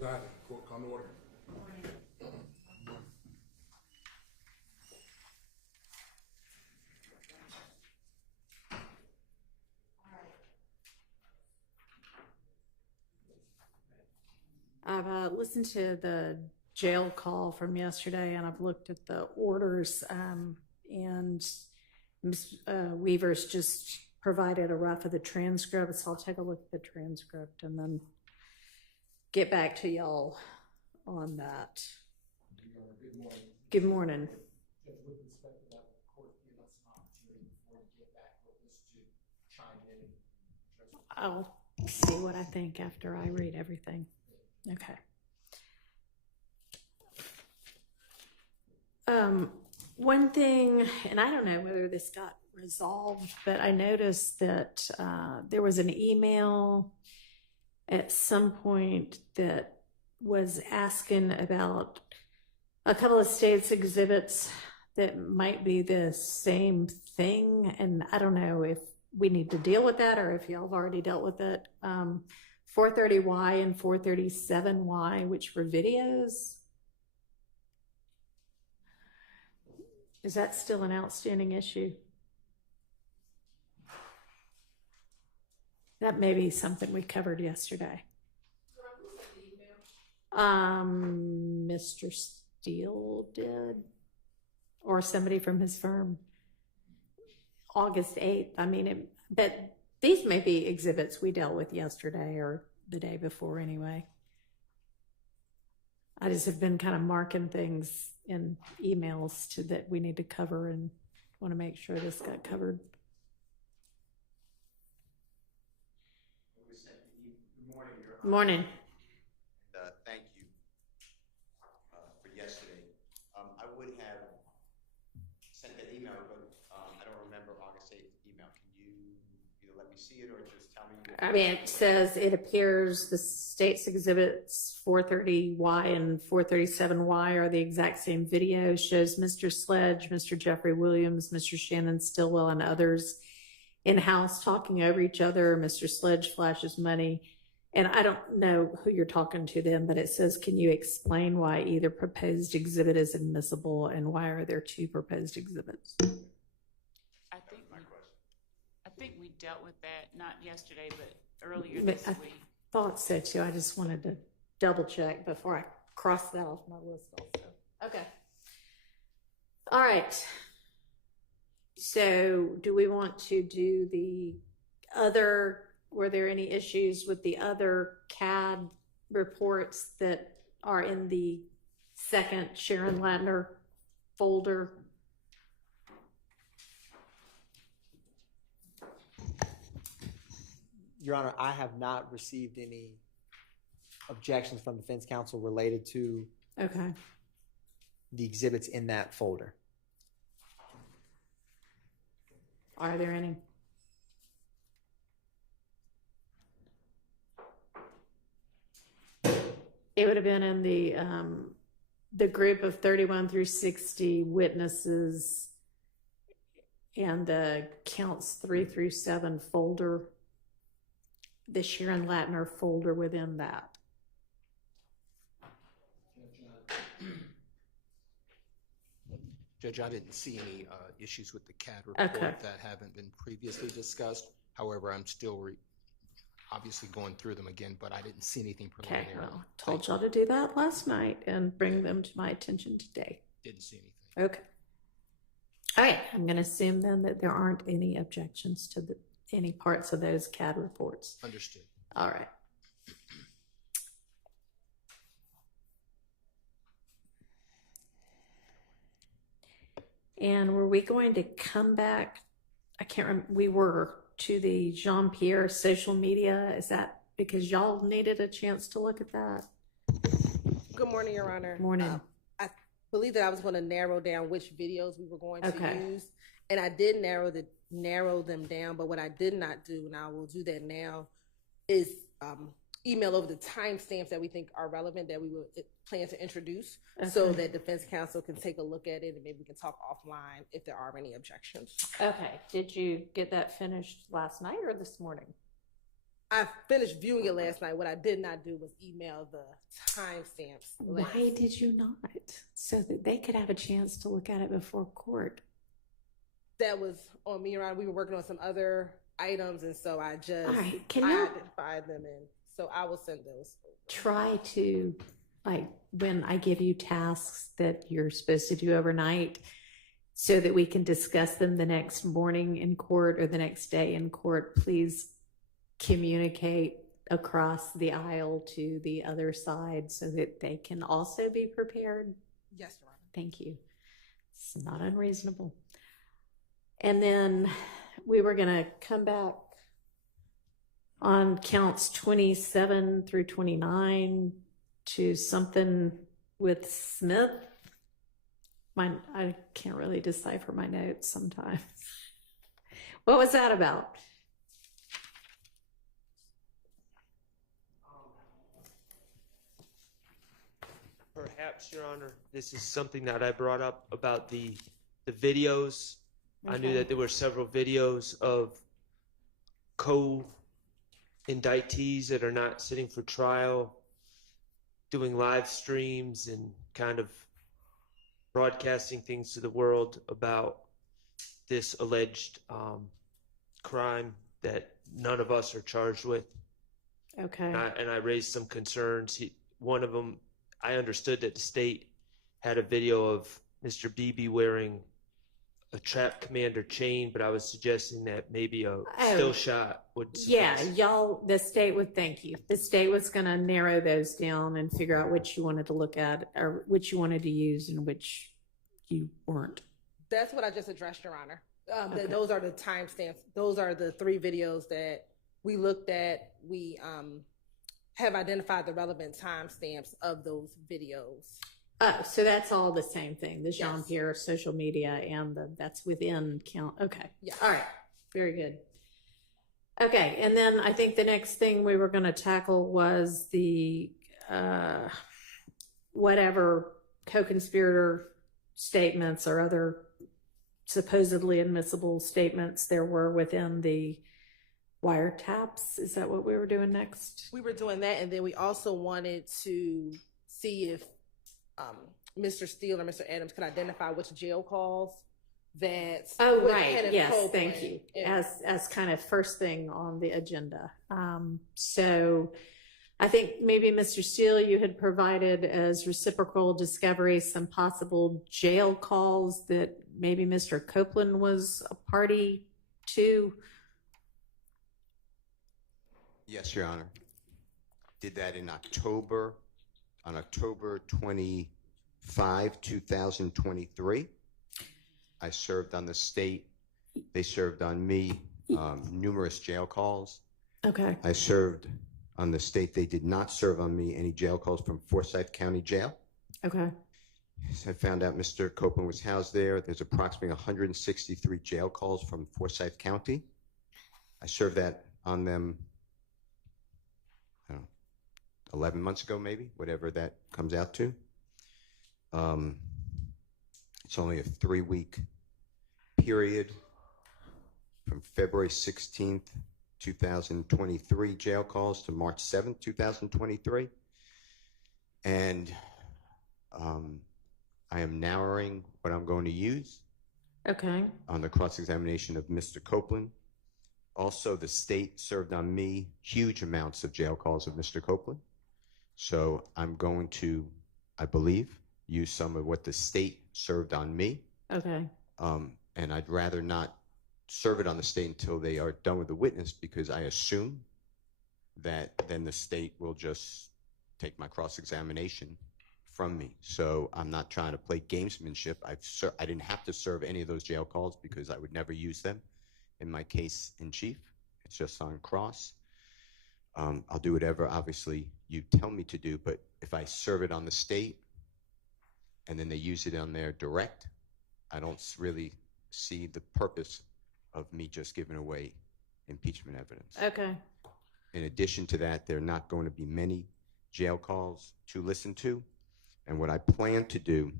Presiding, court come to order. I've listened to the jail call from yesterday, and I've looked at the orders, and Ms. Weaver's just provided a rough of the transcript, so I'll take a look at the transcript and then get back to y'all on that. Good morning. Good morning. With respect to that, the court give us an opportunity before we get back with this to chime in and address. I'll see what I think after I read everything. Okay. One thing, and I don't know whether this got resolved, but I noticed that there was an email at some point that was asking about a couple of states' exhibits that might be the same thing, and I don't know if we need to deal with that or if y'all have already dealt with it. 430Y and 437Y, which were videos. Is that still an outstanding issue? That may be something we covered yesterday. Mr. Steele did, or somebody from his firm. August 8th. I mean, but these may be exhibits we dealt with yesterday or the day before anyway. I just have been kind of marking things in emails that we need to cover and want to make sure this got covered. Good morning, Your Honor. Morning. Thank you for yesterday. I would have sent that email, but I don't remember August 8th email. Can you either let me see it or just tell me? I mean, it says it appears the state's exhibits 430Y and 437Y are the exact same video. Shows Mr. Sledge, Mr. Jeffery Williams, Mr. Shannon Stillwell, and others in-house talking over each other. Mr. Sledge flashes money. And I don't know who you're talking to then, but it says, can you explain why either proposed exhibit is admissible and why are there two proposed exhibits? I think we dealt with that, not yesterday, but earlier this week. Thought so too. I just wanted to double check before I cross that off my list also. Okay. All right. So do we want to do the other, were there any issues with the other CAD reports that are in the second Sharon Ladner folder? Your Honor, I have not received any objections from defense counsel related to the exhibits in that folder. Are there any? It would have been in the group of 31 through 60 witnesses and the counts 3 through 7 folder. The Sharon Ladner folder within that. Judge, I didn't see any issues with the CAD report that haven't been previously discussed. However, I'm still obviously going through them again, but I didn't see anything preliminary. Okay, well, told y'all to do that last night and bring them to my attention today. Didn't see anything. Okay. All right, I'm going to assume then that there aren't any objections to any parts of those CAD reports. Understood. All right. And were we going to come back? I can't remember. We were to the Jean-Pierre social media. Is that because y'all needed a chance to look at that? Good morning, Your Honor. Morning. I believe that I was going to narrow down which videos we were going to use, and I did narrow them down. But what I did not do, and I will do that now, is email over the timestamps that we think are relevant that we will plan to introduce, so that defense counsel can take a look at it and maybe we can talk offline if there are any objections. Okay. Did you get that finished last night or this morning? I finished viewing it last night. What I did not do was email the timestamps. Why did you not? So that they could have a chance to look at it before court. That was on me, Your Honor. We were working on some other items, and so I just identified them, and so I will send those. Try to, like, when I give you tasks that you're supposed to do overnight, so that we can discuss them the next morning in court or the next day in court, please communicate across the aisle to the other side so that they can also be prepared. Yes, Your Honor. Thank you. It's not unreasonable. And then we were going to come back on counts 27 through 29 to something with Smith. I can't really decipher my notes sometimes. What was that about? Perhaps, Your Honor, this is something that I brought up about the videos. Okay. I knew that there were several videos of co-indictees that are not sitting for trial doing live streams and kind of broadcasting things to the world about this alleged crime that none of us are charged with. Okay. And I raised some concerns. One of them, I understood that the state had a video of Mr. Beebe wearing a trap commander chain, but I was suggesting that maybe a still shot would suffice. Yeah, the state would, thank you. The state was going to narrow those down and figure out which you wanted to look at or which you wanted to use and which you weren't. That's what I just addressed, Your Honor. Okay. Those are the timestamps. Those are the 3 videos that we looked at. We have identified the relevant timestamps of those videos. So that's all the same thing, the Jean-Pierre social media and that's within count. Okay. Yes. All right. Very good. Okay. And then I think the next thing we were going to tackle was the whatever co-conspirator statements or other supposedly admissible statements there were within the wiretaps. Is that what we were doing next? We were doing that, and then we also wanted to see if Mr. Steele or Mr. Adams could identify which jail calls that. Oh, right. Yes, thank you. As kind of first thing on the agenda. So I think maybe Mr. Steele, you had provided as reciprocal discovery some possible jail calls that maybe Mr. Copeland was a party to. Yes, Your Honor. Did that in October, on October 25, 2023. I served on the state. They served on me numerous jail calls. Okay. I served on the state. They did not serve on me any jail calls from Forsyth County Jail. Okay. So I found out Mr. Copeland was housed there. There's approximately 163 jail calls from Forsyth County. I served that on them 11 months ago, maybe, whatever that comes out to. It's only a 3-week period from February 16th, 2023 jail calls to March 7th, 2023. And I am narrowing what I'm going to use. Okay. On the cross-examination of Mr. Copeland. Also, the state served on me huge amounts of jail calls of Mr. Copeland. So I'm going to, I believe, use some of what the state served on me. Okay. And I'd rather not serve it on the state until they are done with the witness, because I assume that then the state will just take my cross-examination from me. So I'm not trying to play gamesmanship. I didn't have to serve any of those jail calls because I would never use them in my case in chief. It's just on cross. I'll do whatever, obviously, you tell me to do, but if I serve it on the state and then they use it on their direct, I don't really see the purpose of me just giving away impeachment evidence. Okay. In addition to that, there are not going to be many jail calls to listen to. And what I plan to do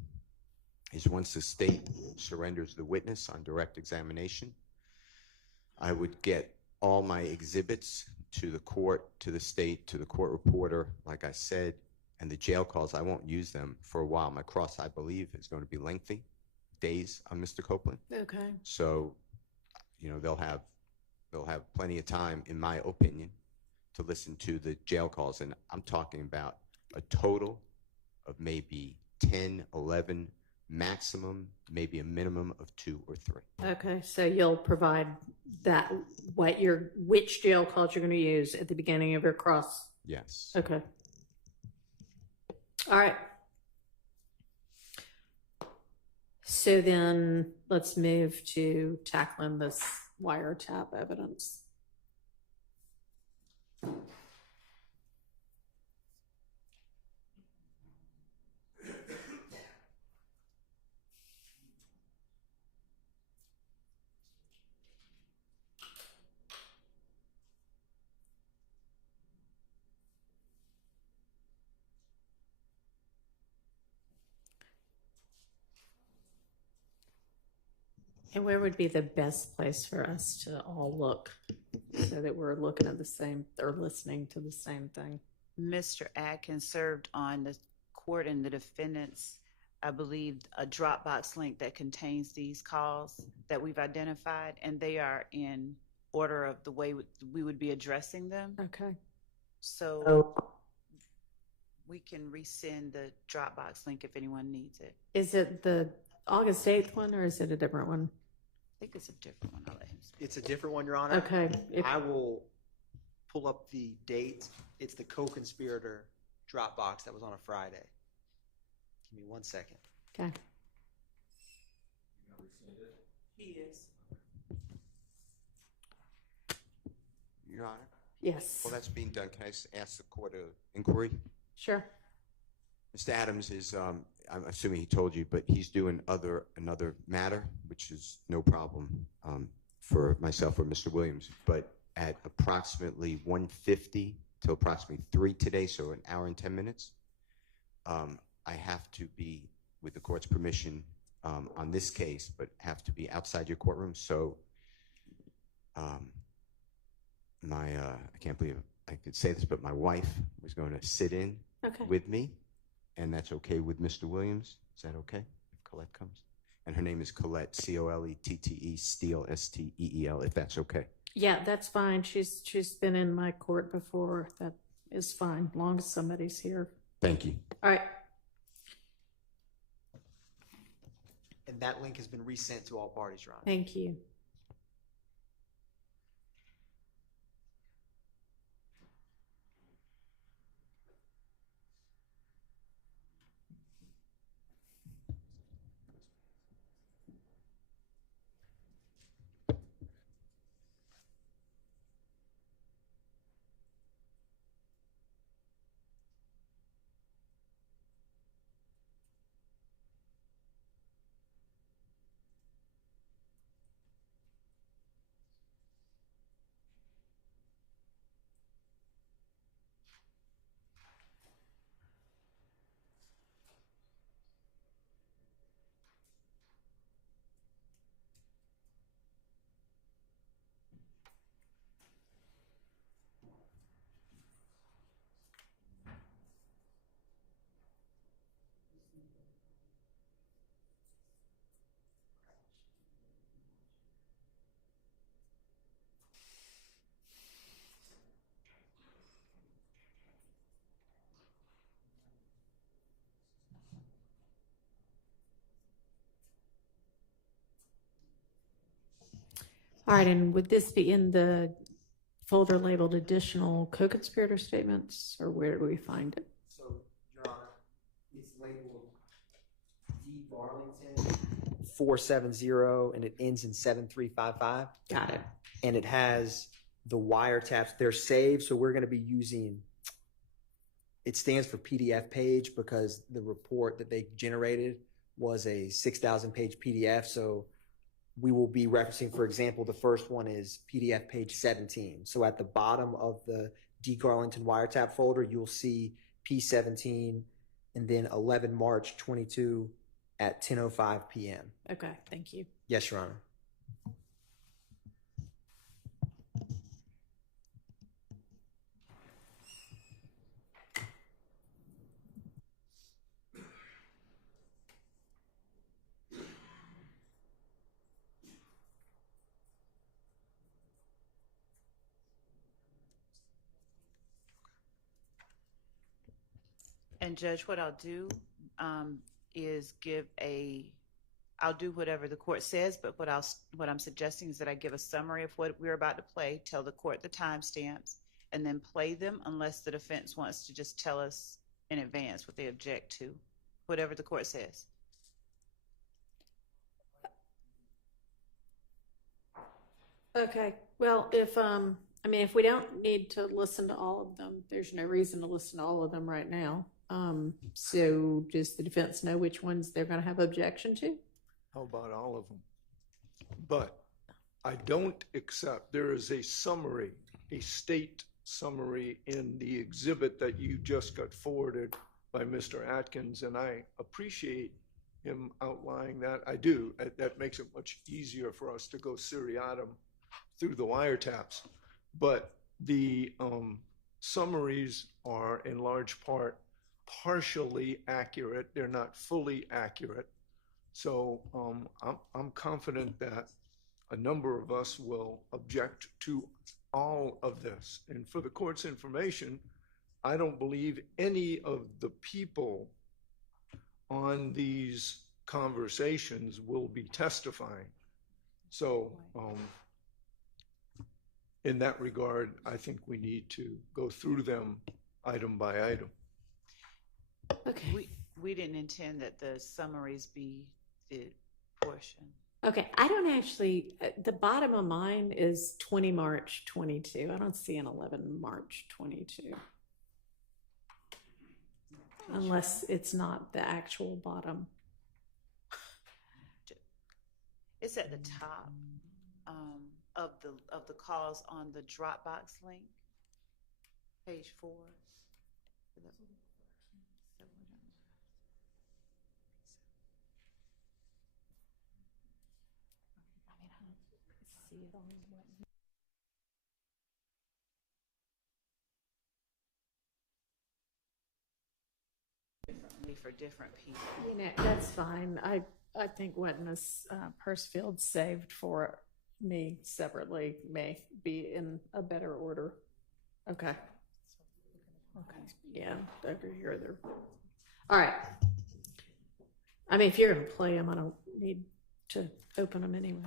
is, once the state surrenders the witness on direct examination, I would get all my exhibits to the court, to the state, to the court reporter, like I said, and the jail calls, I won't use them for a while. My cross, I believe, is going to be lengthy days on Mr. Copeland. Okay. So, they'll have plenty of time, in my opinion, to listen to the jail calls. And I'm talking about a total of maybe 10, 11, maximum, maybe a minimum of 2 or 3. Okay, so you'll provide that, which jail calls you're going to use at the beginning of your cross? Yes. Okay. All right. So then let's move to tackling this wiretap evidence. And where would be the best place for us to all look so that we're looking at the same or listening to the same thing? Mr. Atkins served on the court and the defendants, I believe, a Dropbox link that contains these calls that we've identified, and they are in order of the way we would be addressing them. Okay. So we can resend the Dropbox link if anyone needs it. Is it the August 8th one or is it a different one? I think it's a different one. I'll let him speak. It's a different one, Your Honor. Okay. I will pull up the date. It's the co-conspirator Dropbox that was on a Friday. Give me 1 second. Okay. He is. Your Honor? Yes. Well, that's being done. Can I ask the court an inquiry? Sure. Mr. Adams is, I'm assuming he told you, but he's doing another matter, which is no problem for myself or Mr. Williams. But at approximately 1:50 till approximately 3 today, so an hour and 10 minutes, I have to be, with the court's permission, on this case, but have to be outside your courtroom. So I can't believe I could say this, but my wife was going to sit in with me. And that's okay with Mr. Williams? Is that okay if Colette comes? And her name is Colette, Colettete, Steele, Steel, if that's okay. Yeah, that's fine. She's been in my court before. That is fine, as long as somebody's here. Thank you. All right. And that link has been resent to all parties, Your Honor. Thank you. All right, and would this be in the folder labeled additional co-conspirator statements, or where do we find it? So, Your Honor, it's labeled D. Darlington 470, and it ends in 7355. Got it. And it has the wiretaps. They're saved, so we're going to be using, it stands for PDF page because the report that they generated was a 6,000 page PDF. So we will be referencing, for example, the first one is PDF page 17. So at the bottom of the D. Garlington wiretap folder, you'll see P17 and then 11 March 22 at 10:05 p.m. Okay, thank you. Yes, Your Honor. And Judge, what I'll do is I'll do whatever the court says, but what I'm suggesting is that I give a summary of what we're about to play, tell the court the timestamps, and then play them unless the defense wants to just tell us in advance what they object to, whatever the court says. Okay. Well, if we don't need to listen to all of them, there's no reason to listen to all of them right now. So does the defense know which ones they're going to have objection to? How about all of them? But I don't accept, there is a summary, a state summary in the exhibit that you just got forwarded by Mr. Atkins, and I appreciate him outlining that. I do. That makes it much easier for us to go seriatim through the wiretaps. But the summaries are in large part partially accurate. They're not fully accurate. So I'm confident that a number of us will object to all of this. And for the court's information, I don't believe any of the people on these conversations will be testifying. So in that regard, I think we need to go through them item by item. Okay. We didn't intend that the summaries be the portion. Okay. I don't actually, the bottom of mine is 20 March 22. I don't see an 11 March 22. Unless it's not the actual bottom. It's at the top of the calls on the Dropbox link, page 4. See it on what? Differently for different people. That's fine. I think what Ms. Pursfield saved for me separately may be in a better order. Okay. Okay. Yeah, over here. All right. I mean, if you're going to play them, I don't need to open them anyway.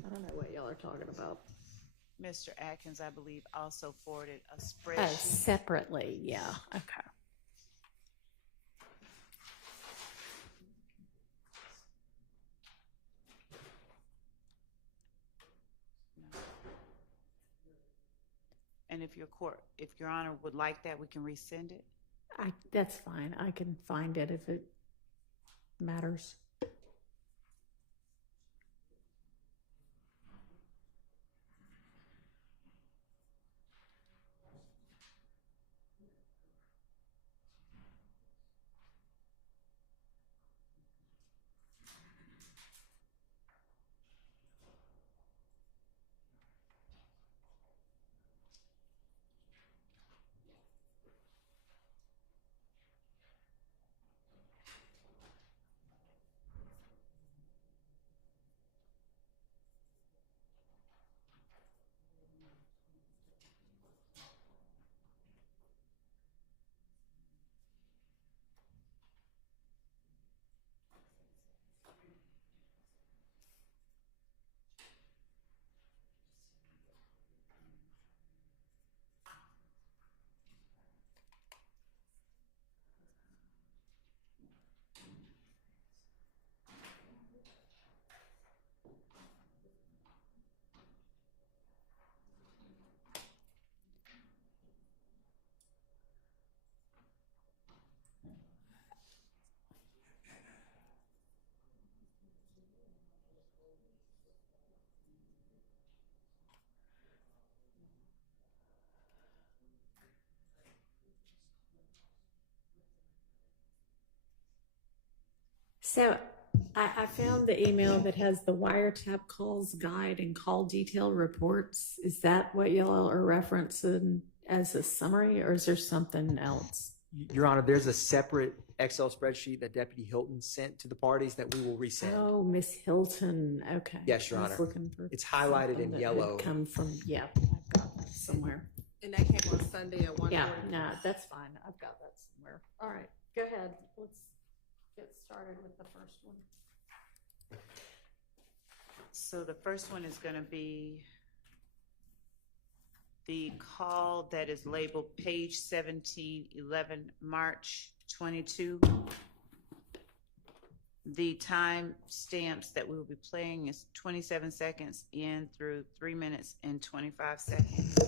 I don't know what y'all are talking about. Mr. Atkins, I believe, also forwarded a spreadsheet. Oh, separately, yeah. Okay. And if your honor would like that, we can resend it. That's fine. I can find it if it matters. So I found the email that has the wiretap calls guide and call detail reports. Is that what y'all are referencing as a summary, or is there something else? Your Honor, there's a separate Excel spreadsheet that Deputy Hilton sent to the parties that we will resend. Oh, Miss Hilton. Okay. Yes, Your I was Honor. looking for It's highlighted something in that yellow. had come from, I've got that somewhere. And that came on Sunday at 1:40. Yeah, no, that's fine. I've got that somewhere. All right, go ahead. Let's get started with the first one. So the first one is going to be the call that is labeled page 1711, March 22. The time stamps that we will be playing is 27 seconds in through 3 minutes and 25 seconds.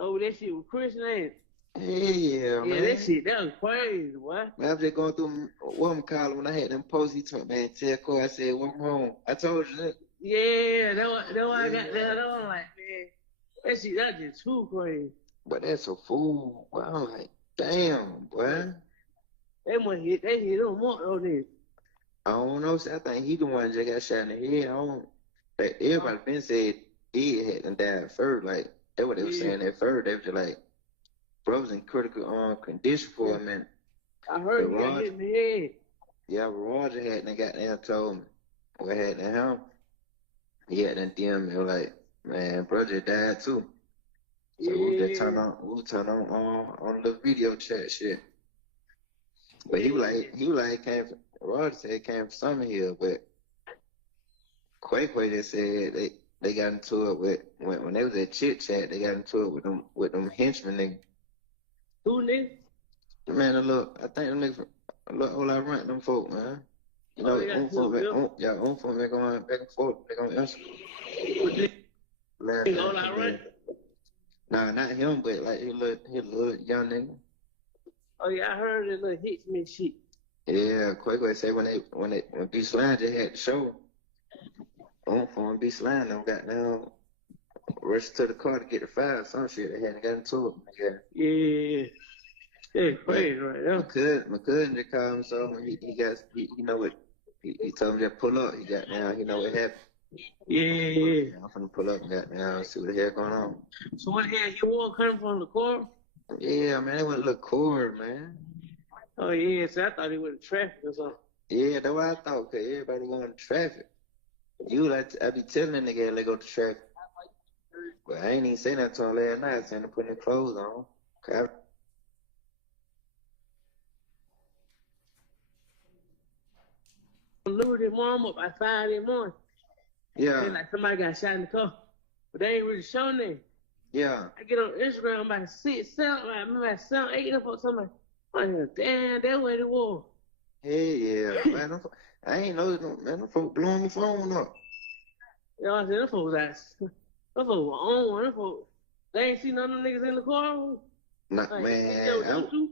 Oh, that shit was Chris name. Yeah, man. That shit, that was crazy, boy. Man, I was just going through what I'm calling when I had them posts. He told me, man, tell Corey, I said, what's wrong? I told you that. Yeah, that's why I got that. I'm like, man, that shit, that's just too crazy. But that's a fool. Boy, I'm like, damn, boy. They hit him more on this. I don't know. I think he the one that got shot in the head. I don't. Like, everybody been said he had to die first. Like, that's what they were saying at first. They were just like, bro was in critical condition for a minute. I heard he got hit in the head. Yeah, but Roger had told me what happened to him. He had that DM me like, man, bro just died too. So we turned on the video chat shit. But he was like Roger said it came from Summer Hill, but Quay just said they got into it with when they was at Chit Chat, they got into it with them henchmen niggas. Who niggas? Man, I think them niggas all I rent them folk, man. You know, own folk been going back and forth. They gonna answer. All I rent? Nah, not him, but like he little young nigga. Oh yeah, I heard that little Hitchman shit. Yeah, Quay say when B Slime just had the show, on B Slime them got down, rushed to the car to get the file, some shit they hadn't got into it. Yeah. That's crazy right now. My cousin just called him, so he know what he told him just pull up. He got down, he know what happened. Yeah. I'm finna pull up and got down, see what the hell going on. So what the hell you want coming from the car? Yeah, man, they went to look cool, man. Oh yeah, so I thought he went to traffic or something. Yeah, that's what I thought, cause everybody going to traffic. I be telling that nigga they go to traffic. But I ain't even say that to him last night, saying to put their clothes on. Okay. Lured his mom up by 5 in the morning. Yeah. Then like somebody got shot in the car. But they ain't really showing that. Yeah. I get on Instagram by 6, 7, like 7, 8 of something. I'm like, damn, that's what it was. Hey, yeah, man. I ain't know, man. Them folk blowing my phone up. You know what I'm saying? Them folks were on one. Them folks, they ain't see none of them niggas in the courtroom. Nah, Like, man. them two.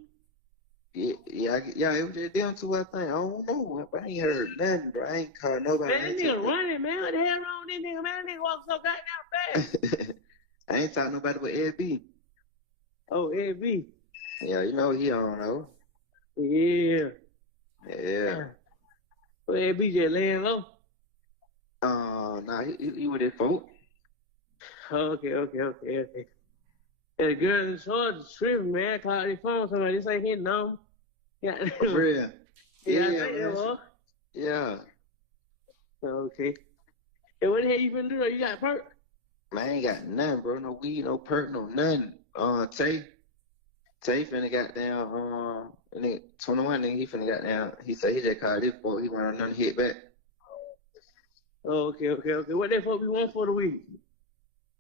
Yeah, it was just them two, I think. I don't know, but I ain't heard nothing, bro. I ain't called nobody. Man, that nigga running, man. What the hell wrong with this nigga, man? That nigga walk so goddamn fast. I ain't talking nobody but Ed B. Oh, Ed B. Yeah, you know he on though. Yeah. Yeah. Well, Ed B just laying low. Nah, he with his folk. Okay. Yeah, the girl in charge is tripping, man. Call their phone, somebody, this ain't his number. Yeah. For real. Yeah, I Yeah, think man. it was. Yeah. Okay. And what the hell you finna do though? You got perk? Man, I ain't got nothing, bro. No weed, no perk, no nothing. Tay finna got down, nigga, 21 nigga, he finna got down. He said he just called his folk. He want another hit back. Oh, okay. What they supposed to be want for the week?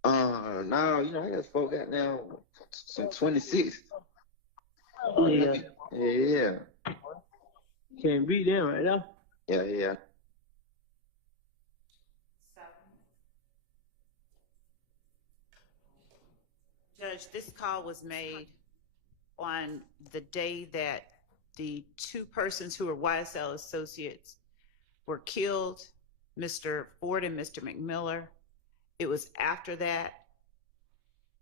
No, you know, I got folk got down some 26. Yeah. Yeah. Can't beat them right now. Yeah. Judge, this call was made on the day that the two persons who were YSL associates were killed, Mr. Ford and Mr. McMiller. It was after that.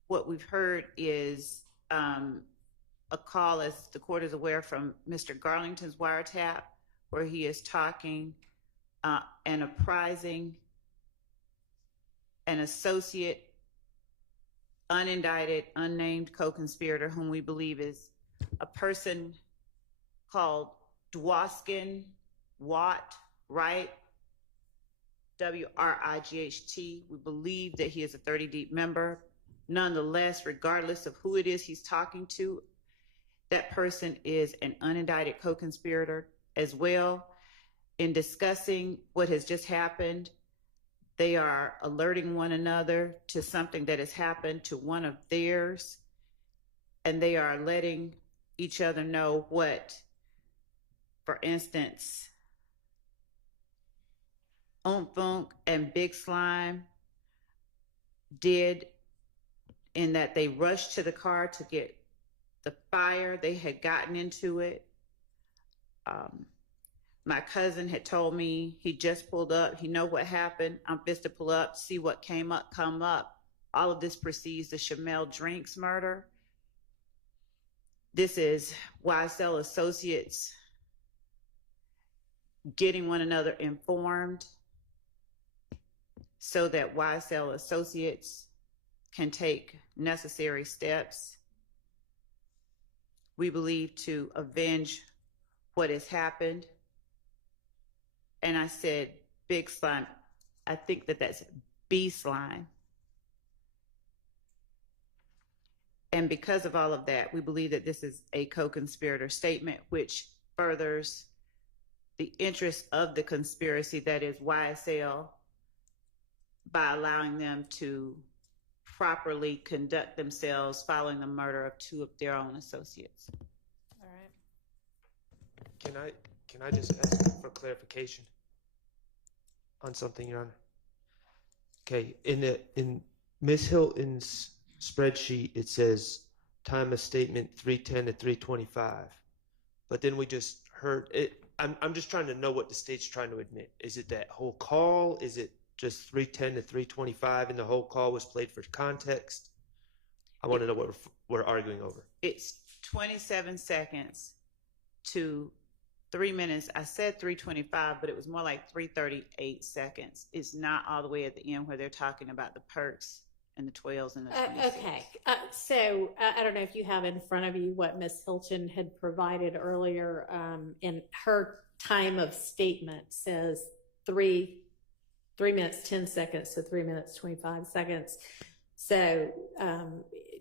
What we've heard is a call, as the court is aware, from Mr. Garlington's wiretap, where he is talking and apprising an associate, unindicted, unnamed co-conspirator, whom we believe is a person called Dwoskin Watt, Wright, WRIGHT. We believe that he is a 30 Deep member. Nonetheless, regardless of who it is he's talking to, that person is an unindicted co-conspirator as well. In discussing what has just happened, they are alerting one another to something that has happened to one of theirs, and they are letting each other know what, for instance, Funk and Big Slime did, in that they rushed to the car to get the fire. They had gotten into it. My cousin had told me he just pulled up. He know what happened. I'm supposed to pull up, see what come up. All of this precedes the Shamel Drinks murder. This is YSL associates getting one another informed so that YSL associates can take necessary steps, we believe, to avenge what has happened. And I said Big Slime. I think that that's B Slime. And because of all of that, we believe that this is a co-conspirator statement, which furthers the interest of the conspiracy, that is YSL, by allowing them to properly conduct themselves following the murder of two of their own associates. All right. Can I just ask for clarification on something, Your Honor? Okay, in Ms. Hilton's spreadsheet, it says time of statement 310 to 325, but then we just heard it. I'm just trying to know what the state's trying to admit. Is it that whole call? Is it just 310 to 325 and the whole call was played for context? I want to know what we're arguing over. It's 27 seconds to 3 minutes. I said 325, but it was more like 338 seconds. It's not all the way at the end where they're talking about the perks and the 12s and the 26s. Okay. So I don't know if you have in front of you what Ms. Hilton had provided earlier. In her time of statement says 3 minutes, 10 seconds to 3 minutes, 25 seconds. So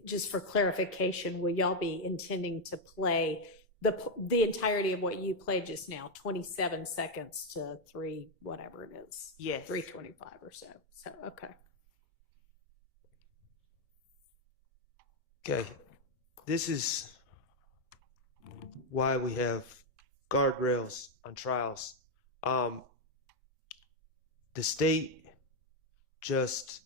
just for clarification, will y'all be intending to play the entirety of what you played just now, 27 seconds to 3, whatever it is? Yes. 325 or so. So, okay. Okay, this is why we have guardrails on trials. The state just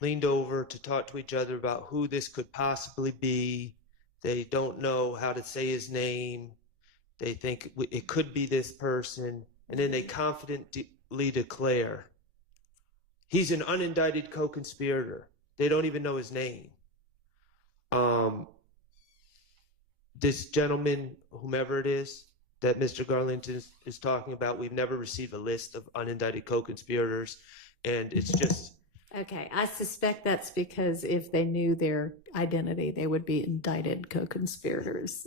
leaned over to talk to each other about who this could possibly be. They don't know how to say his name. They think it could be this person. And then they confidently declare he's an unindicted co-conspirator. They don't even know his name. This gentleman, whomever it is, that Mr. Garlington is talking about, we've never received a list of unindicted co-conspirators. And it's just... Okay, I suspect that's because if they knew their identity, they would be indicted co-conspirators.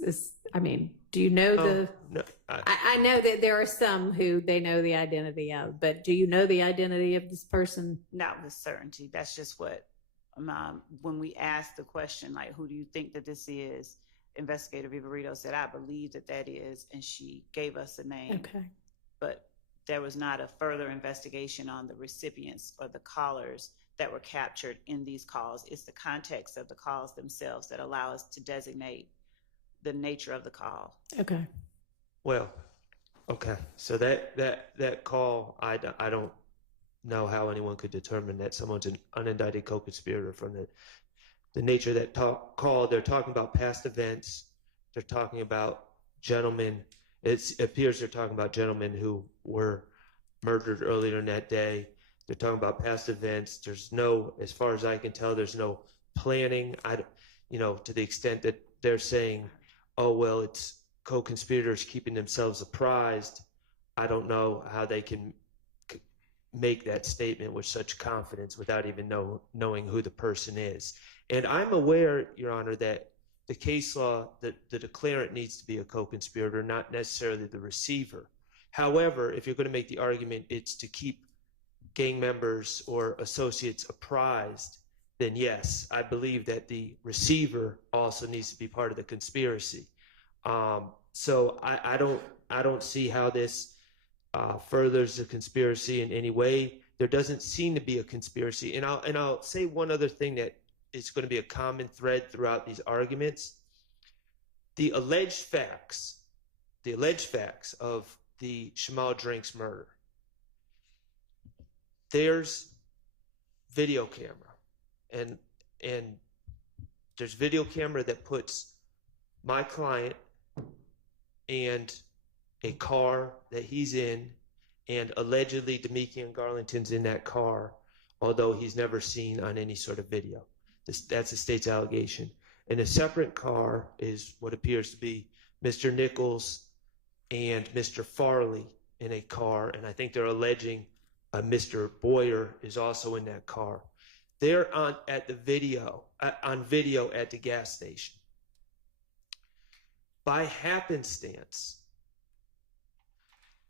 Do you know No, I know that there are some who they know the identity of, but do you know the identity of this person? Not with certainty. That's just what, when we asked the question, like, who do you think that this is? Investigator Vivarito said, I believe that is, and she gave us a name. Okay. But there was not a further investigation on the recipients or the callers that were captured in these calls. It's the context of the calls themselves that allow us to designate the nature of the call. Okay. Well, okay. So that call, I don't know how anyone could determine that someone's an unindicted co-conspirator from the nature of that call. They're talking about past events. They're talking about gentlemen. It appears they're talking about gentlemen who were murdered earlier in that day. They're talking about past events. There's no, as far as I can tell, there's no planning. To the extent that they're saying, oh, well, it's co-conspirators keeping themselves apprised. I don't know how they can make that statement with such confidence without even knowing who the person is. And I'm aware, Your Honor, that the case law, the declarant needs to be a co-conspirator, not necessarily the receiver. However, if you're going to make the argument it's to keep gang members or associates apprised, then yes, I believe that the receiver also needs to be part of the conspiracy. So I don't see how this furthers the conspiracy in any way. There doesn't seem to be a conspiracy. And I'll say one other thing that is going to be a common thread throughout these arguments. The alleged facts of the Shamal Drinks murder. There's video camera, and there's video camera that puts my client and a car that he's in, and allegedly Demikian Garlington's in that car, although he's never seen on any sort of video. That's the state's allegation. In a separate car is what appears to be Mr. Nichols and Mr. Farley in a car, and I think they're alleging Mr. Boyer is also in that car. They're on video at the gas station. By happenstance,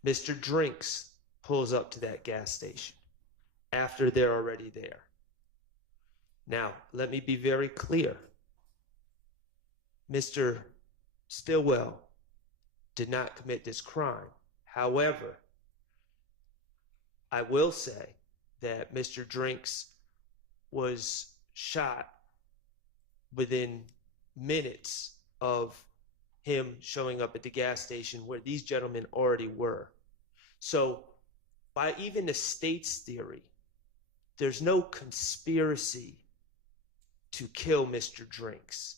Mr. Drinks pulls up to that gas station after they're already there. Now, let me be very clear. Mr. Stillwell did not commit this crime. However, I will say that Mr. Drinks was shot within minutes of him showing up at the gas station where these gentlemen already were. So by even the state's theory, there's no conspiracy to kill Mr. Drinks.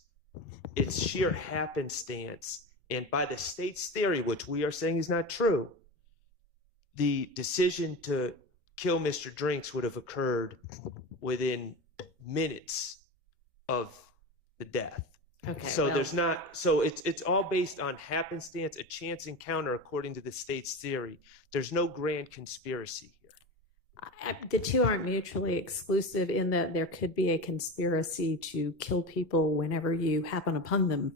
It's sheer happenstance. And by the state's theory, which we are saying is not true, the decision to kill Mr. Drinks would have occurred within minutes of the death. Okay. So it's all based on happenstance, a chance encounter according to the state's theory. There's no grand conspiracy here. The two aren't mutually exclusive in that there could be a conspiracy to kill people whenever you happen upon them.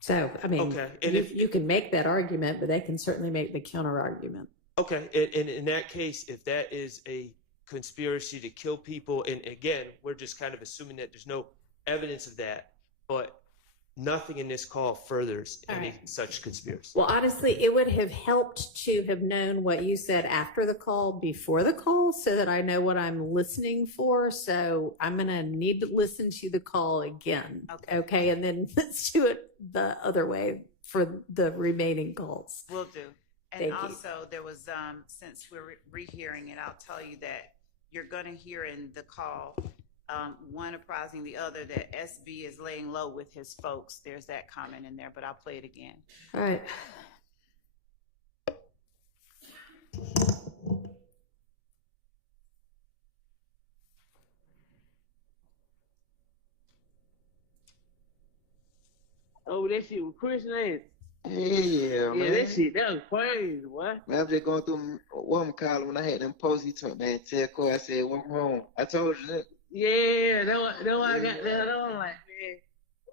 So, I mean, okay. And you can make that argument, but they can certainly make the counter argument. Okay. And in that case, if that is a conspiracy to kill people, and again, we're just kind of assuming that there's no evidence of that, but nothing in this call furthers any such conspiracy. Well, honestly, it would have helped to have known what you said after the call, before the call, so that I know what I'm listening for. So I'm going to need to listen to the call again. Okay. And then let's do it the other way for the remaining goals. Will do. And Thank you. also, there was, since we're rehearing it, I'll tell you that you're going to hear in the call, one apprising the other that SB is laying low with his folks. There's that comment in there, but I'll play it again. All right. Oh, that shit was Chris name. Yeah, man. Yeah, that shit, that was crazy, boy. Man, I'm just going through what I'm calling when I had them posts. He told me, man, tell Corey, I said, what's wrong? I told you that. Yeah, that's why I got that. I'm like, man,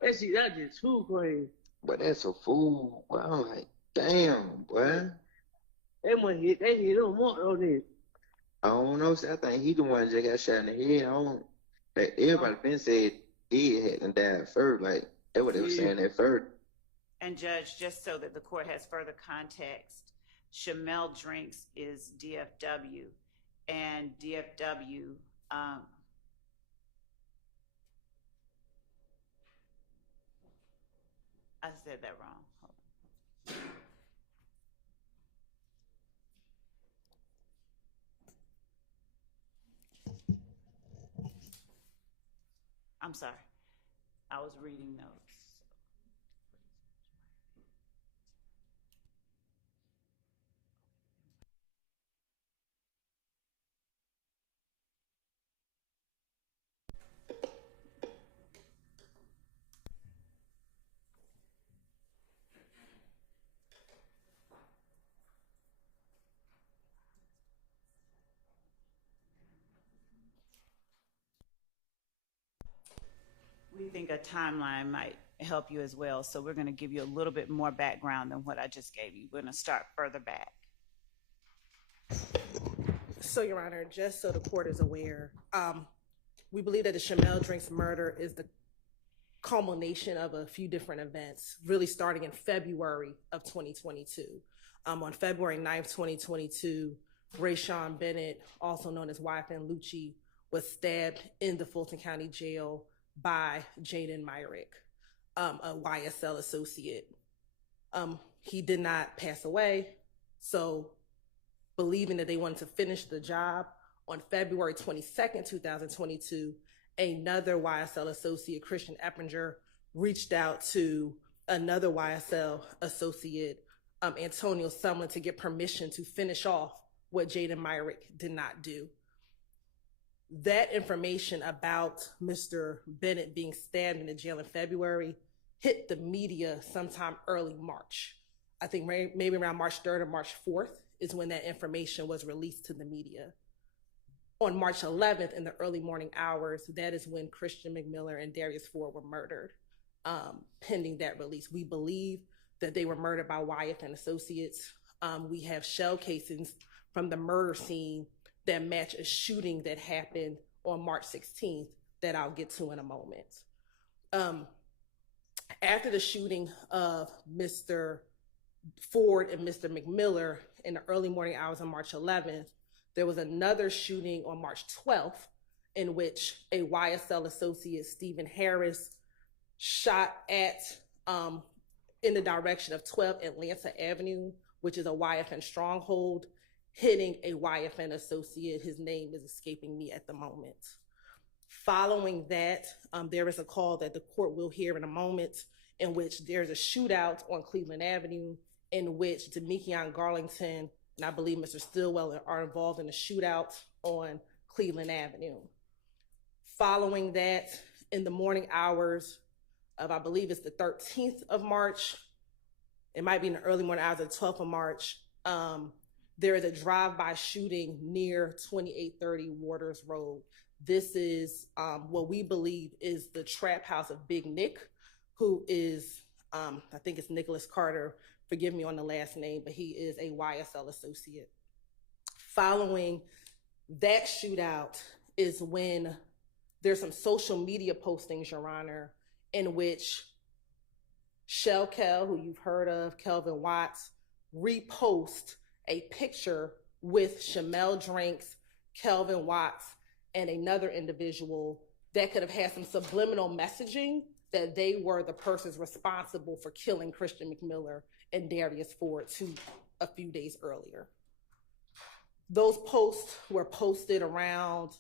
that shit, that just too crazy. But that's a fool. Boy, I'm like, damn, boy. They hit him more on this. I don't know. I think he the one that got shot in the head. I don't. Like, everybody been said he hadn't died first. Like, that's what they were saying at first. And Judge, just so that the court has further context, Shamel Drinks is DFW, and DFW, I said that wrong. Hold on. I'm sorry. I was reading notes. We think a timeline might help you as well. So we're going to give you a little bit more background than what I just gave you. We're going to start further back. So, Your Honor, just so the court is aware, we believe that the Shamel Drinks murder is the culmination of a few different events, really starting in February of 2022. On February 9th, 2022, Rayshawn Bennett, also known as YFN Lucci, was stabbed in the Fulton County Jail by Jaden Myrick, a YSL associate. He did not pass away, so believing that they wanted to finish the job, on February 22nd, 2022, another YSL associate, Christian Eppinger, reached out to another YSL associate, Antonio Sumlin, to get permission to finish off what Jaden Myrick did not do. That information about Mr. Bennett being stabbed in the jail in February hit the media sometime early March. I think maybe around March 3rd or March 4th is when that information was released to the media. On March 11th, in the early morning hours, that is when Christian McMiller and Darius Ford were murdered, pending that release. We believe that they were murdered by YFN associates. We have shell casings from the murder scene that match a shooting that happened on March 16th that I'll get to in a moment. After the shooting of Mr. Ford and Mr. McMiller in the early morning hours on March 11th, there was another shooting on March 12th in which a YSL associate, Stephen Harris, shot at in the direction of 12 Atlanta Avenue, which is a YFN stronghold, hitting a YFN associate. His name is escaping me at the moment. Following that, there is a call that the court will hear in a moment in which there's a shootout on Cleveland Avenue in which Demekion Garlington and I believe Mr. Stillwell are involved in a shootout on Cleveland Avenue. Following that, in the morning hours of, I believe it's the 13th of March, it might be in the early morning hours of the 12th of March, there is a drive-by shooting near 2830 Waters Road. This is what we believe is the trap house of Big Nick, who is, I think it's Nicholas Carter, forgive me on the last name, but he is a YSL associate. Following that shootout is when there's some social media postings, Your Honor, in which Shell Kel, who you've heard of, Kelvin Watts, repost a picture with Shamel Drinks, Kelvin Watts, and another individual that could have had some subliminal messaging that they were the persons responsible for killing Christian McMiller and Darius Ford a few days earlier. Those posts were posted around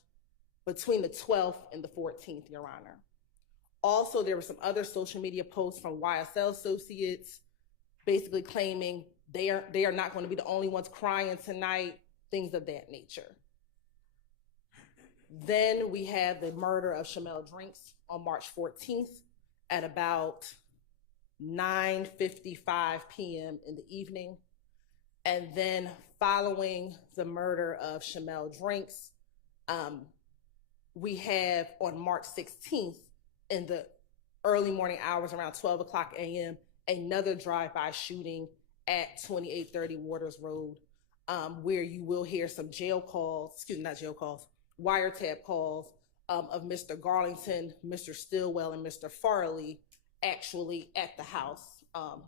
between the 12th and the 14th, Your Honor. Also, there were some other social media posts from YSL associates basically claiming they are not going to be the only ones crying tonight, things of that nature. Then we had the murder of Shamel Drinks on March 14th at about 9:55 p.m. in the evening. And then following the murder of Shamel Drinks, we have on March 16th in the early morning hours around 12 o'clock a.m., another drive-by shooting at 2830 Waters Road, where you will hear some wiretap calls of Mr. Garlington, Mr. Stillwell, and Mr. Farley actually at the house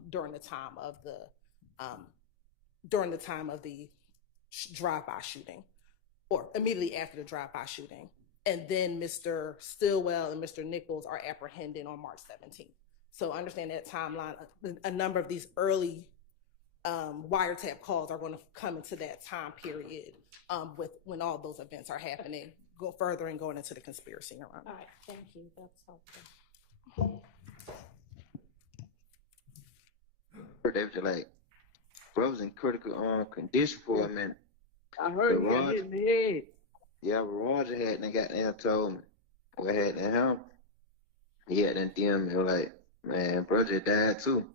during the time of the drive-by shooting, or immediately after the drive-by shooting. And then Mr. Stillwell and Mr. Nichols are apprehended on March 17th. So understand that timeline. A number of these early wiretap calls are going to come into that time period with when all those events are happening, go further and going into the conspiracy. Your Honor. All right, thank you. That's helpful. They was like, bro was in critical condition for a minute. I heard you got hit in the head. Yeah, but Roger had and got there told me what happened to him. He had them DM me like, man, brother died too.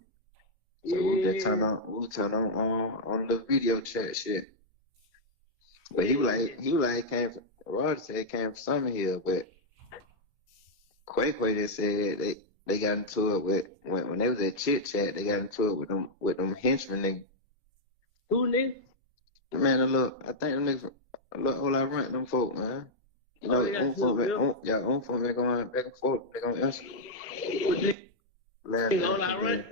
So we just turn on the video chat shit. But he was like Roger said it came from Summer Hill, but Quay just said they got into it with when they was at Chit Chat, they got into it with them henchmen niggas. Who niggas? Man, look, I think them niggas all I rent them folk, man. You know, on phone me going back and forth, they gonna answer. All I rent?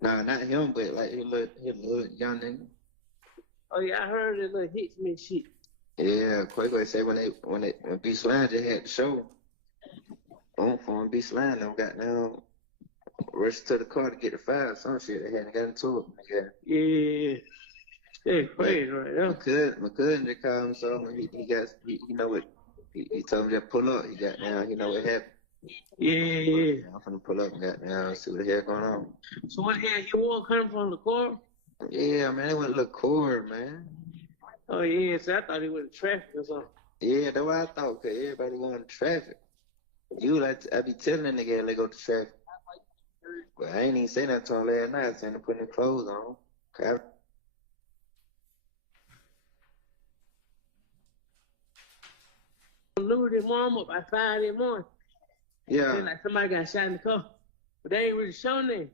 Nah, not him, but like his little young nigga. Oh yeah, I heard that little hits me shit. Yeah, Quay said when B Slime just had the show, on phone B Slime them got down, rushed to the car to get the file, some shit they hadn't got into it. Yeah. They're crazy right now. My cousin just called him, so he know what he told me to pull up. He got down, he know what happened. Yeah. I'm finna pull up and got down, see what the hell going on. So what the hell you want coming from the car? Yeah, man, they went to look cord, man. Oh yeah, so I thought he went to traffic or something. Yeah, that's what I thought, cause everybody going to traffic. I be telling that nigga they go to traffic. But I ain't even say that to him last night. I seen him putting his clothes on. Okay. Lure their mom up by 5 in the morning. Yeah. Then like somebody got shot in the car. But they ain't really showing that.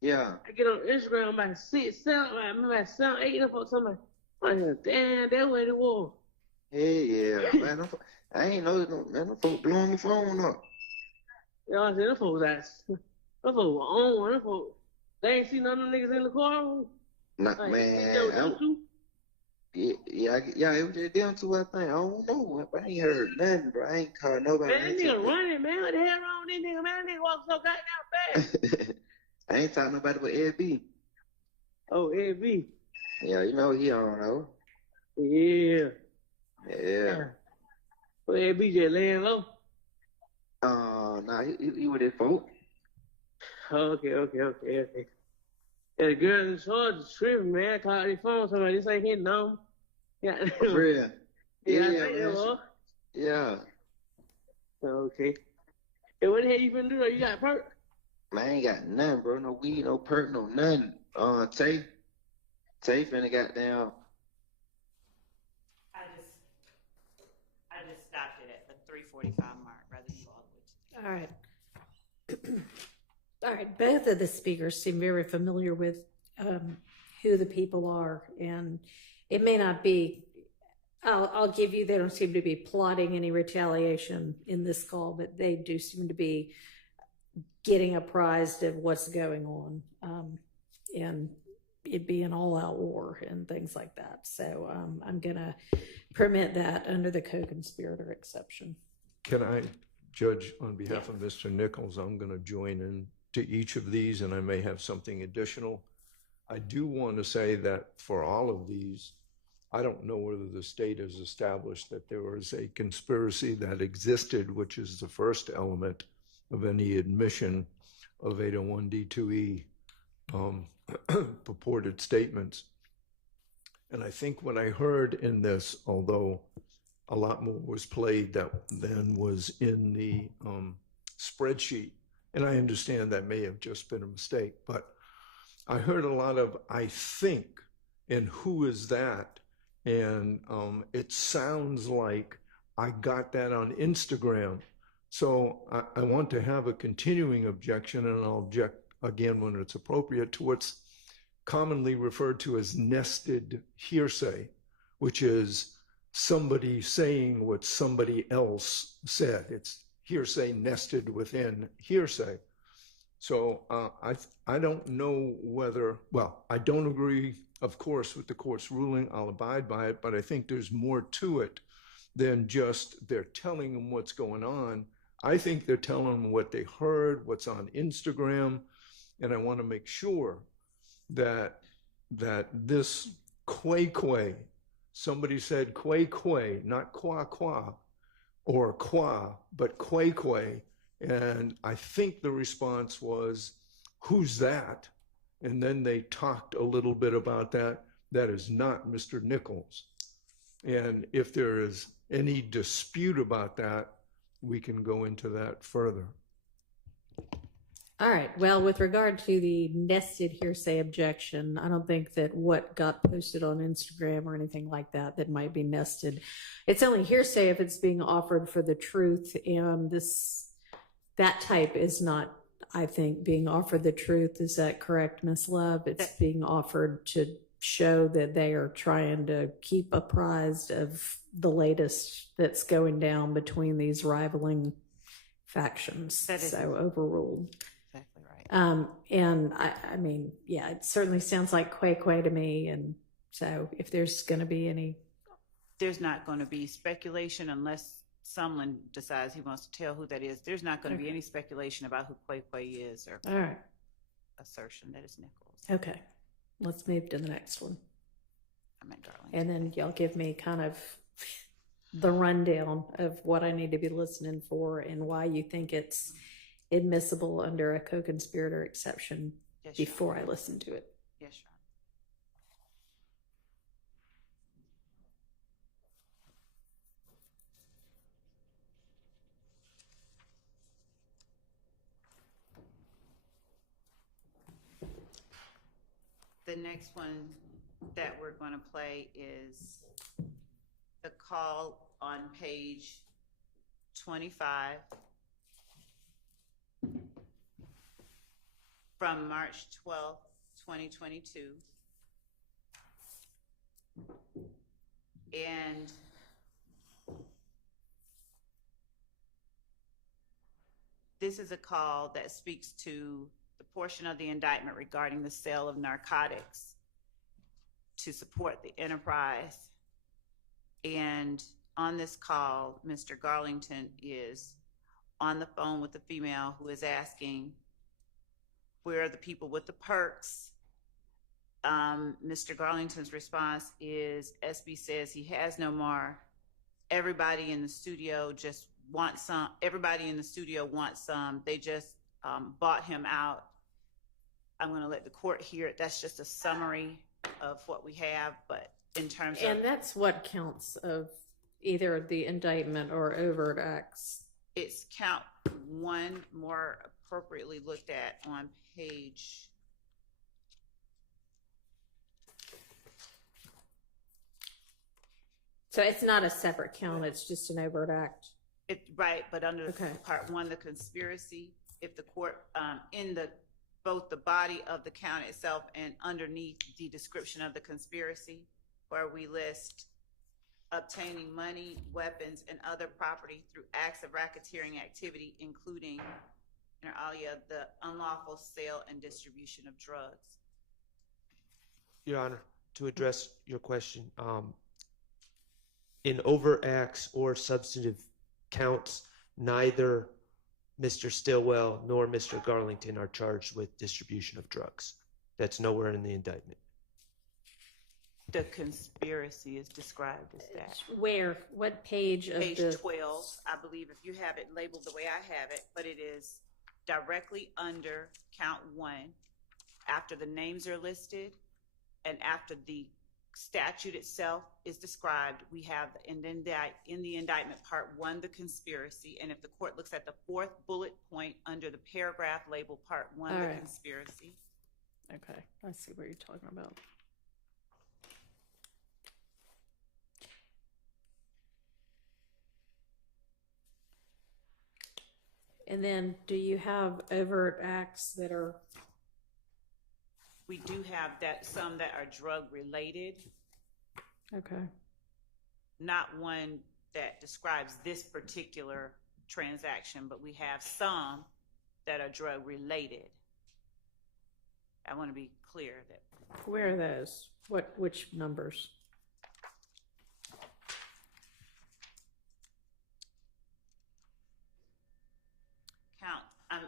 Yeah. I get on Instagram by 6, 7, by 7, 8 of somebody. I'm like, damn, that way the war. Hey, yeah, man. I ain't know, man. Them folks blowing my phone up. You know what I'm saying? Them folks were on one. Them folks, they ain't seen none of them niggas in the car. Nah, like, man. Yeah, it was just them two, I think. I don't know, but I ain't heard nothing, bro. I ain't called nobody. Man, that nigga running, man. What the hell wrong with this nigga, man? That nigga walk so goddamn fast. I ain't talking nobody but Ed B. Oh, Ed B. Yeah, you know he don't know. Yeah. Yeah. Well, Ed B just laying low. Nah, he with his folk. Okay. Yeah, the girl in charge is tripping, man. I called their phone, somebody, this ain't his number. Yeah. For real? Yeah, I think it was. Yeah. Okay. Hey, what the hell you been doing? You got perk? Man, I ain't got nothing, bro. No weed, no perk, no nothing. Tay finna got down. I just stopped it at the 3:45 mark rather than all the way to All right. All right. Both of the speakers seem very familiar with who the people are, and it may not be. I'll give you. They don't seem to be plotting any retaliation in this call, but they do seem to be getting apprised of what's going on, and it be an all-out war and things like that. So I'm gonna permit that under the co-conspirator exception. Can I Judge, on behalf of Mr. Nichols, I'm going to join in to each of these, and I may have something additional. I do want to say that for all of these, I don't know whether the state has established that there was a conspiracy that existed, which is the first element of any admission of 801D2E purported statements. And I think what I heard in this, although a lot more was played than was in the spreadsheet, and I understand that may have just been a mistake, but I heard a lot of "I think" and "who is that?" And it sounds like I got that on Instagram. So I want to have a continuing objection, and I'll object again when it's appropriate, to what's commonly referred to as nested hearsay, which is somebody saying what somebody else said. It's hearsay nested within hearsay. So I don't know whether, well, I don't agree, of course, with the court's ruling. I'll abide by it, but I think there's more to it than just they're telling them what's going on. I think they're telling them what they heard, what's on Instagram, and I want to make sure that this quay, somebody said quay, not qua, or qua, but quay, and I think the response was, "Who's that?" And then they talked a little bit about that. That is not Mr. Nichols. And if there is any dispute about that, we can go into that further. All right. Well, with regard to the nested hearsay objection, I don't think that what got posted on Instagram or anything like that that might be nested. It's only hearsay if it's being offered for the truth, and that type is not, I think, being offered the truth. Is that correct, Ms. Love? It's being offered to show that they are trying to keep apprised of the latest that's going down between these rivaling factions. That is so overruled. Exactly right. And I mean, yeah, it certainly sounds like quay to me. And so if there's going to be any, there's not going to be speculation unless someone decides he wants to tell who that is. There's not going to be any speculation about who quay is or all right, assertion that it's Nichols. Okay, let's move to the next one. I meant Darlington. And then y'all give me kind of the rundown of what I need to be listening for and why you think it's admissible under a co-conspirator exception before I listen to it. Yes, Your Honor. The next one that we're going to play is the call on page 25 from March 12th, 2022. And this is a call that speaks to the portion of the indictment regarding the sale of narcotics to support the enterprise. And on this call, Mr. Garlington is on the phone with the female who is asking, where are the people with the perks? Mr. Garlington's response is, SB says he has no more. Everybody in the studio just wants some. Everybody in the studio wants some. They just bought him out. I'm going to let the court hear it. That's just a summary of what we have, but in terms of... And that's what counts of either the indictment or overt acts. It's count one, more appropriately looked at on page... So it's not a separate count, it's just an overt act. Right, but under part one, the conspiracy, if the court, in both the body of the count itself and underneath the description of the conspiracy, where we list obtaining money, weapons, and other property through acts of racketeering activity, including, inter alia, the unlawful sale and distribution of drugs. Your Honor, to address your question, in overt acts or substantive counts, neither Mr. Stillwell nor Mr. Garlington are charged with distribution of drugs. That's nowhere in the indictment. The conspiracy is described as that. Where? What page of Page the? 12, I believe, if you have it labeled the way I have it, but it is directly under count 1, after the names are listed and after the statute itself is described, we have in the indictment part 1, the conspiracy, and if the court looks at the 4th bullet point under the paragraph labeled part 1, the conspiracy. Okay, I see what you're talking about. And then do you have overt acts that are? We do have some that are drug related. Okay. Not one that describes this particular transaction, but we have some that are drug related. I want to be clear that. Where are those? Which numbers?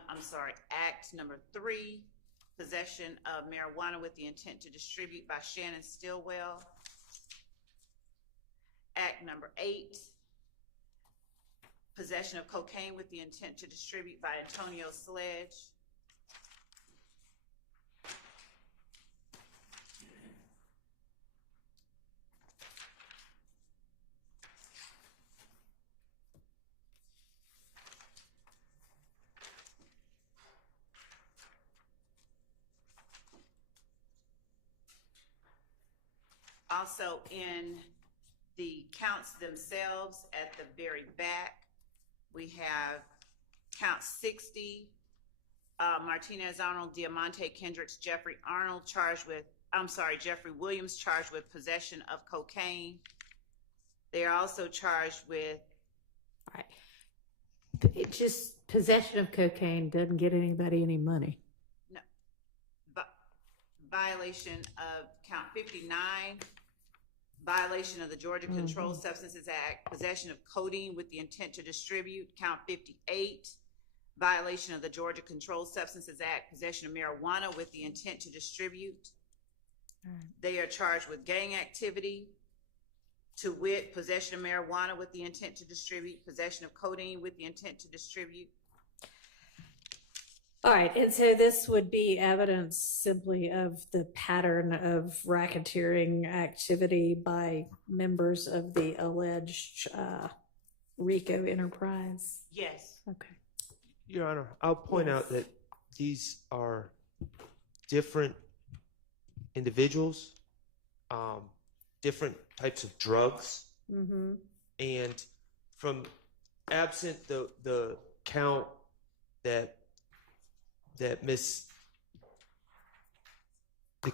I'm sorry, Act number 3, possession of marijuana with the intent to distribute by Shannon Stillwell. Act number 8, possession of cocaine with the intent to distribute by Antonio Sledge. Also, in the counts themselves at the very back, we have count 60, Martinez Arnold, Diamante Kendricks, Jeffrey Williams charged with possession of cocaine. They are also charged with. All right. It just possession of cocaine doesn't get anybody any money. No. Violation of count 59. Violation of the Georgia Controlled Substances Act, possession of codeine with the intent to distribute, count 58. Violation of the Georgia Controlled Substances Act, possession of marijuana with the intent to distribute. They are charged with gang activity, to wit, possession of marijuana with the intent to distribute, possession of codeine with the intent to distribute. All right, and so this would be evidence simply of the pattern of racketeering activity by members of the alleged RICO enterprise? Yes. Okay. Your Honor, I'll point out that these are different individuals, different types of drugs, and from absent the count that the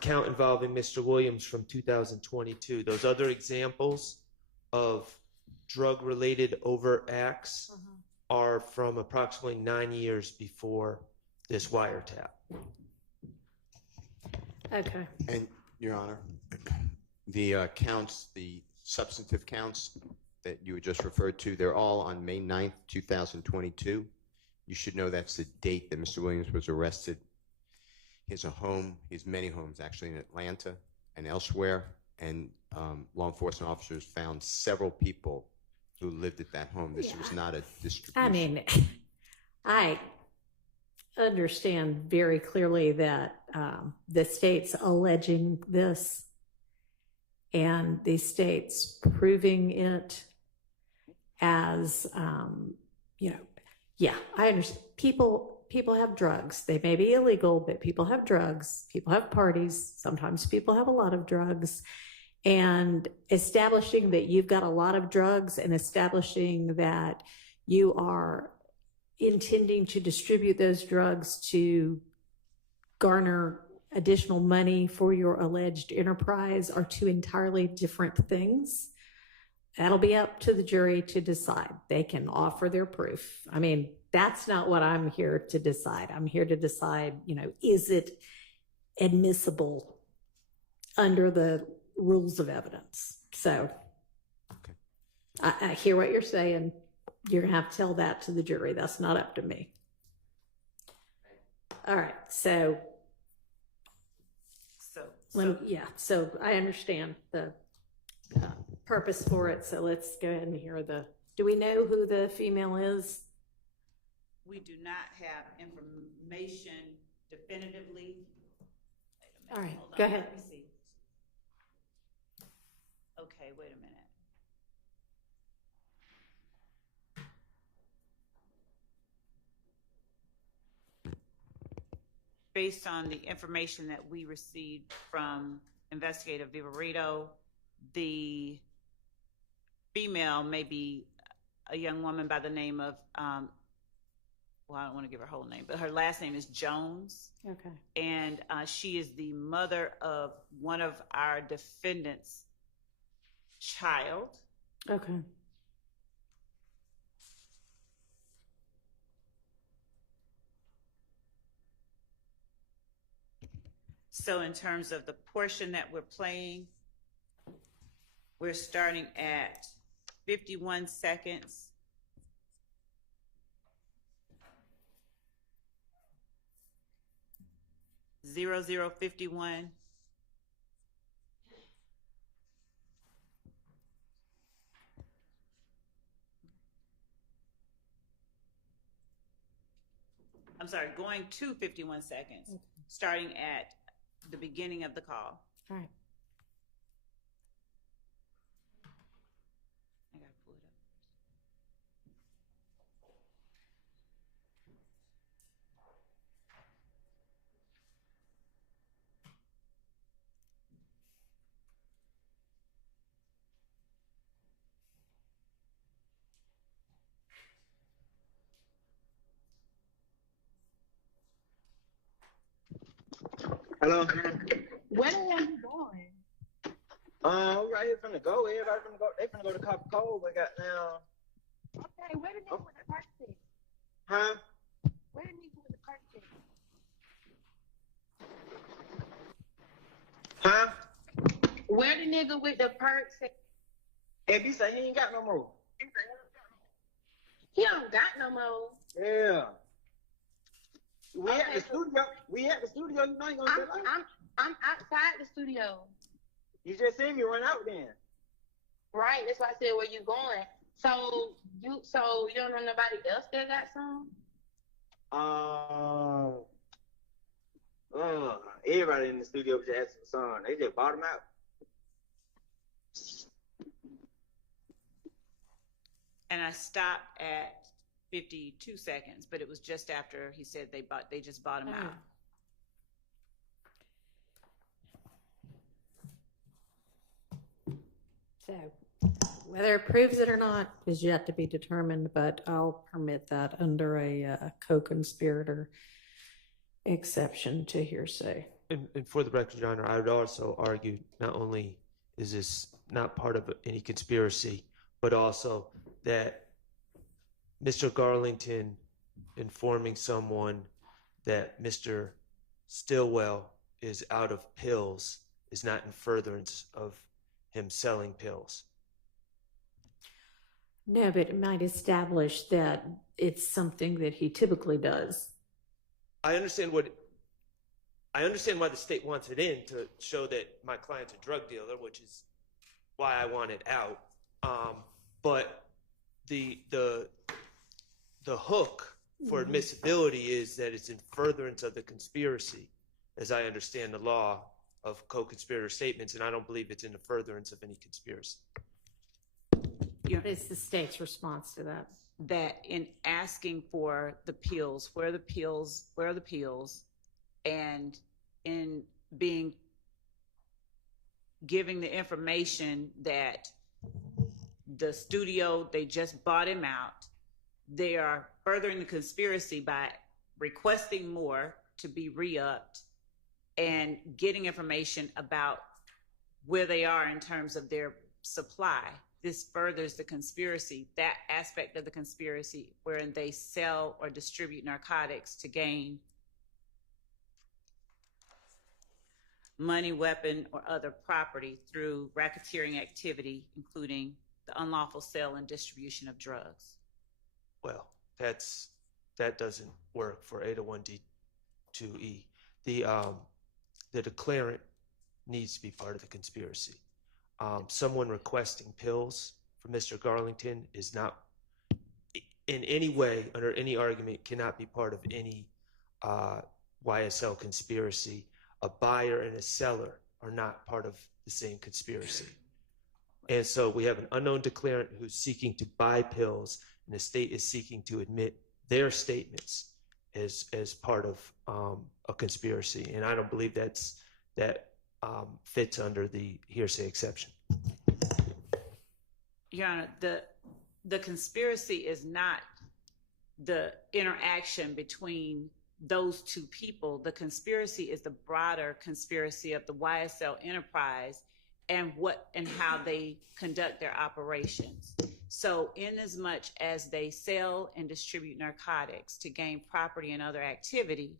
count involving Mr. Williams from 2022, those other examples of drug-related overt acts are from approximately 9 years before this wiretap. Okay. And, Your Honor, the counts, the substantive counts that you had just referred to, they're all on May 9th, 2022. You should know that's the date that Mr. Williams was arrested. He has a home, he has many homes actually in Atlanta and elsewhere, and law enforcement officers found several people who lived at that home. This was not a distribution. I mean, I understand very clearly that the state's alleging this and the state's proving it as, yeah, I understand. People have drugs. They may be illegal, but people have drugs. People have parties. Sometimes people have a lot of drugs. And establishing that you've got a lot of drugs and establishing that you are intending to distribute those drugs to garner additional money for your alleged enterprise are two entirely different things. That'll be up to the jury to decide. They can offer their proof. I mean, that's not what I'm here to decide. I'm here to decide, is it admissible under the rules of evidence? So I hear what you're saying. you're gonna have to tell that to the jury. That's not up to me. All right, so so I understand the purpose for it. So let's go ahead and hear do we know who the female is? We do not have information definitively. All right, Hold on, go ahead. Let me see. Okay, wait a minute. Based on the information that we received from Investigator Vivarito, the female may be a young woman by the name of, well, I don't want to give her whole name, but her last name is Jones. Okay. And she is the mother of one of our defendants' child. Okay. So in terms of the portion that we're playing, we're starting at 51 seconds. Zero, 51. I'm sorry, going to 51 seconds, starting at the beginning of the call. All right. I gotta pull it up. Hello? Where the hell you going? Right here finna go. Everybody finna go. They finna go to Coca-Cola. We got now. Okay, where the nigga with the person? Huh? Where the nigga with the person? Huh? Where the nigga with the person? If he say he ain't got no more. He don't got no more. Yeah. We Okay, at the studio. We at the studio. You know you gonna say like. I'm outside the studio. You just seen me run out then. Right, that's why I said where you going. So you don't know nobody else that got some? Everybody in the studio was just asking for some. They just bought them out. And I stopped at 52 seconds, but it was just after he said they just bought him out. So whether it proves it or not is yet to be determined, but I'll permit that under a co-conspirator exception to hearsay. And for the record, Your Honor, I would also argue not only is this not part of any conspiracy, but also that Mr. Garlington informing someone that Mr. Stillwell is out of pills is not in furtherance of him selling pills. No, but it might establish that it's something that he typically does. I understand why the state wants it in, to show that my client's a drug dealer, which is why I want it out. But the hook for admissibility is that it's in furtherance of the conspiracy, as I understand the law of co-conspirator statements, and I don't believe it's in the furtherance of any conspiracy. What is the state's response to that? That in asking for the pills, where are the pills, and in giving the information that the studio, they just bought him out, they are furthering the conspiracy by requesting more to be re-upped and getting information about where they are in terms of their supply. This furthers the conspiracy, that aspect of the conspiracy wherein they sell or distribute narcotics to gain money, weapon, or other property through racketeering activity, including the unlawful sale and distribution of drugs. well, that doesn't work for 801D2E. The declarant needs to be part of the conspiracy. Someone requesting pills for Mr. Garlington is not in any way, under any argument, cannot be part of any YSL conspiracy. A buyer and a seller are not part of the same conspiracy. And so we have an unknown declarant who's seeking to buy pills, and the state is seeking to admit their statements as part of a conspiracy. And I don't believe that fits under the hearsay exception. Your Honor, the conspiracy is not the interaction between those two people. The conspiracy is the broader conspiracy of the YSL enterprise and how they conduct their operations. So in as much as they sell and distribute narcotics to gain property and other activity,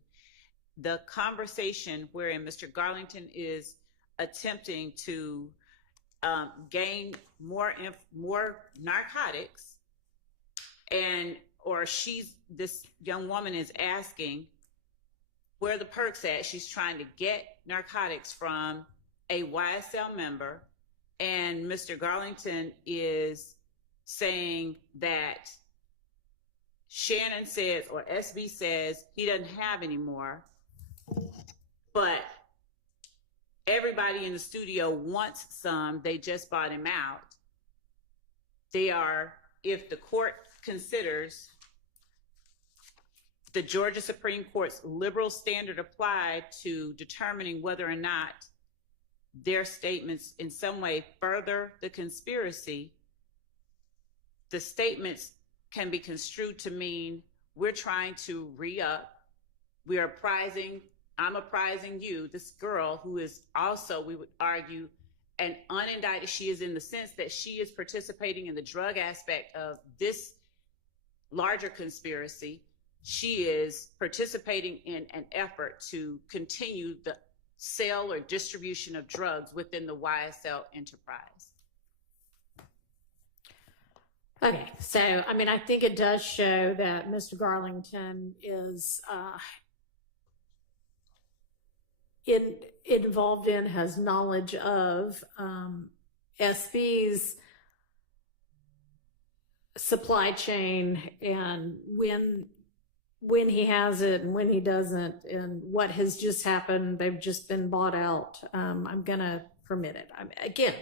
the conversation wherein Mr. Garlington is attempting to gain more narcotics, or this young woman is asking where the perks at. She's trying to get narcotics from a YSL member, and Mr. Garlington is saying that Shannon says, or SB says, he doesn't have any more, but everybody in the studio wants some. They just bought him out. If the court considers the Georgia Supreme Court's liberal standard applied to determining whether or not their statements in some way further the conspiracy, the statements can be construed to mean we're trying to re-up. I'm apprising you, this girl who is also, we would argue, an unindicted. She is in the sense that she is participating in the drug aspect of this larger conspiracy. She is participating in an effort to continue the sale or distribution of drugs within the YSL enterprise. Okay, so I think it does show that Mr. Garlington is involved in, has knowledge of SB's supply chain, and when he has it and when he doesn't, and what has just happened. They've just been bought out. I'm gonna permit it. Again,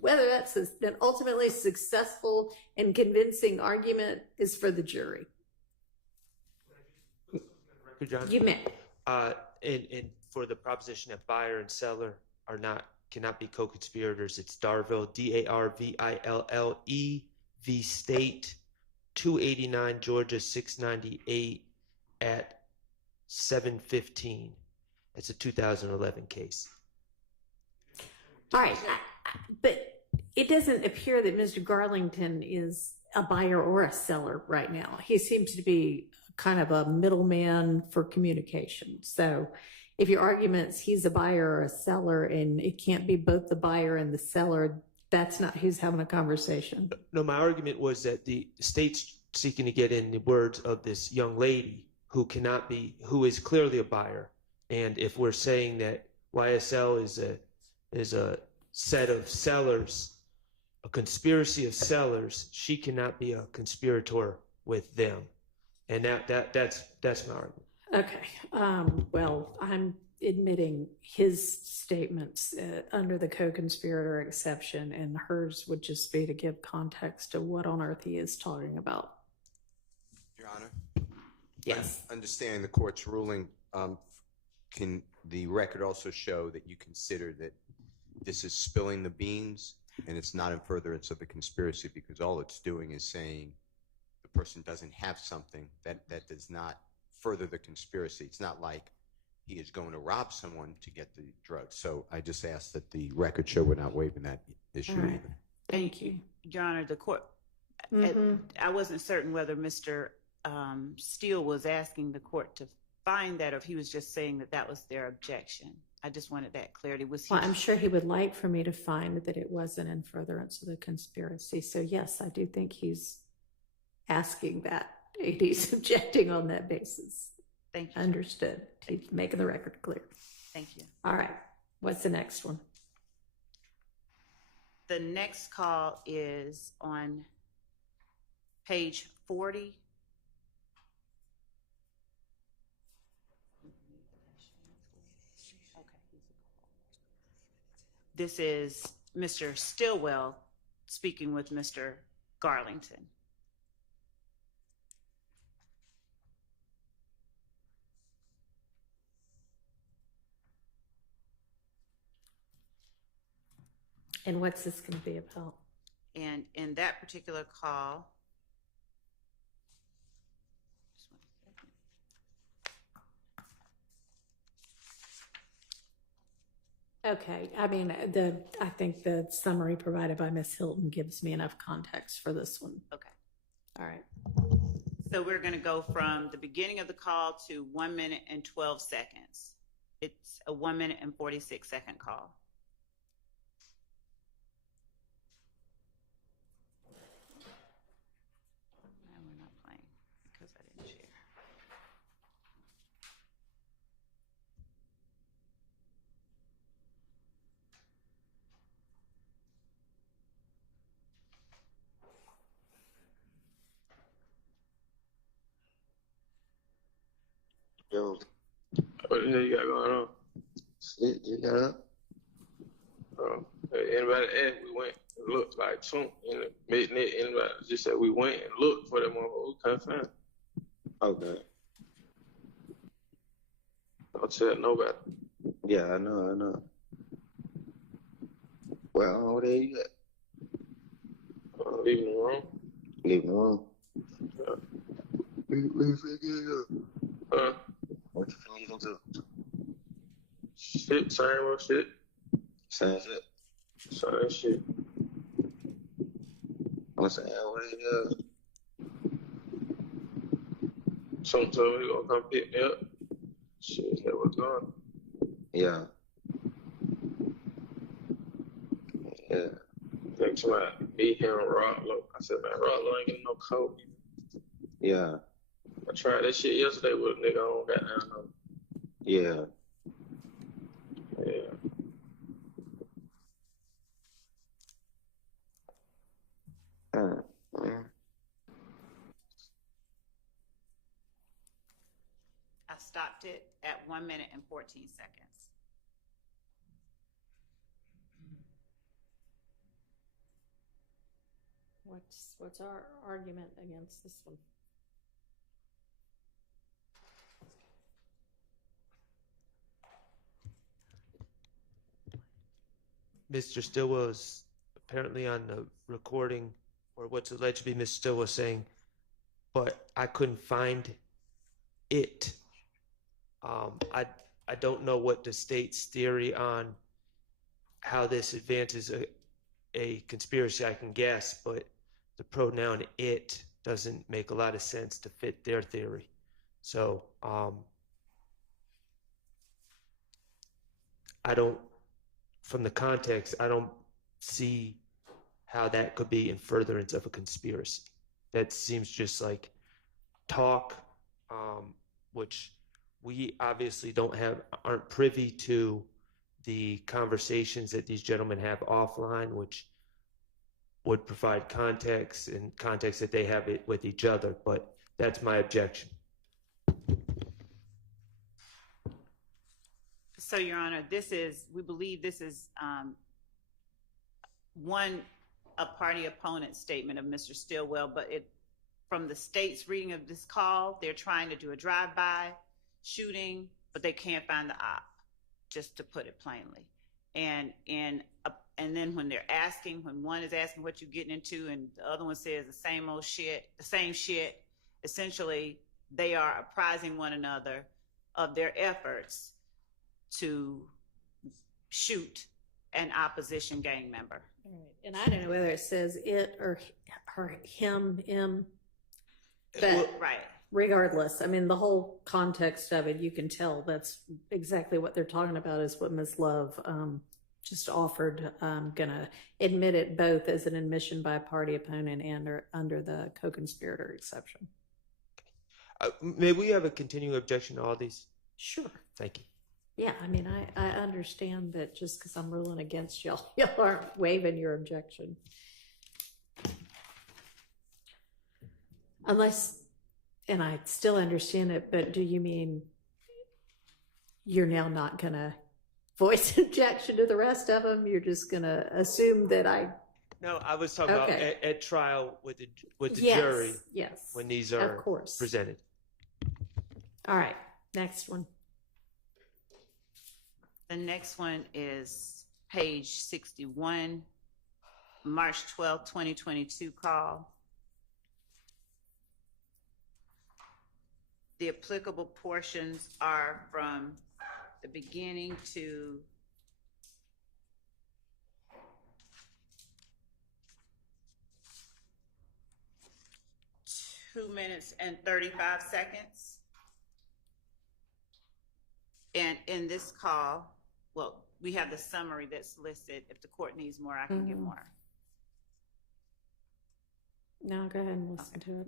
whether that's an ultimately successful and convincing argument is for the jury. You may. And for the proposition that buyer and seller cannot be co-conspirators, it's Darville, DARVILLE, v. State, 289 Georgia 698 at 715. It's a 2011 case. All right, but it doesn't appear that Mr. Garlington is a buyer or a seller right now. He seems to be kind of a middleman for communication. So if your argument's he's a buyer or a seller and it can't be both the buyer and the seller, that's not who's having a conversation. No, my argument was that the state's seeking to get in the words of this young lady who is clearly a buyer. And if we're saying that YSL is a set of sellers, a conspiracy of sellers, she cannot be a conspirator with them. And that's my argument. Okay. Well, I'm admitting his statements under the co-conspirator exception, and hers would just be to give context to what on earth he is talking about. Your Honor? Yes. Understanding the court's ruling, can the record also show that you consider that this is spilling the beans and it's not in furtherance of the conspiracy, because all it's doing is saying the person doesn't have something that does not further the conspiracy. It's not like he is going to rob someone to get the drugs. So I just ask that the record show we're not waiving that issue Right. either. Thank you. Your Honor, the court, I wasn't certain whether Mr. Steele was asking the court to find that, or if he was just saying that was their objection. I just wanted that clarity. Well, I'm sure he would like for me to find that it wasn't in furtherance of the conspiracy. So yes, I do think he's asking that. AD's objecting on that basis. Thank you. Understood. He's making the record clear. Thank you. All right. What's the next one? The next call is on page 40. This is Mr. Stillwell speaking with Mr. Garlington. And what's this going to be about? And in that particular call, just 1 second. Okay. I mean, I think the summary provided by Ms. Hilton gives me enough context for this one. Okay. All right. So we're going to go from the beginning of the call to 1 minute and 12 seconds. It's a 1 minute and 46-second call. And we're not playing because I didn't share. Yo, What the hell you got going on? shit, you got up? Anybody asked, we went and looked like something in the midnight. Anybody just said we went and looked for that motherfucker. We couldn't find it. Okay. Don't tell nobody. Yeah, I know. Well, over there you at? Leaving the room. Leaving the room. Yeah. Leave it. Huh? What you finna do? Shit, same old shit. Same shit. Same shit. I'm saying, what you Something told me he gonna come pick me up. Shit, that was gone. Yeah. Yeah. Next time I meet him, Rollo. I said, man, Rollo ain't getting no coat. Yeah. I tried that shit yesterday with a nigga on goddamn no. Yeah. Yeah. I stopped it at 1 minute and 14 seconds. What's our argument against this one? Mr. Stillwell is apparently on the recording, or what's alleged to be Mr. Stillwell saying, but I couldn't find it. I don't know what the state's theory on how this advances a conspiracy. I can guess, but the pronoun it doesn't make a lot of sense to fit their theory. So I don't, from the context, I don't see how that could be in furtherance of a conspiracy. That seems just like talk, which we obviously aren't privy to the conversations that these gentlemen have offline, which would provide context and context that they have it with each other. But that's my objection. So, Your Honor, we believe this is a party opponent statement of Mr. Stillwell, but from the state's reading of this call, they're trying to do a drive-by shooting, but they can't find the op, just to put it plainly. And then when one is asking what you're getting into and the other one says the same shit, essentially they are apprising one another of their efforts to shoot an opposition gang member. All right. And I don't know whether it says it or him, but right. Regardless, I mean, the whole context of it, you can tell that's exactly what they're talking about is what Ms. Love just offered, gonna admit it both as an admission by a party opponent and under the co-conspirator exception. May we have a continuing objection to all these? Sure. Thank you. Yeah, I mean, I understand that just because I'm ruling against y'all, y'all aren't waiving your objection. Unless, and I still understand it, but do you mean you're now not going to voice objection to the rest of them? You're just going to assume that I... No, I was talking about at trial with the yes, jury. Yes, when these are of course presented. All right, next one. The next one is page 61, March 12th, 2022 call. The applicable portions are from the beginning to (2 minutes and 35 seconds). And in this call, well, we have the summary that's listed. If the court needs more, I can give more. No, go ahead and listen to it.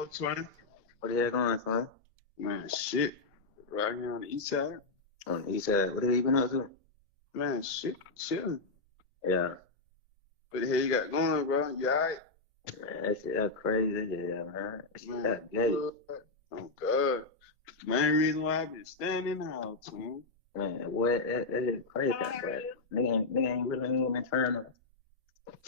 Oh, Twin. What the hell going, son? Man, shit. Right here on the east side. On the east side. What the hell you been up to? Man, shit. Chilling. Yeah. What the hell you got going, bro? You alright? Man, that shit that crazy. Yeah, man. That shit Man, that gay. oh, God. Main reason why I been standing in the house, man. Man, what? That is crazy, but nigga ain't really even trying to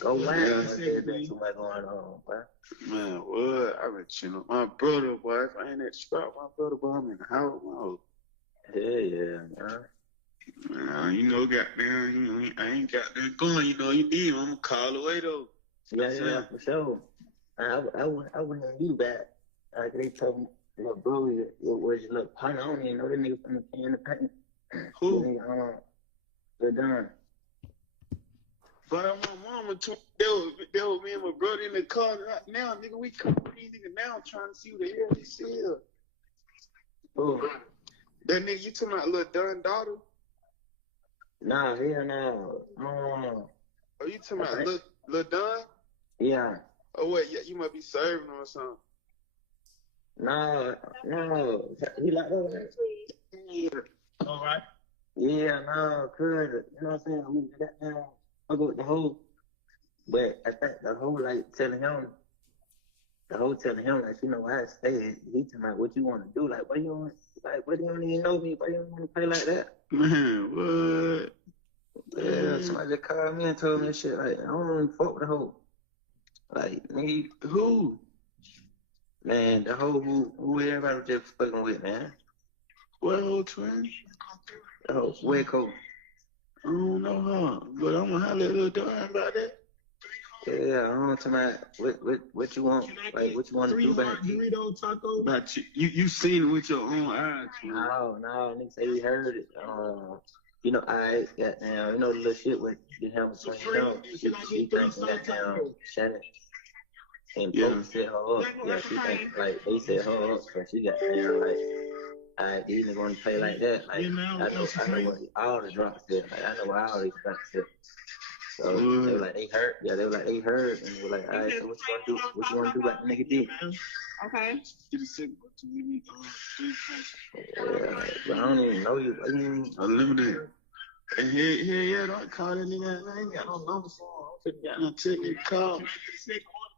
go wild. There's been too much going on, bro. Man, what? I been chilling with my brother, boy. If I ain't at the spot, my brother, boy, I'm in the house, man. Yeah, man. Man, you know, goddamn, you know, I ain't got that going, you know, you need, I'm gonna call away, though. Yeah, for sure. I wouldn't you back. Like they told me, little bro, it was your little partner. I don't even know that nigga from the can of paint. Who? They're done. But my mama told they was me and my brother in the car right now, nigga. We come with these niggas now trying to see what the hell they said. Who? That nigga, you talking about little Dunn daughter? Nah, hell no. Oh, you talking about little Dunn? Yeah. Oh, wait, yeah, you might be serving or something. No. He like that. Yeah. All right. Yeah, no, cuz, you know what I'm saying? We got down. I go with the whole, but I think the whole like telling him, like, you know, I stay. He talking about what you want to do, like, what do you don't even know me? Why you don't want to play like that? Man, what? Yeah, somebody just called me and told me this shit. Like, I don't even fuck with the whole. Like, nigga, who? Man, the whole who everybody was just fucking with, man. What whole Twin? The whole YSL. I don't know her, but I'm gonna holler at little Dunn about that. Yeah, I don't know about what you want, like what you want to do back. Dorito taco. But you seen it with your own eyes. No, nigga say he heard it. You know, I got down. You know the little shit with the hammer swing down. She thinking that down Shannon and Pope set her up. Yeah, she think like they set her up, so she got down like. I didn't want to play like that. Like I know what all the drunks did. Like I know what all these drunks did. So they were like they heard. Yeah, they were like they heard, and they were like, all right, so what you want to do? What you want to do about the nigga did? Okay. Yeah, but I don't even know you. Eliminate. And here, don't call that nigga. I ain't got no number for him. I'm gonna take your call.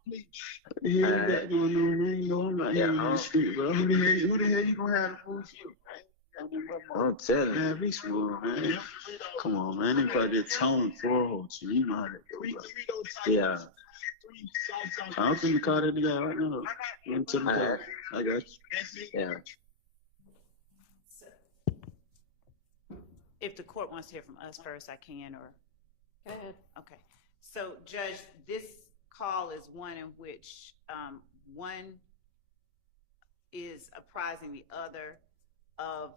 What the hell you got going on, man? You know I'm not here on the street, bro. Who the hell you gonna have to fool you? I'm telling you. Man, be smooth, man. Come on, man. They probably just tone for us. You know how that go, bro. Yeah. I'm finna call that nigga right now. Run to the car. I got you. Yeah. If the court wants to hear from us first, I can, or... Go ahead. Okay. So, Judge, this call is one in which one is apprising the other of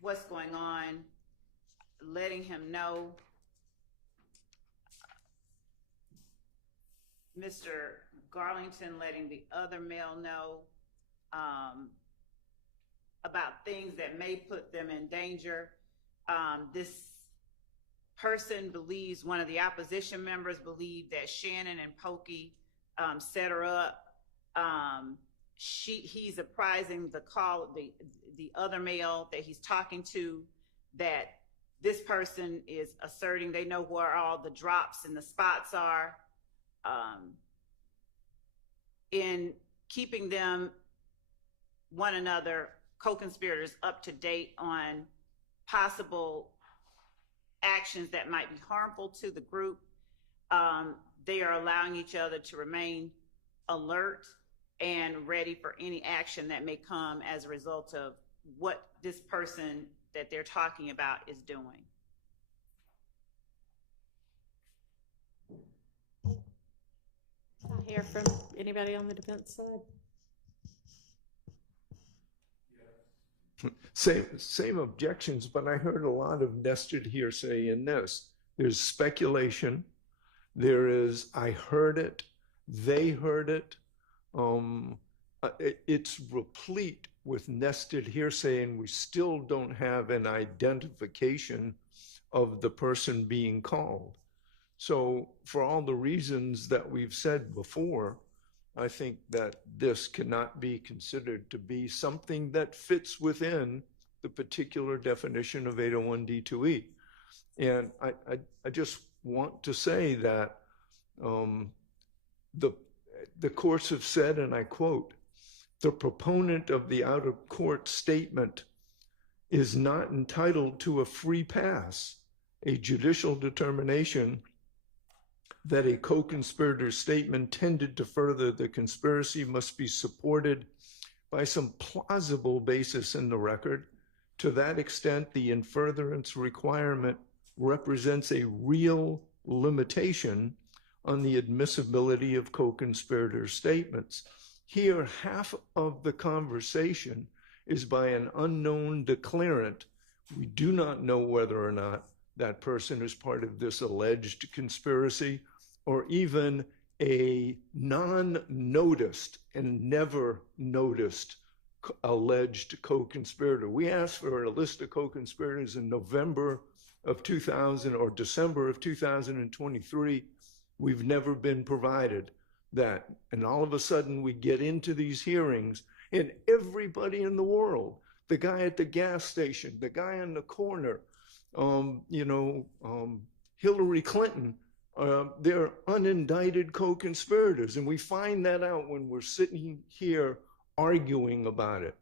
what's going on, letting him know. Mr. Garlington letting the other male know about things that may put them in danger. This person believes, one of the opposition members believed that Shannon and Pokey set her up. He's apprising the other male that he's talking to that this person is asserting they know where all the drops and the spots are, in keeping them, one another, co-conspirators, up to date on possible actions that might be harmful to the group. They are allowing each other to remain alert and ready for any action that may come as a result of what this person that they're talking about is doing. I hear from anybody on the defense side. Same objections, but I heard a lot of nested hearsay in this. There's speculation. There is, I heard it, they heard it. It's replete with nested hearsay, and we still don't have an identification of the person being called. So for all the reasons that we've said before, I think that this cannot be considered to be something that fits within the particular definition of 801D2E. And I just want to say that the courts have said, and I quote, "The proponent of the out-of-court statement is not entitled to a free pass. A judicial determination that a co-conspirator's statement tended to further the conspiracy must be supported by some plausible basis in the record. To that extent, the in furtherance requirement represents a real limitation on the admissibility of co-conspirator statements." Here, half of the conversation is by an unknown declarant. We do not know whether or not that person is part of this alleged conspiracy, or even a non-noticed and never noticed alleged co-conspirator. We asked for a list of co-conspirators in November of 2000 or December of 2023. We've never been provided that. And all of a sudden we get into these hearings and everybody in the world, the guy at the gas station, the guy on the corner, Hillary Clinton, they're unindicted co-conspirators. And we find that out when we're sitting here arguing about it.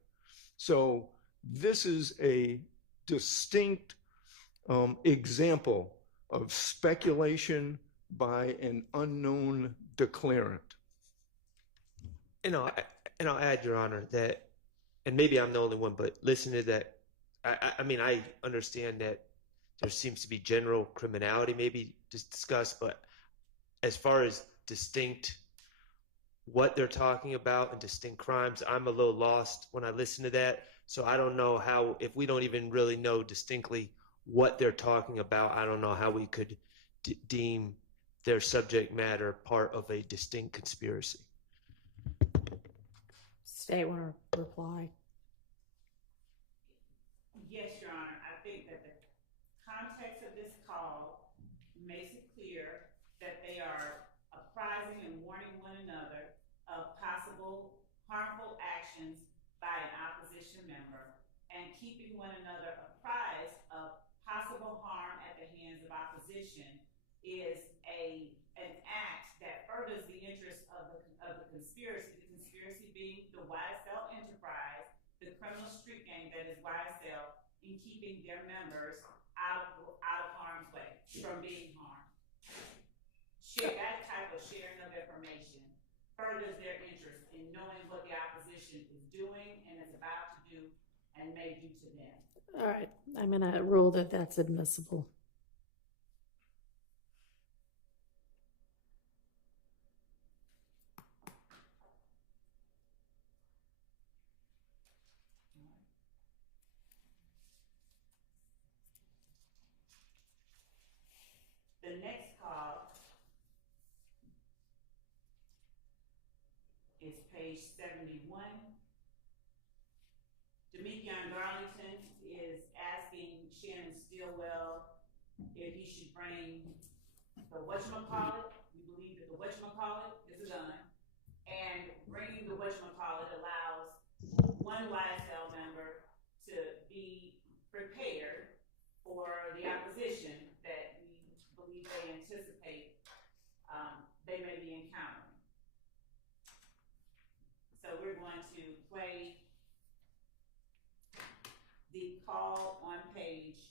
So this is a distinct example of speculation by an unknown declarant. And I'll add, Your Honor, that, and maybe I'm the only one, but listen to that. I mean, I understand that there seems to be general criminality maybe discussed, but as far as distinct, what they're talking about and distinct crimes, I'm a little lost when I listen to that. So I don't know how, if we don't even really know distinctly what they're talking about, I don't know how we could deem their subject matter part of a distinct conspiracy. State want to reply? Yes, Your Honor. I think that the context of this call makes it clear that they are apprising and warning one another of possible harmful actions by an opposition member and keeping one another apprised of possible harm at the hands of opposition is an act that furthers the interest of the conspiracy. The conspiracy being the YSL enterprise, the criminal street gang that is YSL, in keeping their members out of harm's way, from being harmed. That type of sharing of information furthers their interest in knowing what the opposition is doing and is about to do and may do to them. All right, I'm going to rule that that's admissible. the next call is page 71. Demekion Garlington is asking Shannon Stillwell if he should bring the whatchamacallit. We believe that the whatchamacallit is a gun, and bringing the whatchamacallit allows one YSL member to be prepared for the opposition that we believe they anticipate they may be encountering. So we're going to play the call on page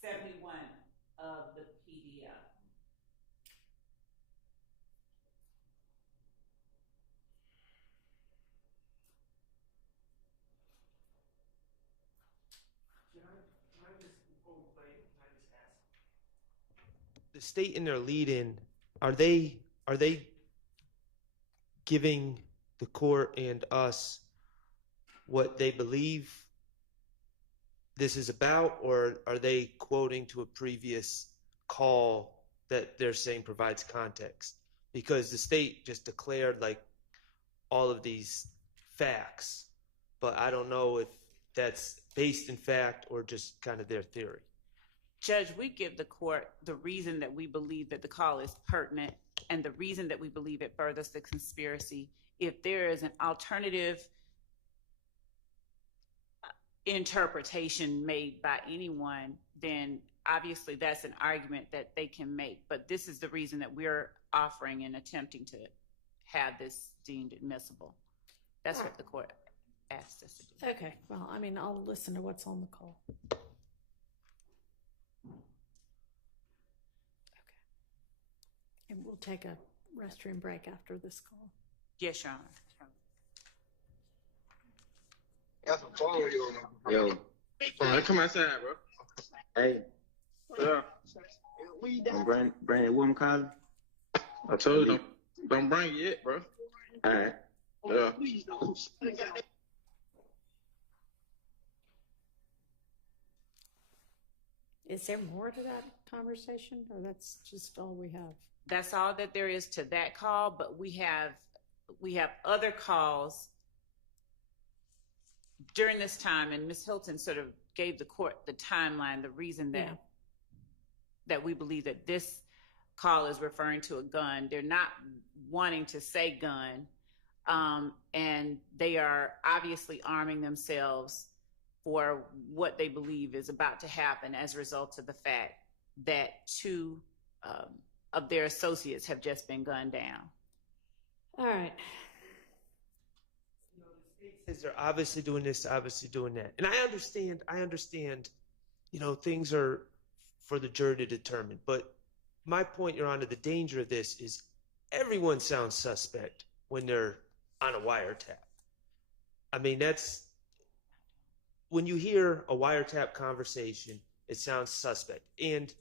71 of the PDF. The state in their lead-in, are they giving the court and us what they believe this is about, or are they quoting to a previous call that they're saying provides context? Because the state just declared like all of these facts, but I don't know if that's based in fact or just kind of their theory. Judge, we give the court the reason that we believe that the call is pertinent and the reason that we believe it furthers the conspiracy. If there is an alternative interpretation made by anyone, then obviously that's an argument that they can make. But this is the reason that we're offering and attempting to have this deemed admissible. That's what the court asked us to do. Okay, well, I mean, I'll listen to what's on the call. And we'll take a restroom break after this call. Yes, Your Honor. Got some phone with you. Yo, Bro, come outside, bro. hey, Yeah. I'm Brandon William Collins. I told you, don't bring it yet, bro. All right. Yeah. Is there more to that conversation, or that's just all we have? That's all that there is to that call, but we have other calls during this time, and Ms. Hilton sort of gave the court the timeline, the reason that we believe that this call is referring to a gun. They're not wanting to say gun, and they are obviously arming themselves for what they believe is about to happen as a result of the fact that two of their associates have just been gunned down. All right. Says they're obviously doing this, obviously doing that. And I understand, things are for the jury to determine. But my point, Your Honor, the danger of this is everyone sounds suspect when they're on a wiretap. I mean, when you hear a wiretap conversation, it sounds suspect. And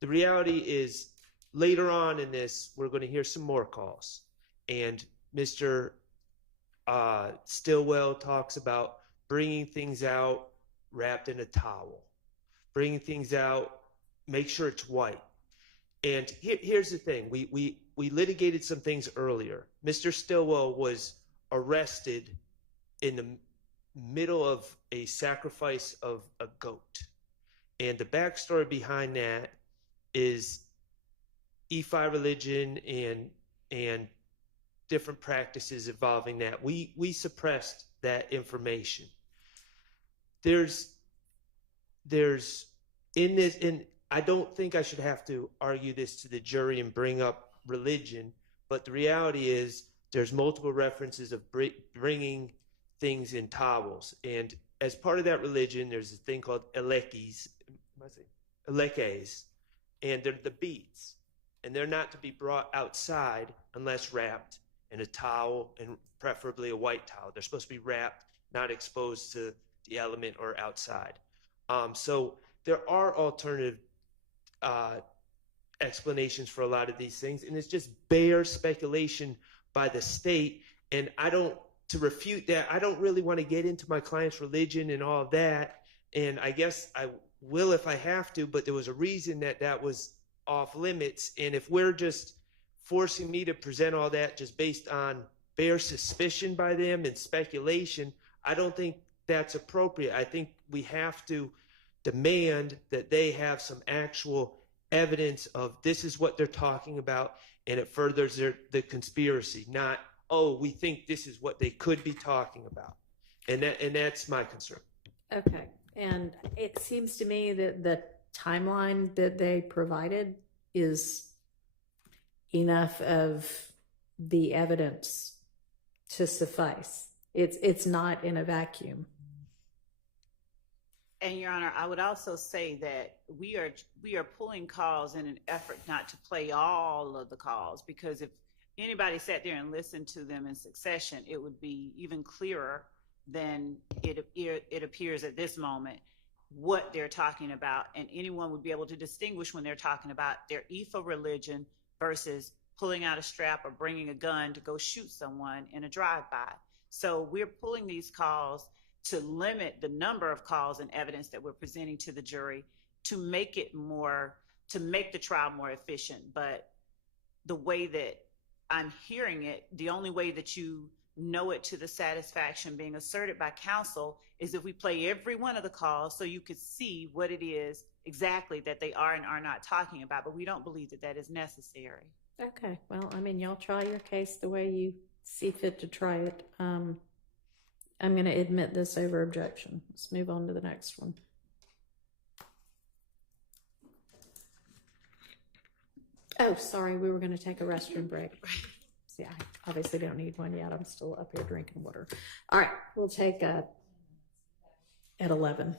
the reality is later on in this, we're going to hear some more calls. And Mr. Stillwell talks about bringing things out wrapped in a towel, bringing things out, make sure it's white. And here's the thing. We litigated some things earlier. Mr. Stillwell was arrested in the middle of a sacrifice of a goat. And the backstory behind that is EFI religion and different practices involving that. We suppressed that information. There's in this, and I don't think I should have to argue this to the jury and bring up religion, but the reality is there's multiple references of bringing things in towels. And as part of that religion, there's a thing called elekes, and they're the beads. And they're not to be brought outside unless wrapped in a towel, and preferably a white towel. They're supposed to be wrapped, not exposed to the element or outside. So there are alternative explanations for a lot of these things, and it's just bare speculation by the state. And to refute that, I don't really want to get into my client's religion and all of that. And I guess will if I have to, but there was a reason that that was off limits. And if we're just forcing me to present all that just based on bare suspicion by them and speculation, I don't think that's appropriate. I think we have to demand that they have some actual evidence of this is what they're talking about, and it furthers the conspiracy, not, oh, we think this is what they could be talking about. And that's my concern. Okay. And it seems to me that the timeline that they provided is enough of the evidence to suffice. It's not in a vacuum. And Your Honor, I would also say that we are pulling calls in an effort not to play all of the calls, because if anybody sat there and listened to them in succession, it would be even clearer than it appears at this moment what they're talking about, and anyone would be able to distinguish when they're talking about their EFA religion versus pulling out a strap or bringing a gun to go shoot someone in a drive-by. So we're pulling these calls to limit the number of calls and evidence that we're presenting to the jury to make the trial more efficient. But the way that I'm hearing it, the only way that you know it to the satisfaction being asserted by counsel is if we play every one of the calls so you could see what it is exactly that they are and are not talking about. But we don't believe that that is necessary. Okay. Well, I mean, y'all try your case the way you see fit to try it. I'm going to admit this over objection. Let's move on to the next one. Oh, sorry. We were going to take a restroom break. See, I obviously don't need one yet. I'm still up here drinking water. All right. We'll take at 11.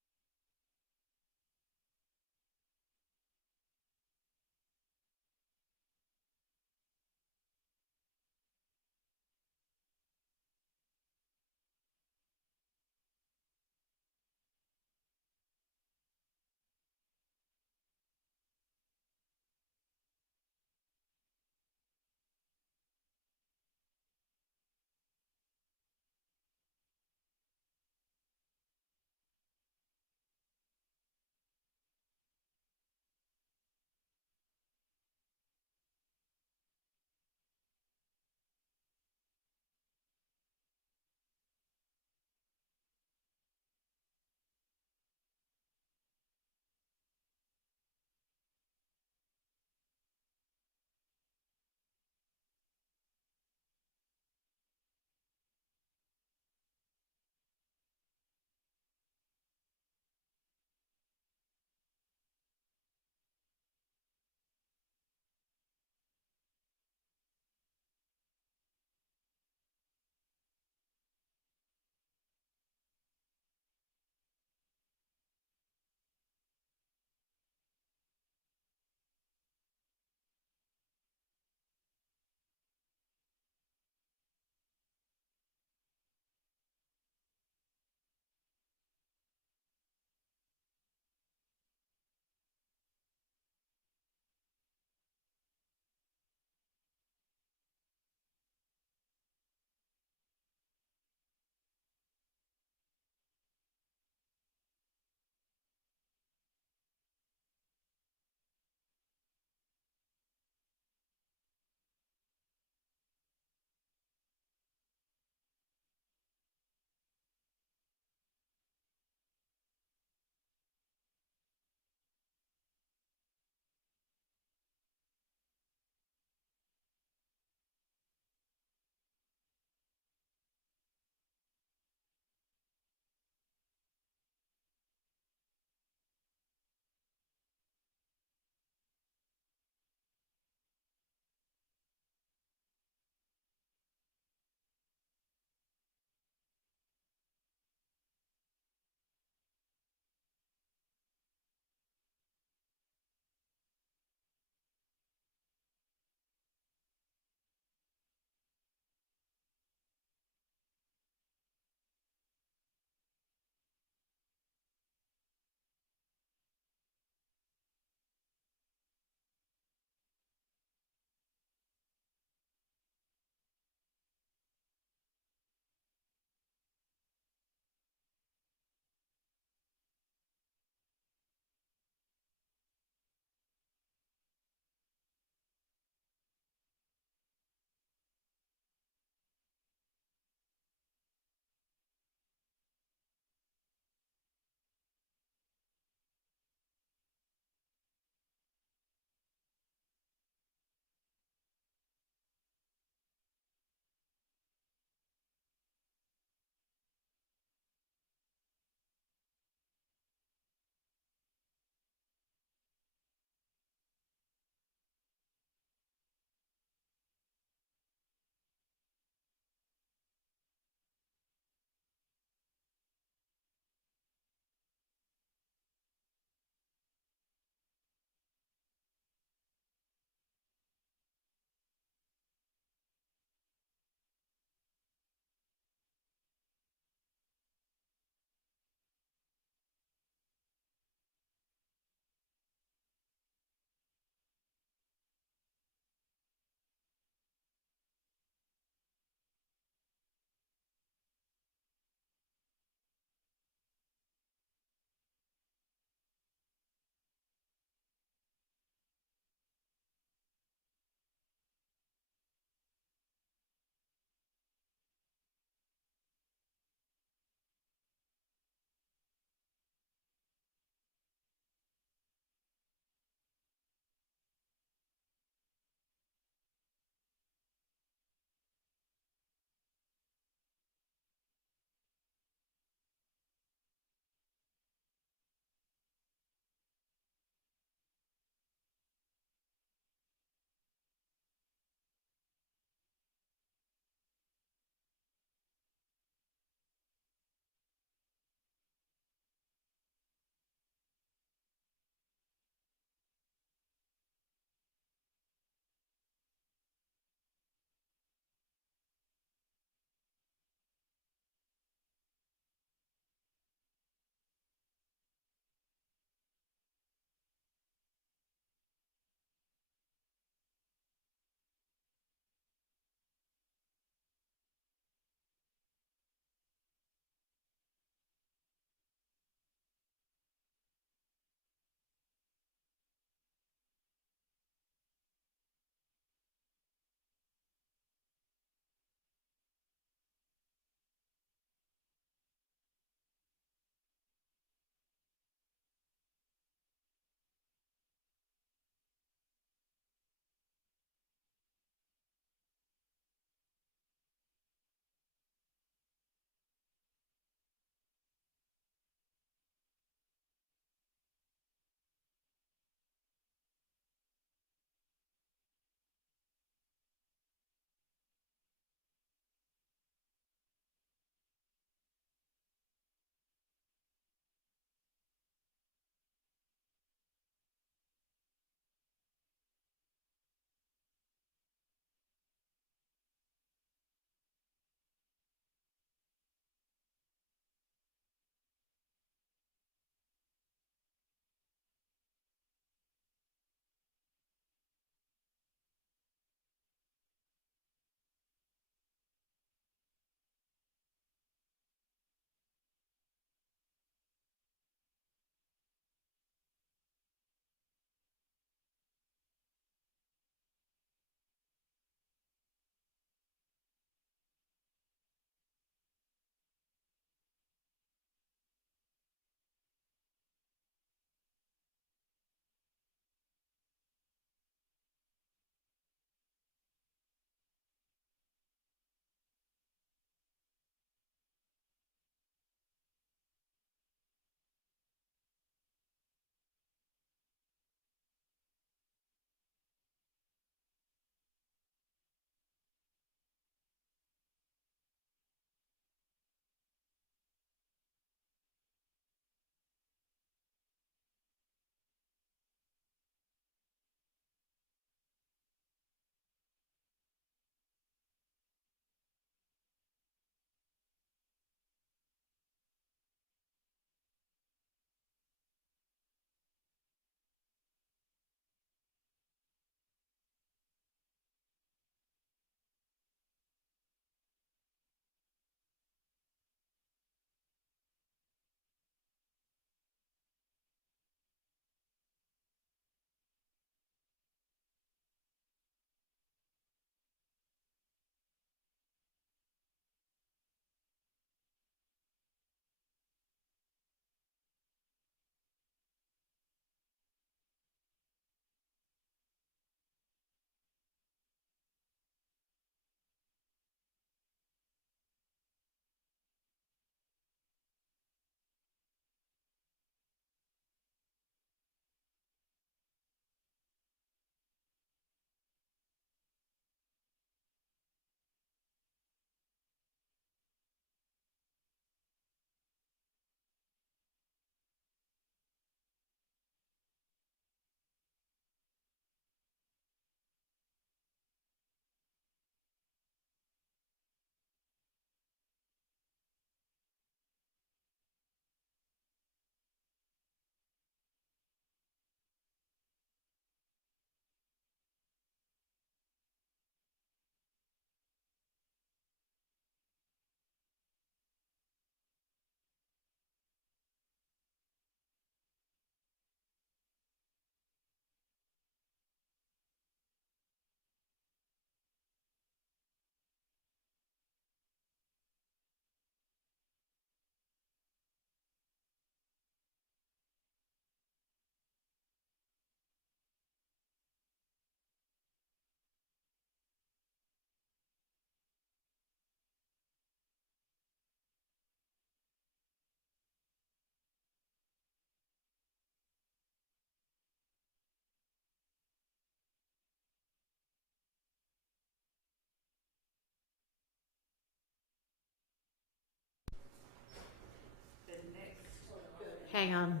Hang on.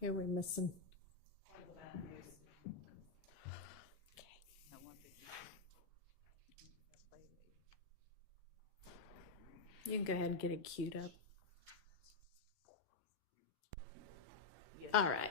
Who are we missing? You can go ahead and get it queued up. All right.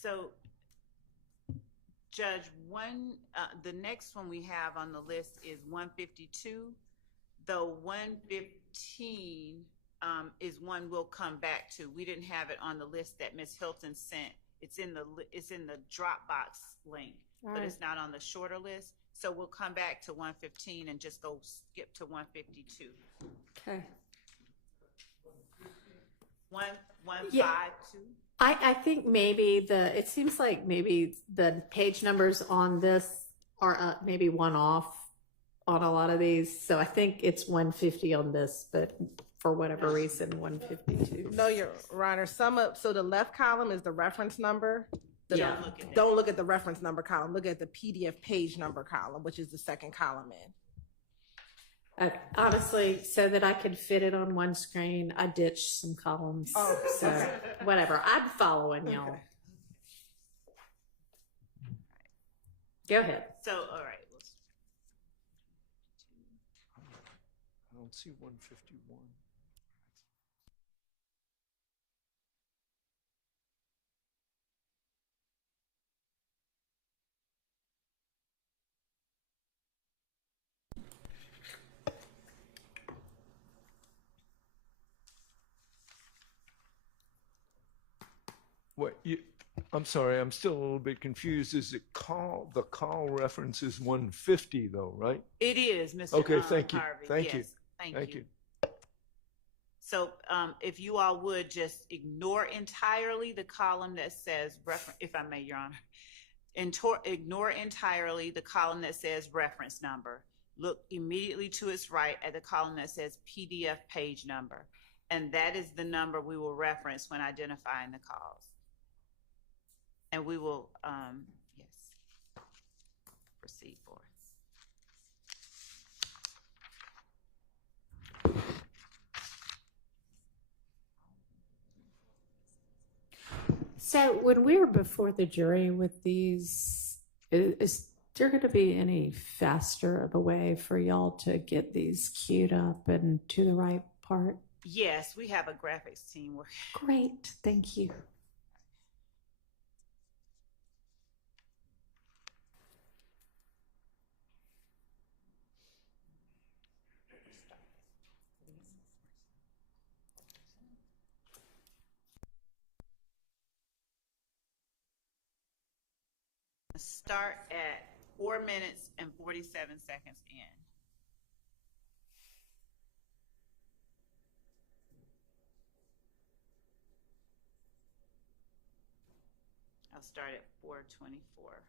So, Judge, the next one we have on the list is 152. The 115 is one we'll come back to. We didn't have it on the list that Ms. Hilton sent. It's in the Dropbox link, but it's not on the shorter list. So we'll come back to 115 and just go skip to 152. Okay. 152. I think maybe it seems like maybe the page numbers on this are maybe one off on a lot of these. So I think it's 150 on this, but for whatever reason, 152. No, Your Honor. So the left column is the reference number. Don't look at the reference number column. Look at the PDF page number column, which is the second column in. Honestly, so that I could fit it on one screen, I ditched some columns. Oh, so okay. Whatever. I'm following y'all. Okay. Go ahead. So, all right. I don't see 151. I'm sorry, I'm still a little bit confused. Is it the call reference is 150 though, right? It is, Mr. Okay, thank you. Harvey. Thank you. Yes, Thank you. So if you all would just ignore entirely the column that says reference, if I may, Your Honor, ignore entirely the column that says reference number. Look immediately to its right at the column that says PDF page number. And that is the number we will reference when identifying the calls. And we will, yes, proceed forward. So when we were before the jury with these, is there going to be any faster of a way for y'all to get these queued up and to the right part? Yes, we have a graphics team working. Great, thank you. Start at 4 minutes and 47 seconds in. I'll start at 4:24.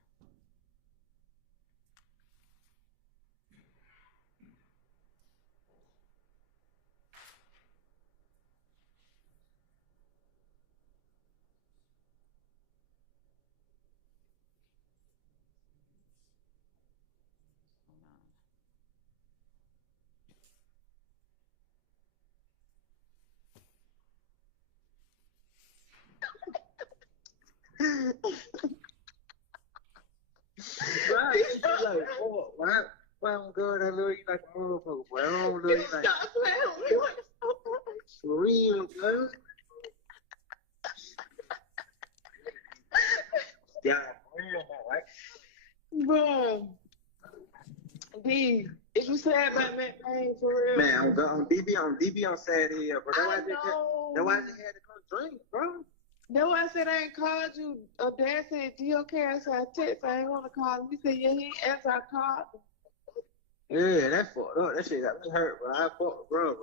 Right, it's just like, oh, why I'm good? I love you like a motherfucker, boy. I don't love you like Stop playing with me. for real, girl. Yeah, for real, right? Bro, D, is you sad about that thing for real? Man, on DB on Saturday, bro. That's why I just had to come drink, bro. No, I said I ain't called you. Dad said, "Do you okay?" I said, "I text. I ain't want to call him." He said, "Yeah, he ain't answer. I called him." Yeah, that fucked up. That shit got me hurt, bro. I fucked with bro.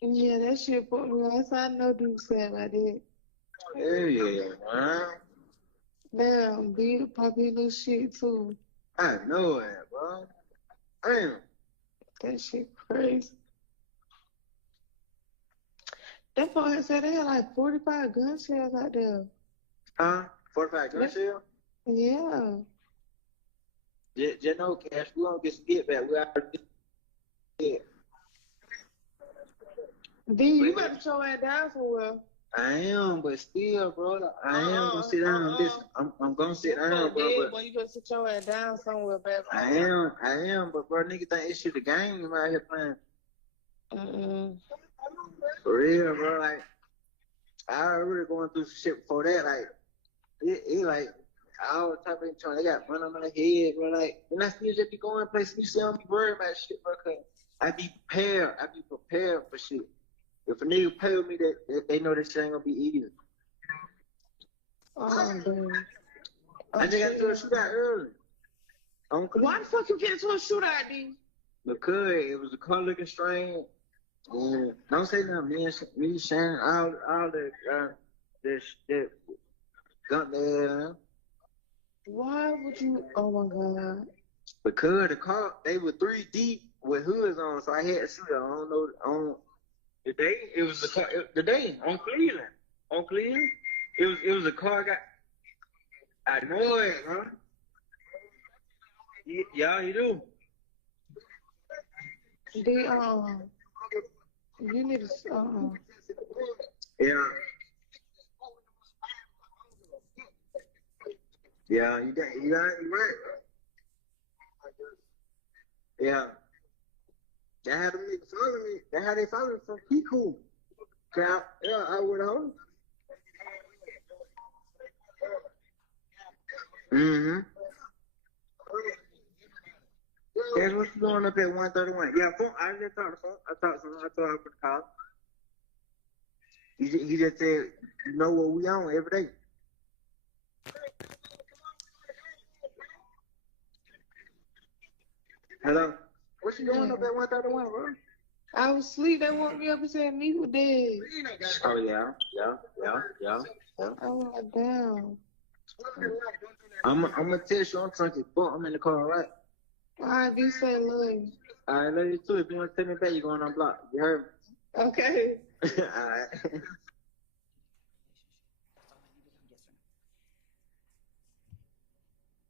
Yeah, that shit put me on. So I know dude said I did. Hell yeah, man. Damn, big puppy little shit too. I know it, bro. Damn. That shit crazy. That fucker said they had like 45 gun shells out there. Huh? 45 gun That- shell? Yeah. Just know, Cash, we gonna get some get back. We already did. D, you better show that down somewhere. I am, but still, bro, I am gonna sit down. Listen, I'm gonna sit down, bro. Boy, you better sit your ass down somewhere, baby. I am, but bro, nigga think it's shit the game out here playing. For real, bro. Like, I already going through some shit before that. Like, it like all the type of trying. They got money on my head, bro. Like, and I still just be going places. You see, I don't be worried about shit, bro. Cause I be prepared. I be prepared for shit. If a nigga pay with me, that they know that shit ain't gonna be easy. Oh, man. I just got into a shootout early. Why the fuck you get into a shootout, D? Because it was a car looking strange. Don't say nothing. Me, Shannon, all the gun there. Why would you? Oh my god. Because the car, they were 3 deep with hoods on, so I had to shoot. I don't know. On the day, it was the car. The day on Cleveland. It was a car. I know it, huh? Yeah, you do. D, you need to, Yeah. Yeah, you right. Yeah. That how them niggas follow me. That how they follow me from Kiku. Yeah, I would have. Mm-hmm. That's what you doing up at 131. Yeah, I just talked to phone. I told her for the call. He just said, you know what we on every day. Hello? What you doing up at 131, bro? I was asleep. They woke me up and said me was dead. Oh, yeah. I'm like, damn. I'm gonna text you. I'm trying to fuck. I'm in the car, right? All right, be say love you. All right, love you too. If you want to take me back, you're going on block. You heard me? Okay. All right.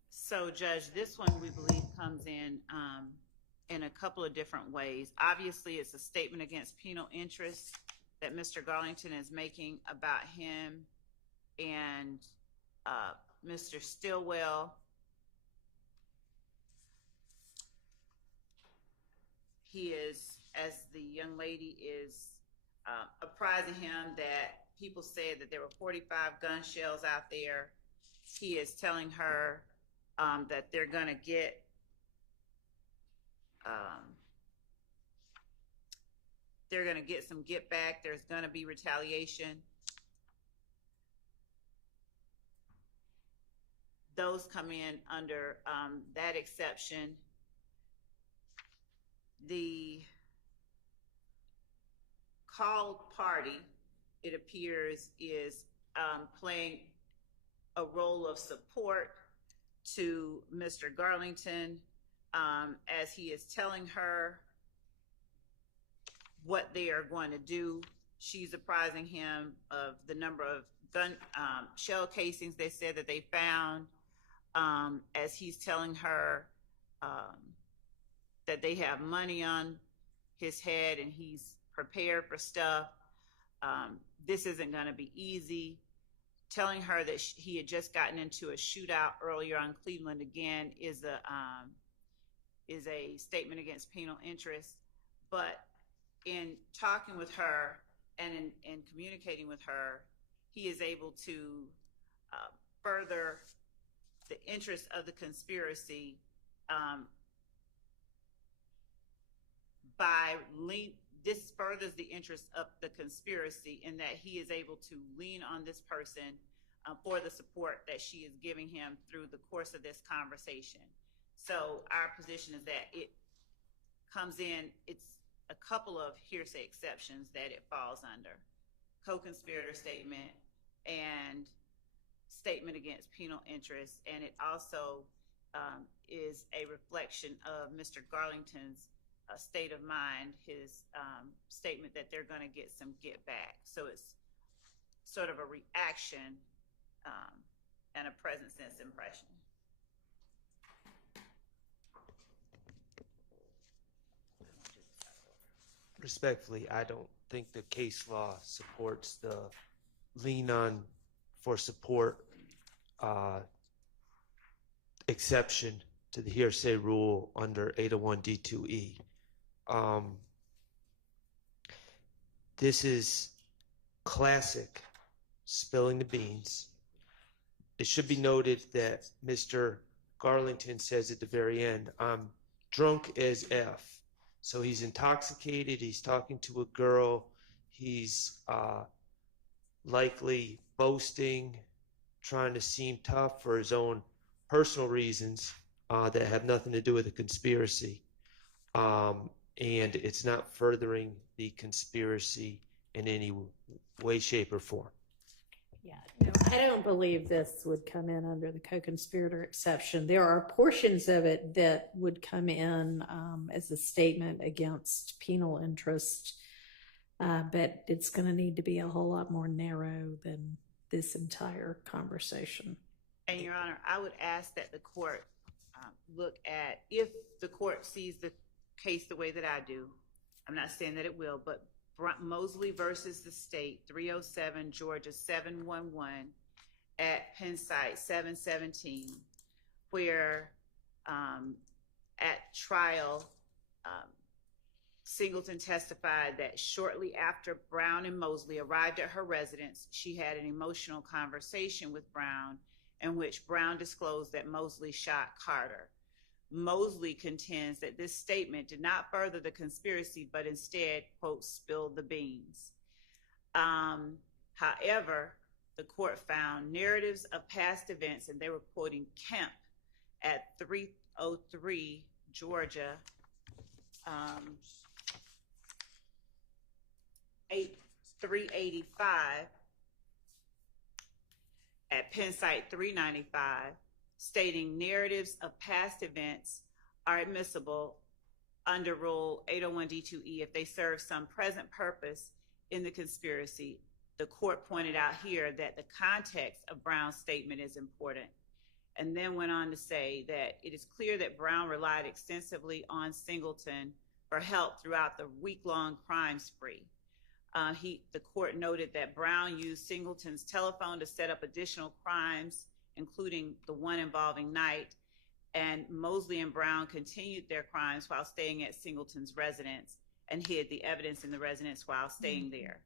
So, Judge, this one we believe comes in a couple of different ways. Obviously, it's a statement against penal interest that Mr. Garlington is making about him and Mr. Stillwell. He is, as the young lady is apprising him that people said that there were 45 gun shells out there. He is telling her that they're going to get some get back. There's going to be retaliation. Those come in under that exception. The called party, it appears, is playing a role of support to Mr. Garlington as he is telling her what they are going to do. She's apprising him of the number of gun shell casings they said that they found, as he's telling her that they have money on his head and he's prepared for stuff. This isn't going to be easy. Telling her that he had just gotten into a shootout earlier on Cleveland again is a statement against penal interest. But in talking with her and in communicating with her, he is able to further the interest of the conspiracy by this furthers the interest of the conspiracy in that he is able to lean on this person for the support that she is giving him through the course of this conversation. So our position is that it comes in, it's a couple of hearsay exceptions that it falls under. Co-conspirator statement and statement against penal interest, and it also is a reflection of Mr. Garlington's state of mind, his statement that they're going to get some get back. So it's sort of a reaction and a present sense impression. Respectfully, I don't think the case law supports the lean on for support exception to the hearsay rule under 801 D2E. This is classic spilling the beans. It should be noted that Mr. Garlington says at the very end, I'm drunk as F. So he's intoxicated, he's talking to a girl, he's likely boasting, trying to seem tough for his own personal reasons that have nothing to do with the conspiracy. And it's not furthering the conspiracy in any way, shape, or form. Yeah, no, I don't believe this would come in under the co-conspirator exception. There are portions of it that would come in as a statement against penal interest, but it's going to need to be a whole lot more narrow than this entire conversation. And Your Honor, I would ask that the court look at, if the court sees the case the way that I do, I'm not saying that it will, but Mosley versus the state, 307 Georgia 711 at Penn site 717, where at trial, Singleton testified that shortly after Brown and Mosley arrived at her residence, she had an emotional conversation with Brown in which Brown disclosed that Mosley shot Carter. Mosley contends that this statement did not further the conspiracy, but instead, quote, spilled the beans. However, the court found narratives of past events, and they were quoting Kemp at 303 Georgia 385 at Penn site 395, stating narratives of past events are admissible under Rule 801 D2E if they serve some present purpose in the conspiracy. The court pointed out here that the context of Brown's statement is important, and then went on to say that it is clear that Brown relied extensively on Singleton for help throughout the week-long crime spree. The court noted that Brown used Singleton's telephone to set up additional crimes, including the one involving Knight, and Mosley and Brown continued their crimes while staying at Singleton's residence and hid the evidence in the residence while staying there.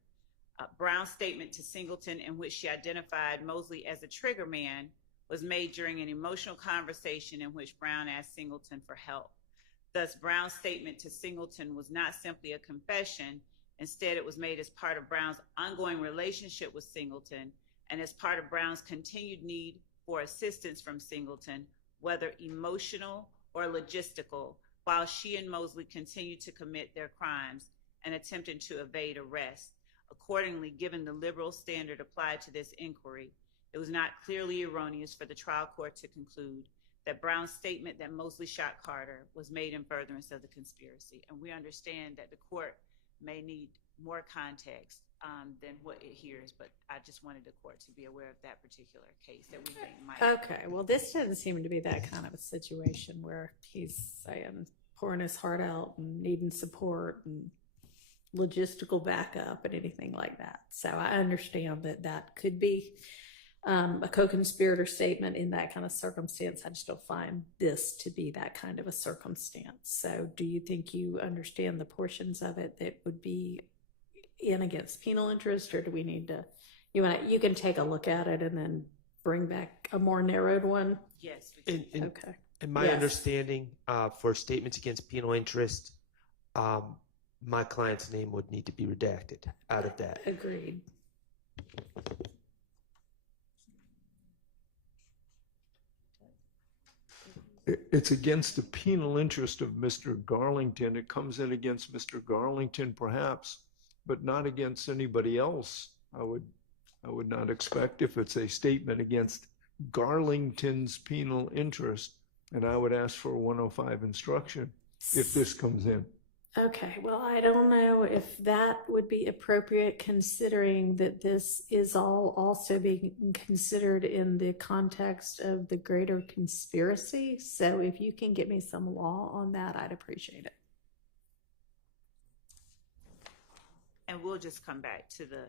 Brown's statement to Singleton, in which she identified Mosley as a trigger man, was made during an emotional conversation in which Brown asked Singleton for help. Thus, Brown's statement to Singleton was not simply a confession. Instead, it was made as part of Brown's ongoing relationship with Singleton and as part of Brown's continued need for assistance from Singleton, whether emotional or logistical, while she and Mosley continued to commit their crimes and attempted to evade arrest. Accordingly, given the liberal standard applied to this inquiry, it was not clearly erroneous for the trial court to conclude that Brown's statement that Mosley shot Carter was made in furtherance of the conspiracy. And we understand that the court may need more context than what it hears, but I just wanted the court to be aware of that particular case that we think might. Okay, well, this doesn't seem to be that kind of a situation where he's saying pouring his heart out and needing support and logistical backup and anything like that. So I understand that that could be a co-conspirator statement in that kind of circumstance. I just don't find this to be that kind of a circumstance. So do you think you understand the portions of it that would be in against penal interest, or do we need to, you can take a look at it and then bring back a more narrowed one? Yes. Okay. In my understanding, for statements against penal interest, my client's name would need to be redacted out of that. Agreed. It's against the penal interest of Mr. Garlington. It comes in against Mr. Garlington perhaps, but not against anybody else. I would not expect if it's a statement against Garlington's penal interest, and I would ask for a 105 instruction if this comes in. Okay, well, I don't know if that would be appropriate considering that this is all also being considered in the context of the greater conspiracy. So if you can get me some law on that, I'd appreciate it. And we'll just come back to the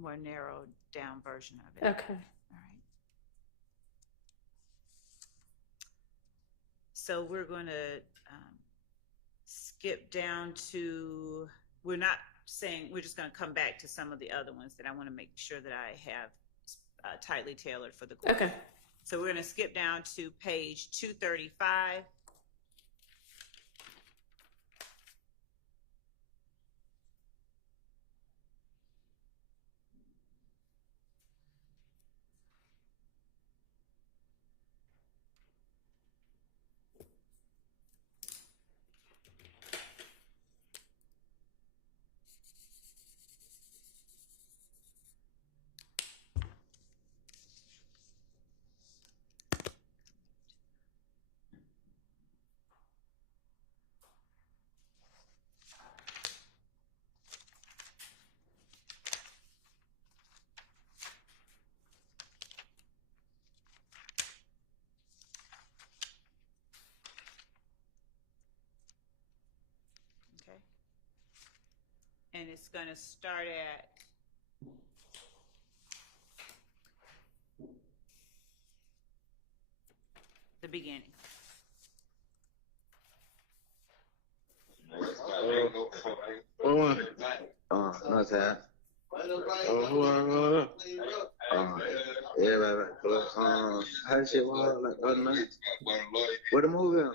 more narrowed down version of it. Okay. All right. So we're going to skip down to, we're not saying, we're just going to come back to some of the other ones that I want to make sure that I have tightly tailored for the court. Okay. So we're going to skip down to page 235. Okay. And it's going to start at the beginning. Not that. Yeah, right. How this shit was like the other night? Where the movie at?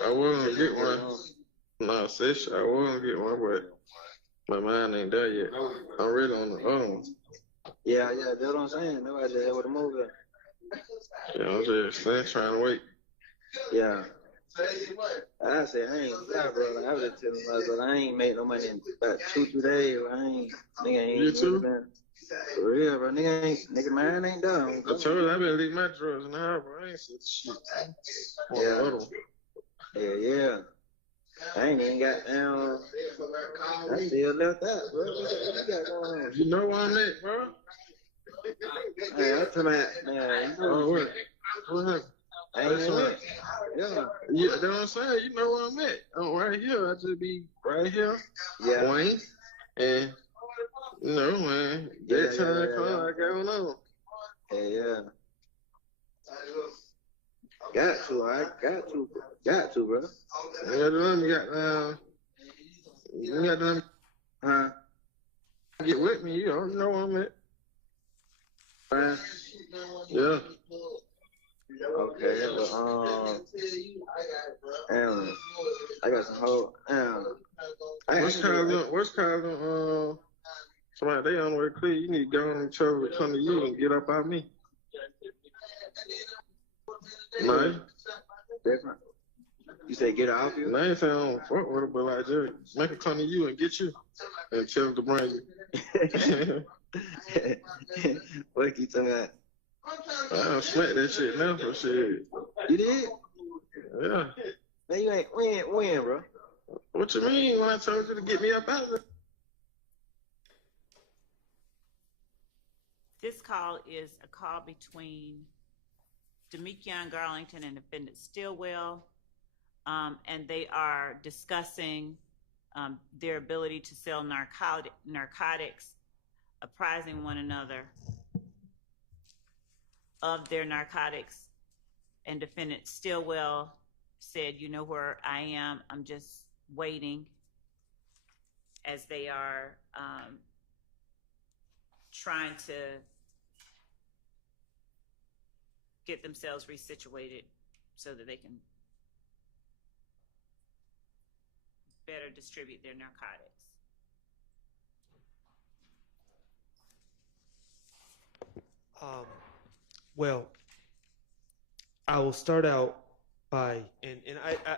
I wasn't get one. No, sis, I wasn't get one, but my mind ain't there yet. I'm really on the other one. Yeah, that's what I'm saying. Nobody just had with the movie at. Yeah, I'm just trying to wait. Yeah. I said, I ain't, yeah, bro. Like, I was just telling myself, I ain't made no money in about 2-3 days. Nigga ain't. You too? For real, bro. Nigga, mine ain't done. I told you, I've been leaving my drugs in the house, bro. I ain't said shit. Yeah. I ain't even got down. I still left that, bro. What you got going on? You know where I'm at, bro? Hey, I'm talking about, man. What happened? I ain't in it. Yeah, that's what I'm saying. You know where I'm at. I'm right here. I just be right here. Yeah. Wayne. And, you know, man, that time come, I got one on. Yeah. Got to, bro. You got them. Huh? Get with me. You don't know where I'm at. Right. Yeah. Okay, but I got some whole What's causing somebody they on the way clear? You need to go on and tell them to come to you and get up on me. No. Different. You say get off you? I ain't saying I don't fuck with it, but like just make it come to you and get you and tell them to bring you. What you talking about? I smack that shit now for shit. You did? Yeah. Man, you ain't win, bro. What you mean when I told you to get me up out of it? This call is a call between Demekion Garlington and defendant Stillwell, and they are discussing their ability to sell narcotics, apprising one another of their narcotics. And defendant Stillwell said, you know where I am, I'm just waiting, as they are trying to get themselves resituated so that they can better distribute their narcotics. Well, I will start out by, and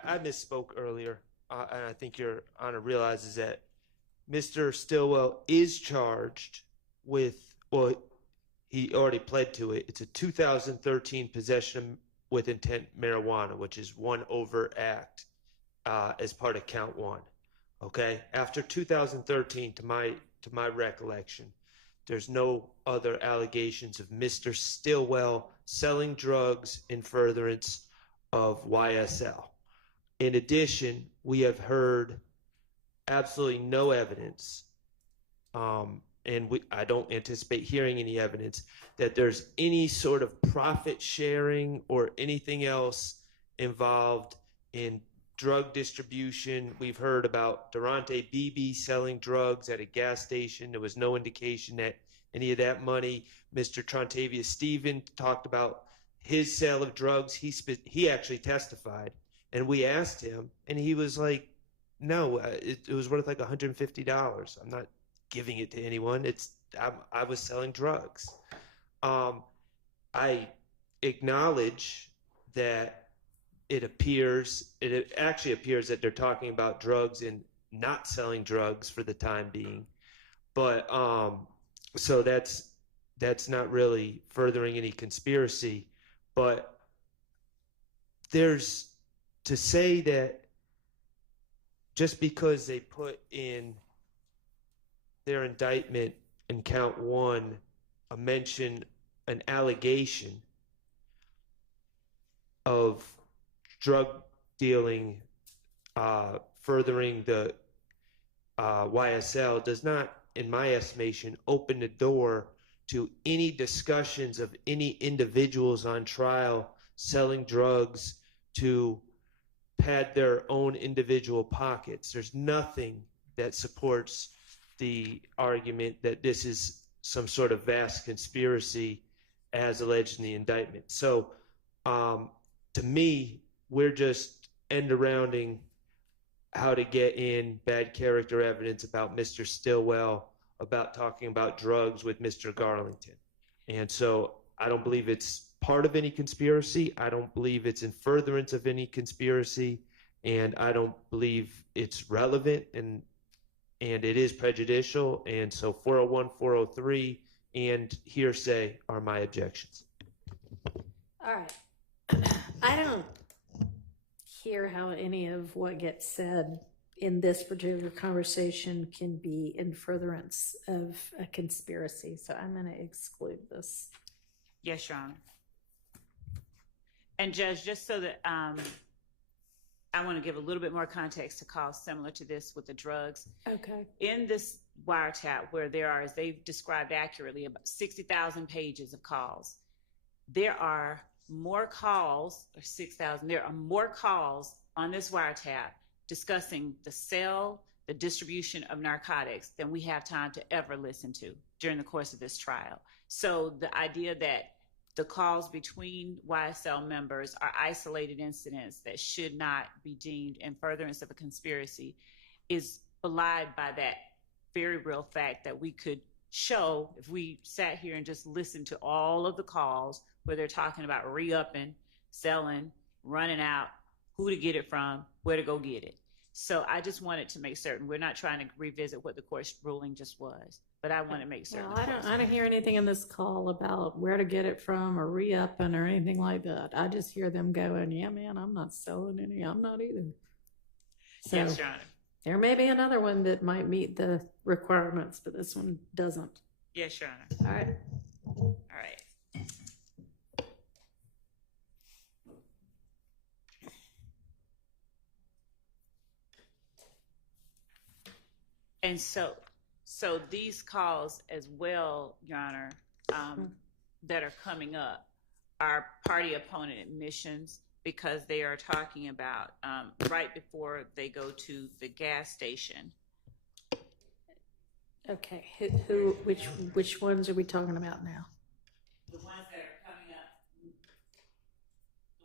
I misspoke earlier, and I think Your Honor realizes that Mr. Stillwell is charged with, well, he already pled to it. It's a 2013 possession with intent marijuana, which is one overt act as part of count one. Okay, after 2013, to my recollection, there's no other allegations of Mr. Stillwell selling drugs in furtherance of YSL. In addition, we have heard absolutely no evidence, and I don't anticipate hearing any evidence that there's any sort of profit sharing or anything else involved in drug distribution. We've heard about Durante Beebe selling drugs at a gas station. There was no indication that any of that money. Mr. Trontavious Stephen talked about his sale of drugs. He actually testified, and we asked him, and he was like, no, it was worth like $150. I'm not giving it to anyone. I was selling drugs. I acknowledge that it actually appears that they're talking about drugs and not selling drugs for the time being. But so that's not really furthering any conspiracy. But there's to say that just because they put in their indictment in count one an allegation of drug dealing furthering the YSL does not, in my estimation, open the door to any discussions of any individuals on trial selling drugs to pad their own individual pockets. There's nothing that supports the argument that this is some sort of vast conspiracy as alleged in the indictment. So to me, we're just end-arounding how to get in bad character evidence about Mr. Stillwell, about talking about drugs with Mr. Garlington. And so I don't believe it's part of any conspiracy. I don't believe it's in furtherance of any conspiracy. And I don't believe it's relevant, and it is prejudicial. And so 401, 403, and hearsay are my objections. All right. I don't hear how any of what gets said in this particular conversation can be in furtherance of a conspiracy. So I'm going to exclude this. Yes, Your Honor. And Judge, just so that I want to give a little bit more context to calls similar to this with the drugs. Okay. In this wiretap, where there are, as they've described accurately, about 60,000 pages of calls, there are more calls, or 6,000, there are more calls on this wiretap discussing the sale, the distribution of narcotics than we have time to ever listen to during the course of this trial. So the idea that the calls between YSL members are isolated incidents that should not be deemed in furtherance of a conspiracy is belied by that very real fact that we could show if we sat here and just listened to all of the calls where they're talking about re-upping, selling, running out, who to get it from, where to go get it. So I just wanted to make certain we're not trying to revisit what the court's ruling just was, but I want to make certain. Well, I don't hear anything in this call about where to get it from or re-upping or anything like that. I just hear them going, yeah, man, I'm not selling any. I'm not either. So yes, Your Honor. There may be another one that might meet the requirements, but this one doesn't. Yes, Your Honor. All right. All right. And so these calls as well, Your Honor, that are coming up are party opponent admissions because they are talking about right before they go to the gas station. Okay, which ones are we talking about now? The ones that are coming up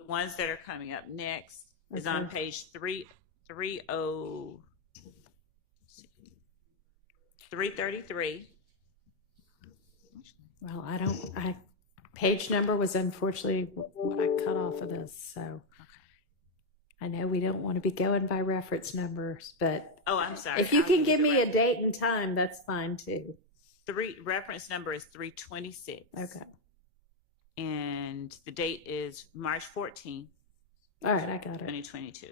ones that are coming up next is on page 333. Well, page number was unfortunately what I cut off of this, so. I know we don't want to be going by reference numbers, but. Oh, I'm sorry. If you can give me a date and time, that's fine too. Reference number is 326. Okay. And the date is March 14th. All right, I got it. 2022.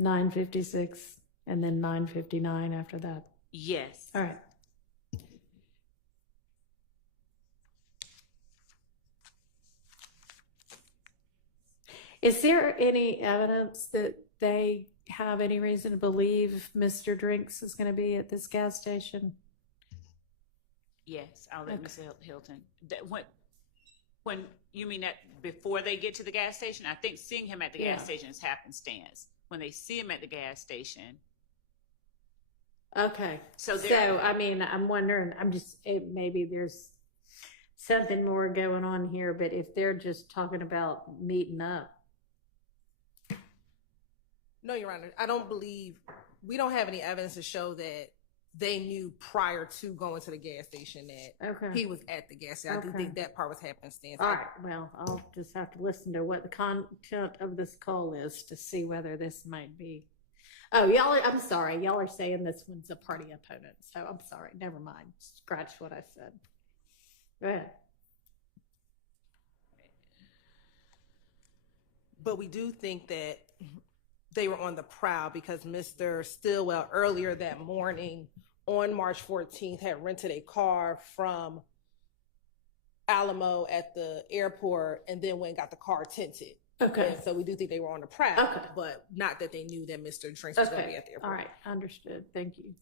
9:56 and then 9:59 after that. Yes. All right. Is there any evidence that they have any reason to believe Mr. Drinks is going to be at this gas station? Yes, I'll let Ms. Hilton. When you mean that before they get to the gas station, I think seeing him at the gas station is happenstance. When they see him at the gas station. Okay. So I mean, I'm wondering, maybe there's something more going on here, but if they're just talking about meeting up. No, Your Honor, I don't believe, we don't have any evidence to show that they knew prior to going to the gas station that he was at the gas station. I do think that part was happenstance. All right, well, I'll just have to listen to what the content of this call is to see whether this might be. Oh, I'm sorry. Y'all are saying this one's a party opponent. So I'm sorry. Never mind. Scratch what I said. Go ahead. But we do think that they were on the prowl because Mr. Stillwell earlier that morning on March 14th had rented a car from Alamo at the airport and then went and got the car tinted. Okay. And so we do think they were on the prowl, but not that they knew that Mr. Drinks was going to be at the airport. All right. Understood. Thank you.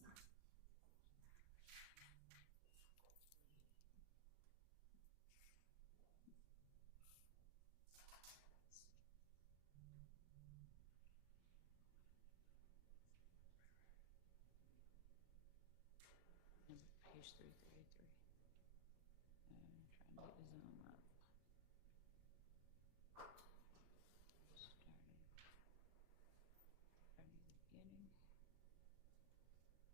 Page 333. Trying to zoom up. Beginning.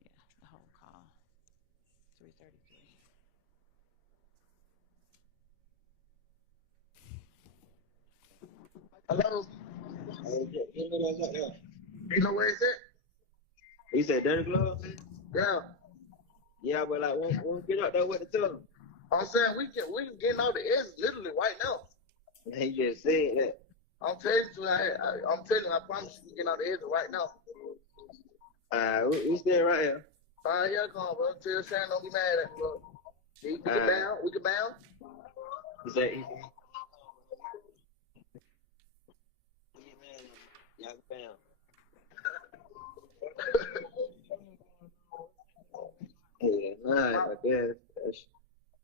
Yeah, the whole call. 333. Hello? You know where it's at? He said Dirty Glove? Yeah. Yeah, but like, won't get out there with the tell him. I'm saying we can get out the edge literally right now. He just said that. I'm telling you, I promise you, we get out the edge right now. We stay right here. Yeah, come on, bro. Tell Shannon don't be mad at me, bro. We can bound. He said, y'all can bound. Yeah, I guess.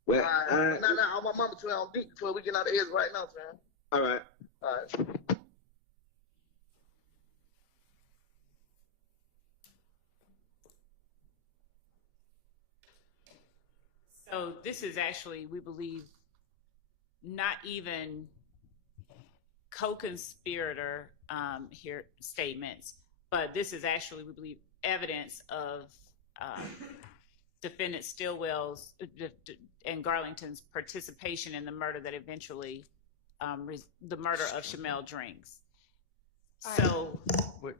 Well, no, on my mama 12 on deep 12. We get out of the edge right now, fam. All right. So this is actually, we believe, not even co-conspirator here statements, but this is actually, we believe, evidence of defendant Stillwell's and Garlington's participation in the murder that eventually, the murder of Shamel Drinks. So, wait.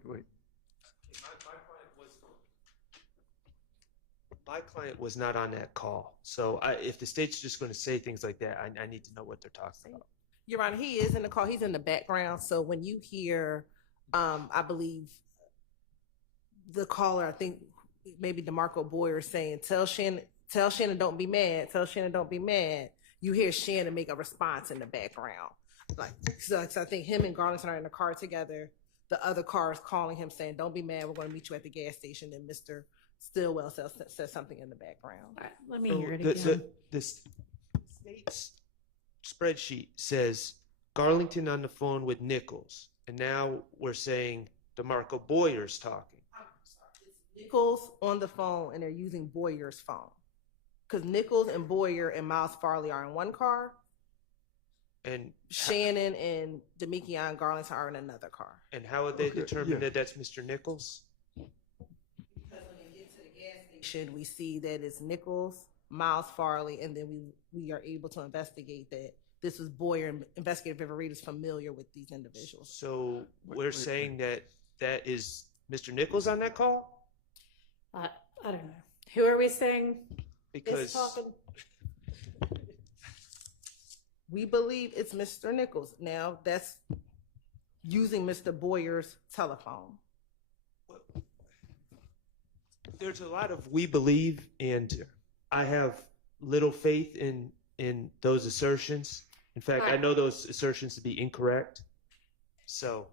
My client was not on that call. So if the state's just going to say things like that, I need to know what they're talking about. Your Honor, he is in the call. He's in the background. So when you hear, I believe, the caller, I think maybe DeMarco Boyer saying, tell Shannon don't be mad. Tell Shannon don't be mad. You hear Shannon make a response in the background. So I think him and Garlington are in the car together. The other car is calling him saying, don't be mad. We're going to meet you at the gas station. And Mr. Stillwell says something in the background. All right, let me hear it again. The state's spreadsheet says Garlington on the phone with Nichols. And now we're saying DeMarco Boyer's talking. Nichols on the phone and they're using Boyer's phone. Because Nichols and Boyer and Miles Farley are in one car And Shannon and Demikion Garland are in another car. And how would they determine that that's Mr. Nichols? Because when they get to the gas station, we see that it's Nichols, Miles Farley, and then we are able to investigate that this was Boyer, and Investigator Viverita is familiar with these individuals. So we're saying that is Mr. Nichols on that call? I don't know. Who are we saying is Because talking? We believe it's Mr. Nichols. Now, that's using Mr. Boyer's telephone. there's a lot of we believe, and I have little faith in those assertions. In fact, I know those assertions to be incorrect. So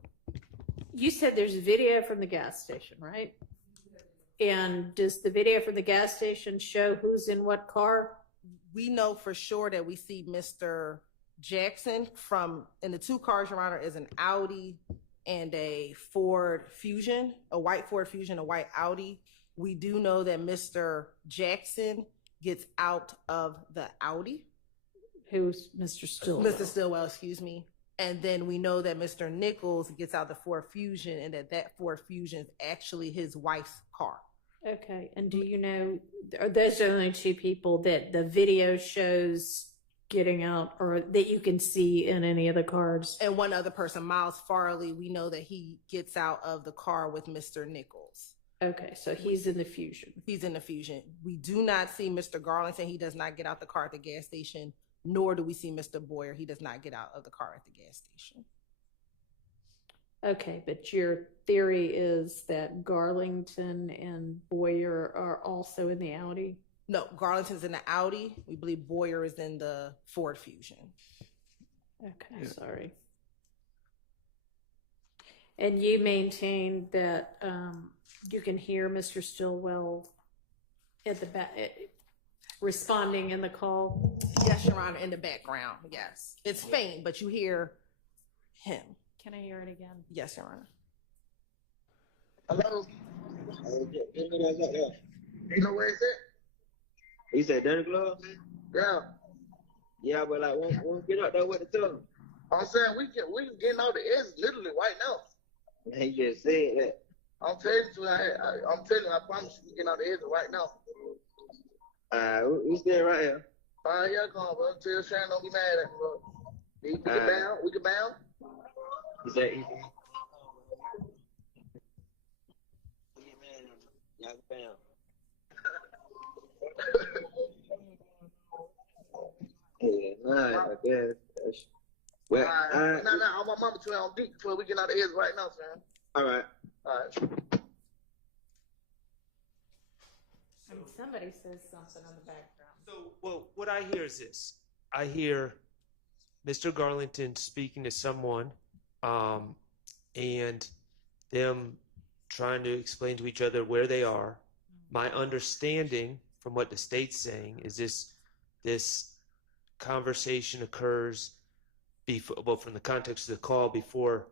You said there's a video from the gas station, right? And does the video from the gas station show who's in what car? We know for sure that we see Mr. Jackson and the two cars, Your Honor, is an Audi and a Ford Fusion, a white Ford Fusion, a white Audi. We do know that Mr. Jackson gets out of the Audi. Who's Mr. Stillwell? Mr. Stillwell, excuse me. And then we know that Mr. Nichols gets out the Ford Fusion, and that Ford Fusion is actually his wife's car. Okay. And do you know, are those the only two people that the video shows getting out, or that you can see in any of the cars? And one other person, Miles Farley, we know that he gets out of the car with Mr. Nichols. Okay, so he's in the Fusion. He's in the Fusion. We do not see Mr. Garlington. He does not get out the car at the gas station, nor do we see Mr. Boyer. He does not get out of the car at the gas station. Okay, but your theory is that Garlington and Boyer are also in the Audi? No, Garlington's in the Audi. We believe Boyer is in the Ford Fusion. Okay, sorry. And you maintain that you can hear Mr. Stillwell at the back responding in the call? Yes, Your Honor, in the background, yes. It's faint, but you hear him. Can I hear it again? Yes, Your Honor. Hello? You know where it's at? He said Danny Glove? Yeah. Yeah, but like, won't get up there with the tongue. I'm saying we can get out the edge literally right now. He just said that. I'm telling you, I'm telling you, I promise you, we can get out the edge right now. We stay right here. Yeah, come on, bro. Tell Sharon don't be mad at me, bro. We can bound. We can bound. He said, y'all bound. Yeah, nah, I guess. Well, nah, I'm my mama to on deep before we get out the edge right now, Sharon. All right. All right. Somebody says something in the background. So, well, what I hear is this. I hear Mr. Garlington speaking to someone, and them trying to explain to each other where they are. My understanding from what the state's saying is this conversation occurs from the context of the call before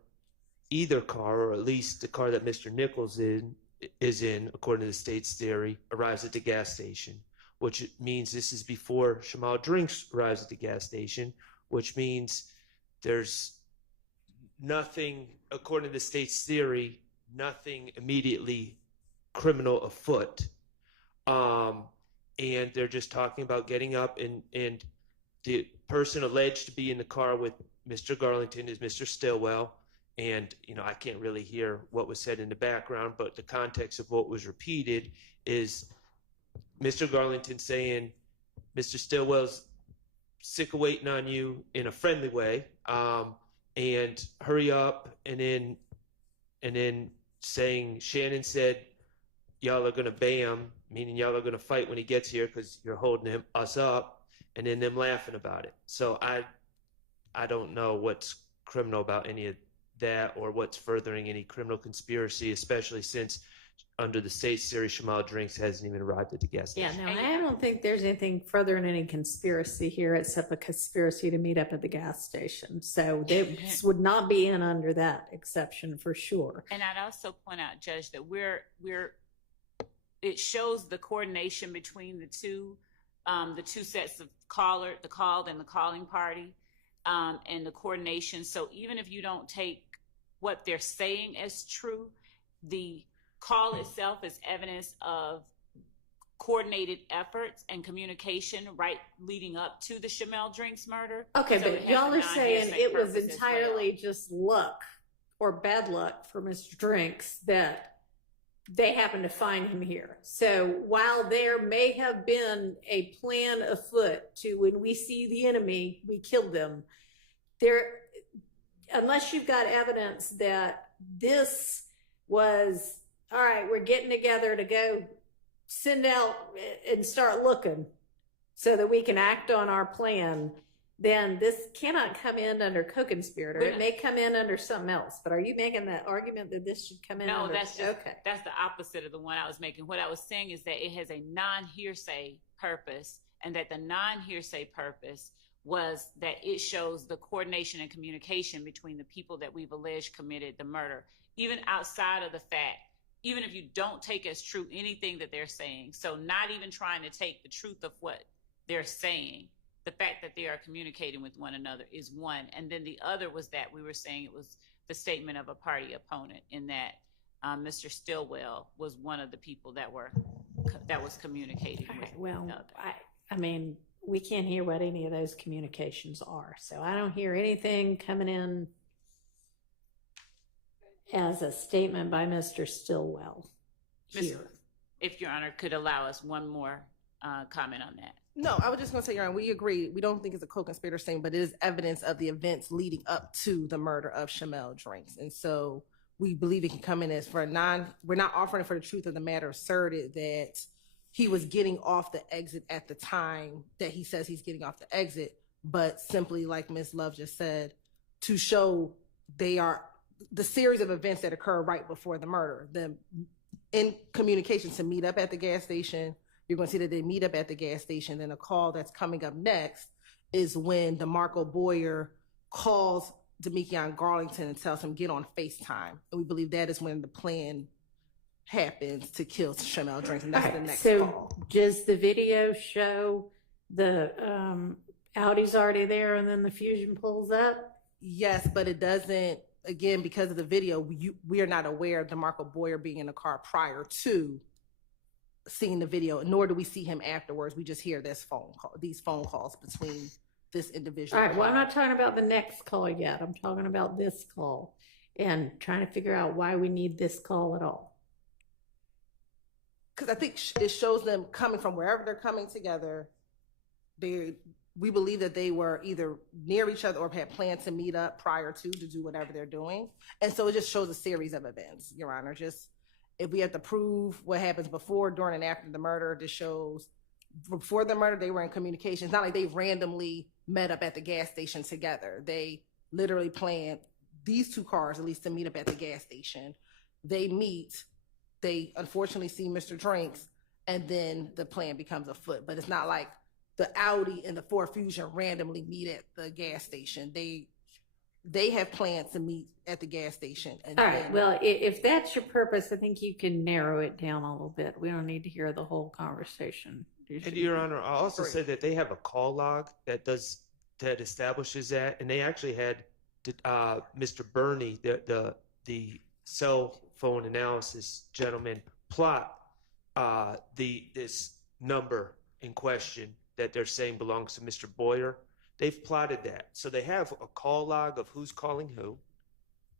either car, or at least the car that Mr. Nichols is in, according to the state's theory, arrives at the gas station, which means this is before Shamal Drinks arrives at the gas station, which means there's nothing, according to the state's theory, nothing immediately criminal afoot. And they're just talking about getting up, and the person alleged to be in the car with Mr. Garlington is Mr. Stillwell. And, I can't really hear what was said in the background, but the context of what was repeated is Mr. Garlington saying, Mr. Stillwell's sick of waiting on you in a friendly way, and hurry up. And then saying, Shannon said, y'all are going to bam, meaning y'all are going to fight when he gets here because you're holding us up, and then them laughing about it. So I don't know what's criminal about any of that, or what's furthering any criminal conspiracy, especially since under the state's theory, Shamal Drinks hasn't even arrived at the gas station. Yeah, no, I don't think there's anything further in any conspiracy here except a conspiracy to meet up at the gas station. So this would not be in under that exception for sure. And I'd also point out, Judge, that it shows the coordination between the two sets of the called and the calling party. and the coordination. So even if you don't take what they're saying as true, the call itself is evidence of coordinated efforts and communication right leading up to the Shamel Drinks murder. Okay, So but it has y'all a are saying non-hearsay it was purpose as entirely just luck or bad luck for Mr. Drinks that they happened to find him here. So while there may have been a plan afoot to, when we see the enemy, we kill them, there, unless you've got evidence that this was, all right, we're getting together to go send out and start looking so that we can act on our plan, then this cannot come in under co-conspirator. It may come in under something else. But are you making that argument that this should come in No, under? that's just, okay. That's the opposite of the one I was making. What I was saying is that it has a non-hearsay purpose, and that the non-hearsay purpose was that it shows the coordination and communication between the people that we've alleged committed the murder, even outside of the fact, even if you don't take as true anything that they're saying. So not even trying to take the truth of what they're saying, the fact that they are communicating with one another is one. And then the other was that we were saying it was the statement of a party opponent, in that Mr. Stillwell was one of the people that was communicating with Well, another. I mean, we can't hear what any of those communications are. So I don't hear anything coming in as a statement by Mr. Stillwell here. If Your Honor could allow us one more comment on that. No, I was just going to say, Your Honor, we agree. We don't think it's a co-conspirator thing, but it is evidence of the events leading up to the murder of Shamel Drinks. And so we believe it can come in as we're not offering for the truth of the matter asserted that he was getting off the exit at the time that he says he's getting off the exit, but simply, like Ms. Love just said, to show they are the series of events that occur right before the murder, them in communication to meet up at the gas station. You're going to see that they meet up at the gas station. Then a call that's coming up next is when DeMarco Boyer calls Demekion Garlington and tells him, get on FaceTime. And we believe that is when the plan happens to kill Shamel Drinks. And that's the next call. Does the video show the Audi's already there and then the Fusion pulls up? Yes, but it doesn't, again, because of the video, we are not aware of DeMarco Boyer being in the car prior to seeing the video, nor do we see him afterwards. We just hear these phone calls between this individual. All right, well, I'm not talking about the next call yet. I'm talking about this call and trying to figure out why we need this call at all. Because I think it shows them coming from wherever they're coming together. We believe that they were either near each other or had planned to meet up prior to do whatever they're doing. And so it just shows a series of events, Your Honor. Just if we have to prove what happens before, during, and after the murder, this shows before the murder, they were in communication. It's not like they randomly met up at the gas station together. They literally planned these two cars, at least, to meet up at the gas station. They meet, they unfortunately see Mr. Drinks, and then the plan becomes afoot. But it's not like the Audi and the Ford Fusion randomly meet at the gas station. They have planned to meet at the gas station. And all right, well, if that's your purpose, I think you can narrow it down a little bit. We don't need to hear the whole conversation. And Your Honor, I'll also say that they have a call log that establishes that, and they actually had Mr. Burney, the cell phone analysis gentleman, plot this number in question that they're saying belongs to Mr. Boyer. They've plotted that. So they have a call log of who's calling who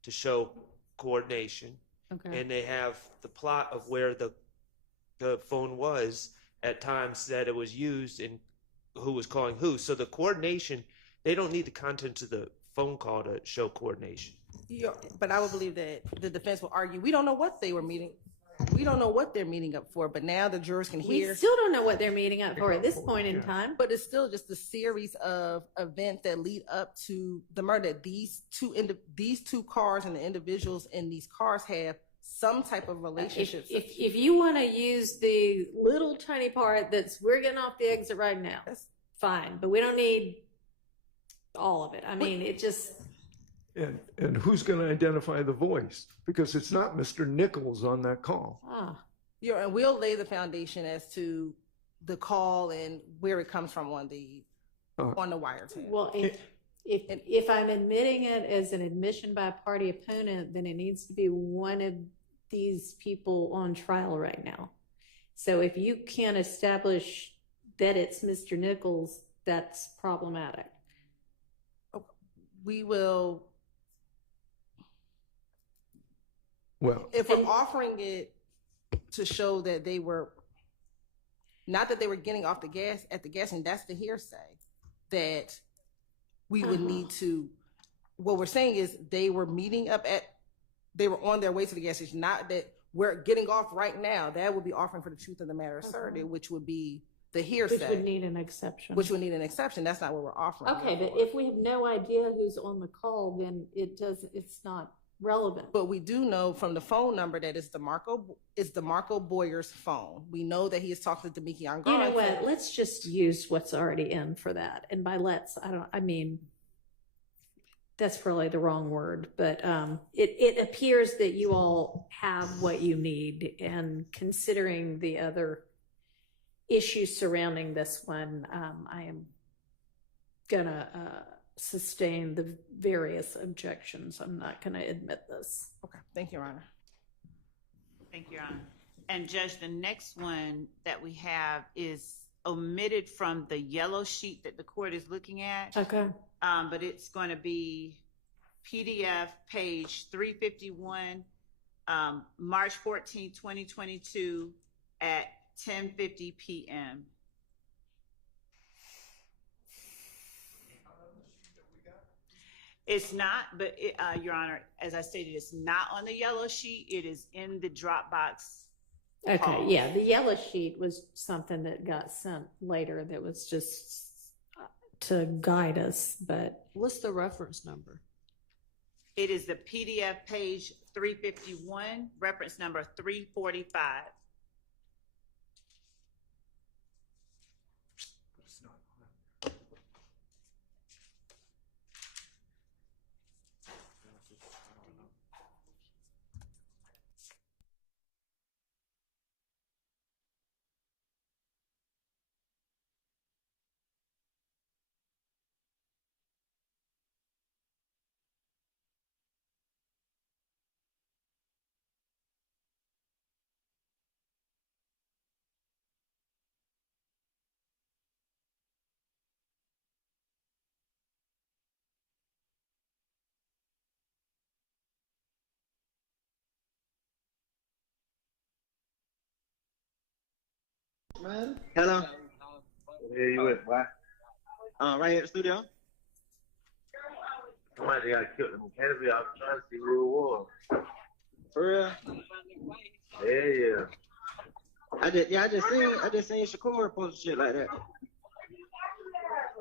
to show coordination. Okay. And they have the plot of where the phone was at times that it was used and who was calling who. So the coordination, they don't need the contents of the phone call to show coordination. Yeah, but I would believe that the defense will argue, we don't know what they were meeting. We don't know what they're meeting up for, but now the jurors can hear. We still don't know what they're meeting up for at this point in time. But it's still just a series of events that lead up to the murder. These two cars and the individuals in these cars have some type of relationship. If you want to use the little tiny part that's we're getting off the exit right now, that's fine. But we don't need all of it. I mean, it just... And who's going to identify the voice? Because it's not Mr. Nichols on that call. Yeah, and we'll lay the foundation as to the call and where it comes from on the wiretap. Well, If I'm admitting it as an admission by a party opponent, then it needs to be one of these people on trial right now. So if you can't establish that it's Mr. Nichols, that's problematic. We will, Well, if we're offering it to show that they were, not that they were getting off the gas at the gas, and that's the hearsay, that we would need to, what we're saying is they were meeting up they were on their way to the gas station, not that we're getting off right now. That would be offering for the truth of the matter asserted, which would be the hearsay. Which would need an exception. That's not what we're offering. Okay, but if we have no idea who's on the call, then it's not relevant. But we do know from the phone number that it's DeMarco Boyer's phone. We know that he is talking to Demikian Garland. You know what? Let's just use what's already in for that. And by that's probably the wrong word, but it appears that you all have what you need. And considering the other issues surrounding this one, I am gonna sustain the various objections. I'm not gonna admit this. Okay, thank you, Your Honor. Thank you, Your Honor. And Judge, the next one that we have is omitted from the yellow sheet that the court is looking at. Okay. But it's going to be PDF page 351, March 14, 2022 at 10:50 p.m. It's not, but Your Honor, as I stated, it's not on the yellow sheet. It is in the Dropbox. Okay, yeah, the yellow sheet was something that got sent later that was just to guide us, but. What's the reference number? It is the PDF page 351, reference number 345. Man. Hello. Where you at, boy? Right here at the studio. Somebody got killed in the canopy. I was trying to see who it was. For real? Yeah. I just seen Shakur post shit like that.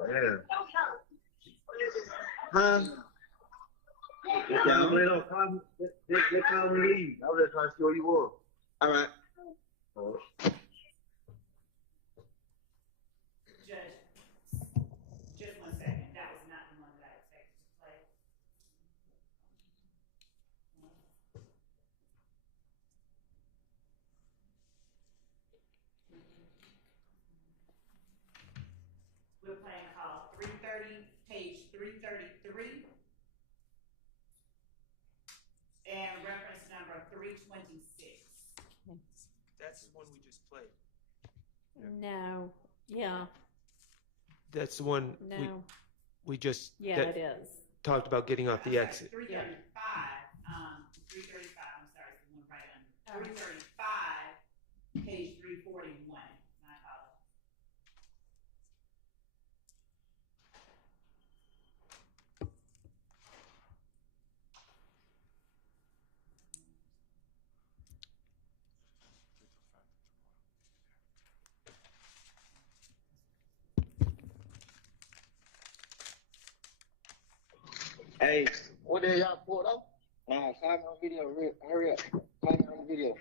Yeah. Huh? Yeah, they call me leave. I was just trying to see who you were. All right. Just 1 second. That was not the one that I expected to play. We're playing call 330, page 333, and reference number 326. That's the one we just played. No, yeah, That's the one no, we just it is. talked about getting off the exit. 335, 335, I'm sorry, it's the one right under. 335, page 341. My apologies. Hey, what the hell y'all pulled up? Nah, call me on video. Hurry up. Call me on video.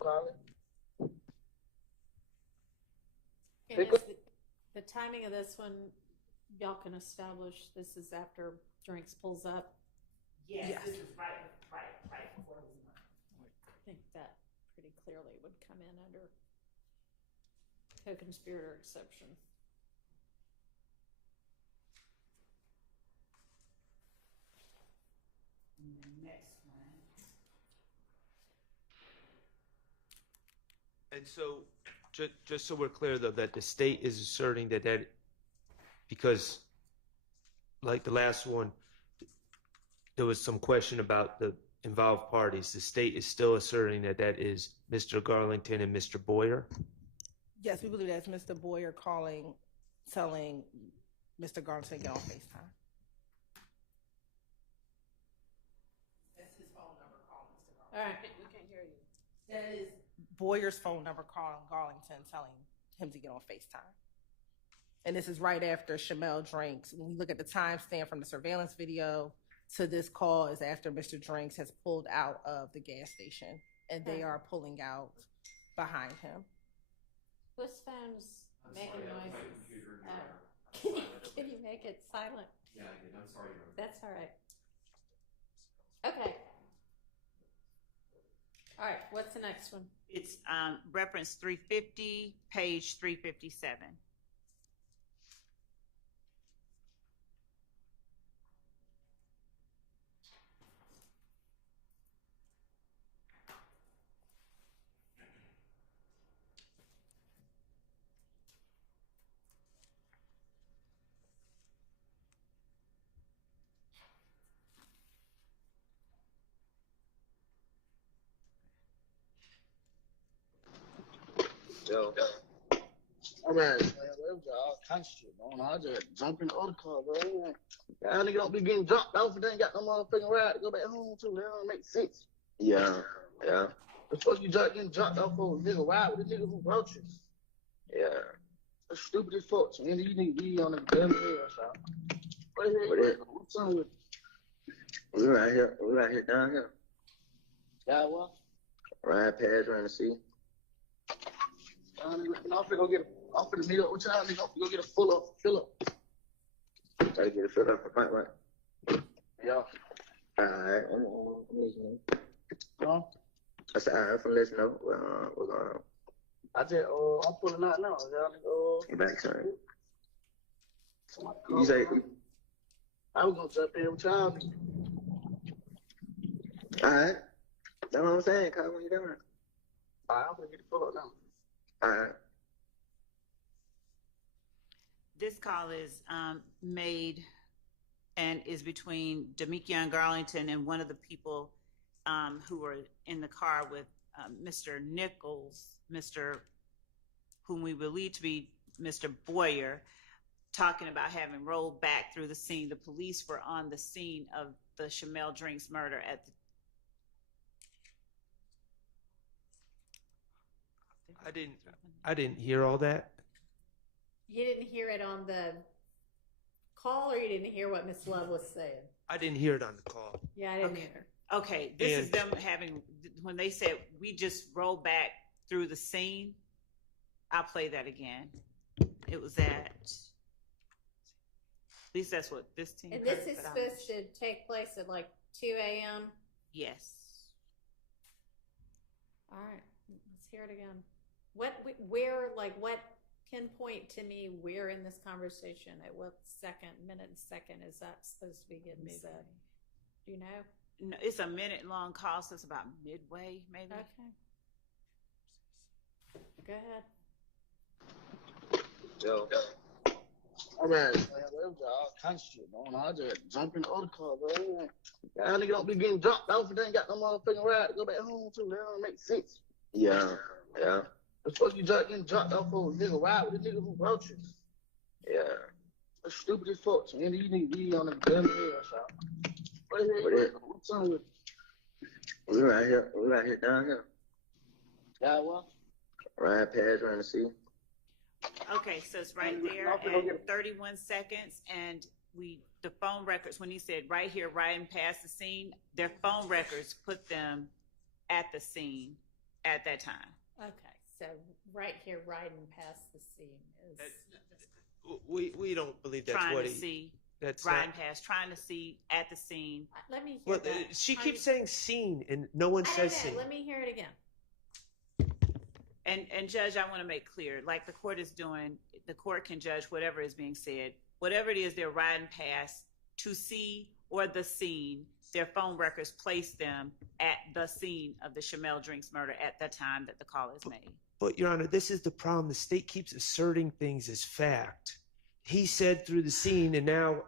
Call it. And is the timing of this one, y'all can establish this is after Drinks pulls up? Yes, this is right before the one. I think that pretty clearly would come in under co-conspirator exception. And so, just so we're clear, though, that the state is asserting that because, like the last one, there was some question about the involved parties. The state is still asserting that is Mr. Garlington and Mr. Boyer. Yes, we believe that's Mr. Boyer telling Mr. Garlington to get on FaceTime. That's his phone number calling Mr. Garlington. All right, we can't hear you. That is Boyer's phone number calling Garlington, telling him to get on FaceTime. And this is right after Shamel Drinks. When we look at the timestamp from the surveillance video to this call is after Mr. Drinks has pulled out of the gas station, and they are pulling out behind him. Whose phone's making noises? Can you make it silent? Yeah, I did. I'm sorry. That's all right. Okay. All right, what's the next one? It's reference 350, page 357. Yo. All right, man. There was all kinds of shit going on. I just jump in the other car, bro. Y'all nigga don't be getting dropped off and then got no motherfucking ride to go back home to. That don't make sense. Yeah. The fuck you getting dropped off for a nigga ride with a nigga who wrote you? Yeah. That's stupid as fuck. So, you need to be on the damn head, so. What's up with it? We right here down here. Yeah, what? Ride past trying to see. I'm finna go get I'm finna meet up with y'all, nigga. I'm finna go get a fill up. Try to get a fill up for right? Yeah. Alright, I'm listening. Huh? I said, alright, I'm listening. What's going on? I just, I'm pulling out now. Y'all nigga, Back, sorry. You say, I was gonna jump in with y'all. Alright. That's what I'm saying, Kyle, when you doing? Alright, I'm gonna get the fill up now. Alright. This call is made and is between Demekion Garlington and one of the people who were in the car with Mr. Nichols, whom we believe to be Mr. Boyer, talking about having rolled back through the scene. The police were on the scene of the Shamel Drinks murder at the I didn't hear all that. You didn't hear it on the call, or you didn't hear what Miss Love was saying? I didn't hear it on the call. Yeah, I didn't hear. Okay, this is them having, when they said we just rolled back through the scene. I'll play that again. It was at least that's what this team. And this is supposed to take place at like 2 a.m.? Yes. All right, let's hear it again. What pinpoint to me where in this conversation, at what minute and second is that supposed to be getting said? Do you know? No, it's a minute long call, so it's about midway, maybe. Okay. Go ahead. Yo. All right, man. There was all kinds of shit going on. I just jump in the other car, bro. Y'all nigga don't be getting dropped off and then got no motherfucking ride to go back home to. That don't make sense. Yeah. The fuck you getting dropped off for a nigga ride with a nigga who wrote you? Yeah. That's stupid as fuck. So, you need to be on the damn head, so. What's up with it? We right here down here. Yeah, what? Ride past trying to see. Okay, so it's right there at 31 seconds, and the phone records, when he said right here, riding past the scene, their phone records put them at the scene at that time. Okay, so right here, riding past the scene is. We don't believe that's trying what to he. see. That's riding not, past, trying to see at the scene. Let me hear well, that. she keeps saying scene, and no one says scene. Let me hear it again. And Judge, I want to make clear, like the court is doing, the court can judge whatever is being said. Whatever it is they're riding past to see or the scene, their phone records place them at the scene of the Shamel Drinks murder at the time that the call is made. But Your Honor, this is the problem. The state keeps asserting things as fact. He said through the scene, and now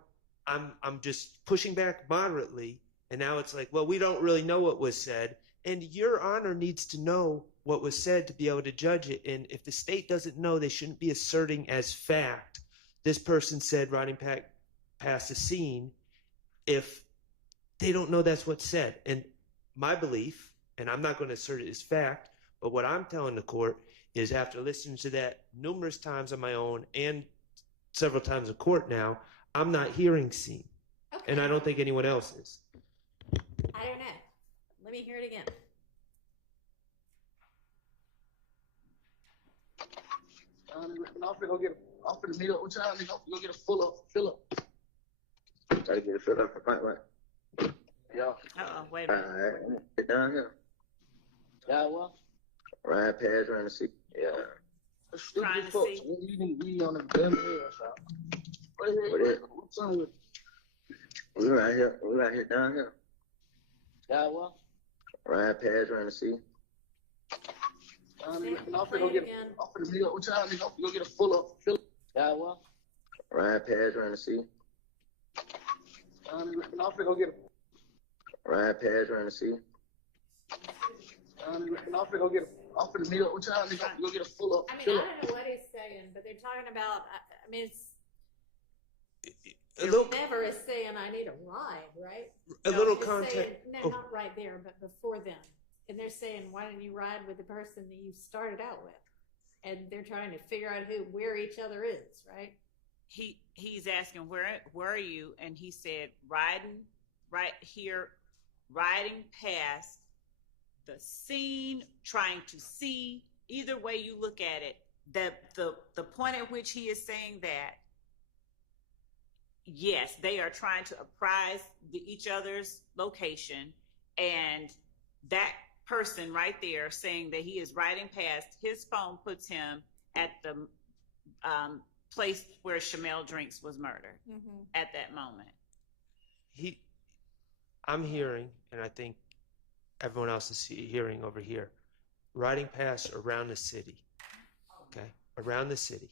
I'm just pushing back moderately, and now it's like, well, we don't really know what was said, and Your Honor needs to know what was said to be able to judge it. And if the state doesn't know, they shouldn't be asserting as fact this person said riding past the scene if they don't know that's what's said. And my belief, and I'm not going to assert it as fact, but what I'm telling the court is, after listening to that numerous times on my own and several times in court now, I'm not hearing scene. Okay. And I don't think anyone else is. I don't know. Let me hear it again. I'm finna meet up with y'all. Go get a fill up. Gotta get a fill up. Right. Yeah. Wait a minute. All right. Get down here. Yeah, what? Ride past around the seat. Yeah. Stupid folks. We can be on the damn air, what's on with? We right here down here. Yeah, what? Ride past around the seat. I'm finna meet up with y'all. Go get a fill up. Yeah, what? Ride past around the seat. I'm finna get a ride past around the seat. I'm finna meet up with y'all. Go get a fill up. I mean, I don't know what he's saying, but they're talking about, I mean, never is saying I need a ride, right? A little context. No, not right there, but before then. And they're saying, why didn't you ride with the person that you started out with? And they're trying to figure out where each other is, right? He's asking, where are you? And he said, riding right here, riding past the scene, trying to see. Either way you look at it, the point at which he is saying that, yes, they are trying to apprise each other's location, and that person right there saying that he is riding past, his phone puts him at the place where Shamel Drinks was murdered at that moment. I'm hearing, and I think everyone else is hearing over here, riding past around the city. Okay, around the city.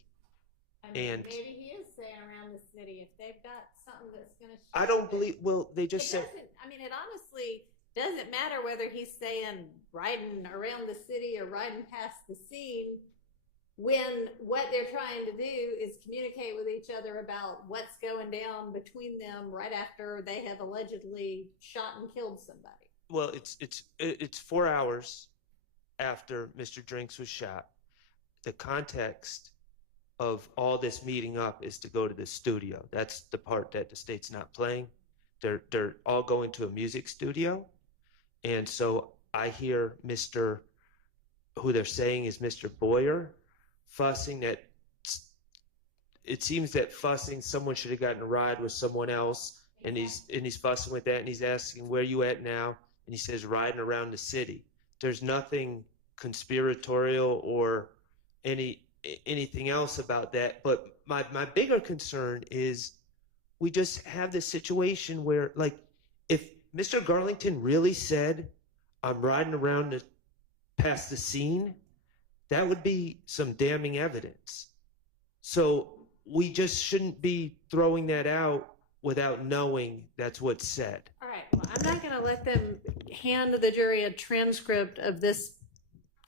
I mean, and maybe he is saying around the city if they've got something that's going to show. I don't believe. Well, they just said. I mean, it honestly doesn't matter whether he's saying riding around the city or riding past the scene, when what they're trying to do is communicate with each other about what's going down between them right after they have allegedly shot and killed somebody. Well, it's 4 hours after Mr. Drinks was shot. The context of all this meeting up is to go to the studio. That's the part that the state's not playing. They're all going to a music studio. And so I hear who they're saying is Mr. Boyer, fussing that it seems that someone should have gotten a ride with someone else, and he's fussing with that, and he's asking, where you at now? And he says, riding around the city. There's nothing conspiratorial or anything else about that. But my bigger concern is we just have this situation where, like, if Mr. Garlington really said, I'm riding around past the scene, that would be some damning evidence. So we just shouldn't be throwing that out without knowing that's what's said. All right. Well, I'm not going to let them hand the jury a transcript of this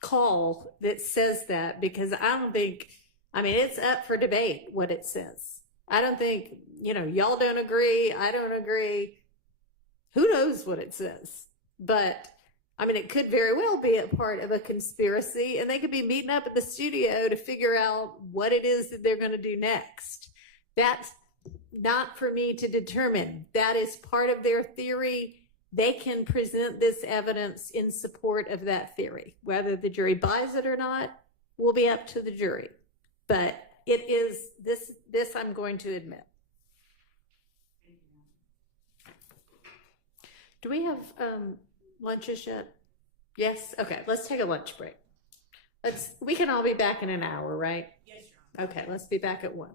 call that says that, because I don't think, I mean, it's up for debate what it says. I don't think, y'all don't agree. I don't agree. Who knows what it says? But I mean, it could very well be a part of a conspiracy, and they could be meeting up at the studio to figure out what it is that they're going to do next. That's not for me to determine. That is part of their theory. They can present this evidence in support of that theory. Whether the jury buys it or not will be up to the jury. But it is this I'm going to admit. Do we have lunches yet? Yes? Okay, let's take a lunch break. We can all be back in an hour, right? Yes, Your Honor. Okay, let's be back at 1.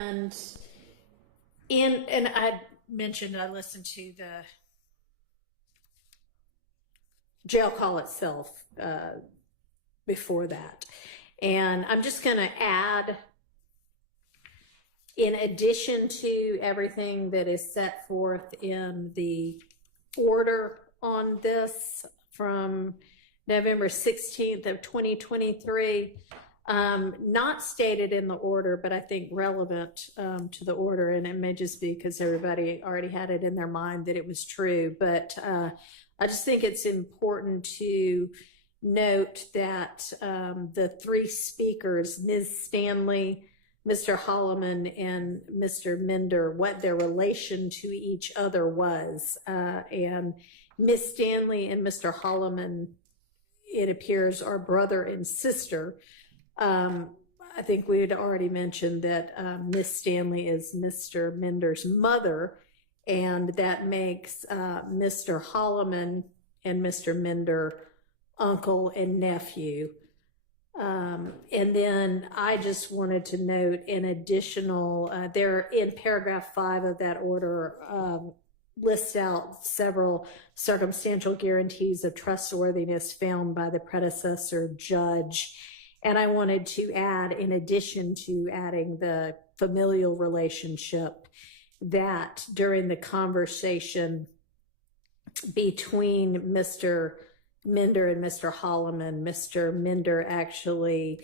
And I mentioned I listened to the jail call itself before that. And I'm just going to add, in addition to everything that is set forth in the order on this from November 16th of 2023, not stated in the order, but I think relevant to the order, and it may just be because everybody already had it in their mind that it was true, but I just think it's important to note that the three speakers, Ms. Stanley, Mr. Holloman, and Mr. Minder, what their relation to each other was. And Ms. Stanley and Mr. Holloman, it appears, are brother and sister. I think we had already mentioned that Miss Stanley is Mr. Minder's mother, and that makes Mr. Holloman and Mr. Minder uncle and nephew. And then I just wanted to note an additional, there in paragraph 5 of that order, lists out several circumstantial guarantees of trustworthiness found by the predecessor judge. And I wanted to add, in addition to adding the familial relationship, that during the conversation between Mr. Minder and Mr. Holloman, Mr. Minder actually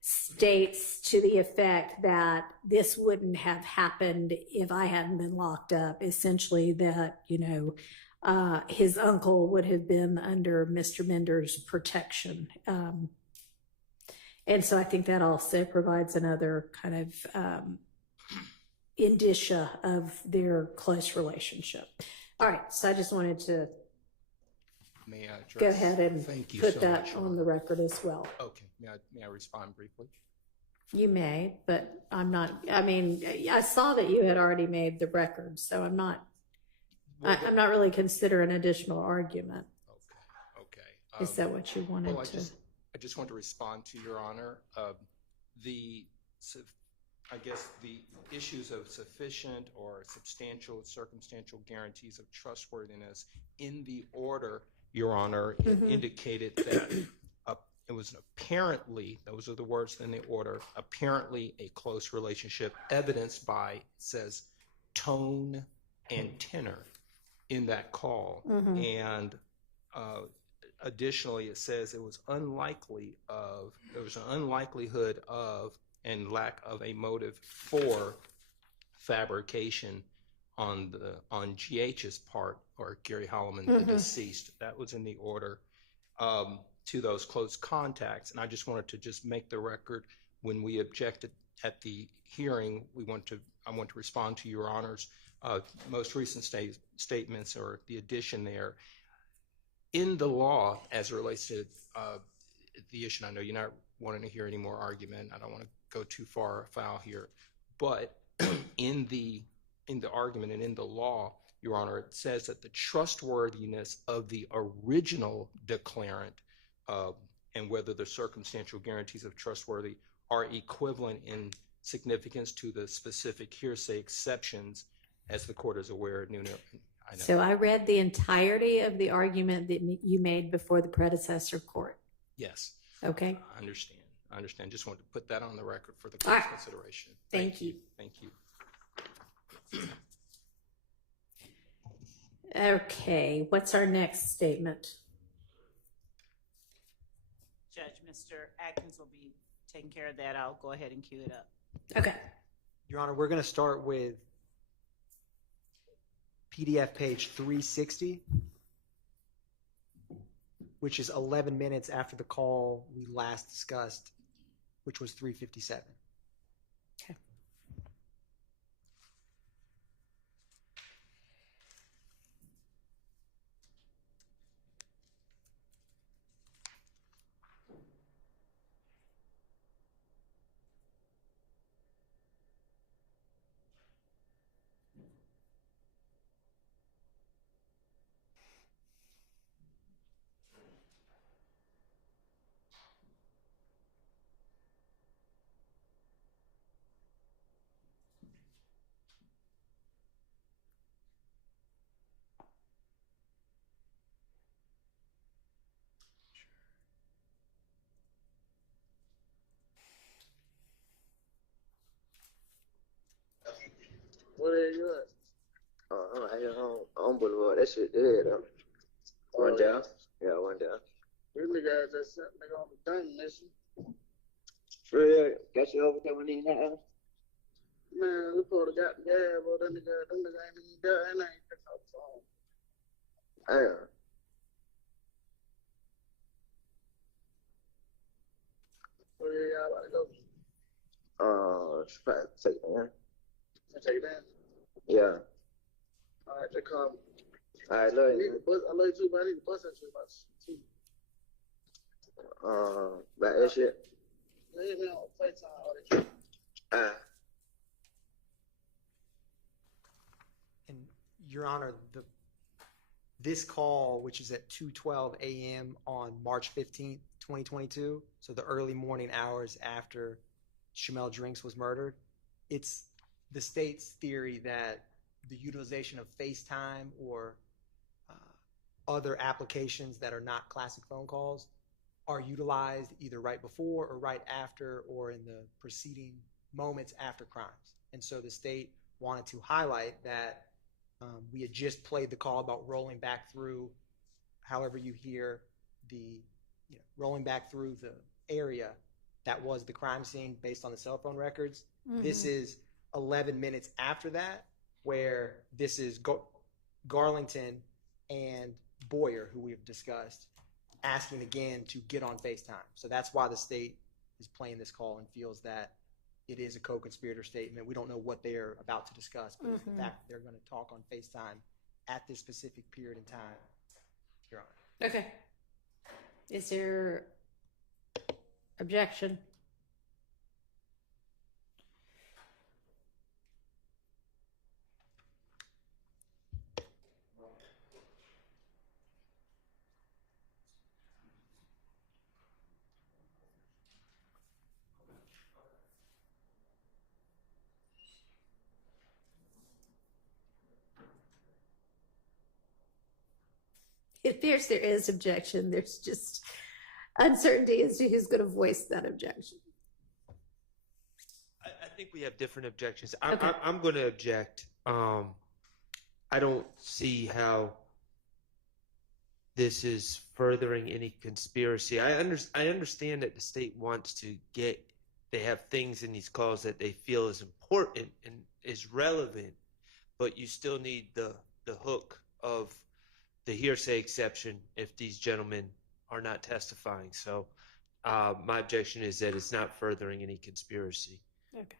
states to the effect that this wouldn't have happened if I hadn't been locked up. Essentially that, his uncle would have been under Mr. Minder's protection. And so I think that also provides another kind of indicia of their close relationship. All right, so I just wanted to go ahead and put that on the record as well. Okay, may I respond briefly? You may, but I'm not, I saw that you had already made the record, so I'm not really considering additional argument. Okay. Is that what you wanted to? I just want to respond to Your Honor. I guess the issues of sufficient or substantial circumstantial guarantees of trustworthiness in the order, Your Honor, it indicated that it was apparently, those are the words in the order, apparently a close relationship evidenced by, it says, tone and tenor in that call. And additionally, it says it was there was an unlikelihood of and lack of a motive for fabrication on GH's part, or Gary Holloman, the deceased. That was in the order to those close contacts. And I just wanted to just make the record, when we objected at the hearing, I want to respond to Your Honor's most recent statements, or the addition there. In the law, as it relates to the issue, I know you're not wanting to hear any more argument. I don't want to go too far afoul here, but in the argument and in the law, Your Honor, it says that the trustworthiness of the original declarant and whether the circumstantial guarantees of trustworthy are equivalent in significance to the specific hearsay exceptions, as the court is aware. So I read the entirety of the argument that you made before the predecessor court. Yes. Okay. I understand. Just wanted to put that on the record for the court's consideration. Thank you. Thank you. Okay. What's our next statement? Judge, Mr. Atkins will be taking care of that. I'll go ahead and cue it up. Okay. Your Honor, we're going to start with PDF page 360, which is 11 minutes after the call we last discussed, which was 3:57. Okay. Where you at? I'm out here on Boulevard. That shit dead, though. One down. Yeah, one down. This nigga just sent nigga on the dumb mission. For real, got you over there when he now. Man, we probably got the gas, but that nigga ain't even there, and I ain't picking up the phone. Damn. Where y'all about to go? Try to take it, man. You take it down? Yeah. All right, just call me. All right, love you. I love you too, but I need to bust that shit about two. About that shit. Leave me on FaceTime all that shit. And Your Honor, this call, which is at 2:12 a.m. on March 15th, 2022, so the early morning hours after Shamel Drinks was murdered, it's the state's theory that the utilization of FaceTime or other applications that are not classic phone calls are utilized either right before or right after or in the preceding moments after crimes. And so the state wanted to highlight that we had just played the call about rolling back through, however you hear rolling back through the area that was the crime scene based on the cell phone records. Mm-hmm. This is 11 minutes after that, where this is Garlington and Boyer, who we've discussed, asking again to get on FaceTime. So that's why the state is playing this call and feels that it is a co-conspirator statement. We don't know what they're about to discuss, but it's the fact that they're going to talk on FaceTime at this specific period in time, Your Honor. Okay. Is there objection? It appears there is objection. There's just uncertainty as to who's going to voice that objection. I think we have different objections. Okay. I'm going to object. I don't see how this is furthering any conspiracy. I understand that the state wants to they have things in these calls that they feel is important and is relevant, but you still need the hook of the hearsay exception if these gentlemen are not testifying. So my objection is that it's not furthering any conspiracy. Okay.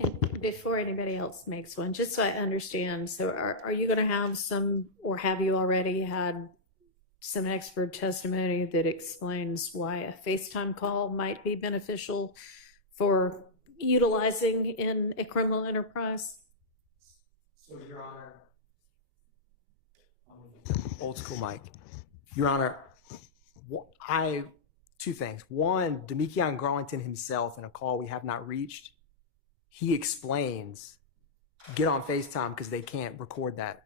And before anybody else makes one, just so I understand, so are you going to have some, or have you already had some expert testimony that explains why a FaceTime call might be beneficial for utilizing in a criminal enterprise? So, Your Honor, old school Mike. Your Honor, two things. One, Demekion Garlington himself, in a call we have not reached, he explains, get on FaceTime because they can't record that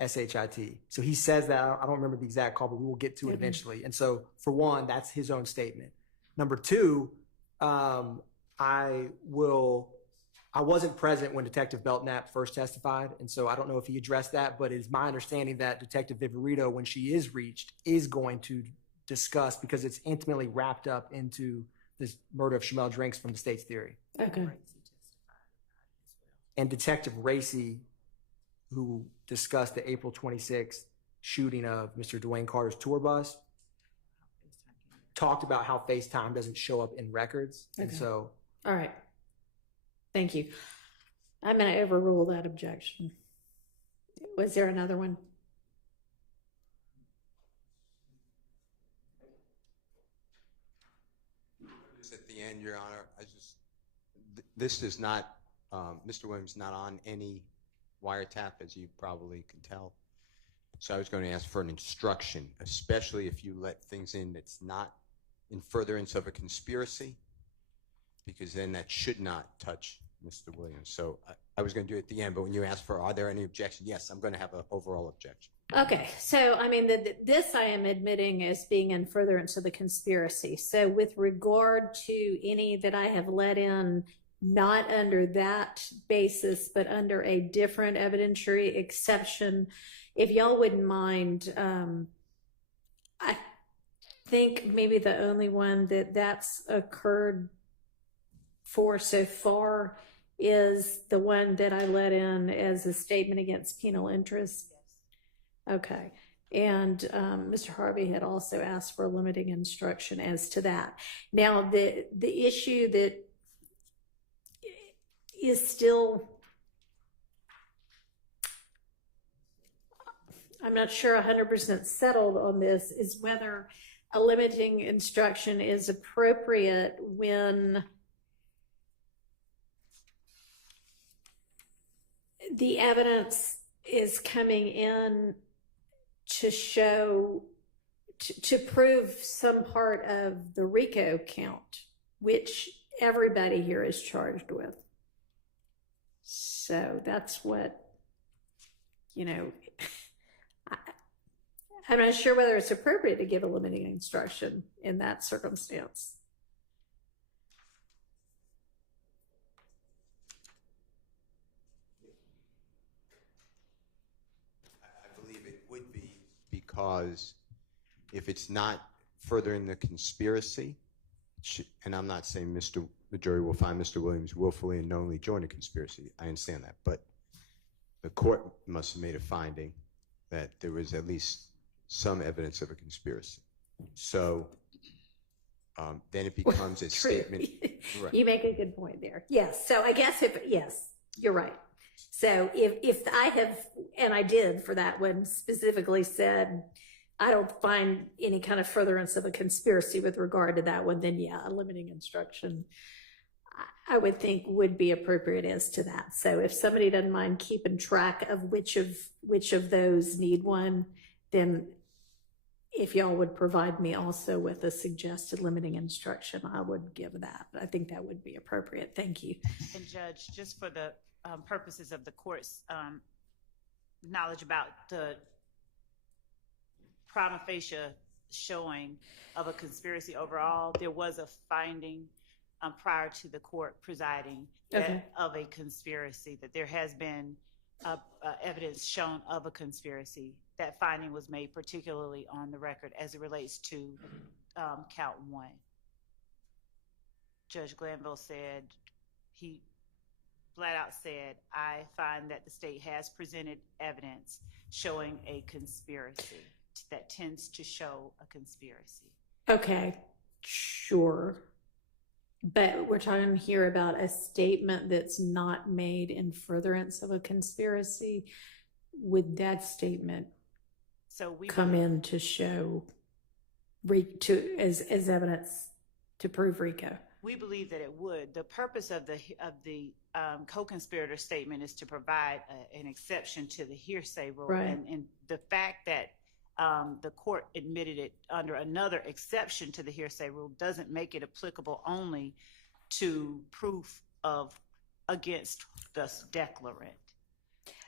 SHIT. So he says that. I don't remember the exact call, but we will get to it eventually. And so, for one, that's his own statement. Number two, I wasn't present when Detective Belknap first testified, and so I don't know if he addressed that, but it is my understanding that Detective Viverito, when she is reached, is going to discuss, because it's intimately wrapped up into this murder of Shamel Drinks from the state's theory. Okay. And Detective Racy, who discussed the April 26th shooting of Mr. Dwayne Carter's tour bus, talked about how FaceTime doesn't show up in records. Okay. And so... All right. Thank you. I'm going to overrule that objection. Was there another one? Just at the end, Your Honor, this is not, Mr. Williams not on any wiretap, as you probably can tell. So I was going to ask for an instruction, especially if you let things in that's not in furtherance of a conspiracy, because then that should not touch Mr. Williams. So I was going to do it at the end, but when you asked for, are there any objections? Yes, I'm going to have an overall objection. Okay, so I mean, this I am admitting as being in furtherance of the conspiracy. So with regard to any that I have let in not under that basis, but under a different evidentiary exception. If y'all wouldn't mind, I think maybe the only one that's occurred for so far is the one that I let in as a statement against penal interest. Okay. And Mr. Harvey had also asked for a limiting instruction as to that. Now, the issue that is still, I'm not sure 100% settled on this, is whether a limiting instruction is appropriate when the evidence is coming in to show, to prove some part of the RICO count, which everybody here is charged with. So that's what, you know, I'm not sure whether it's appropriate to give a limiting instruction in that circumstance. I believe it would be, because if it's not furthering the conspiracy, and I'm not saying the jury will find Mr. Williams willfully and knowingly joined a conspiracy. I understand that, but the court must have made a finding that there was at least some evidence of a conspiracy. So then it becomes a statement. Right. You make a good point there. Yes. So I guess yes, you're right. So if I have, and I did for that one, specifically said, I don't find any kind of furtherance of a conspiracy with regard to that one, then yeah, a limiting instruction I would think would be appropriate as to that. So if somebody doesn't mind keeping track of which of those need one, then if y'all would provide me also with a suggested limiting instruction, I would give that. I think that would be appropriate. Thank you. And Judge, just for the purposes of the court's knowledge about the prima facie showing of a conspiracy overall, there was a finding prior to the court presiding of a conspiracy, that there has been evidence shown of a conspiracy. That finding was made particularly on the record as it relates to count one. Judge Glanville said, he flat out said, I find that the state has presented evidence showing a conspiracy that tends to show a conspiracy. Okay, sure. But we're talking here about a statement that's not made in furtherance of a conspiracy. Would that statement come in to show as evidence to prove RICO? We believe that it would. The purpose of the co-conspirator statement is to provide an exception to the hearsay rule, right. And the fact that the court admitted it under another exception to the hearsay rule doesn't make it applicable only to proof of against the declarant.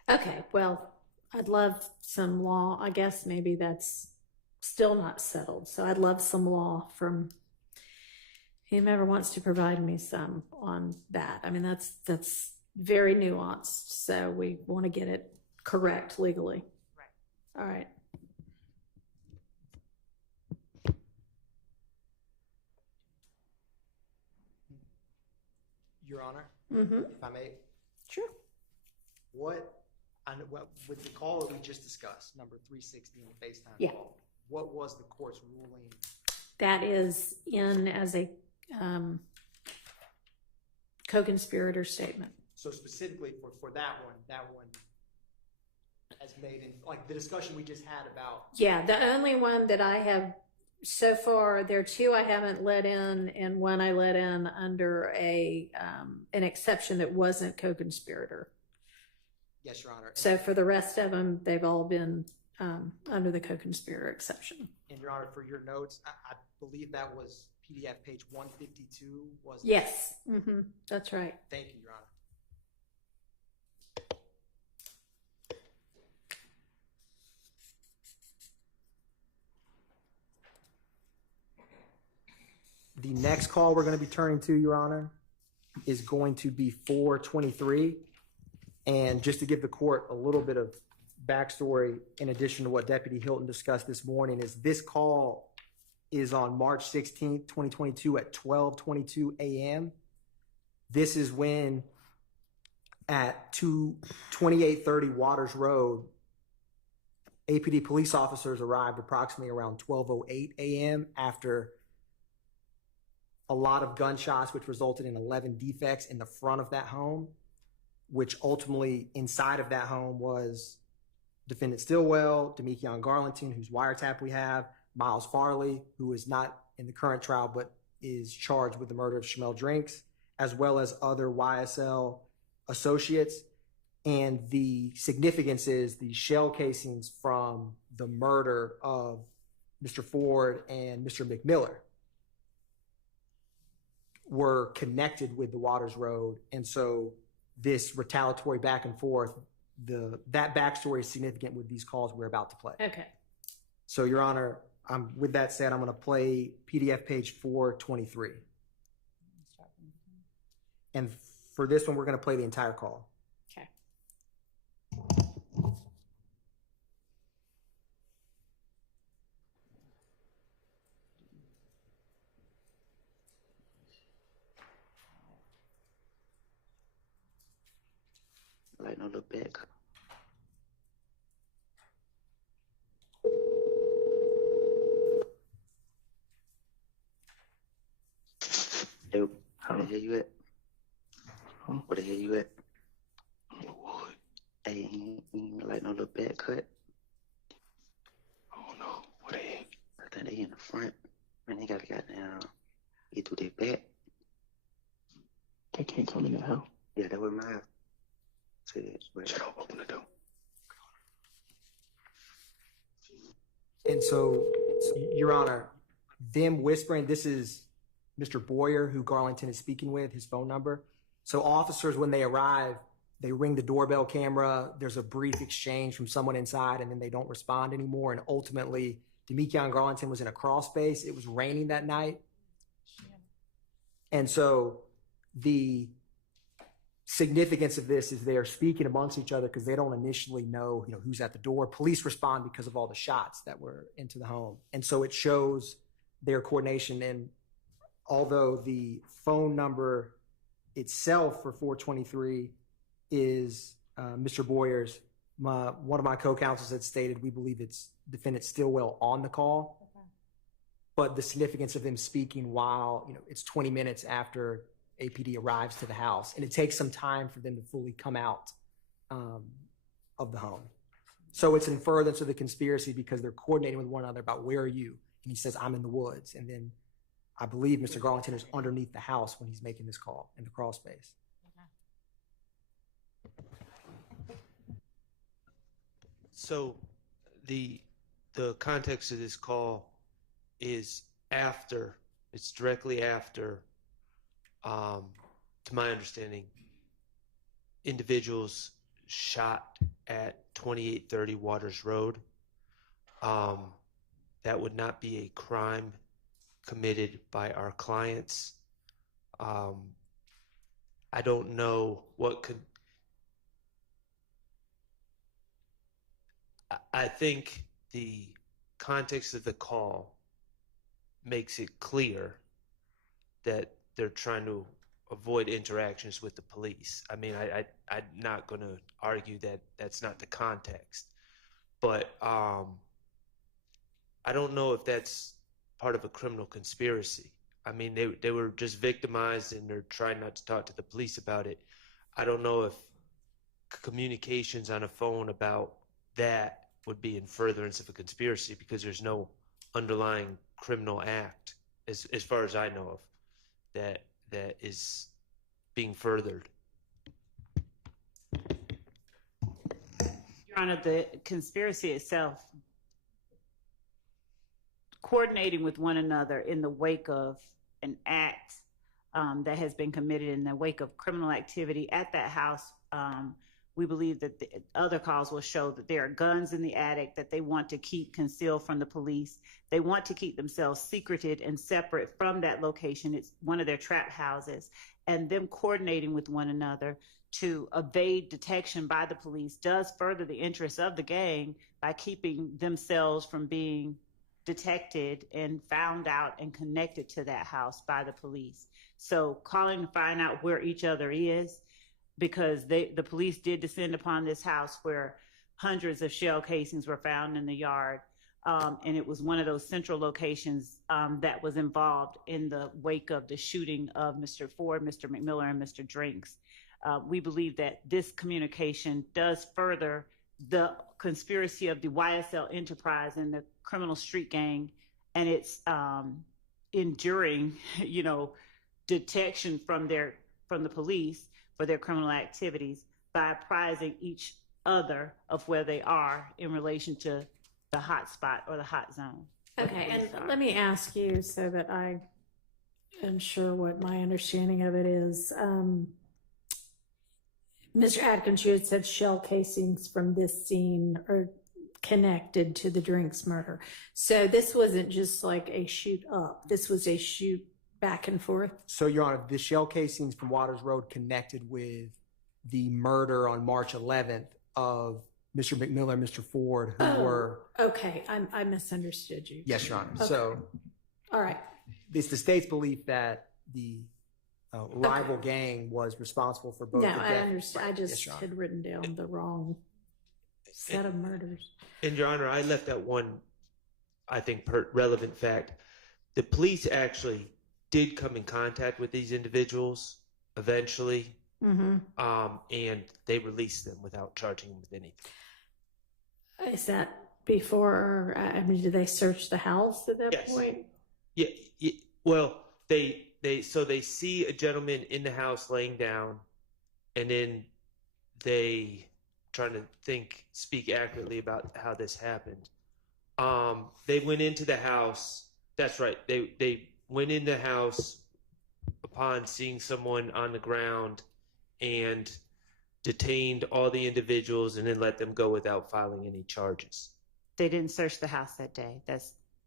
Okay, well, I'd love some law. I guess maybe that's still not settled. So I'd love some law from whomever wants to provide me some on that. I mean, that's very nuanced. So we want to get it correct legally. Right. All right. Your Honor, if I may. Sure. With the call that we just discussed, number 360 in the FaceTime call, what was the court's ruling? That is in as a co-conspirator statement. So specifically for that one as made in, like the discussion we just had about. Yeah, the only one that I have so far, there are two I haven't let in, and one I let in under an exception that wasn't co-conspirator. Yes, Your Honor. So for the rest of them, they've all been under the co-conspirator exception. And Your Honor, for your notes, I believe that was PDF page 152. Was it? Yes, that's right. Thank you, Your Honor. The next call we're going to be turning to, Your Honor, is going to be 423. And just to give the court a little bit of backstory, in addition to what Deputy Hilton discussed this morning, is this call is on March 16th, 2022 at 12:22 a.m. This is when at 2830 Waters Road, APD police officers arrived approximately around 12:08 a.m. after a lot of gunshots, which resulted in 11 defects in the front of that home, which ultimately inside of that home was Defendant Stillwell, Demekion Garlington, whose wiretap we have, Miles Farley, who is not in the current trial but is charged with the murder of Shamel Drinks, as well as other YSL associates. And the significance is the shell casings from the murder of Mr. Ford and Mr. McMiller were connected with the Waters Road. And so this retaliatory back and forth, that backstory is significant with these calls we're about to play. Okay. So, Your Honor, with that said, I'm going to play PDF page 423. And for this one, we're going to play the entire call. Okay. Like no little back. Hey, where the hell you at? Where the hell you at? Hey, ain't like no little back cut. Oh no, what they at? I think they in the front. Man, they gotta goddamn get through their back. They can't come in the house. Yeah, that was my house. Shut up, open the door. And so, Your Honor, them whispering, this is Mr. Boyer, who Garlington is speaking with, his phone number. So officers, when they arrive, they ring the doorbell camera. There's a brief exchange from someone inside, and then they don't respond anymore. And ultimately, Demekion Garlington was in a crawl space. It was raining that night. And so the significance of this is they are speaking amongst each other because they don't initially know, who's at the door. Police respond because of all the shots that were into the home. And so it shows their coordination. And although the phone number itself for 423 is Mr. Boyer's, one of my co-counsels had stated we believe it's Defendant Stillwell on the call. Okay. But the significance of them speaking while, it's 20 minutes after APD arrives to the house, and it takes some time for them to fully come out of the home. So it's in furtherance of the conspiracy because they're coordinating with one another about where are you? And he says, I'm in the woods. And then I believe Mr. Garlington is underneath the house when he's making this call in the crawl space. So the context of this call is it's directly after, to my understanding, individuals shot at 2830 Waters Road. That would not be a crime committed by our clients. I don't know what could. I think the context of the call makes it clear that they're trying to avoid interactions with the police. I mean, I'm not going to argue that that's not the context, but I don't know if that's part of a criminal conspiracy. I mean, they were just victimized and they're trying not to talk to the police about it. I don't know if communications on a phone about that would be in furtherance of a conspiracy because there's no underlying criminal act, as far as I know of, that is being furthered. Your Honor, the conspiracy itself, coordinating with one another in the wake of an act that has been committed in the wake of criminal activity at that house. We believe that the other calls will show that there are guns in the attic that they want to keep concealed from the police. They want to keep themselves secreted and separate from that location. It's one of their trap houses. and them coordinating with one another to evade detection by the police does further the interests of the gang by keeping themselves from being detected and found out and connected to that house by the police. So calling to find out where each other is, because the police did descend upon this house where hundreds of shell casings were found in the yard. And it was one of those central locations that was involved in the wake of the shooting of Mr. Ford, Mr. McMiller, and Mr. Drinks. We believe that this communication does further the conspiracy of the YSL enterprise and the criminal street gang and its enduring, detection from the police for their criminal activities by apprising each other of where they are in relation to the hot spot or the hot zone. Okay, and let me ask you so that I am sure what my understanding of it is. Mr. Atkins, you had said shell casings from this scene are connected to the Drinks murder. So this wasn't just like a shoot up. This was a shoot back and forth. So, Your Honor, the shell casings from Waters Road connected with the murder on March 11th of Mr. McMiller and Mr. Ford, who were... Okay, I misunderstood you. Yes, Your Honor. Okay. So, all right. It's the state's belief that the rival gang was responsible for both. No, the I death. understand. Right. I just Yes, had written down the wrong set of murders. And Your Honor, I left out one, I think, relevant fact. The police actually did come in contact with these individuals eventually, and they released them without charging them with anything. Is that before? Did they search the house at that Yes. point? Yeah. Well, they see a gentleman in the house laying down, and then they trying to speak accurately about how this happened. They went into the house. That's right. They went in the house upon seeing someone on the ground and detained all the individuals and then let them go without filing any charges. They didn't search the house that day.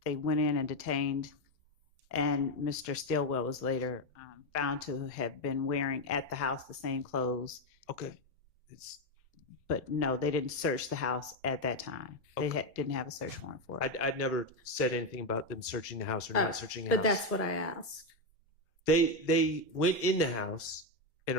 They went in and detained, and Mr. Stillwell was later found to have been wearing at the house the same clothes. Okay. But no, they didn't search the house at that time. Okay. They didn't have a search warrant for it. I'd never said anything about them searching the house or not searching the But house. that's what I asked. They went in the house and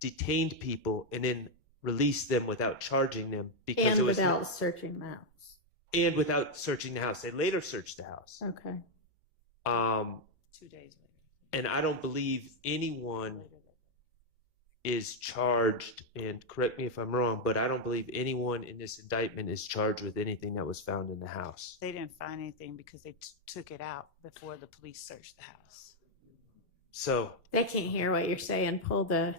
detained people and then released them without charging them because And it was without searching the house. and without searching the house. They later searched the house. Okay. 2 days later. And I don't believe anyone is charged, and correct me if I'm wrong, but I don't believe anyone in this indictment is charged with anything that was found in the house. They didn't find anything because they took it out before the police searched the house. So They can't hear what you're saying. Pull the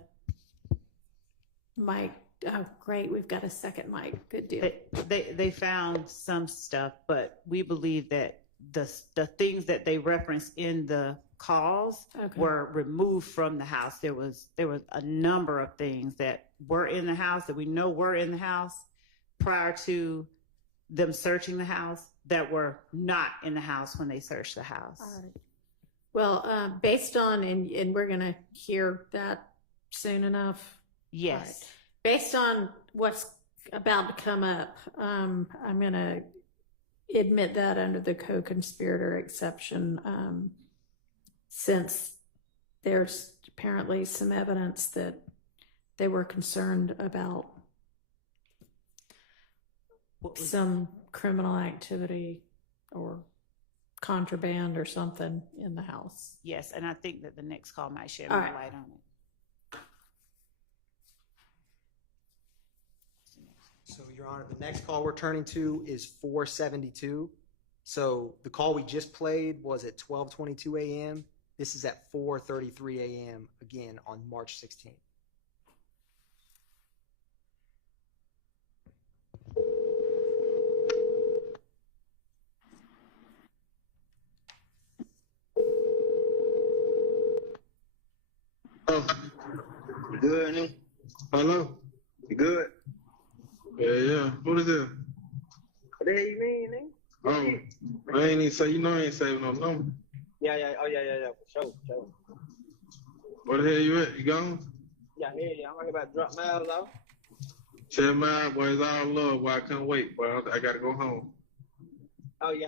mic. Oh, great. We've got a second mic. Good deal. They found some stuff, but we believe that the things that they referenced in the calls were removed from the house. There was a number of things that were in the house that we know were in the house prior to them searching the house that were not in the house when they searched the house. All right. Well, based on, and we're going to hear that soon enough. Yes. Right. Based on what's about to come up, I'm going to admit that under the co-conspirator exception, since there's apparently some evidence that they were concerned about some criminal activity or contraband or something in the house. Yes, and I think that the next call might shed All more right. light on it. So, Your Honor, the next call we're turning to is 472. So the call we just played was at 12:22 a.m. This is at 4:33 a.m. again on March 16th. Oh, you good, nigga? Hello? You good? Yeah. What is it? What the hell you mean, nigga? Oh, I ain't even say, I ain't saving no number. Yeah. Oh, yeah. For sure. Where the hell you at? You gone? Yeah, I'm right about to drop Miles off. 10 miles, boy, it's all love, boy. I couldn't wait, boy. I gotta go home. Oh yeah,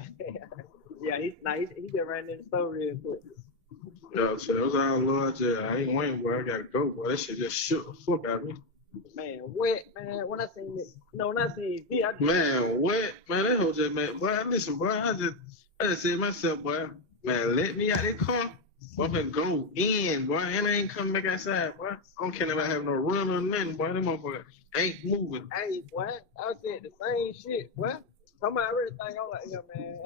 yeah. He just ran in the store real quick. Yeah, so it was all love. I ain't waiting, boy. I gotta go, boy. That shit just shook the fuck out of me. Man, what, man? When I seen it, when I seen it, Man, what? Man, that whole just, man, boy, listen, boy, I just said to myself, boy, man, let me out that car. Boy, I'm gonna go in, boy, and I ain't coming back outside, boy. I don't care about having no run or nothing, boy. That motherfucker ain't moving. Hey, boy, I said the same shit, boy. Somebody really think I'm like, yeah, man.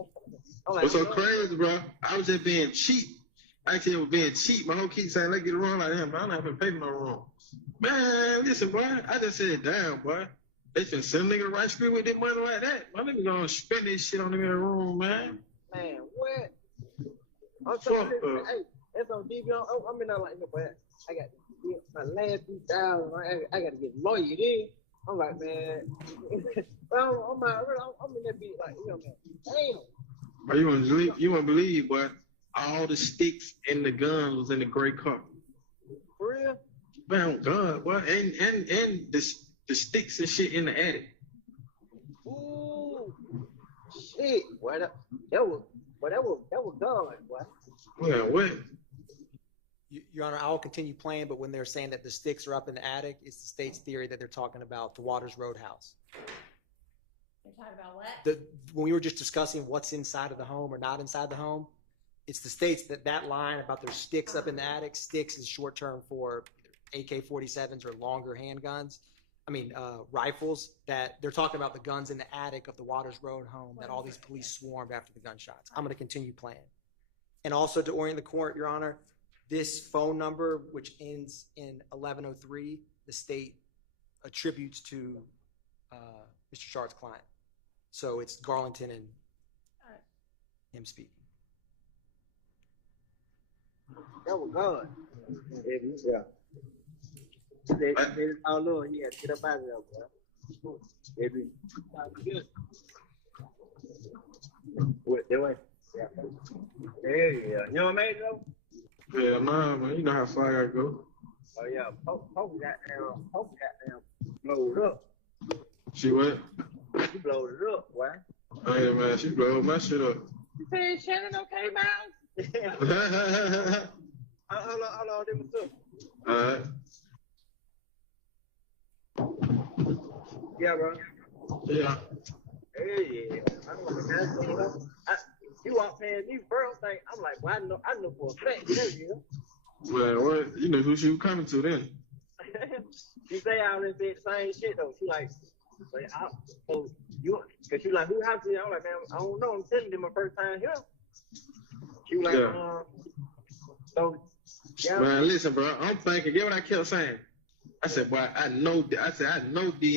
What's so crazy, bro? I was just being cheap. Actually, it was being cheap. My whole keep saying, let's get it wrong like him. I'm not gonna pay for no wrong. Man, listen, boy. I just said, damn, boy. They can send a nigga to right street with their money like that. My nigga gonna spend this shit on the room, man. Man, what? I'm trying to hey, that's on DV. I'm in there like, but I got to get my last 2,000. I got to get lawyered in. I'm like, man. Well, I'm in that beat like, you know, man. Damn. But you won't believe, boy. All the sticks and the guns was in the gray car. For real? Man, God, boy, and the sticks and shit in the attic. Ooh, shit, boy, that was God, boy. Yeah, what? Your Honor, I'll continue playing, but when they're saying that the sticks are up in the attic, it's the state's theory that they're talking about the Waters Roadhouse. They're talking about what? When we were just discussing what's inside of the home or not inside the home, it's the states that line about their sticks up in the attic. Sticks is short term for AK-47s or longer handguns. Rifles, that they're talking about the guns in the attic of the Waters Road home that all these police swarmed after the gunshots. I'm going to continue playing. And also to orient the court, Your Honor, this phone number, which ends in 1103, the state attributes to Mr. Shard's client. So it's Garlington and him speaking. That was God. Yeah. Oh Lord, yeah, get up out of there, bro. Baby. Good. What, that way? Yeah. Yeah. You know what I mean, though? Yeah, man. You know how far I gotta go. Oh, yeah. Hope goddamn blowed up. She what? She blowed it up, boy. Hey, man, she blowed my shit up. You saying Shannon okay, Miles? Hold on, let me talk. All right. Yeah, bro. Yeah. Hey, yeah. I don't know, man. You walk past me first thing, I'm like, well, I know for a fact, Man, what? You know who she was coming to then? She say I already said the same shit though. She like, cause she like, who house is it? I'm like, man, I don't know. I'm telling you, my first time here. She was like, yeah. So, yeah. Man, listen, bro. I'm thinking. Get what I kept saying. I said, boy, I know D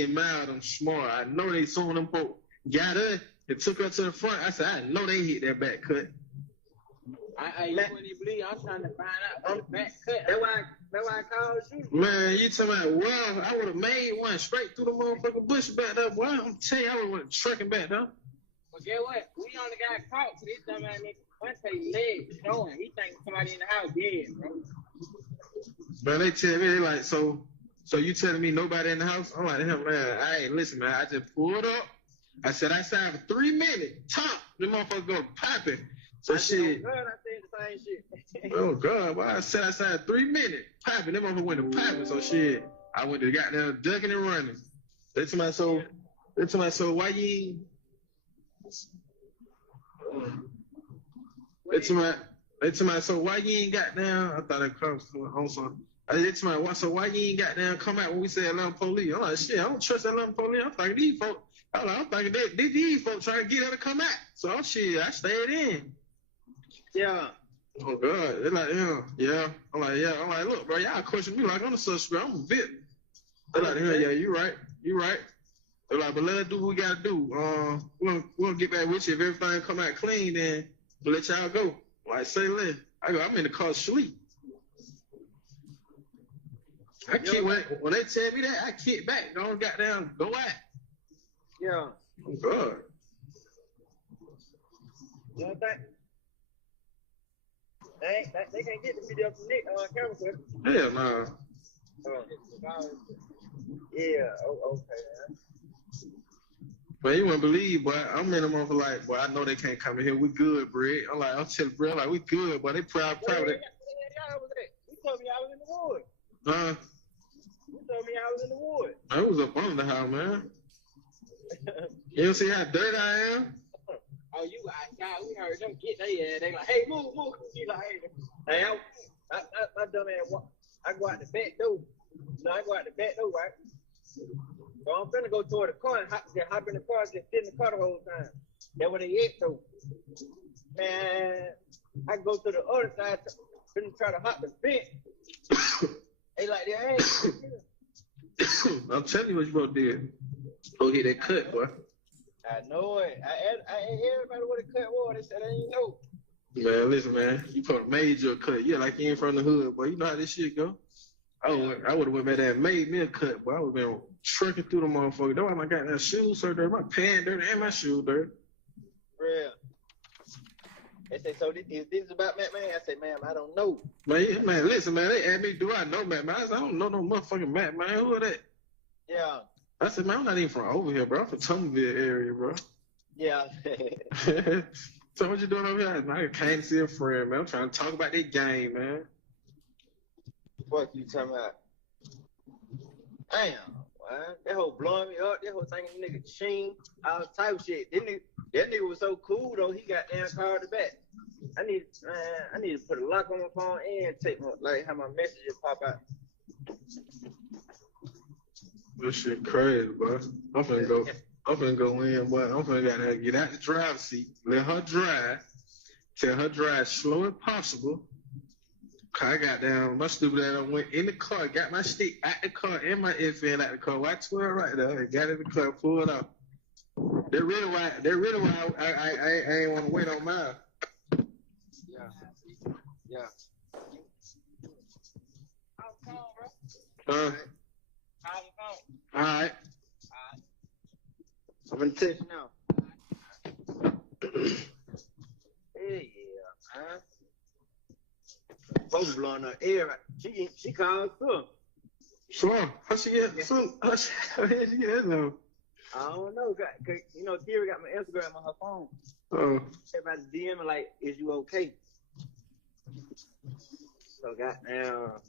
and Miles, I'm smart. I know they saw them folk got her and took her to the front. I said, I know they hit that back cut. You wouldn't even believe. I'm trying to find out the back cut. That's why I called you. Man, you talking about, well, I would have made one straight through the motherfucking bush back there, boy. I'm telling you, I would have went trucking back there. Well, guess what? We only got caught for this dumbass nigga. Once his legs showing, he thinks somebody in the house dead, bro. Man, they tell me, they like, so you telling me nobody in the house? I'm like, hell, man, listen, man, I just pulled up. I said, I sat for 3 minutes, top. The motherfucker go popping. So shit. Oh, God, I said the same shit. Oh, God, well, I sat outside 3 minutes, popping. That motherfucker went to popping. So shit, I went to goddamn ducking and running. They told me, so why you They told me, so why you ain't got down? I thought it comes on something. They told me, so why you ain't got down come out when we said Atlanta police? I'm like, shit, I don't trust Atlanta police. I'm thinking these folks. I'm thinking these folks trying to get her to come out. So I stayed in. Yeah. Oh God, they're like, yeah. I'm like, look, bro, y'all question me like I'm a suspect. I'm a victim. They're like, yeah, you right. They're like, but let's do what we gotta do. We'll get back with you if everything come out clean. Then we'll let y'all go. Like, say, Lynn, I'm in the car sleep. I can't wait. When they tell me that, I kick back. Don't goddamn go out. Yeah. Oh God. You know that? They can't get the video from Nick on camera. Hell no. Yeah. Okay. Man. But you wouldn't believe, boy. I'm in the motherfucker like, boy, I know they can't come in here. We good, Brett. I'm telling Brett, like, we good, boy. They proud. Y'all was there. You told me I was in the woods. You told me I was in the woods. I was up under the house, man. You don't see how dirty I am? Oh, we heard them get their ass. They like, hey, move. You like, hey, my dumb ass, I go out the back door. No, I go out the back door, right? So I'm finna go toward the car and hop in the car, just sit in the car the whole time. That's what they at, though. Man, I go to the other side, finna try to hop the fence. They like, hey. I'm telling you what you gonna do. Go hit that cut, boy. I know it. I everybody what a cut was. They said they ain't know. Man, listen, man. You probably made your cut. Yeah, like you ain't from the hood, boy. You know how this shit go. I would have went back there and made me a cut, boy. I would have been trucking through the motherfucker. That's why my goddamn shoes so dirty, my pants dirty, and my shoes dirty. Real. They say, so is this about Matt, man? I say, ma'am, I don't know. Man, listen, man. They asked me, do I know Matt, man? I said, I don't know no motherfucking Matt, man. Who are that? Yeah. I said, man, I'm not even from over here, bro. I'm from Tumbleville area, bro. Yeah. So what you doing over here? Man, I came to see a friend, man. I'm trying to talk about that game, man. What you talking about? Damn, man. That whole blowing me up. That whole thing, nigga Sheen, all type of shit. That nigga was so cool though. He got damn called back. I need to put a lock on my phone and take have my messages pop out. This shit crazy, boy. I'm finna go in, boy. I'm finna get out the driver's seat, let her drive, tell her drive slow as possible. I got down, my stupid ass went in the car, got my stick out the car and my FN out the car. Watch 12 right there, and got in the car, pulled up. They're really why I ain't want to wait on mine. Yeah. All right. I'm gonna text you now. Hey, yeah, man. Folks blowing up air. She called too. Sure. How she get that now? I don't know. Cause, Kira got my Instagram on her phone. Oh. Everybody DMing like, is you okay? So goddamn,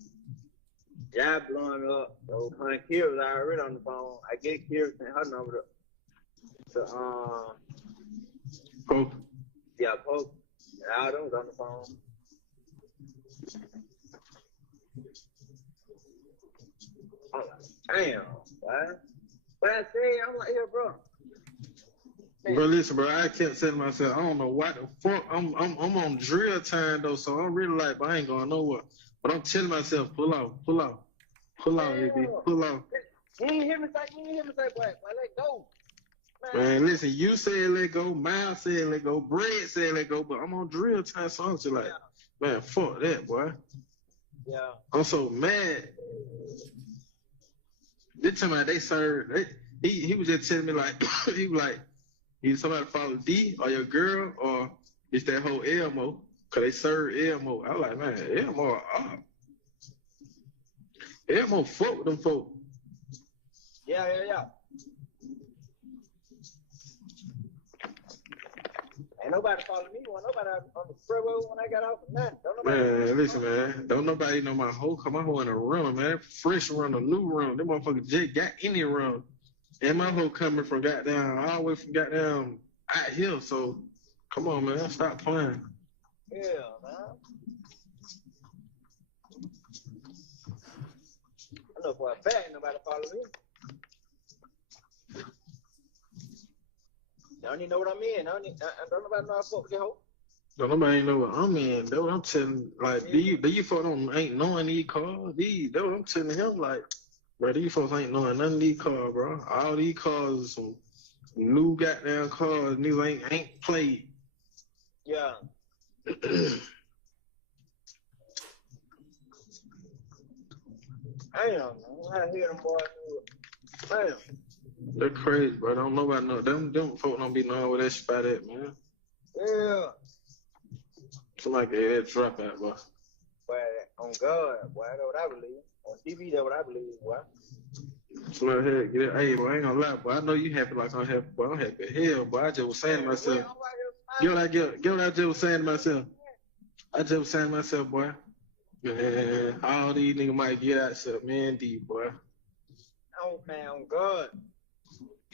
y'all blowing up. So my Kira was already on the phone. I get Kira sent her number to Pope. Yeah, Pope. And all them was on the phone. Damn, man. But I say, I'm like, here, bro. Bro, listen, bro. I kept saying to myself, I don't know what the fuck. I'm on drill time though, so I'm really like, but I ain't going nowhere. But I'm telling myself, pull out, baby, pull out. You ain't hear me say, boy, let go. Man, listen, you said let go, Miles said let go, Brett said let go, but I'm on drill time, so I'm just like, man, fuck that, boy. Yeah. I'm so mad. This time they served. He was just telling me like he was like, either somebody follow D or your girl or it's that whole Elmo, cause they serve Elmo. I was like, man, Elmo up. Elmo fuck with them folk. Yeah. Ain't nobody follow me. Nobody on the freeway when I got off of nothing. Man, listen, man. Don't nobody know my hoe. Cause my hoe in a run, man. Fresh run, a new run. Them motherfuckers just got any run. And my hoe coming from goddamn, all the way from goddamn out here. So, come on, man. Stop playing. Yeah, man. I know for a fact nobody follow me. Don't even know what I'm in. Don't nobody know I fuck with that hoe. Don't nobody know what I'm in. That's what I'm telling. Like, do you folks ain't knowing these cars? That's what I'm telling him. Like, bro, these folks ain't knowing none of these cars, bro. All these cars are some new goddamn cars. Niggas ain't played. Yeah. Damn, I hear them boys. Damn. They're crazy, bro. Don't nobody know. Them folk don't be knowing where that spot at, man. Yeah. Somebody gave that drop out, boy. But on God, boy, I know what I believe. On TV, that's what I believe, boy. Somebody had get it. Hey, boy, I ain't gonna lie, boy. I know you happy like I'm happy, boy. I'm happy as hell, boy. I just was saying to myself. Get what I just was saying to myself. I just was saying to myself, boy. Man, all these niggas might get out except me and D, boy. Oh, man, on God.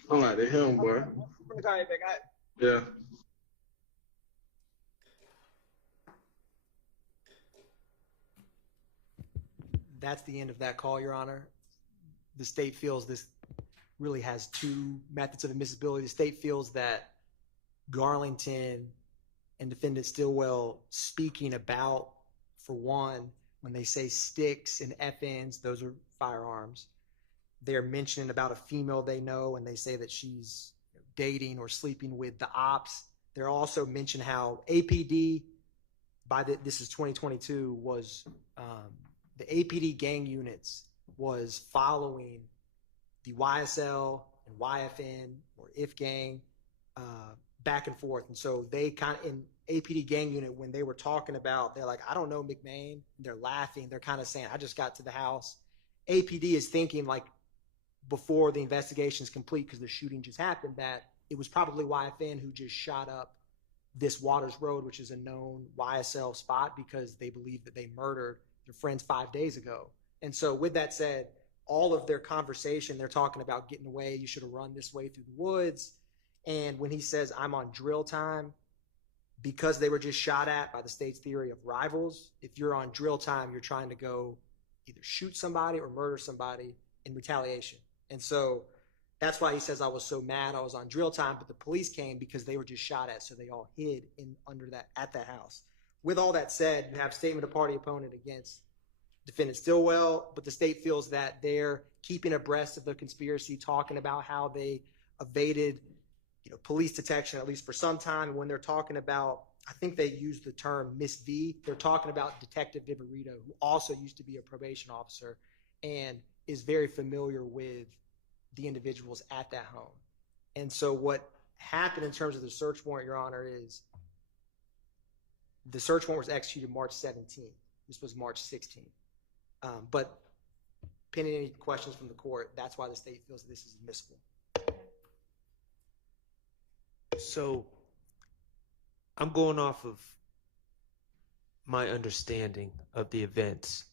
I'm like the him, boy. I'm gonna call you back out. Yeah. That's the end of that call, Your Honor. The state feels this really has two methods of admissibility. The state feels that Garlington and defendant Stillwell speaking about, for one, when they say sticks and FNs, those are firearms. They're mentioning about a female they know, and they say that she's dating or sleeping with the ops. They're also mentioning how APD, this is 2022, was the APD gang units was following the YSL and YFN or IF gang back and forth. And so they kind of, in APD gang unit, when they were talking about, they're like, I don't know McMain. They're laughing. They're kind of saying, I just got to the house. APD is thinking, like, before the investigation is complete, because the shooting just happened, that it was probably YFN who just shot up this Waters Road, which is a known YSL spot, because they believe that they murdered their friends 5 days ago. And so with that said, all of their conversation, they're talking about getting away. You should have run this way through the woods. And when he says, I'm on drill time, because they were just shot at by the state's theory of rivals, if you're on drill time, you're trying to go either shoot somebody or murder somebody in retaliation. And so that's why he says, I was so mad I was on drill time, but the police came because they were just shot at, so they all hid at that house. With all that said, you have statement of party opponent against defendant Stillwell, but the state feels that they're keeping abreast of the conspiracy, talking about how they evaded police detection, at least for some time. And when they're talking about, I think they use the term Miss V, they're talking about Detective Viverito, who also used to be a probation officer and is very familiar with the individuals at that home. And so what happened in terms of the search warrant, Your Honor, is the search warrant was executed March 17th. This was March 16th. But pending any questions from the court, that's why the state feels that this is admissible. So I'm going off of my understanding of the events,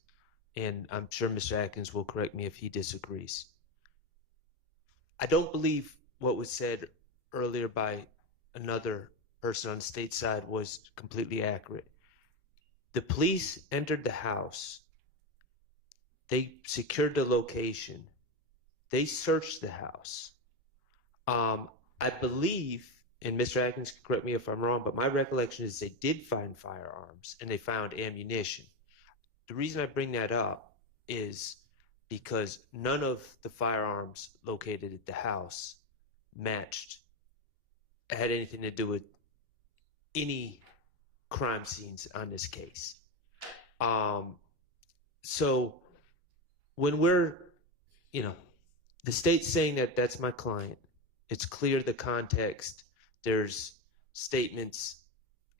and I'm sure Mr. Atkins will correct me if he disagrees. I don't believe what was said earlier by another person on the state side was completely accurate. The police entered the house. They secured the location. They searched the house. I believe, and Mr. Atkins can correct me if I'm wrong, but my recollection is they did find firearms and they found ammunition. The reason I bring that up is because none of the firearms located at the house had anything to do with any crime scenes on this case. So when we're, the state's saying that that's my client, it's clear the context. There's statements,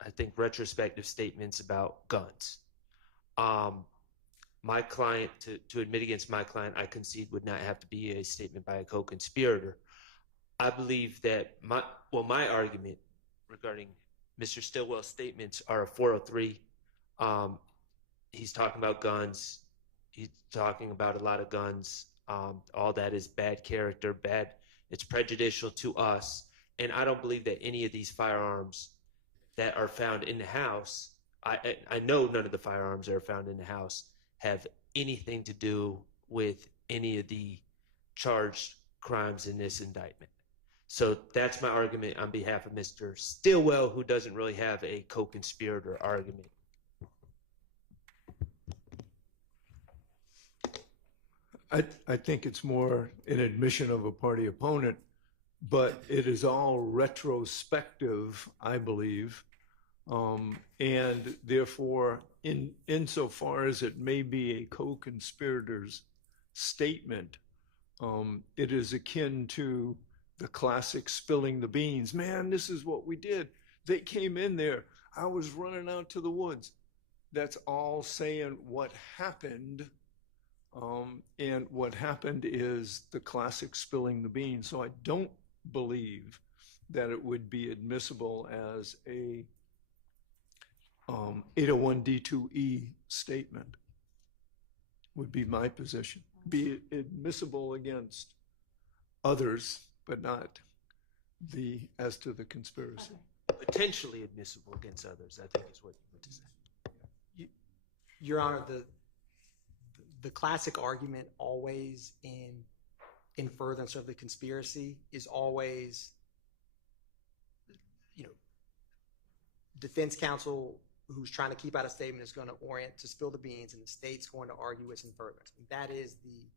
I think retrospective statements about guns. My client, to admit against my client, I concede would not have to be a statement by a co-conspirator. I believe that my argument regarding Mr. Stillwell's statements are a 403. He's talking about guns. He's talking about a lot of guns. All that is bad character, bad. It's prejudicial to us. And I don't believe that any of these firearms that are found in the house, I know none of the firearms that are found in the house have anything to do with any of the charged crimes in this indictment. So that's my argument on behalf of Mr. Stillwell, who doesn't really have a co-conspirator argument. I think it's more an admission of a party opponent, but it is all retrospective, I believe. And therefore, insofar as it may be a co-conspirator's statement, it is akin to the classic spilling the beans. Man, this is what we did. They came in there. I was running out to the woods. That's all saying what happened. And what happened is the classic spilling the beans. So I don't believe that it would be admissible as a 801 D2E statement, would be my position. Be admissible against others, but not as to the conspiracy. Potentially admissible against others, I think is what you meant to say. Your Honor, the classic argument always in furtherance of the conspiracy is always, defense counsel who's trying to keep out a statement is going to orient to spill the beans, and the state's going to argue it's in furtherance. And that is the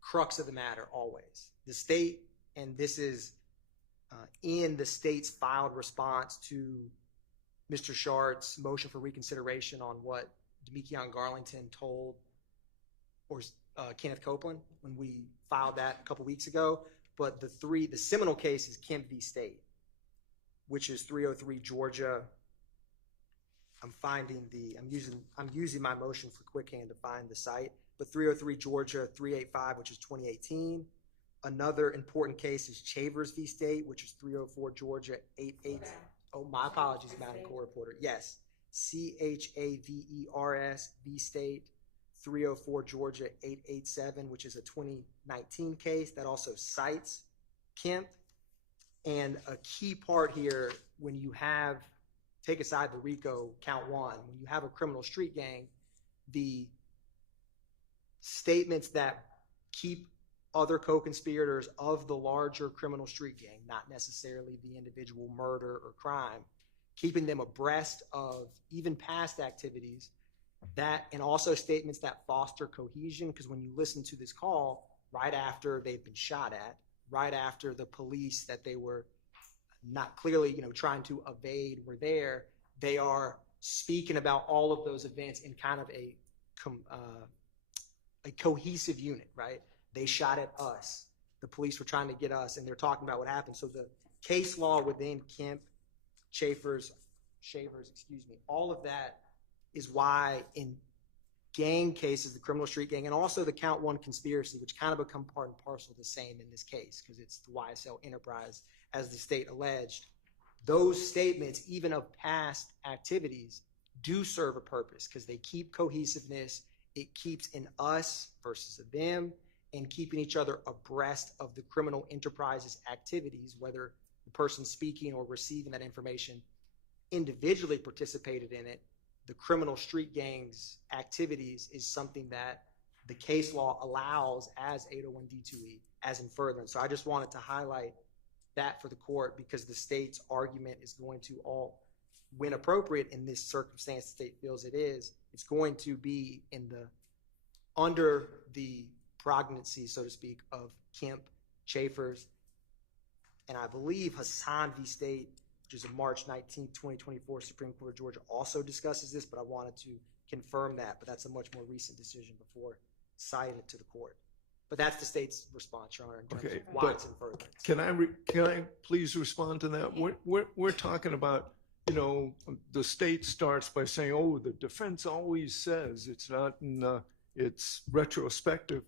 crux of the matter always. The state, and this is in the state's filed response to Mr. Shart's motion for reconsideration on what Demekion Garlington told or Kenneth Copeland when we filed that a couple weeks ago. But the seminal case is Kemp v. State, which is 303 Georgia. I'm using my motion for quick hand to find the site, but 303 Georgia 385, which is 2018. Another important case is Chavers v. State, which is 304 Georgia 88. Oh, my apologies, Madam Court Reporter. Yes, Chavers v. State 304 Georgia 887, which is a 2019 case that also cites Kemp. And a key part here, when you have, take aside the RICO count one, when you have a criminal street gang, the statements that keep other co-conspirators of the larger criminal street gang, not necessarily the individual murder or crime, keeping them abreast of even past activities, that, and also statements that foster cohesion, because when you listen to this call, right after they've been shot at, right after the police that they were not clearly, trying to evade were there, they are speaking about all of those events in kind of a cohesive unit, right? They shot at us. The police were trying to get us, and they're talking about what happened. So the case law within Kemp, Shavers, all of that is why in gang cases, the criminal street gang, and also the count one conspiracy, which kind of become part and parcel of the same in this case, because it's the YSL enterprise, as the state alleged, those statements, even of past activities, do serve a purpose because they keep cohesiveness. It keeps an us versus a them, and keeping each other abreast of the criminal enterprise's activities, whether the person speaking or receiving that information individually participated in it. The criminal street gang's activities is something that the case law allows as 801 D2E, as in furtherance. So I just wanted to highlight that for the court, because the state's argument is going to all, when appropriate in this circumstance the state feels it is, it's going to be under the prognosy, so to speak, of Kemp, Shavers, and I believe Hassan v. State, which is a March 19, 2024 Supreme Court of Georgia, also discusses this, but I wanted to confirm that. But that's a much more recent decision before citing it to the court. But that's the state's response, Your Honor, in terms of why it's in furtherance. Can I please respond to that? We're talking about, the state starts by saying, oh, the defense always says it's not it's retrospective.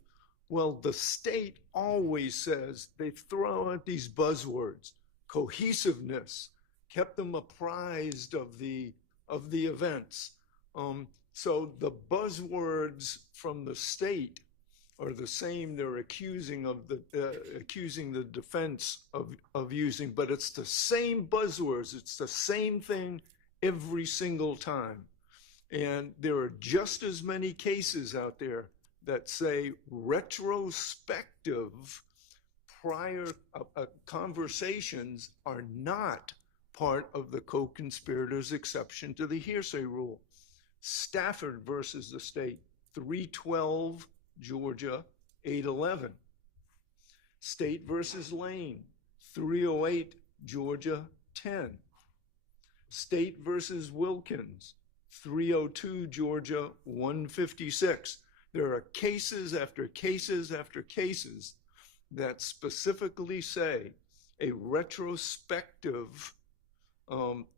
Well, the state always says, they throw out these buzzwords, cohesiveness, kept them apprised of the events. So the buzzwords from the state are the same. They're accusing the defense of using, but it's the same buzzwords. It's the same thing every single time. And there are just as many cases out there that say retrospective prior conversations are not part of the co-conspirators exception to the hearsay rule. Stafford versus the state, 312 Georgia 811. State versus Lane, 308 Georgia 10. State versus Wilkins, 302 Georgia 156. There are cases after cases after cases that specifically say a retrospective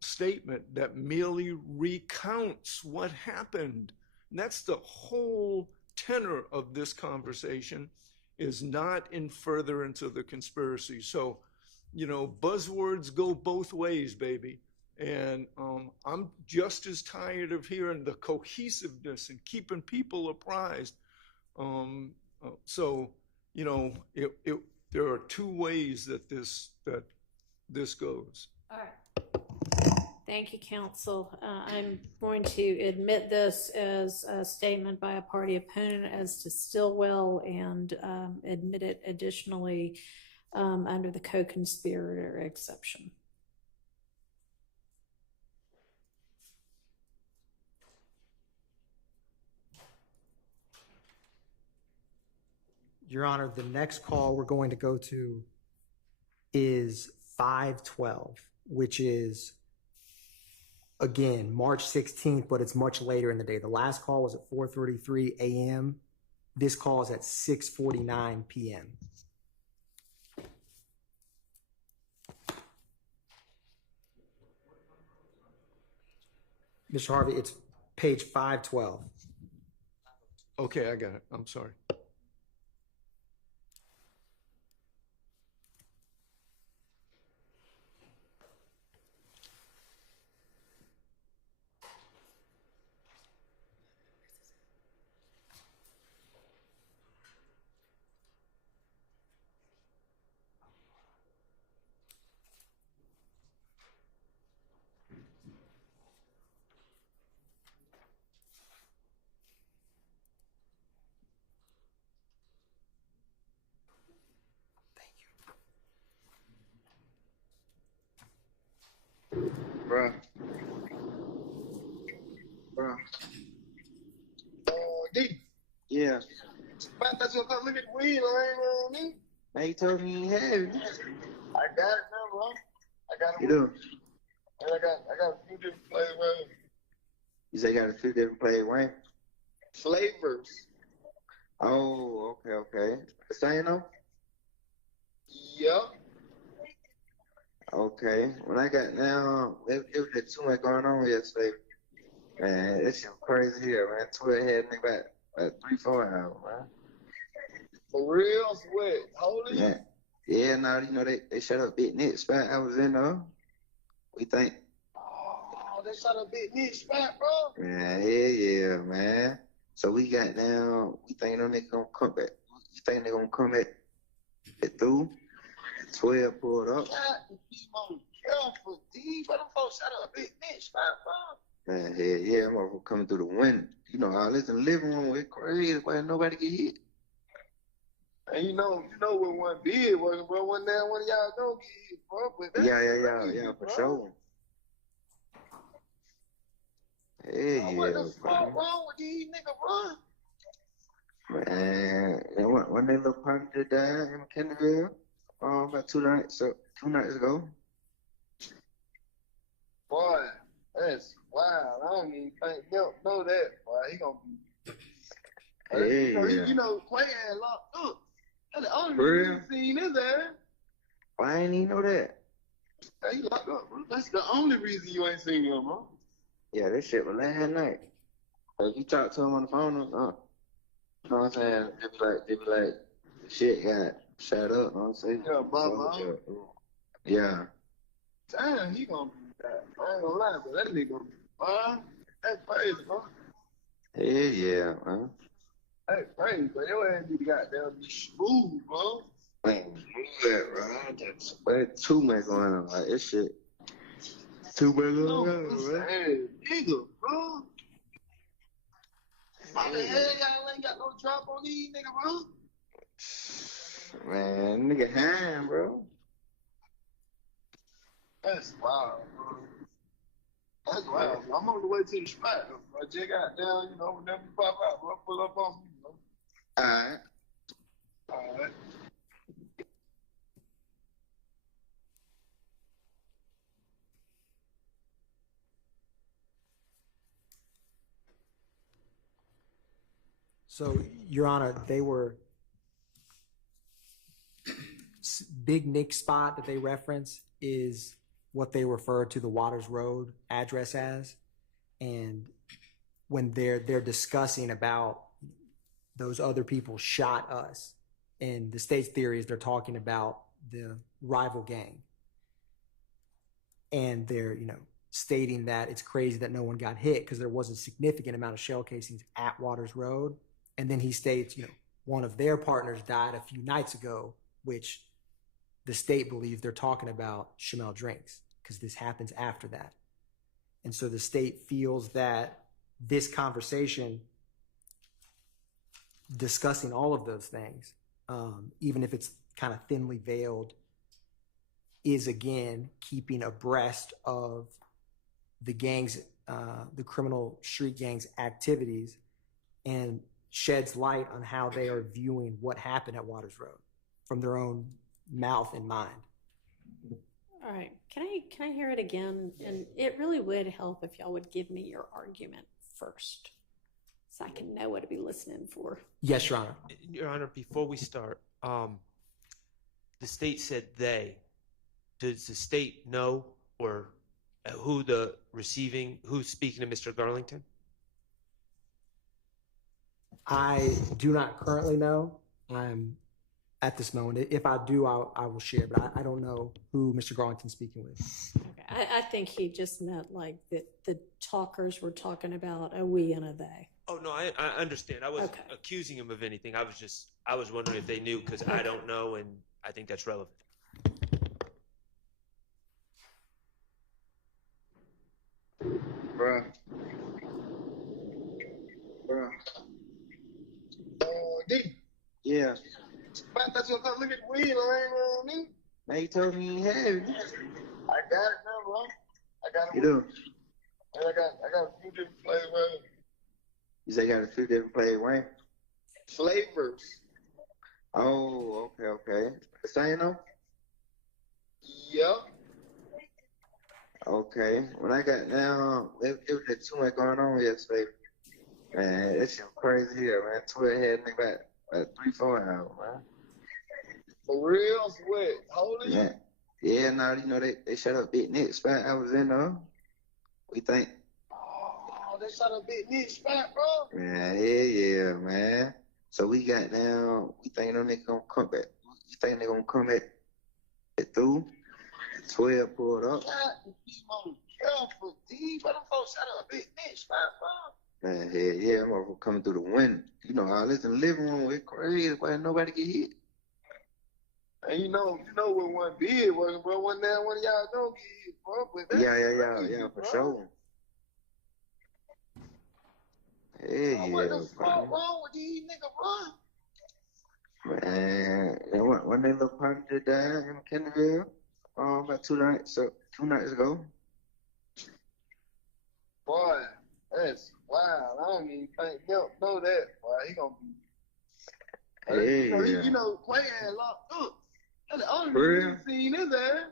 statement that merely recounts what happened. And that's the whole tenor of this conversation, is not in furtherance of the conspiracy. So, you know, buzzwords go both ways, baby. And I'm just as tired of hearing the cohesiveness and keeping people apprised. So, you know, there are two ways that this goes. All right. Thank you, counsel. I'm going to admit this as a statement by a party opponent as to Stillwell and admit it additionally under the co-conspirator exception. Your Honor, the next call we're going to go to is 512, which is, again, March 16th, but it's much later in the day. The last call was at 4:33 a.m. This call is at 6:49 p.m. Mr. Harvey, it's page 512. Okay, I got it. I'm sorry. Bruh. D. Yeah. Man, that's what I'm looking at weed, man. Man, you told me you had it. I got it now, bro. I got it. You do? And I got a few different flavors. You say you got a few different flavors. Flavors. Oh, okay. The same though? Yep. Okay. When I got now, it was just too much going on yesterday. Man, this shit crazy here, man. 12 head nigga about 3-4 hours, man. For real? Sweat. Holy? Yeah. Yeah, now you know they shut up Big Nick spot I was in though. We think. Oh, they shut up Big Nick spot, bro. Man, yeah, man. So we got down, we think them niggas gonna come back. You think they gonna come back through? 12 pulled up. God, keep on careful, D. But them folks shut up Big Nick spot, bro. Man, yeah, I'm motherfucker coming through the window. You know, all this in the living room, it's crazy. Why nobody get hit? And you know when one bid was, bro, one day one of y'all don't get hit, bro. But Yeah, for sure. Yeah, what the fuck wrong with these niggas, bro? Man, when they little party that died in McKinneyville, about 2 nights ago. Boy, that's wild. I don't even think Milk know that, boy. He gonna be. You know, Quay had locked up. That's the only reason you seen his ass. Why ain't he know that? Hey, he locked up, bro. That's the only reason you ain't seen him, bro. Yeah, this shit was last night. If you talk to him on the phone, you know what I'm saying? They be like, the shit got shut up, you know what I'm saying? Yeah, Baba. Yeah. Damn, he gonna be that. I ain't gonna lie, but that nigga gonna be fine. That's crazy, bro. Yeah, man. That's crazy, but your ass need to goddamn be smooth, bro. Man, yeah, bro. But too much going on. Like, this shit. Too much going on, bro. Hey, nigga, bro. Why the hell y'all ain't got no drop on these niggas, bro? Man, nigga high, bro. That's wild, bro. That's wild. I'm on the way to the spot, bro. Just got down, you know, whenever you pop out, bro, pull up on me, bro. All right. So, Your Honor, they were Big Nick spot that they reference is what they refer to the Waters Road address as. And when they're discussing about those other people shot us, and the state's theory is they're talking about the rival gang. And they're, stating that it's crazy that no one got hit because there was a significant amount of shell casings at Waters Road. And then he states, one of their partners died a few nights ago, which the state believes they're talking about Chamel Drinks because this happens after that. And so the state feels that this conversation discussing all of those things, even if it's kind of thinly veiled, is again keeping abreast of the gangs, the criminal street gangs' activities, and sheds light on how they are viewing what happened at Waters Road from their own mouth and mind. All right. Can I hear it again? And it really would help if y'all would give me your argument first, so I can know what to be listening for. Yes, Your Honor. Your Honor, before we start, the state said they. Does the state know or who's speaking to Mr. Garlington? I do not currently know. I'm at this moment. If I do, I will share, but I don't know who Mr. Garlington's speaking with. Okay. I think he just meant like that the talkers were talking about a we and a they. Oh, no, I understand. I wasn't accusing him of anything. I was wondering if they knew because I don't know, and I think that's relevant. Bruh. D. Yeah. I thought you were gonna look at the weed on me. Now you told me you had it. I got it now, bro. I got it. You do? And I got a few different flavors. You say you got a few different flavors, Flavors. Oh, okay. The same though? Yeah. Okay. When I got down, it was too much going on yesterday. Man, that shit was crazy here, man. 12 head nigga about 3-4 hours, man. For real? What? Holy? Yeah. Yeah, now they shut up Big Nick spot I was in though. We think. Oh, they shut up Big Nick spot, bro. Man, yeah, man. So we got down, we think them niggas gonna come back. You think they gonna come back through? 12 pulled up. God, you more careful, D. But them folks shut up Big Nick spot, bro. Man, yeah, I'm over coming through the window. All this in the living room, it's crazy. Why nobody get hit? And you know when one did work, bro. One day one of y'all don't get hit, bro. But Yeah, for sure. What the fuck wrong with these niggas, bro? Man, one day little partner just died in Kennerville, about 2 nights ago. Boy, that's wild. I don't even think Nelp know that, boy. He gonna be. Quay had locked up. That's the only reason you seen his ass.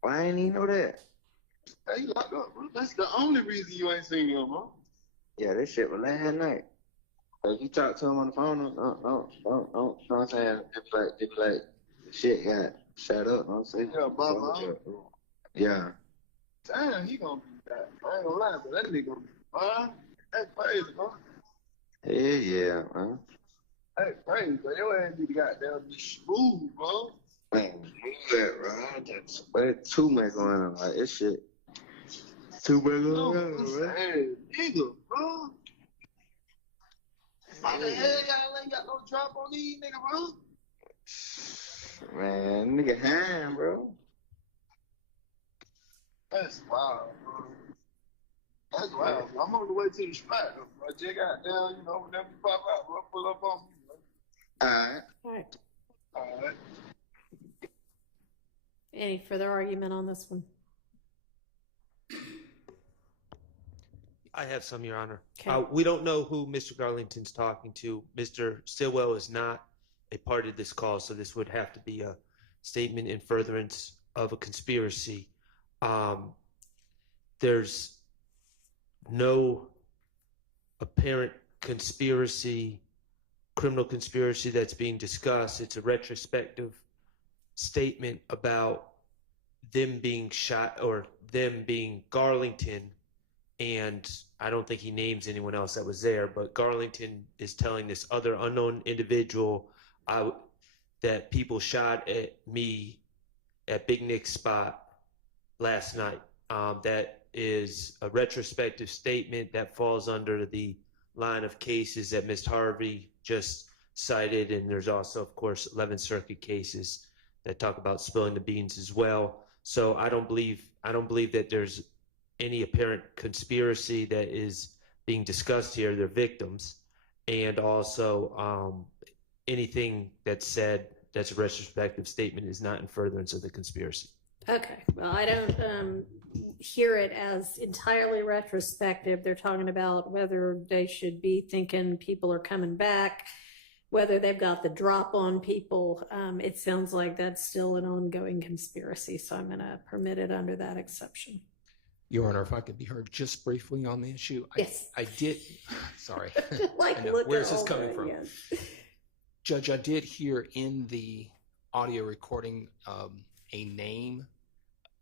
Why ain't he know that? Hey, he locked up, bro. That's the only reason you ain't seen him, bro. Yeah, this shit was last night. If you talk to him on the phone, don't, know what I'm saying? If like, shit got shut up, I'm saying. Yeah, Bob. Yeah. Damn, he gonna be that. I ain't gonna lie, but that nigga, that's crazy, bro. Yeah, man. That's crazy, but your ass need to goddamn be smooth, bro. Man, but too much going on. Like, this shit. Too much going on, man. Hey, nigga, bro. Why the hell y'all ain't got no drop on these nigga, bro? Man, nigga hand, bro. That's wild, bro. That's wild. I'm on the way to the spot, bro. I just got down, whenever you pop out, bro, pull up on me, bro. All right. Any further argument on this one? I have some, Your Honor. Okay. We don't know who Mr. Garlington's talking to. Mr. Stillwell is not a part of this call, so this would have to be a statement in furtherance of a conspiracy. There's no apparent criminal conspiracy that's being discussed. It's a retrospective statement about them being shot, or them being Garlington, and I don't think he names anyone else that was there, but Garlington is telling this other unknown individual that people shot at me at Big Nick's spot last night. That is a retrospective statement that falls under the line of cases that Ms. Harvey just cited, and there's also, of course, 11th Circuit cases that talk about spilling the beans as well. So I don't believe that there's any apparent conspiracy that is being discussed here. They're victims, and also anything that's said that's a retrospective statement is not in furtherance of the conspiracy. Okay, well, I don't hear it as entirely retrospective. They're talking about whether they should be thinking people are coming back, whether they've got the drop on people. It sounds like that's still an ongoing conspiracy, so I'm going to permit it under that exception. Your Honor, if I could be heard just briefly on the issue. Yes. I did, sorry. Like, I know. look Where's at this all coming the- from? yes. Judge, I did hear in the audio recording a name,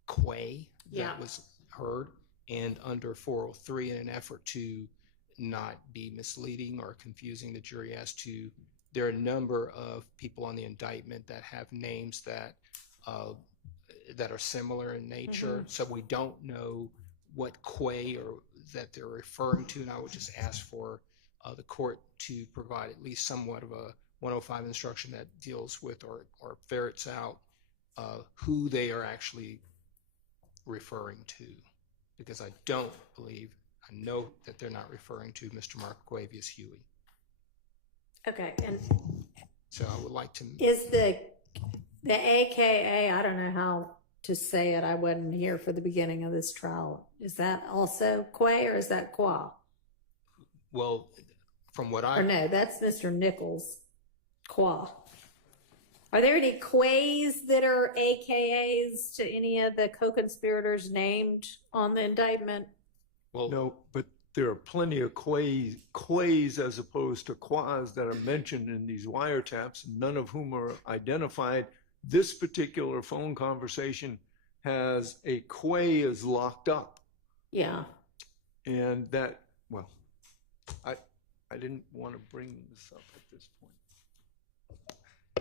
Quay, that was heard, and under 403, in an effort to not be misleading or confusing the jury as to, there are a number of people on the indictment that have names that are similar in nature, so we don't know what Quay or that they're referring to, and I would just ask for the court to provide at least somewhat of a 105 instruction that deals with or ferrets out who they are actually referring to, because I don't believe, I know that they're not referring to Mr. Marquavius Huey. Okay, and So I would like to. is the AKA, I don't know how to say it, I wasn't here for the beginning of this trial. Is that also Quay or is that Qua? Well, from what I. Or no, that's Mr. Nichols. Qua. Are there any Quays that are AKAs to any of the co-conspirators named on the indictment? Well, No, but there are plenty of quays as opposed to quas that are mentioned in these wiretaps, none of whom are identified. This particular phone conversation has a quay is locked up. Yeah. And that, well, I didn't want to bring this up at this point.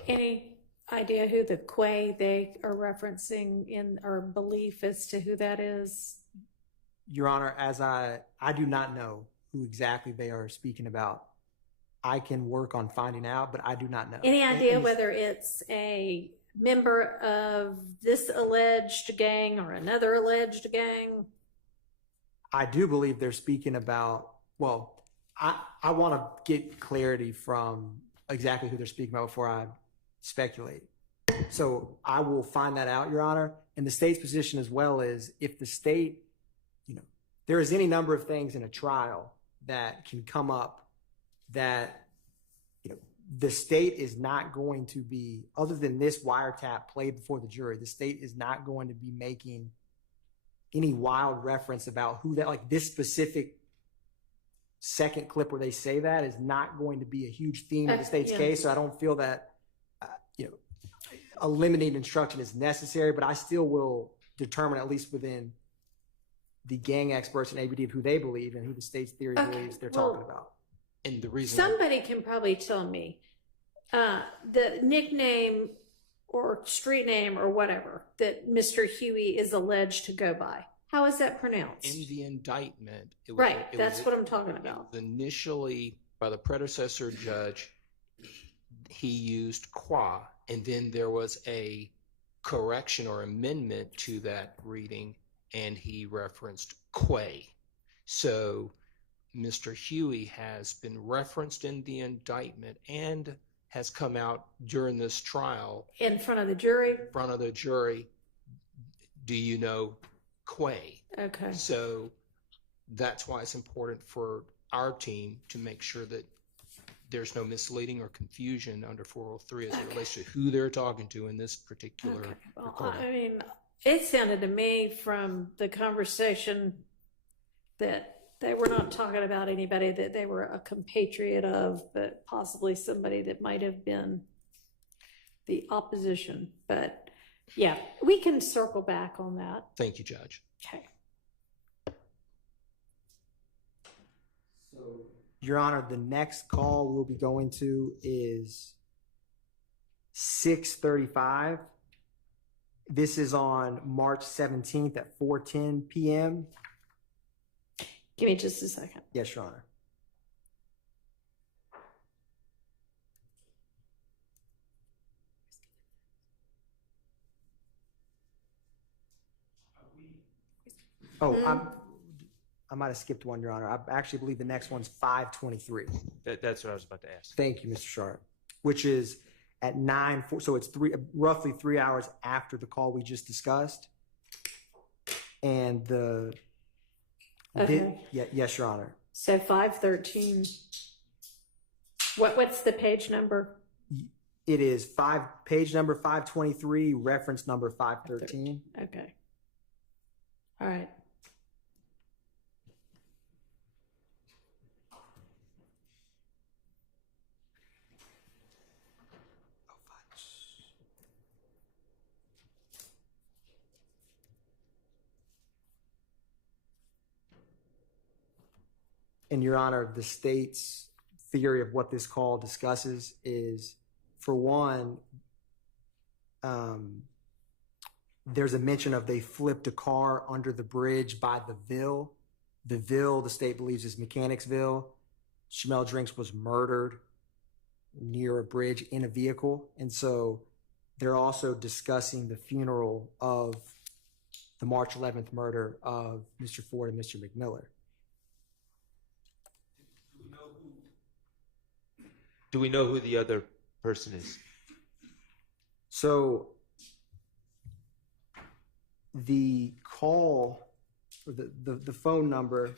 Any idea who the Quay they are referencing in or belief as to who that is? Your Honor, as I do not know who exactly they are speaking about. I can work on finding out, but I do not know. Any idea whether it's a member of this alleged gang or another alleged gang? I do believe they're speaking about, well, I want to get clarity from exactly who they're speaking about before I speculate. So I will find that out, Your Honor. And the state's position as well is if the state, there is any number of things in a trial that can come up that, the state is not going to be, other than this wiretap played before the jury, the state is not going to be making any wild reference about who that, like this specific second clip where they say that is not going to be a huge theme of the state's case. So I don't feel that, a limiting instruction is necessary, but I still will determine, at least within the gang experts and ABD, of who they believe and who the state's theory believes they're talking about. And the reason Somebody can probably tell me the nickname or street name or whatever that Mr. Huey is alleged to go by. How is that pronounced? in the indictment, That's what I'm talking about. It was initially by the predecessor judge, he used Qua, and then there was a correction or amendment to that reading, and he referenced Quay. So Mr. Huey has been referenced in the indictment and has come out during this trial. In front of the jury? In front of the jury. Do you know Quay? Okay. So that's why it's important for our team to make sure that there's no misleading or confusion under 403 as it relates to who they're talking to in this particular recording. I mean, it sounded to me from the conversation that they were not talking about anybody that they were a compatriot of, but possibly somebody that might have been the opposition. But Yeah, we can circle back on that. Thank you, Judge. Okay. So, Your Honor, the next call we'll be going to is 6:35. This is on March 17th at 4:10 p.m. Give me just a second. Yes, Your Honor. Oh, I might have skipped one, Your Honor. I actually believe the next one's 5:23. That's what I was about to ask. Thank you, Mr. Sharp. Which is at 9:04, so it's roughly 3 hours after the call we just discussed. And Okay. yes, Your Honor. So 513. What's the page number? It is page number 523, reference number 513. Okay. All right. And Your Honor, the state's theory of what this call discusses is, for one, there's a mention of they flipped a car under the bridge by the Ville. The Ville, the state believes, is Mechanicsville. Shamel Drinks was murdered near a bridge in a vehicle. And so they're also discussing the funeral of the March 11th murder of Mr. Ford and Mr. McMiller. Do we know who the other person is? So the call, or the phone number,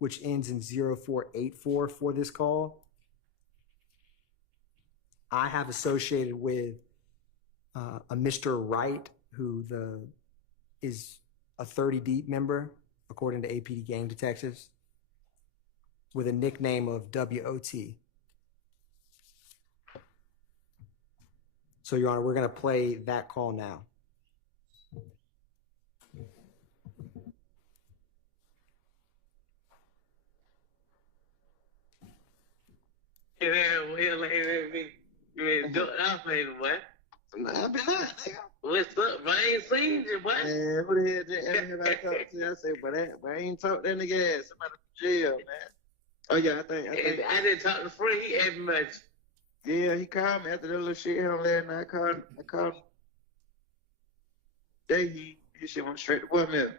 which ends in 0484 for this call, I have associated with a Mr. Wright, who is a 30 Deep member, according to APD gang detectives, with a nickname of WOT. So, Your Honor, we're going to play that call now. Hey, man, I'm playing, boy. I've been out, nigga. What's up, man? I ain't seen you, boy. Man, who the hell did everybody talk to? I said, but I ain't talk that nigga ass. Somebody from jail, man. Oh yeah, I think. I didn't talk to Free. He asked me much. Yeah, he called me after that little shit happened last night. I called him. He shit went straight to voicemail.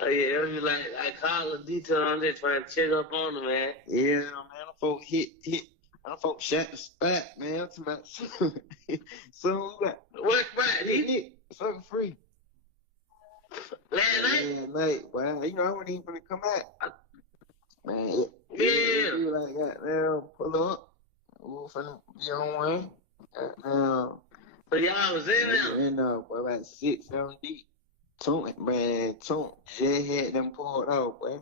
Oh yeah, it was like I called the detail on there trying to check up on him, man. Yeah, man, them folks hit. Them folks shot the spot, man. I'm talking about so what spot? He fucking Free. Last night? Last night, well, you know, I wasn't even gonna come out. Man, yeah. He was like, goddamn, pull up. We're finna be on one. Goddamn. So y'all was in there? In there, boy, about 6, 7 deep. Toon just had them pulled out, boy.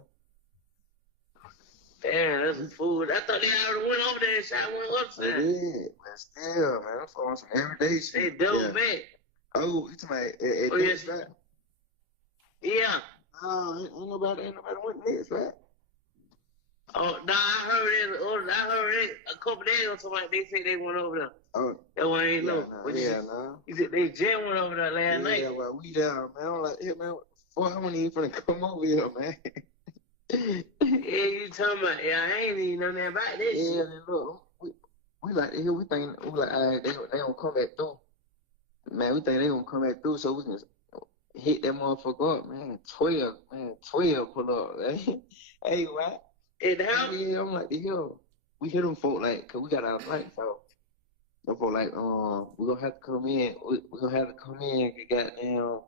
Damn, that's some food. I thought they already went over there and shot one upside. They did, but still, man, I'm on some everyday shit. They double back. Oh, you talking about oh, yes. Right? Yeah. Oh, ain't nobody went next, right? Oh, no, I heard it a couple days ago. Somebody they say they went over there. Oh, that one ain't yeah, no. No. You said they just went over there last night. Yeah, well, we down, man. I'm like, hey, man, I wasn't even finna come over here, man. Yeah, you talking about? Yeah, I ain't even know nothing about this. Yeah, shit. man, look, we like to hear. We like, all right, they gonna come back through. Man, we think they gonna come back through, so we can hit that motherfucker up, man. 12 pull up, man. Hey, what? It helped? Yeah, I'm like, yo, we hit them folk like, cause we got our lights out. Them folk like, we gonna have to come in. We gonna have to come in and goddamn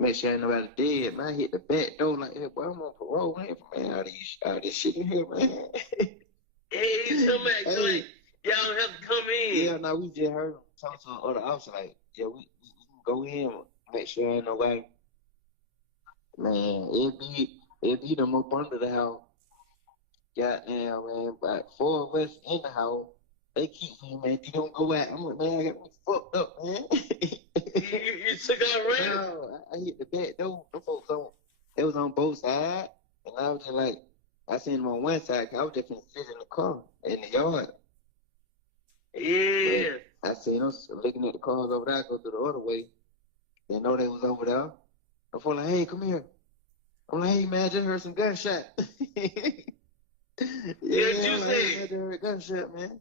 make sure ain't nobody dead. Man, I hit the back door like, hey, boy, I'm on parole, man. All this shit in here, man. Hey, you talking about, hey. Y'all have to come in. Yeah, no, we just heard them talk to the other officer like, yeah, we can go in, make sure ain't nobody. Man, it be them up under the house. Goddamn, man, about 4 of us in the house. they keep saying, man, you don't go out. I'm like, man, I got me fucked up, man. You took out right? No, I hit the back door. Them folks it was on both sides. And I was just like, I seen them on one side, 'cause I was just gonna sit in the car, in the yard. Yeah. But I seen them looking at the cars over there, go through the other way. They know they was over there. I'm like, hey, come here. I'm like, hey, man, I just heard some gunshot. Yeah, you I'm like, say? hey, I just heard a gunshot, man.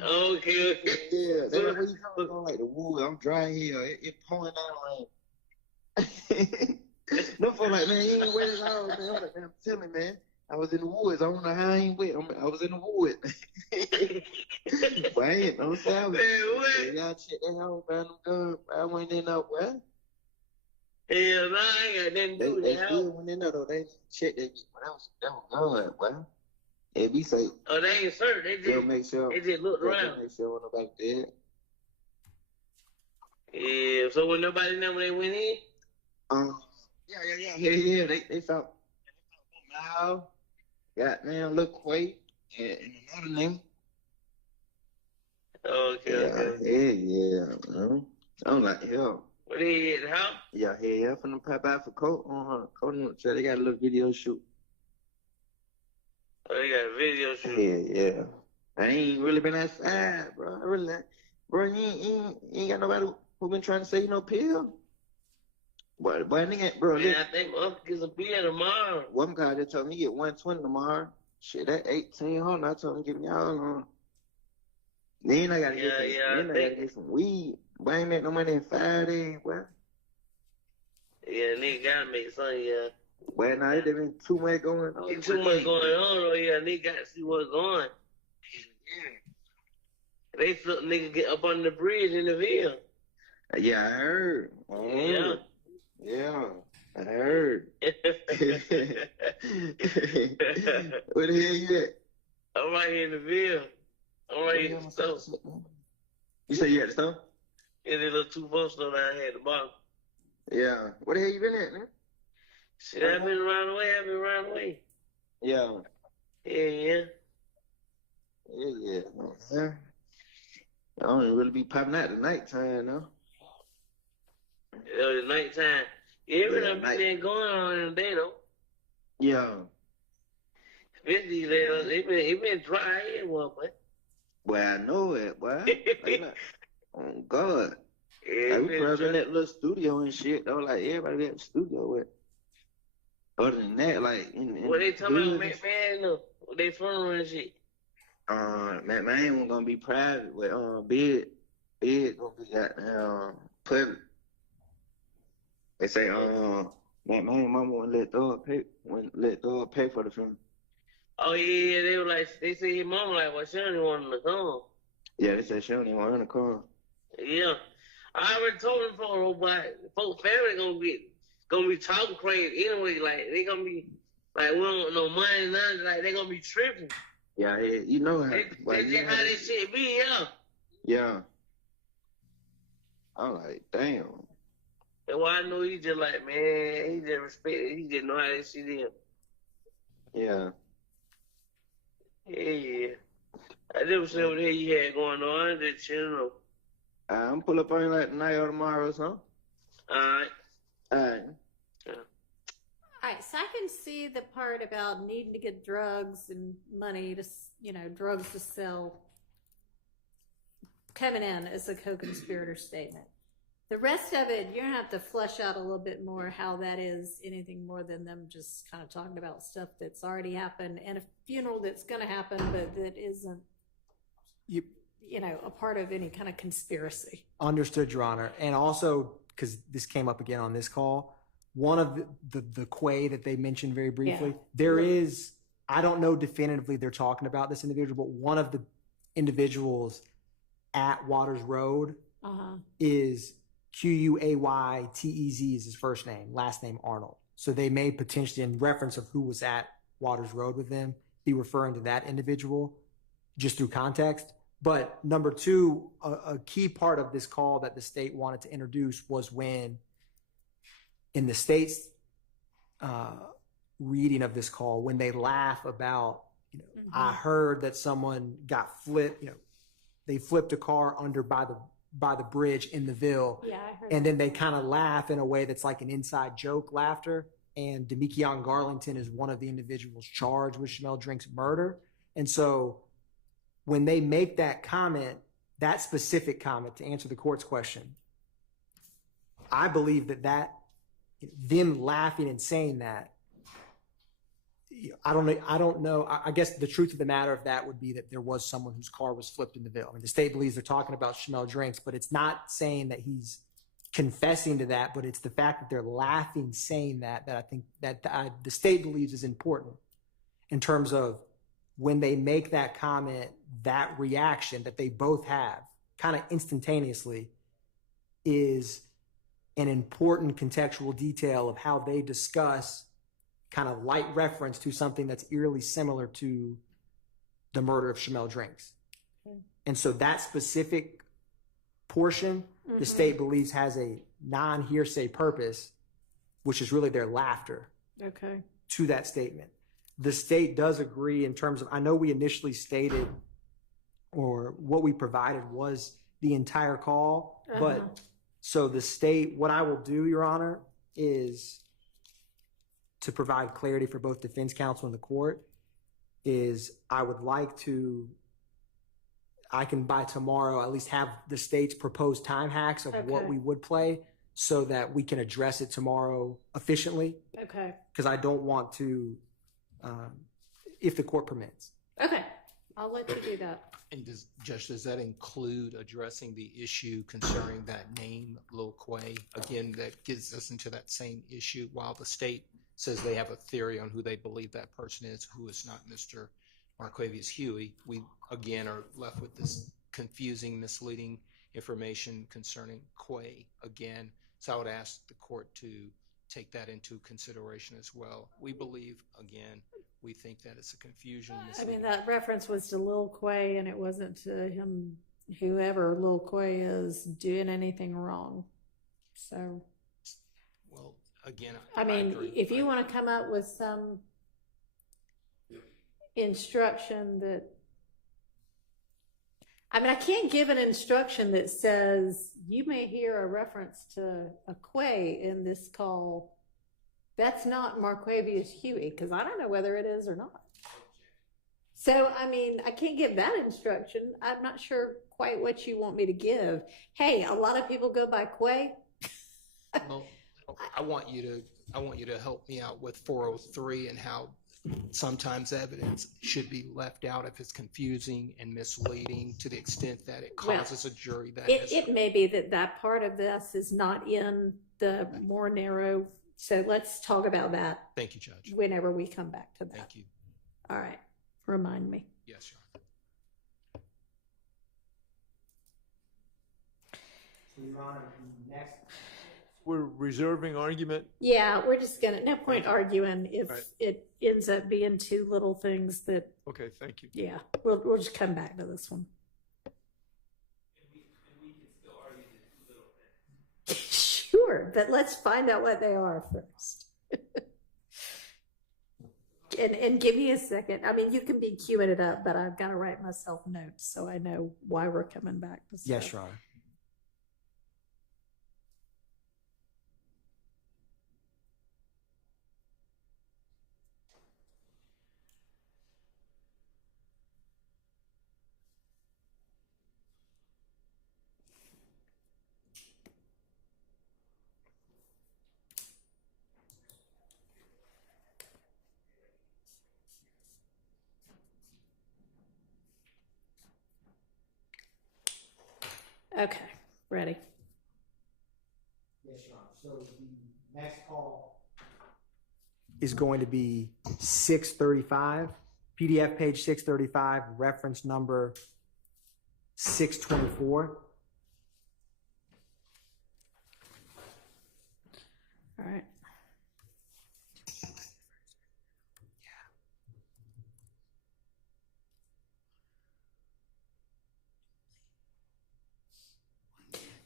Okay. Yeah, that's where you coming from, like the wood. I'm dry here. It pouring down rain. No folks like, man, you ain't wet at all, man. I'm like, man, I'm telling you, man. I was in the woods. I don't know how I ain't wet. I was in the woods. But I ain't no salvage. Man, what? Y'all check that house, man. I'm good. I went in there, what? Hell no, I ain't got nothing to do with They that still house. went in there, though. They checked that. That was good, boy. If we say, Oh, they ain't searched. they'll make sure. They just looked They'll around. make sure nobody did. Yeah, so when nobody know when they went in? Yeah. They found Mal, goddamn Lil Quay, and another name. Okay. Yeah. I'm like, hell. What they at the house? Yeah, finna pop out for Colt. They got a little video shoot. Oh, they got a video shoot. Yeah. I ain't really been outside, bro. I really not. Bro, you ain't got nobody who been trying to say you no pill. Boy, nigga, bro. Man, I think I'm get some beer tomorrow. One guy just told me get 120 tomorrow. Shit, that 1800. I told him give me all on. Then I gotta get some weed. Boy, I ain't make no money in 5 days, boy. Yeah, nigga gotta make something, yeah. Well, now there been too much going on. Too much going on, though. Yeah, nigga got to see what's going. They felt nigga get up on the bridge in the Ville. Yeah, I heard. Yeah, I heard. Where the hell you at? I'm right here in the Ville. I'm right here in the store. You say you at the store? Yeah, there's a little 2-4 store down here at the bottom. Yeah. Where the hell you been at, man? Shit, I've been around the way. Yeah. Yeah. I don't even really be popping out at nighttime, though. It was nighttime. Yeah, everything been going on in the day, though. Yeah. Especially it been dry here, boy. Well, I know it, boy. Oh, God. Yeah, we probably in that little studio and shit, though. Like, everybody be at the studio with. Other than that, like... What they talking about, man, what they funeral and shit? Man was gonna be private with, Bid gonna be public. They say, man, mama wouldn't let Thug pay for the film. Oh, yeah, they were like, they say his mama like, well, she don't even want him to come. Yeah, they said she don't even want him to come. Yeah. I already told them before, but folks' family gonna be talking crazy anyway. Like, they gonna be, like, we don't want no money, nothing. Like, they gonna be tripping. Yeah, you know how. That's just how this shit be, yeah. Yeah. I'm like, damn. And why I know he just like, man, he just respect it. He just know how this shit is. Yeah. Yeah. I never seen what the hell you had going on. I just chilling. I'm pull up on you like tonight or tomorrow or something. All right. All right, so I can see the part about needing to get drugs and money to, drugs to sell coming in as a co-conspirator statement. The rest of it, you're going to have to flesh out a little bit more how that is anything more than them just kind of talking about stuff that's already happened and a funeral that's going to happen, but that isn't, a part of any kind of conspiracy. Understood, Your Honor. And also, because this came up again on this call, one of the Quay that they mentioned very briefly, there is, I don't know definitively they're talking about this individual, but one of the individuals at Waters Road is Quaytez is his first name, last name Arnold. So they may potentially, in reference of who was at Waters Road with them, be referring to that individual just through context. But number two, a key part of this call that the state wanted to introduce was when, in the state's reading of this call, when they laugh about, I heard that someone got flipped, they flipped a car under by the bridge in the Ville. Yeah, I heard And that. then they kind of laugh in a way that's like an inside joke laughter. And Demikion Garlington is one of the individuals charged with Shamel Drink's murder. And so when they make that comment, that specific comment, to answer the court's question, I believe that them laughing and saying that, I don't know. I guess the truth of the matter of that would be that there was someone whose car was flipped in the Ville. I mean, the state believes they're talking about Shamel Drinks, but it's not saying that he's confessing to that, but it's the fact that they're laughing saying that I think that the state believes is important in terms of when they make that comment, that reaction that they both have kind of instantaneously is an important contextual detail of how they discuss kind of light reference to something that's eerily similar to the murder of Shamel Drinks. And so that specific portion, the state believes has a non-hearsay purpose, which is really their laughter to that statement. The state does agree in terms of, I know we initially stated, or what we provided was the entire call, but so the state, what I will do, Your Honor, is to provide clarity for both defense counsel and the court, is I would like to, I can by tomorrow at least have the state's proposed time hacks of what we would play so that we can address it tomorrow efficiently. Because I don't want to, if the court permits. I'll let you do that. And does that include addressing the issue concerning that name, Lil Quay? Again, that gets us into that same issue. While the state says they have a theory on who they believe that person is, who is not Mr. Marquavius Huey, we again are left with this confusing, misleading information concerning Quay again. So I would ask the court to take that into consideration as well. We believe, again, we think that it's a confusion. I mean, that reference was to Lil Quay, and it wasn't to him, whoever Lil Quay is, doing anything wrong. So, well, again, I mean, if you want to come up with some instruction that, I mean, I can't give an instruction that says you may hear a reference to a Quay in this call. That's not Marquavius Huey, because I don't know whether it is or not. So, I mean, I can't give that instruction. I'm not sure quite what you want me to give. Hey, a lot of people go by Quay. Well, I want you to help me out with 403 and how sometimes evidence should be left out if it's confusing and misleading to the extent that it causes a jury that it may be that part of this is not in the more narrow. So let's talk about that. Thank you, Judge. Whenever we come back to that. Thank you. All right. Remind me. Yes, Your Honor. We're reserving argument. Yeah, we're just no point arguing if it ends up being two little things that. Okay, thank you. Yeah, we'll just come back to this one. Sure, but let's find out what they are first. and give me a second. I mean, you can be queuing it up, but I've got to write myself notes so I know why we're coming back to stuff. Yes, Your Honor. Okay, ready. Yes, Your Honor. So the next call is going to be 635, PDF page 635, reference number 624. All right.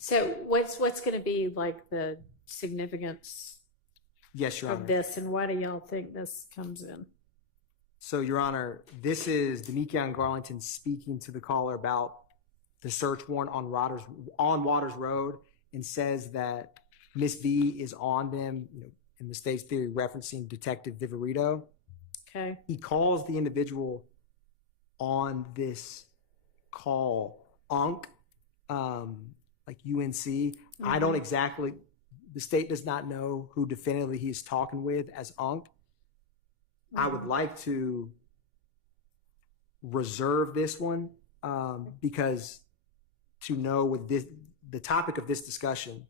So what's going to be like the significance Yes, Your Honor. of this, and why do y'all think this comes in? So, Your Honor, this is Demekion Garlington speaking to the caller about the search warrant on Waters Road, and says that Miss V is on them, in the state's theory referencing Detective Viverito. Okay. He calls the individual on this call UNC, like UNC. Mm-hmm. I don't exactly, the state does not know who definitively he's talking with as UNC. Mm-hmm. I would like to reserve this one because to know with this, the topic of this discussion,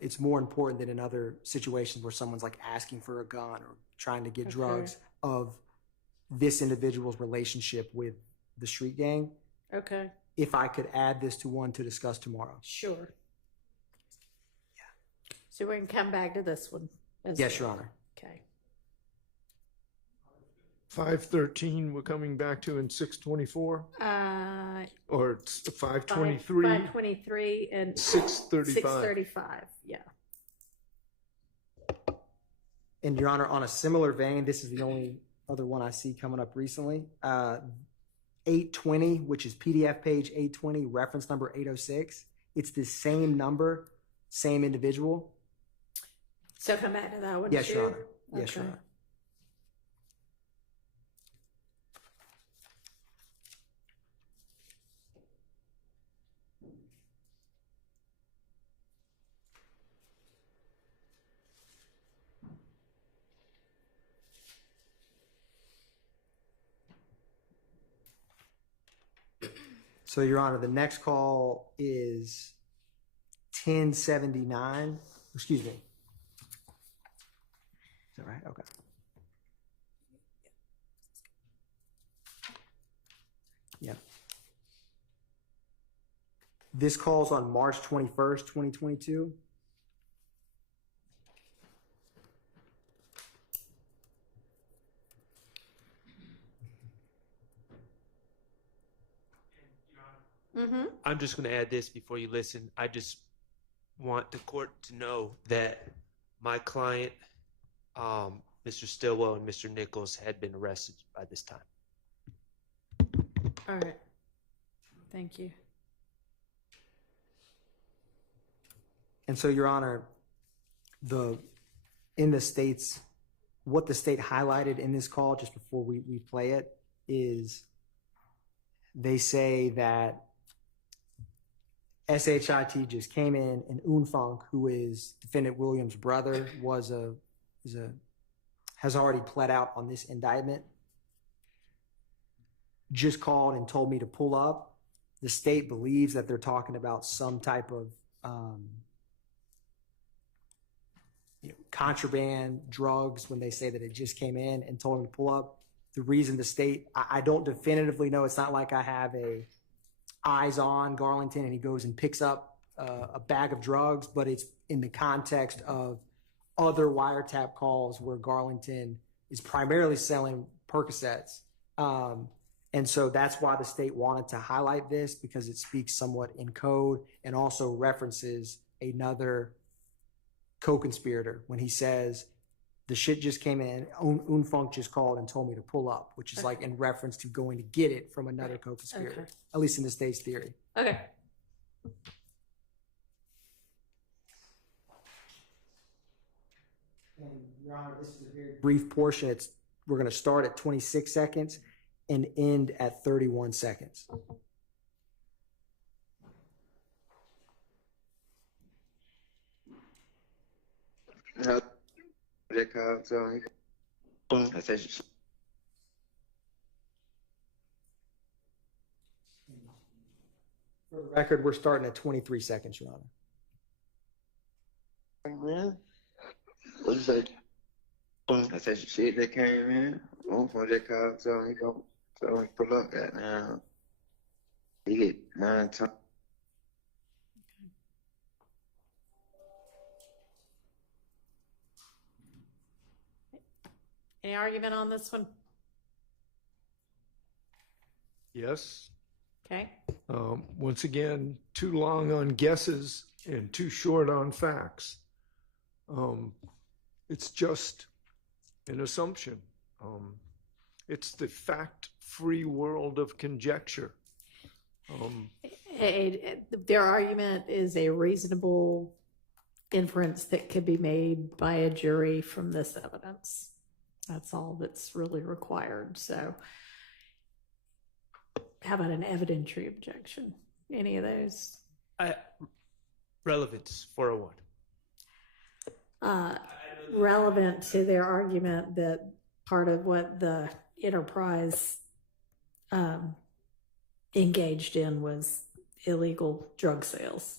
it's more important than in other situations where someone's like asking for a gun or trying to get drugs, of this individual's relationship with the street gang. Okay. If I could add this to one to discuss tomorrow. Sure. Yeah. So we can come back to this one. Yes, Your Honor. Okay. 513 we're coming back to in 624? Or it's 523? 523 and 635. 635, yeah. And Your Honor, on a similar vein, this is the only other one I see coming up recently. 820, which is PDF page 820, reference number 806. It's the same number, same individual. So come back to that one. Yes, too? Your Honor. Yes, Your Honor. So, Your Honor, the next call is 1079. Excuse me. Is that right? Okay. Yeah. This call's on March 21st, 2022. Mm-hmm. I'm just going to add this before you listen. I just want the court to know that my client, Mr. Stillwell and Mr. Nichols, had been arrested by this time. All right. Thank you. And so, Your Honor, in the states, what the state highlighted in this call, just before we play it, is they say that SHIT just came in, and Unfunk, who is Defendant Williams' brother, has already pled out on this indictment, just called and told me to pull up. The state believes that they're talking about some type of contraband drugs when they say that it just came in and told him to pull up. The reason the state, I don't definitively know. It's not like I have a eyes on Garlington and he goes and picks up a bag of drugs, but it's in the context of other wiretap calls where Garlington is primarily selling Percocets. And so that's why the state wanted to highlight this, because it speaks somewhat in code and also references another co-conspirator when he says, the shit just came in, Unfunk just called and told me to pull up, which is like in reference to going to get it from another co-conspirator, at least in the state's theory. Okay. And Your Honor, this is a very brief portion. We're going to start at 26 seconds and end at 31 seconds. For the record, we're starting at 23 seconds, Your Honor. Man, what you say? I said shit that came in. One for that car, so he go, so he pull up that now. He get 9 times. Any argument on this one? Yes. Okay. Once again, too long on guesses and too short on facts. It's just an assumption. It's the fact-free world of conjecture. Their argument is a reasonable inference that could be made by a jury from this evidence. That's all that's really required. So how about an evidentiary objection? Any of those? Relevance 401. Relevant to their argument that part of what the enterprise engaged in was illegal drug sales.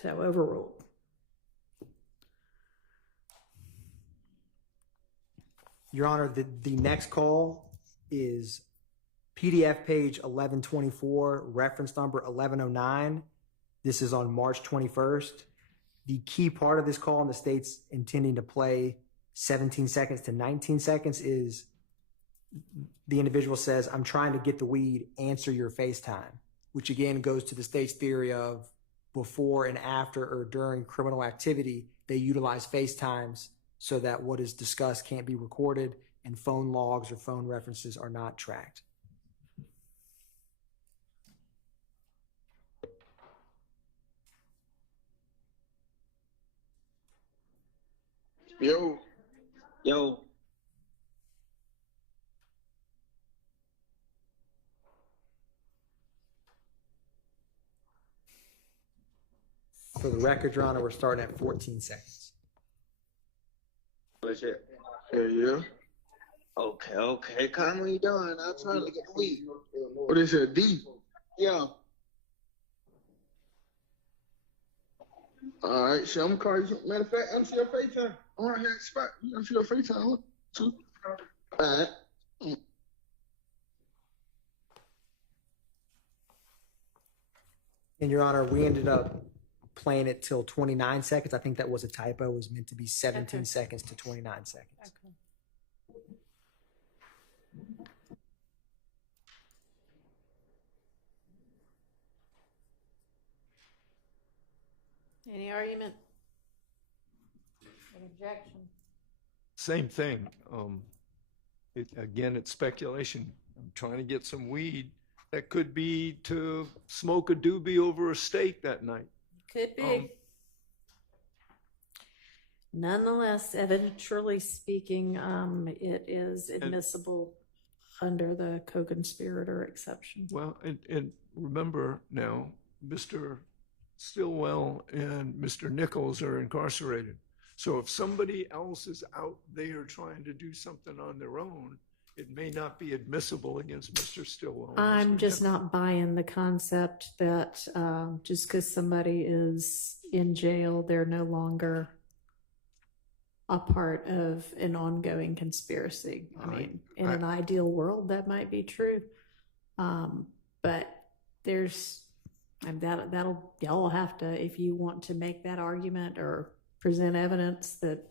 So overruled. Your Honor, the next call is PDF page 1124, reference number 1109. This is on March 21st. The key part of this call, and the state's intending to play 17 seconds to 19 seconds, is the individual says, "I'm trying to get the weed, answer your FaceTime," which again goes to the state's theory of before and after or during criminal activity, they utilize FaceTimes so that what is discussed can't be recorded and phone logs or phone references are not tracked. Yo. For the record, Your Honor, we're starting at 14 seconds. What's it? Yeah. Okay. Come, what you doing? I'm trying to get the weed. What is it? D? Yeah. All right, so I'm gonna call you. Matter of fact, I'm see your FaceTime. I'm right here at the spot. I'm see your FaceTime. Look, too. All right. And Your Honor, we ended up playing it till 29 seconds. I think that was a typo. It was meant to be 17 seconds to 29 seconds. Okay. Any argument? An objection? Same thing. Again, it's speculation. I'm trying to get some weed. That could be to smoke a doobie over a steak that night. Could be. Nonetheless, evidentially speaking, it is admissible under the co-conspirator exception. Well, and remember now, Mr. Stillwell and Mr. Nichols are incarcerated. So if somebody else is out there trying to do something on their own, it may not be admissible against Mr. Stillwell. I'm just not buying the concept that just because somebody is in jail, they're no longer a part of an ongoing conspiracy. I mean, in an ideal world, that might be true. But there's, that'll, y'all have to, if you want to make that argument or present evidence that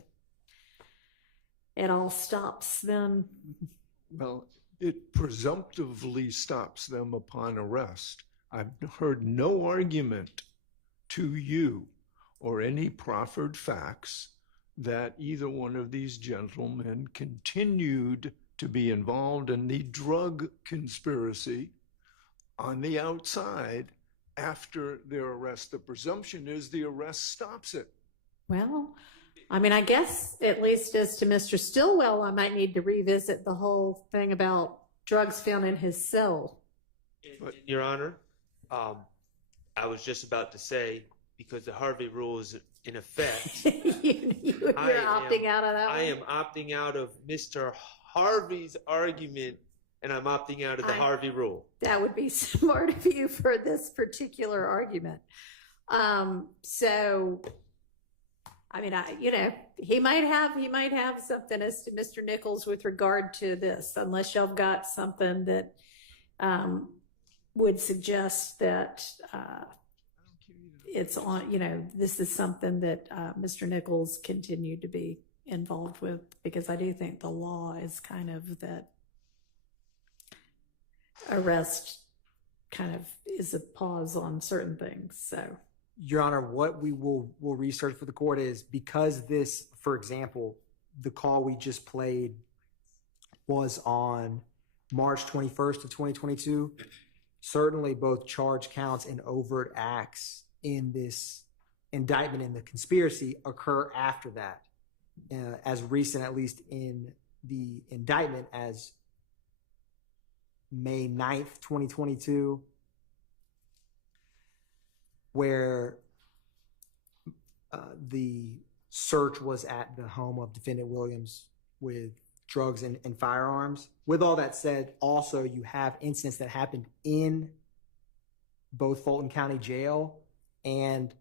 it all stops, then. Well, it presumptively stops them upon arrest. I've heard no argument to you or any proffered facts that either one of these gentlemen continued to be involved in the drug conspiracy on the outside after their arrest. The presumption is the arrest stops it. Well, I mean, I guess at least as to Mr. Stillwell, I might need to revisit the whole thing about drugs found in his cell. Your Honor, I was just about to say, because the Harvey rule is in effect, you're opting out of that one? I am opting out of Mr. Harvey's argument, and I'm opting out of the Harvey rule. That would be smart of you for this particular argument. So, I mean, he might have something as to Mr. Nichols with regard to this, unless y'all got something that would suggest that it's on, this is something that Mr. Nichols continued to be involved with, because I do think the law is kind of that arrest kind of is a pause on certain things. So, Your Honor, what we will research for the court is, because this, for example, the call we just played was on March 21st of 2022. Certainly both charge counts and overt acts in this indictment in the conspiracy occur after that, as recent, at least in the indictment, as May 9th, 2022, where the search was at the home of defendant Williams with drugs and firearms. With all that said, also you have incidents that happened in both Fulton County Jail and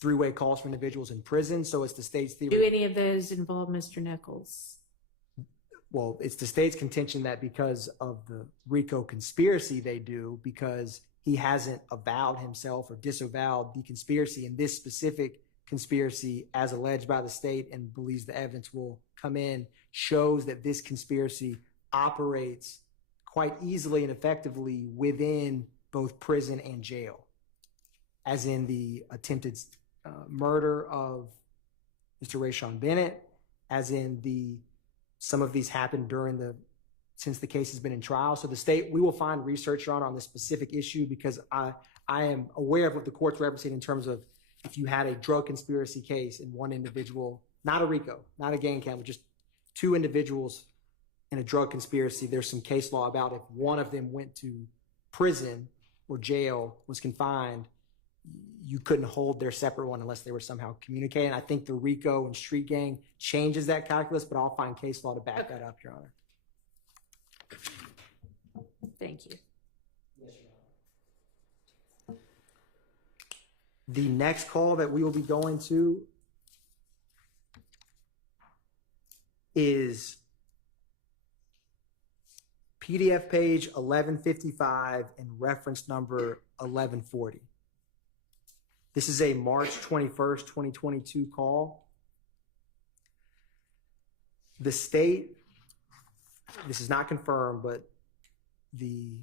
three-way calls from individuals in prison. So it's the state's theory. Do any of those involve Mr. Nichols? Well, it's the state's contention that because of the RICO conspiracy they do, because he hasn't avowed himself or disavowed the conspiracy in this specific conspiracy as alleged by the state, and believes the evidence will come in, shows that this conspiracy operates quite easily and effectively within both prison and jail, as in the attempted murder of Mr. Rayshawn Bennett, as in some of these happened since the case has been in trial. So the state, we will find research, Your Honor, on this specific issue, because I am aware of what the court's referencing in terms of if you had a drug conspiracy case and one individual, not a RICO, not a gang count, but just two individuals in a drug conspiracy, there's some case law about if one of them went to prison or jail, was confined, you couldn't hold their separate one unless they were somehow communicating. I think the RICO and street gang changes that calculus, but I'll find case law to back that up, Your Honor. Thank you. Yes, Your Honor. The next call that we will be going to is PDF page 1155 and reference number 1140. This is a March 21st, 2022 call. The state, this is not confirmed, but the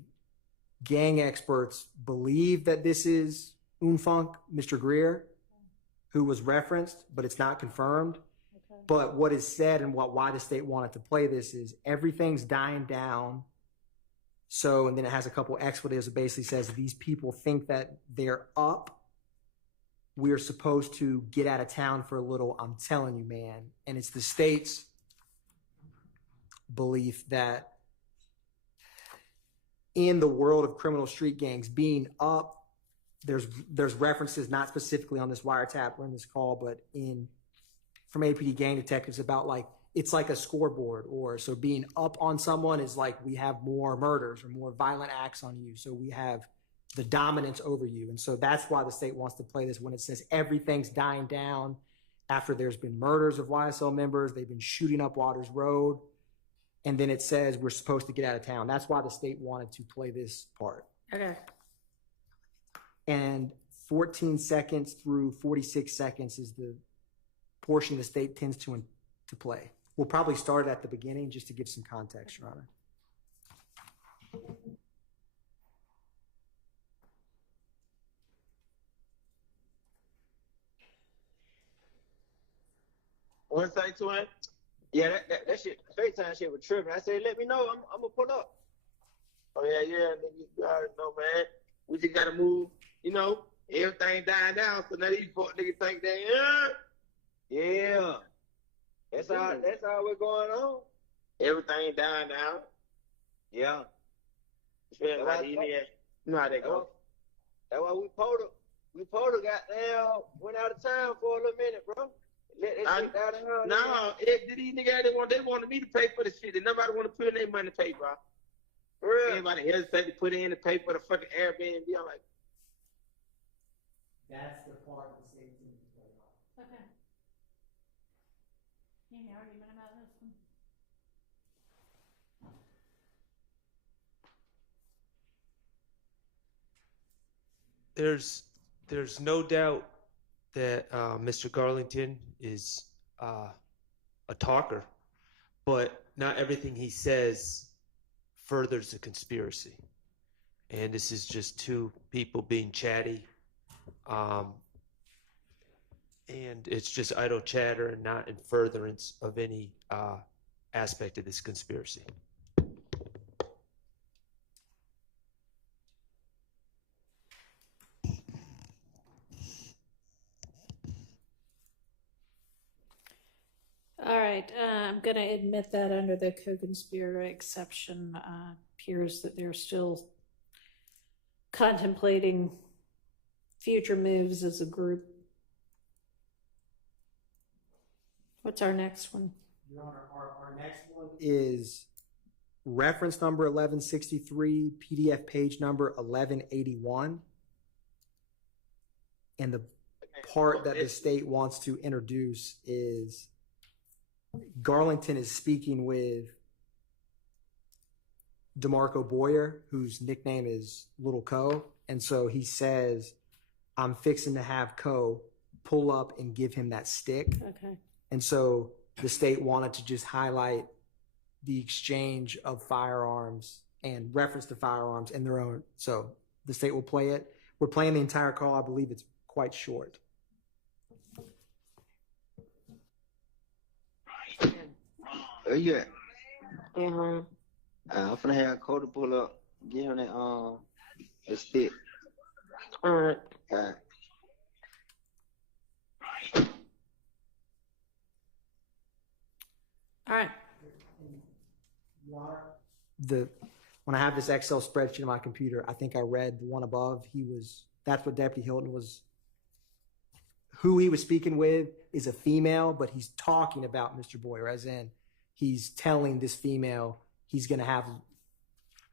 gang experts believe that this is Unfunk, Mr. Greer, who was referenced, but it's not confirmed. Okay. But what is said and why the state wanted to play this is everything's dying down. So, and then it has a couple expletives. It basically says these people think that they're up. We're supposed to get out of town for a little. I'm telling you, man. And it's the state's belief that in the world of criminal street gangs being up, there's references, not specifically on this wiretap or in this call, but from APD gang detectives about like, it's like a scoreboard, or so being up on someone is like we have more murders or more violent acts on you. So we have the dominance over you. And so that's why the state wants to play this when it says everything's dying down after there's been murders of YSL members. They've been shooting up Waters Road. And then it says we're supposed to get out of town. That's why the state wanted to play this part. Okay. And 14 seconds through 46 seconds is the portion the state tends to play. We'll probably start at the beginning just to give some context, Your Honor. One thing to him, yeah, that shit, FaceTime shit was tripping. I said, let me know, I'm gonna pull up. Oh yeah, nigga, you already know, man. We just gotta move, everything dying down. So now these fuck niggas think they, yeah. That's how we're going on. Everything dying down. Yeah. Especially like you know how they go. That's why we pulled goddamn went out of town for a little minute, bro. These niggas they wanted me to pay for the shit. And nobody want to put in their money to pay, bro. For real. Everybody hesitate to put in to pay for the fucking Airbnb. I'm like, that's the part of the state team is going on. Okay. Any argument about this one? There's no doubt that Mr. Garlington is a talker, but not everything he says furthers the conspiracy. And this is just two people being chatty. And it's just idle chatter and not in furtherance of any aspect of this conspiracy. right, I'm gonna admit that under the co-conspirator exception, appears that they're still contemplating future moves as a group. What's our next one? Your Honor, our next one is reference number 1163, PDF page number 1181. And the part that the state wants to introduce is Garlington is speaking with DeMarco Boyer, whose nickname is Little Co. And so he says, I'm fixing to have Co pull up and give him that stick. Okay. And so the state wanted to just highlight the exchange of firearms and reference to firearms in their own. So the state will play it. We're playing the entire call. I believe it's quite short. Where you at? I'm finna have Cody pull up, give him that the stick. All right. All right. When I have this Excel spreadsheet on my computer, I think I read the one above. That's what Deputy Hilton was. Who he was speaking with is a female, but he's talking about Mr. Boyer, as in he's telling this female he's going to have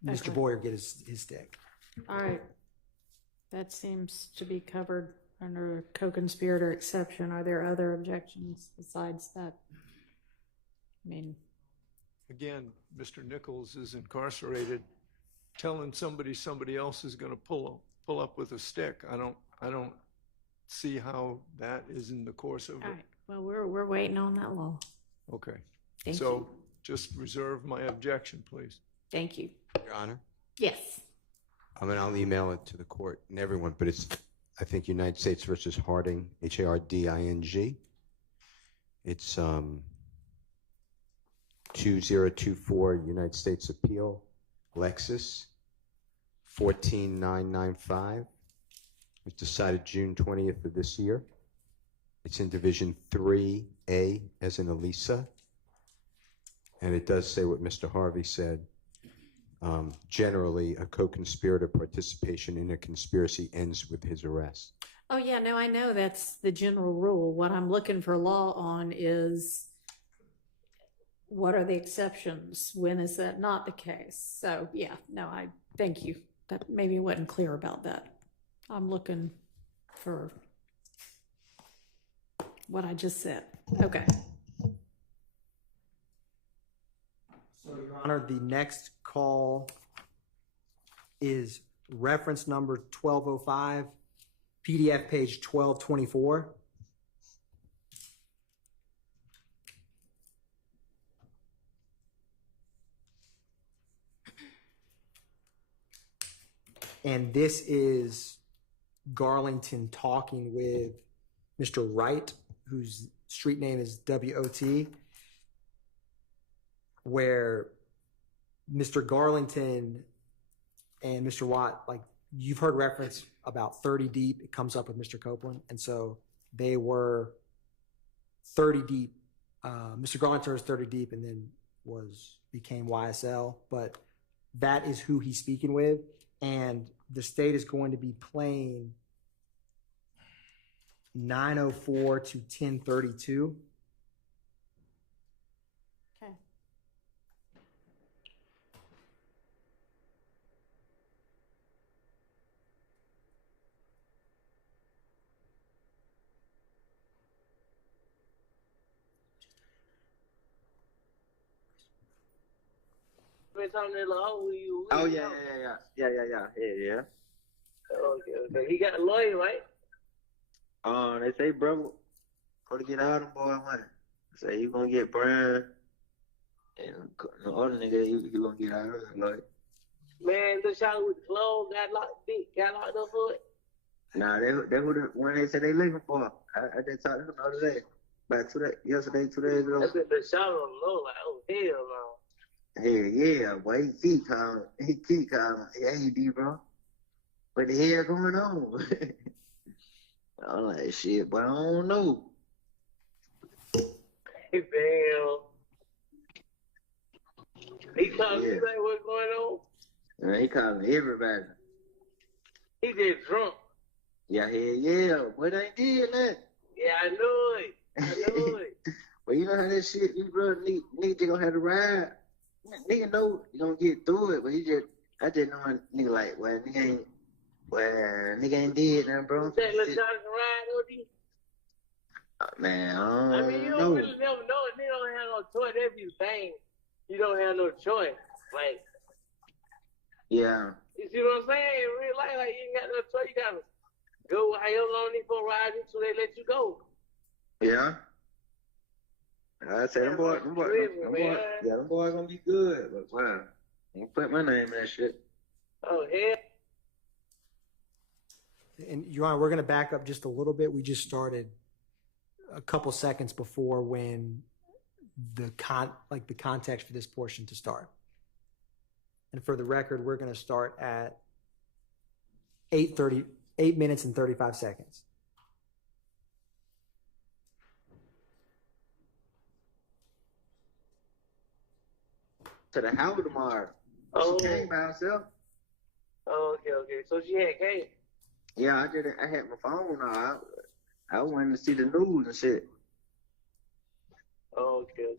Mr. Boyer get his stick. All right. That seems to be covered under co-conspirator exception. Are there other objections besides that? I mean, Again, Mr. Nichols is incarcerated, telling somebody else is going to pull up with a stick. I don't see how that is in the course of all it. right. Well, we're waiting on that law. Okay. Thank So you. just reserve my objection, please. Thank you. Your Honor, Yes. I'll email it to the court and everyone, but it's, I think, United States versus Harding, Harding. It's 2024 United States Appeal, Lexus 14995. It was decided June 20th of this year. It's in Division 3A, as in Elisa. And it does say what Mr. Harvey said. Generally, a co-conspirator participation in a conspiracy ends with his arrest. Oh, yeah, no, I know that's the general rule. What I'm looking for law on is what are the exceptions? When is that not the case? So, yeah, no, I thank you. That maybe wasn't clear about that. I'm looking for what I just said. Okay. So, Your Honor, the next call is reference number 1205, PDF page 1224. And this is Garlington talking with Mr. Wright, whose street name is WOT, where Mr. Garlington and Mr. Watt, like you've heard reference about 30 deep, it comes up with Mr. Copeland. And so they were 30 deep. Mr. Garlington was 30 deep and then became YSL, but that is who he's speaking with. And the state is going to be playing 904 to 1032. Okay. Oh yeah. Okay. He got a lawyer, right? They say, bro, go to get out of boy money. Say you gonna get Brian, and the other nigga you gonna get out of it, like. Man, the shot with the clothes got locked up for it. Nah, they would when they said they looking for. I just talked to him the other day. About 2 days ago. I said the shot on the low, like, oh hell no. Hell yeah, boy, he keep calling. Hey, D, bro. What the hell going on? I'm like, shit, but I don't know. Damn. He calling you like what's going on? Man, he calling everybody. He just drunk. Yeah, yeah. What I did that? Yeah, I knew it. I knew it. Well, you know how that shit, you brother, nigga gonna have to ride. Nigga know you gonna get through it, but I just know a nigga like, well, nigga ain't did nothing, bro. That little Jonathan ride, OD? Man, I mean, you don't really never know. They don't have no choice. That's his thing. You don't have no choice. Like, yeah. you see what I'm saying? In real life, like, you ain't got no choice. You gotta go however long these folks ride until they let you go. Yeah. I said, them boys gonna be good, but wow, don't put my name in that shit. Oh, hell. And Your Honor, we're going to back up just a little bit. We just started a couple seconds before when the context for this portion to start. And for the record, we're going to start at 8 minutes and 35 seconds. To the house tomorrow. Oh. She came by herself. Oh, okay. So she had came. Yeah, I had my phone on. I wanted to see the news and shit. Oh, okay.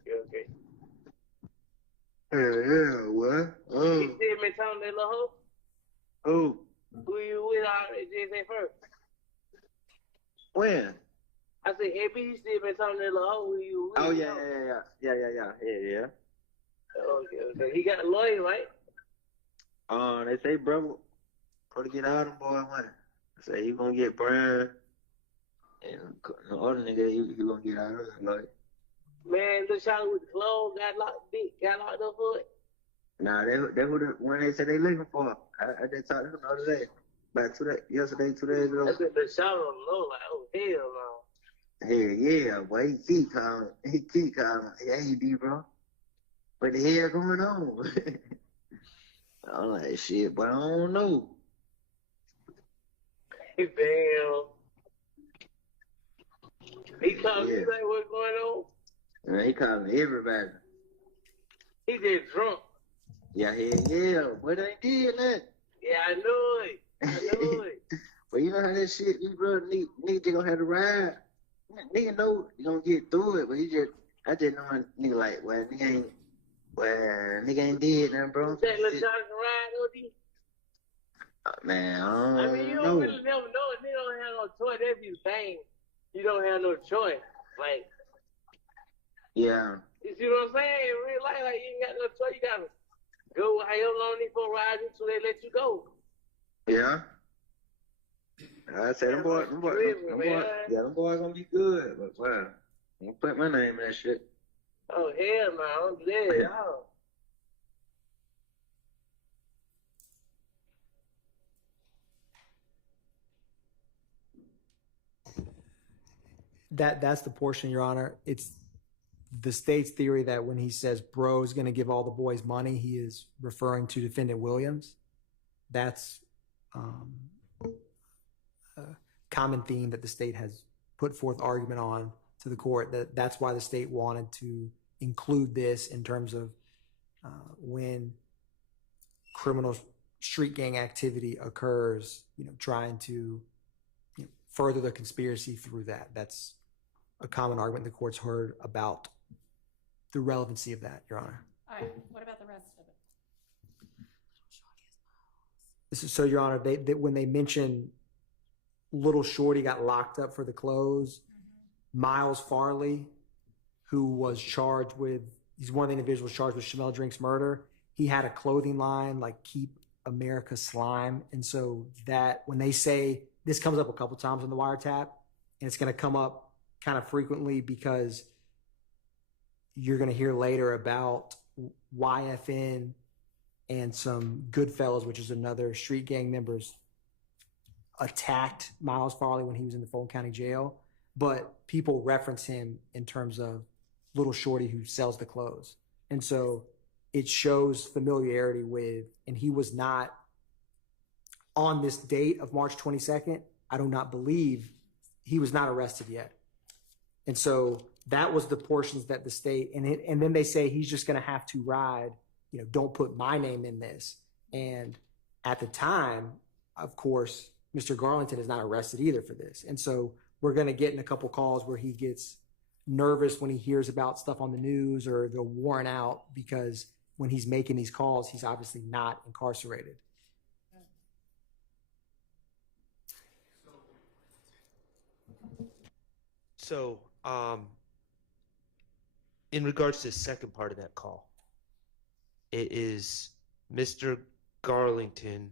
Yeah, what? Oh. You see me telling that little hoe? Who? Who you with all that JJ first? When? I said, AB, you see me telling that little hoe who you with? Oh, yeah. Okay. He got a lawyer, right? They say, brother, to get out of them boy money. I say he gonna get Brian and the other nigga, he gonna get out of it. Like, man, the shot with the clothes got locked up for it. Nah, they who the one they said they looking for. I just talked to him the other day. Yesterday, 2 days ago. I said the shot on the low, like, oh hell no. Hell yeah, boy, he keep calling. Hey, D, bro. What the hell going on? I'm like, shit, but I don't know. Damn. He calling you like what's going on? Man, he calling everybody. He just drunk. Yeah. What I did that? Yeah, I knew it. But you know how that shit, you brother, nigga gonna have to ride. Nigga know you gonna get through it, but I just know a nigga like, well, nigga ain't did nothing, bro. That little Jonathan ride, OD? Man, I mean, you don't really never know. They don't have no choice. That's his thing. You don't have no choice. Like, yeah. You see what I'm saying? In real life, like, you ain't got no choice. You gotta go however long these folks ride until they let you go. Yeah. I said, them boys gonna be good, but wow, don't put my name in that shit. Oh, hell no, I'm dead, y'all. That's the portion, Your Honor. It's the state's theory that when he says bro is going to give all the boys money, he is referring to defendant Williams. That's a common theme that the state has put forth argument on to the court. That's why the state wanted to include this in terms of when criminal street gang activity occurs, trying to further the conspiracy through that. That's a common argument the court's heard about the relevancy of that, Your Honor. All right. What about the rest of it? So, Your Honor, they when they mention Little Shorty got locked up for the clothes, Miles Farley, who was charged with, he's one of the individuals charged with Shamel Drink's murder. He had a clothing line like Keep America Slime. And so that when they say, this comes up a couple times on the wiretap, and it's going to come up kind of frequently because you're going to hear later about YFN and some Goodfellas, which is another street gang members, attacked Miles Farley when he was in the Fulton County Jail. But people reference him in terms of Little Shorty who sells the clothes. And so it shows familiarity with, and he was not on this date of March 22nd. I do not believe he was not arrested yet. And so that was the portions that the state, and then they say he's just going to have to ride, don't put my name in this. And at the time, of course, Mr. Garlington is not arrested either for this. And so we're going to get in a couple calls where he gets nervous when he hears about stuff on the news, or they'll warrant out, because when he's making these calls, he's obviously not incarcerated. So, in regards to the second part of that call, it is Mr. Garlington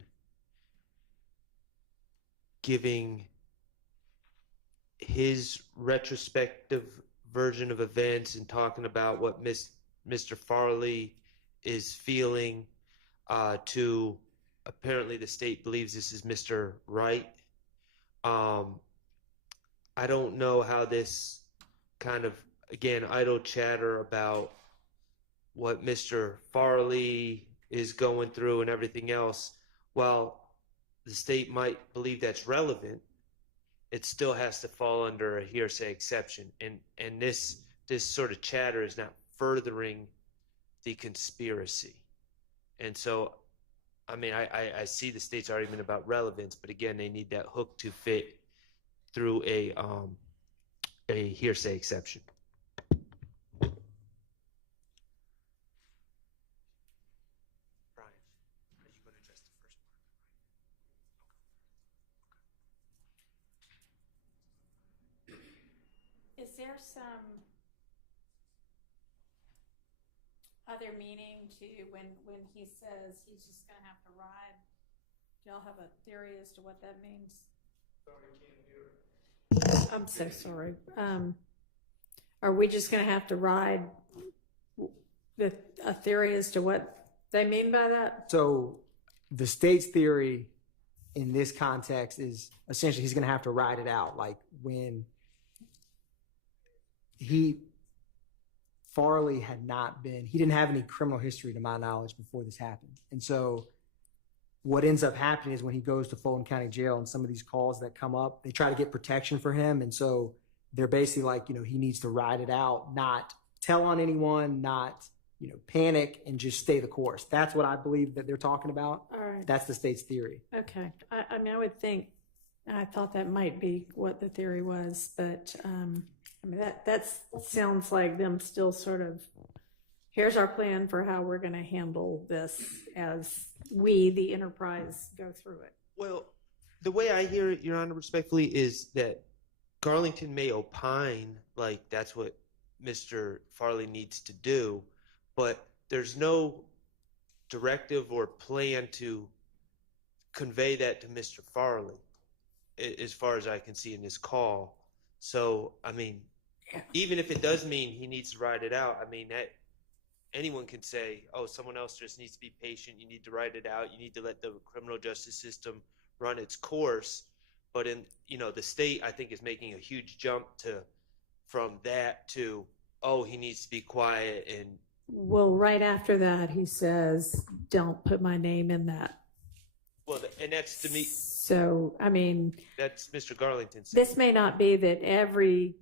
giving his retrospective version of events and talking about what Mr. Farley is feeling, to apparently the state believes this is Mr. Wright. I don't know how this kind of, again, idle chatter about what Mr. Farley is going through and everything else, while the state might believe that's relevant, it still has to fall under a hearsay exception. And this sort of chatter is not furthering the conspiracy. And so, I mean, I see the state's argument about relevance, but again, they need that hook to fit through a hearsay exception. Brian, are you going to address the first part? Is there some other meaning to when he says he's just going to have to ride? Do y'all have a theory as to what that means? Sorry, can't hear it. I'm so sorry. Are we just going to have to ride? A theory as to what they mean by that? So the state's theory in this context is essentially he's going to have to ride it out. Like when Farley he didn't have any criminal history to my knowledge before this happened. And so what ends up happening is when he goes to Fulton County Jail and some of these calls that come up, they try to get protection for him. And so they're basically like, he needs to ride it out, not tell on anyone, not, panic, and just stay the course. That's what I believe that they're talking about. All right. That's the state's theory. Okay. I mean, I thought that might be what the theory was, but I mean, that sounds like them still sort of, here's our plan for how we're going to handle this as we, the enterprise, go through it. Well, the way I hear it, Your Honor, respectfully, is that Garlington may opine like that's what Mr. Farley needs to do, but there's no directive or plan to convey that to Mr. Farley, as far as I can see in this call. So, I mean, even if it does mean he needs to ride it out, I mean, that anyone can say, oh, someone else just needs to be patient. You need to ride it out. You need to let the criminal justice system run its course. But the state, I think, is making a huge jump from that to, oh, he needs to be quiet. And well, right after that, he says, don't put my name in that. Well, and that's to me. So, I mean, that's Mr. Garlington's. This may not be that every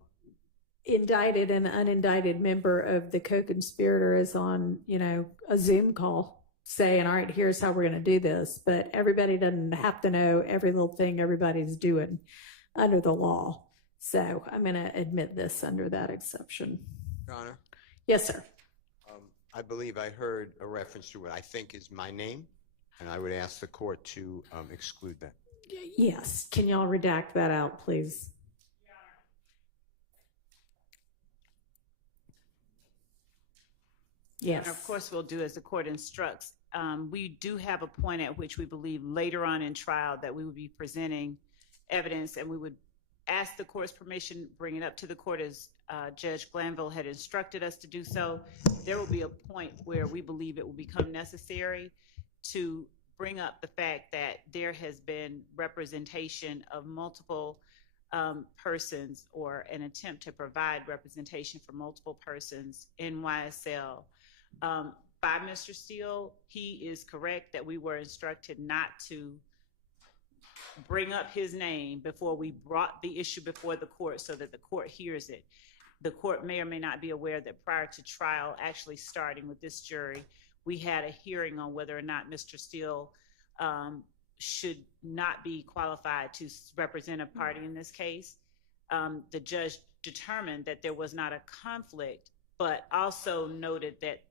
indicted and unindicted member of the co-conspirator is on, a Zoom call saying, all right, here's how we're going to do this. But everybody doesn't have to know every little thing everybody's doing under the law. So I'm going to admit this under that exception. Your Honor? Yes, sir. I believe I heard a reference to what I think is my name, and I would ask the court to exclude that. Yes. Can y'all redact that out, please? Yes. And of course, we'll do as the court instructs. We do have a point at which we believe later on in trial that we would be presenting evidence, and we would ask the court's permission, bring it up to the court as Judge Glanville had instructed us to do so. There will be a point where we believe it will become necessary to bring up the fact that there has been representation of multiple persons, or an attempt to provide representation for multiple persons in YSL. By Mr. Steele, he is correct that we were instructed not to bring up his name before we brought the issue before the court so that the court hears it. the court may or may not be aware that prior to trial actually starting with this jury, we had a hearing on whether or not Mr. Steele should not be qualified to represent a party in this case. The judge determined that there was not a conflict, but also noted that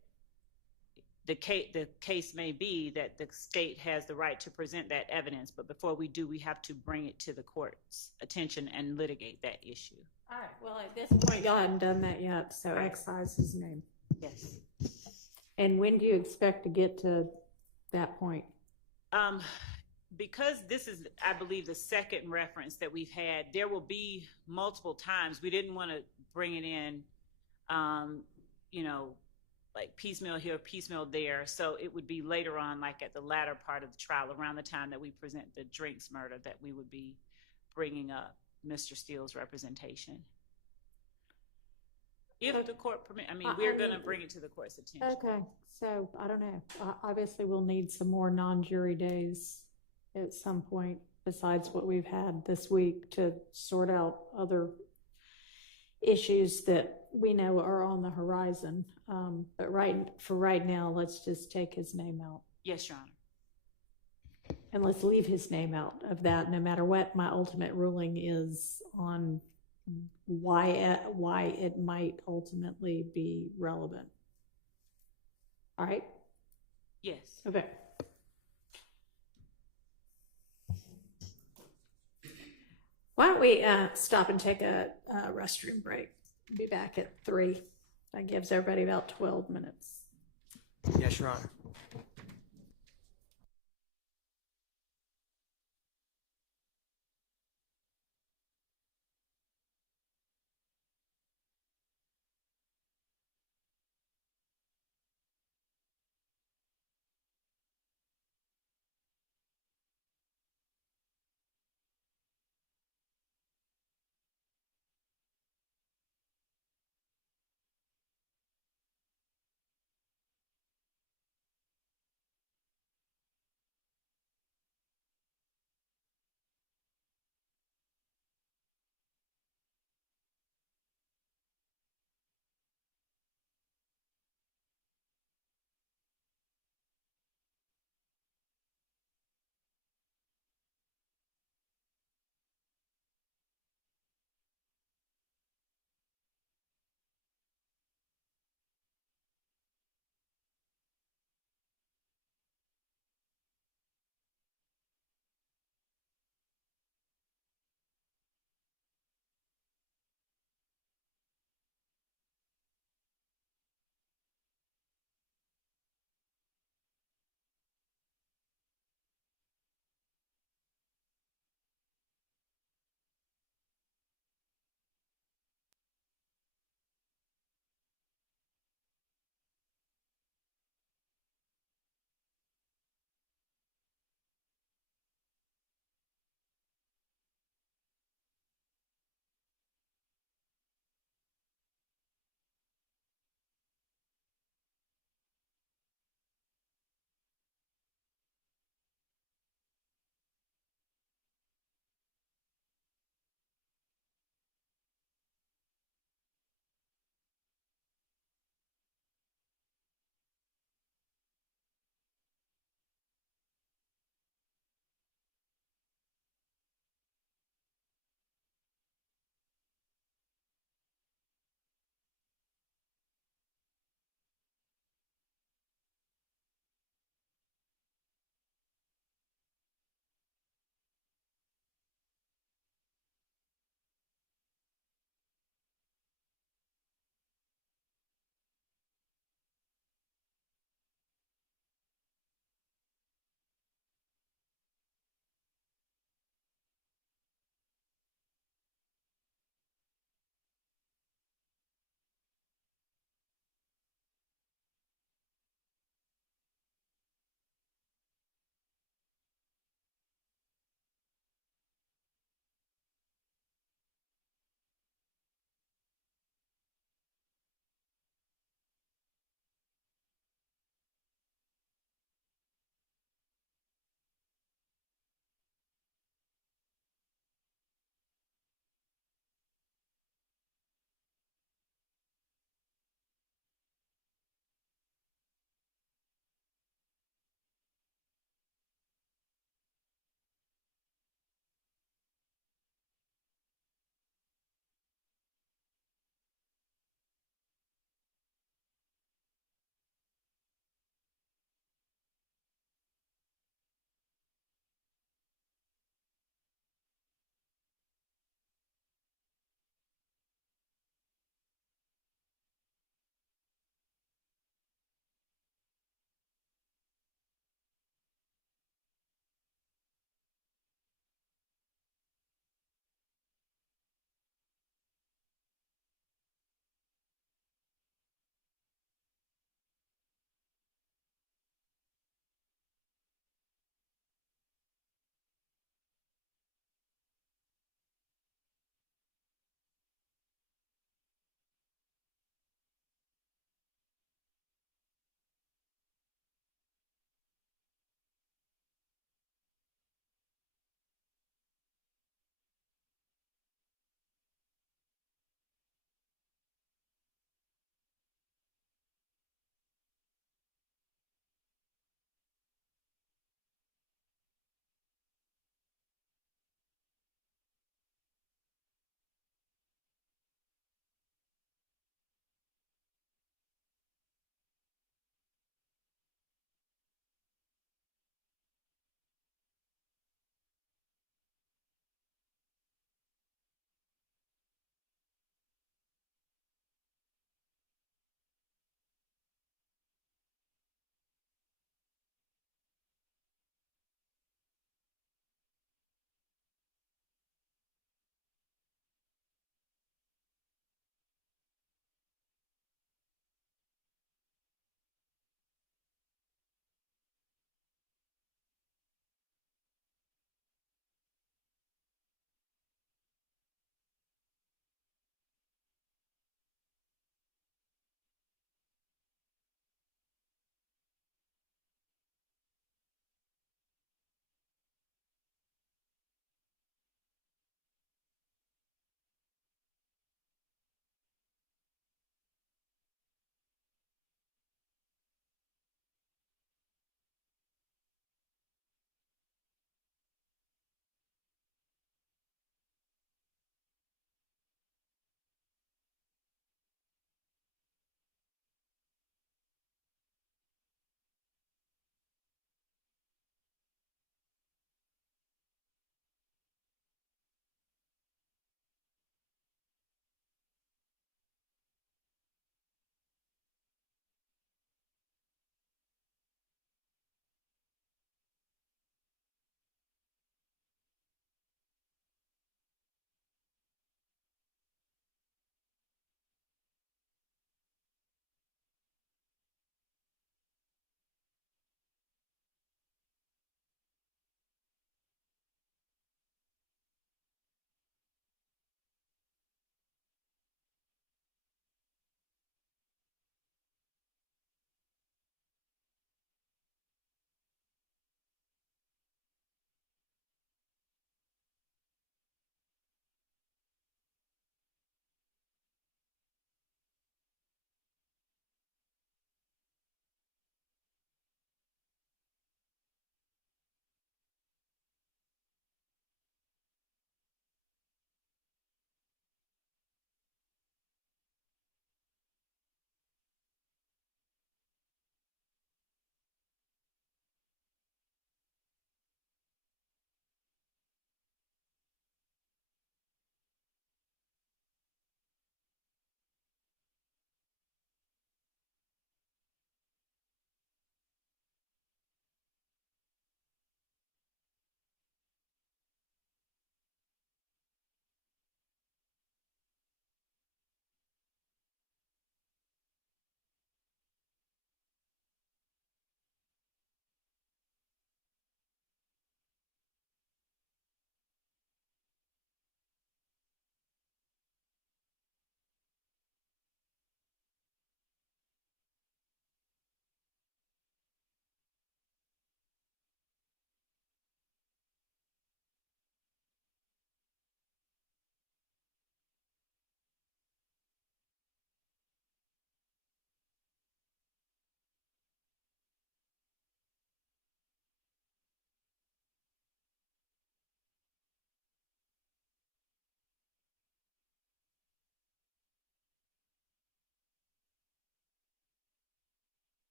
the case may be that the state has the right to present that evidence, but before we do, we have to bring it to the court's attention and litigate that issue. All right, well, at this point, y'all haven't done that yet, so excise his name. Yes. And when do you expect to get to that point? Because this is, I believe, the second reference that we've had, there will be multiple times. We didn't want to bring it in, like piecemeal here, piecemeal there. So it would be later on, like at the latter part of the trial, around the time that we present the Drinks murder, that we would be bringing up Mr. Steele's representation. If the court permit, we're going to bring it to the court's attention. Okay, so I don't know. Obviously, we'll need some more non-jury days at some point besides what we've had this week to sort out other issues that we know are on the horizon. But for right now, let's just take his name out. Yes, Your Honor. And let's leave his name out of that, no matter what my ultimate ruling is on why it might ultimately be relevant. All right? Yes. Okay. Why don't we stop and take a restroom break? Be back at 3. That gives everybody about 12 minutes. Yes, Your Honor.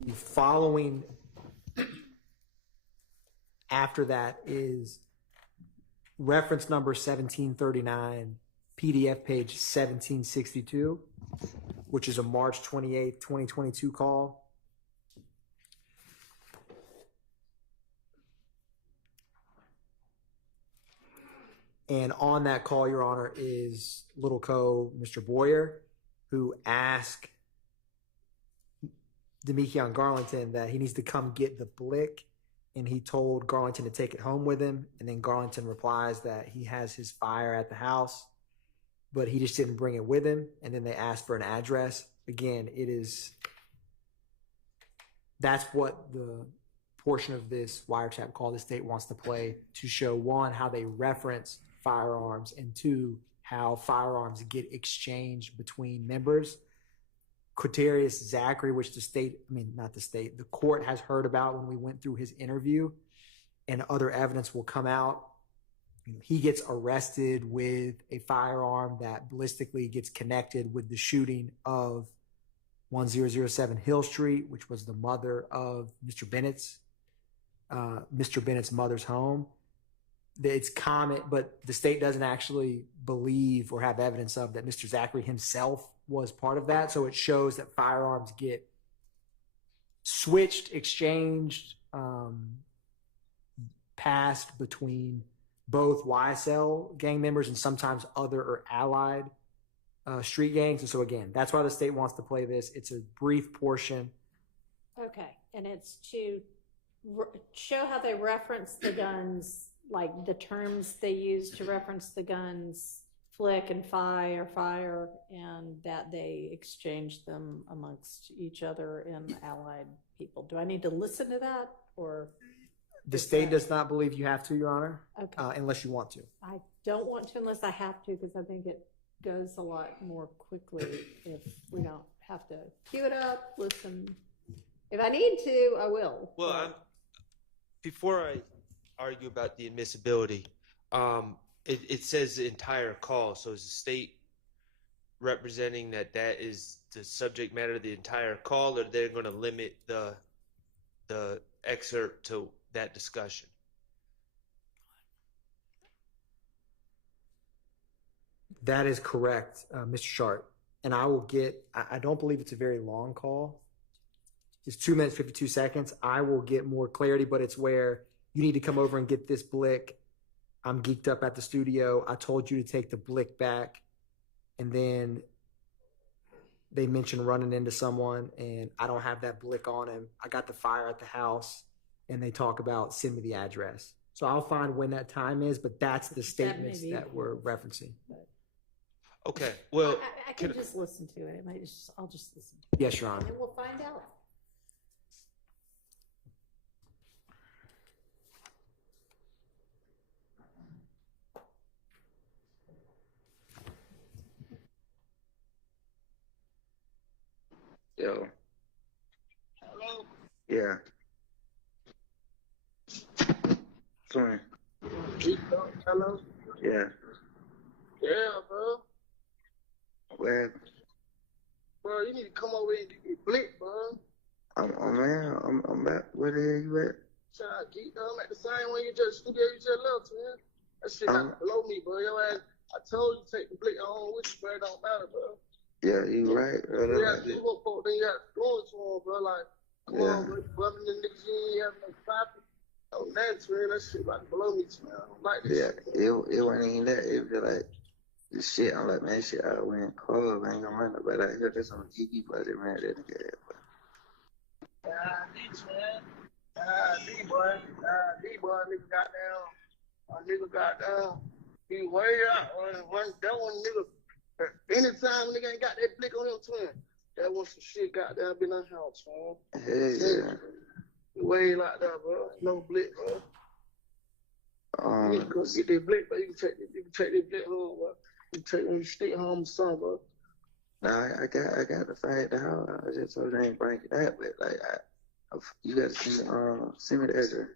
The following after that is reference number 1739, PDF page 1762, which is a March 28th, 2022 call. And on that call, Your Honor, is Little Co. Mr. Boyer, who asked Demekion Garlington that he needs to come get the blick, and he told Garlington to take it home with him. And then Garlington replies that he has his fire at the house, but he just didn't bring it with him. And then they asked for an address. Again, that's what the portion of this wiretap call the state wants to play to show, one, how they reference firearms, and two, how firearms get exchanged between members. Quaterius Zachary, which the court has heard about when we went through his interview, and other evidence will come out. He gets arrested with a firearm that ballistically gets connected with the shooting of 1007 Hill Street, which was the mother of Mr. Bennett's mother's home. It's common, but the state doesn't actually believe or have evidence of that Mr. Zachary himself was part of that. So it shows that firearms get switched, exchanged, passed between both YSL gang members and sometimes other or allied street gangs. And so again, that's why the state wants to play this. It's a brief portion. Okay, and it's to show how they reference the guns, like the terms they use to reference the guns, flick and fire, and that they exchange them amongst each other and allied people. Do I need to listen to that, or? The state does not believe you have to, Your Honor, Okay. unless you want to. I don't want to unless I have to, because I think it goes a lot more quickly if we don't have to cue it up, listen. If I need to, I will. Well, before I argue about the admissibility, it says the entire call. So is the state representing that is the subject matter of the entire call, or they're going to limit the excerpt to that discussion? That is correct, Mr. Sharp. And I don't believe it's a very long call. It's 2 minutes, 52 seconds. I will get more clarity, but it's where you need to come over and get this blick. I'm geeked up at the studio. I told you to take the blick back. And then they mentioned running into someone, and I don't have that blick on him. I got the fire at the house, and they talk about send me the address. So I'll find when that time is, but that's the statements that we're referencing. Okay, well, I can just listen to it. I'll just listen to it. Yes, Your Honor. And we'll find out. Yo. Hello? Yeah. Sorry. Hello? Yeah. Yeah, bro. Where? Bro, you need to come over and get blick, bro. I'm back. Where the hell you at? Shout out, geek. I'm at the same one you just left, man. That shit got below me, bro. Your ass, I told you to take the blick on with you, bro. It don't matter, bro. Yeah, you right. You got to do what folk, then you got to go to him, bro. Like, come on, bro. Bumping the niggas, you ain't having no profit. Oh, that's man. That shit about to blow me, man. I don't like this shit. It wasn't even that. It was just like, this shit. I'm like, man, shit, I went club. I ain't gonna run nobody out here. There's some geeky budget, man. That nigga. D-boy, nigga got down. Nigga got down. He way out. That one nigga, anytime nigga ain't got that blick on him, twin, that was some shit got down been on house, man. Yeah. Way like that, bro. No blick, bro. You need to go get that blick, bro. You can take that blick home, bro. You can take when you stay home, son, bro. Nah, I got the fight at the house. I just told you I ain't bring that, but like, you gotta send me the address.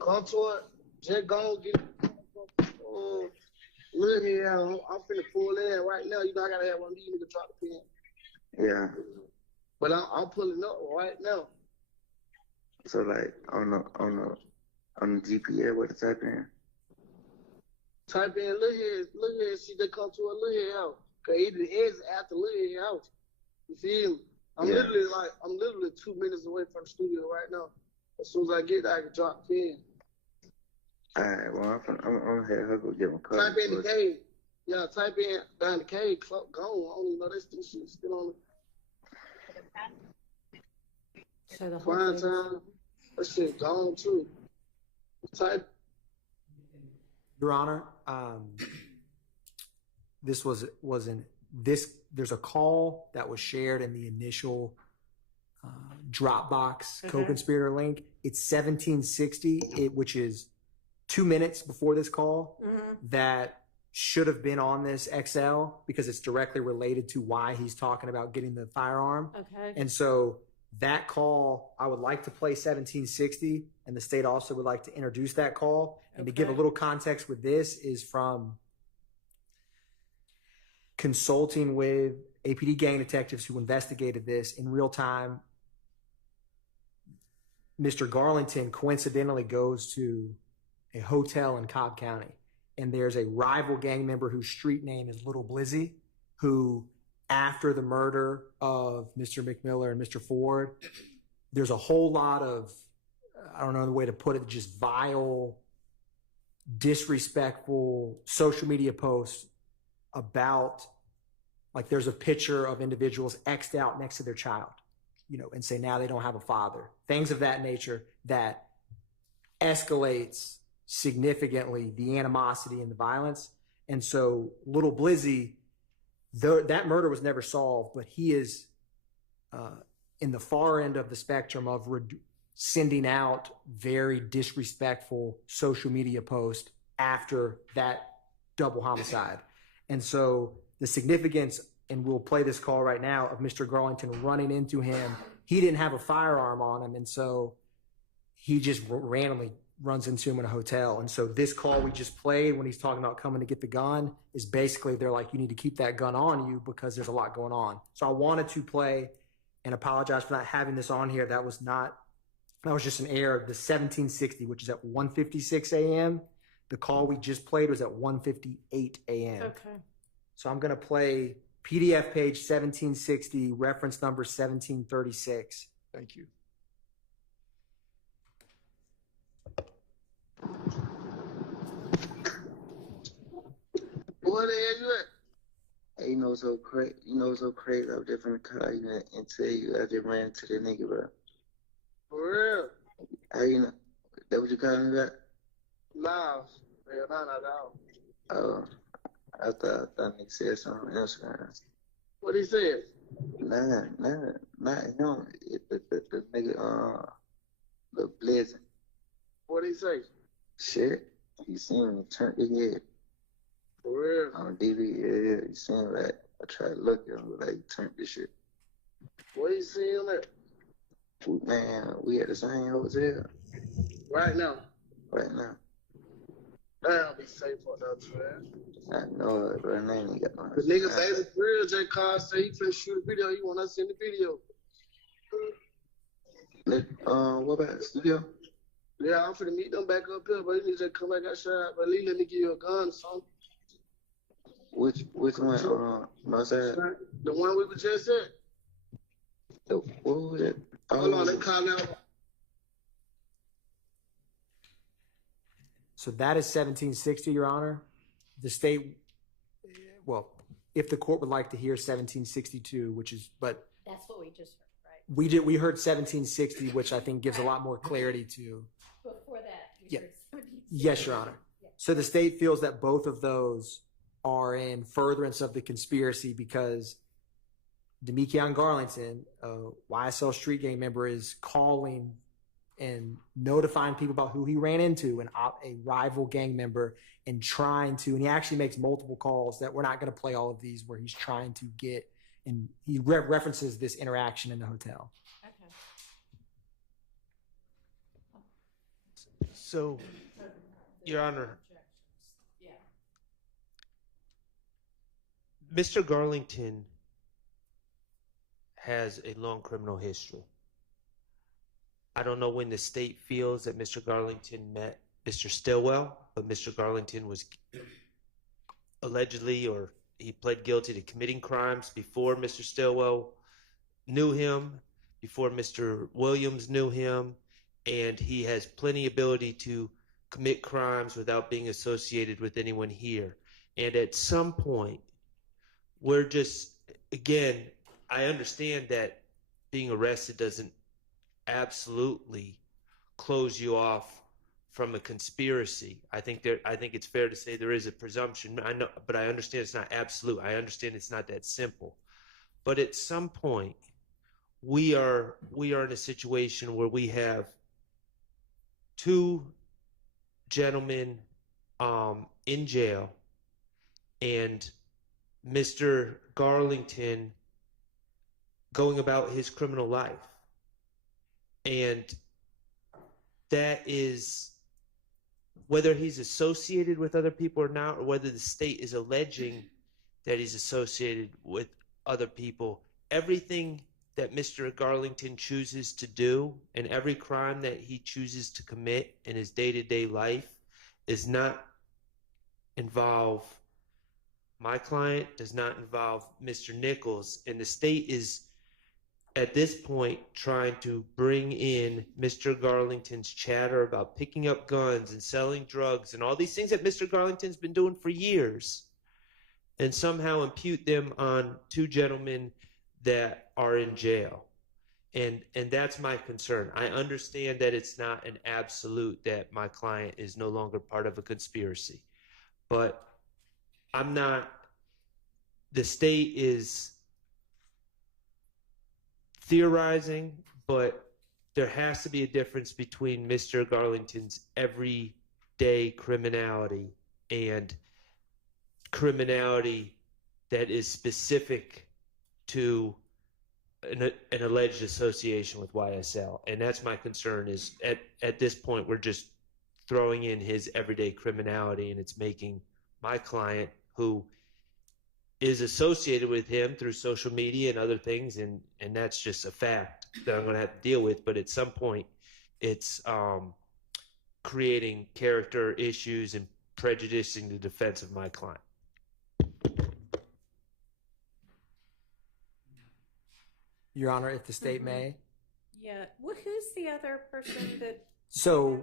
Come to it. Just go get it. Look here, I'm finna pull in right now. You know I gotta have one of these niggas drop the pin. Yeah. But I'm pulling up right now. So like on the GPS, what to type in? Type in look here, see they come to a little here house. Cause it is after little here house. You feel me? I'm Yeah. literally 2 minutes away from the studio right now. As soon as I get there, I can drop in. All right, well, I'm here. I'll go get my car. Type in the cave. Yeah, type in down the cave, gone. I don't even know that shit still on So the the whole prime thing. time. That shit gone too. Type. Your Honor, this wasn't this. There's a call that was shared in the initial Dropbox co-conspirator link. It's 1760, which is 2 minutes before this call. That should have been on this XL because it's directly related to why he's talking about getting the firearm. Okay. And so that call, I would like to play 1760, and the state also would like to introduce that call. And to give a little context with this is from consulting with APD gang detectives who investigated this in real time. Mr. Garlington coincidentally goes to a hotel in Cobb County, and there's a rival gang member whose street name is Little Blizzy, who, after the murder of Mr. McMiller and Mr. Ford, there's a whole lot of, I don't know the way to put it, just vile, disrespectful social media posts about, like, there's a picture of individuals X'd out next to their child, and say now they don't have a father. Things of that nature that escalates significantly the animosity and the violence. And so Little Blizzy, that murder was never solved, but he is in the far end of the spectrum of sending out very disrespectful social media posts after that double homicide. And so the significance, and we'll play this call right now, of Mr. Garlington running into him. He didn't have a firearm on him, and so he just randomly runs into him in a hotel. And so this call we just played when he's talking about coming to get the gun is basically, they're like, you need to keep that gun on you because there's a lot going on. So I wanted to play and apologize for not having this on here. That was just an error. The 1760, which is at 1:56 a.m. The call we just played was at 1:58 a.m. Okay. So I'm going to play PDF page 1760, reference number 1736. Thank you. Where the hell you at? Hey, so crazy. I was just in the car, and tell you I just ran to the nigga, bro. For real? How you know? That what you calling me back? Nah. Hell, not at all. Oh, I thought nigga said something else, man. What he said? Nah, not him. The nigga, the Blizzard. What he say? Shit, he seen me turn his head. For real? On DV, yeah, he seen like, I tried to look at him, but like, he turned this shit. What you seeing there? Man, we at the same hotel. Right now? Right now. Damn, be safe out there, man. I know it, but I ain't got no. The nigga say it's real. J. Carl say he finna shoot a video. He want us in the video. What about the studio? Yeah, I'm finna meet them back up here, but he need to come back outside. But at least let me give you a gun or something. Which one? My side? The one we were just at. What was it? Hold on, they call out. So that is 1760, Your Honor. The state, well, if the court would like to hear 1762, but That's what we just heard, right? we heard 1760, which I think gives a lot more clarity to. Before that, Yeah. heard 1760. Yes, Your Honor. So the state feels that both of those are in furtherance of the conspiracy because Demekion Garlington, a YSL street gang member, is calling and notifying people about who he ran into, a rival gang member, and he actually makes multiple calls that we're not going to play all of these, where he's trying to get, and he references this interaction in the hotel. Okay. So, Your Honor, Yeah. Mr. Garlington has a long criminal history. I don't know when the state feels that Mr. Garlington met Mr. Stillwell, but Mr. Garlington was allegedly, or he pled guilty to committing crimes before Mr. Stillwell knew him, before Mr. Williams knew him, and he has plenty ability to commit crimes without being associated with anyone here. And at some point, we're just, again, I understand that being arrested doesn't absolutely close you off from a conspiracy. I think it's fair to say there is a presumption. I know, but I understand it's not absolute. I understand it's not that simple. But at some point, we are in a situation where we have two gentlemen in jail, and Mr. Garlington going about his criminal life. And that is, whether he's associated with other people or not, or whether the state is alleging that he's associated with other people, everything that Mr. Garlington chooses to do and every crime that he chooses to commit in his day-to-day life does not involve my client, does not involve Mr. Nichols, and the state is at this point trying to bring in Mr. Garlington's chatter about picking up guns and selling drugs and all these things that Mr. Garlington's been doing for years, and somehow impute them on two gentlemen that are in jail. And that's my concern. I understand that it's not an absolute that my client is no longer part of a conspiracy, but the state is theorizing, but there has to be a difference between Mr. Garlington's everyday criminality and criminality that is specific to an alleged association with YSL. And that's my concern, is at this point, we're just throwing in his everyday criminality, and it's making my client, who is associated with him through social media and other things, and that's just a fact that I'm going to have to deal with. But at some point, it's creating character issues and prejudicing the defense of my client. Your Honor, if the state may. Yeah. Well, who's the other person that? So,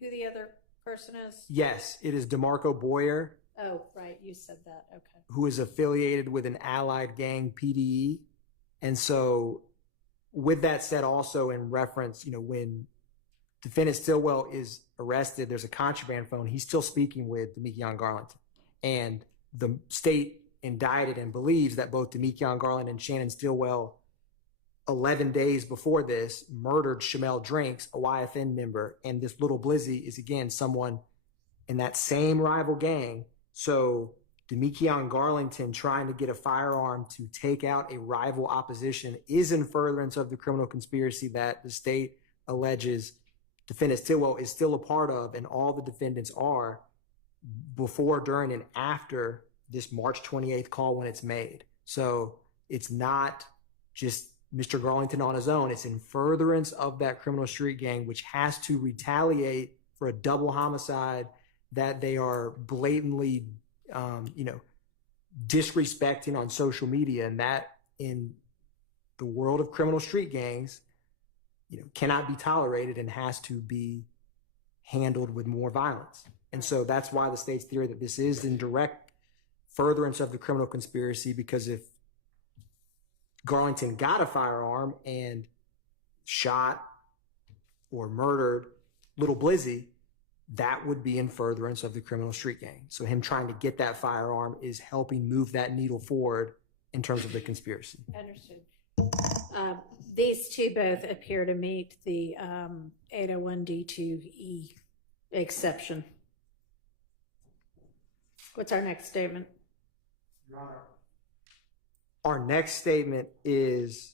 who the other person is? yes, it is DeMarco Boyer. Oh, right. You said that. Okay. Who is affiliated with an allied gang, PDE. And so, with that said, also in reference, when defendant Stillwell is arrested, there's a contraband phone. He's still speaking with Demekion Garlington. And the state indicted and believes that both Demekion Garland and Shannon Stillwell, 11 days before this, murdered Shamel Drinks, a YFN member. And this little Blizzy is, again, someone in that same rival gang. So Demekion Garlington trying to get a firearm to take out a rival opposition is in furtherance of the criminal conspiracy that the state alleges defendant Stillwell is still a part of, and all the defendants are, before, during, and after this March 28th call when it's made. So it's not just Mr. Garlington on his own. It's in furtherance of that criminal street gang, which has to retaliate for a double homicide that they are blatantly, disrespecting on social media. And that, in the world of criminal street gangs, cannot be tolerated and has to be handled with more violence. And so that's why the state's theory that this is in direct furtherance of the criminal conspiracy, because if Garlington got a firearm and shot or murdered little Blizzy, that would be in furtherance of the criminal street gang. So him trying to get that firearm is helping move that needle forward in terms of the conspiracy. Understood. These two both appear to meet the 801D2E exception. What's our next statement? Your Honor, our next statement is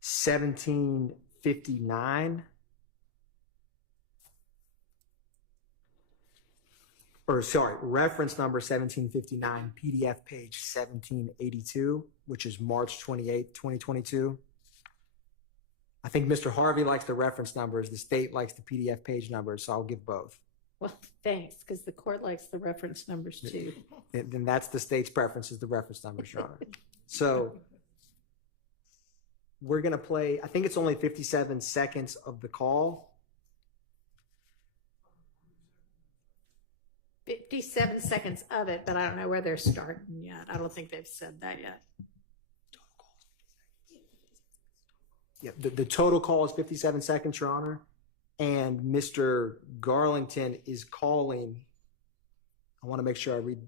1759. reference number 1759, PDF page 1782, which is March 28th, 2022. I think Mr. Harvey likes the reference numbers. The state likes the PDF page numbers, so I'll give both. Well, thanks, because the court likes the reference numbers too. Then that's the state's preference, is the reference numbers, Your Honor. So we're going to play, I think it's only 57 seconds of the call. 57 seconds of it, but I don't know where they're starting yet. I don't think they've said that yet. Yeah, the total call is 57 seconds, Your Honor. And Mr. Garlington is calling. I want to make sure I read.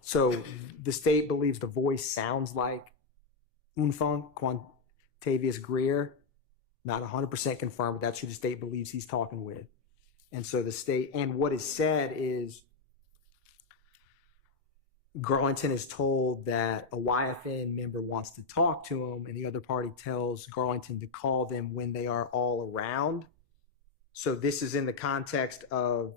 So the state believes the voice sounds like Unfunk Quantavious Greer. Not 100% confirmed, but that's who the state believes he's talking with. And so the state, and what is said is Garlington is told that a YFN member wants to talk to him, and the other party tells Garlington to call them when they are all around. So this is in the context of,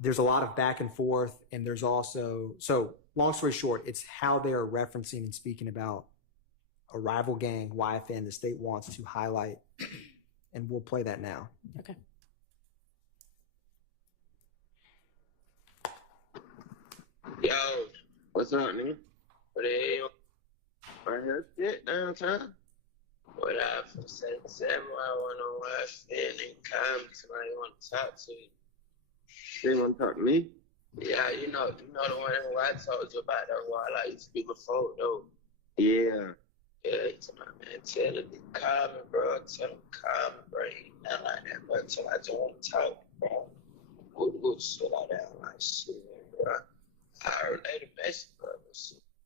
there's a lot of back and forth, and there's also, so long story short, it's how they are referencing and speaking about a rival gang, YFN, the state wants to highlight, and we'll play that now. Okay. Yo, what's up, nigga? What the hell? Right here, shit, downtown. What up? From 77, I went on YFN and come somebody want to talk to you. They want to talk to me? Yeah, you know the one who I told you about that while I used to be before, though. Yeah. Yeah, he's my man. Tell him to call me, bro. Tell him to call me, bro. He ain't nothing like that, bro. Tell him I just want to talk, bro. Good shit like that. I'm like, shit, bro. I heard later message, bro.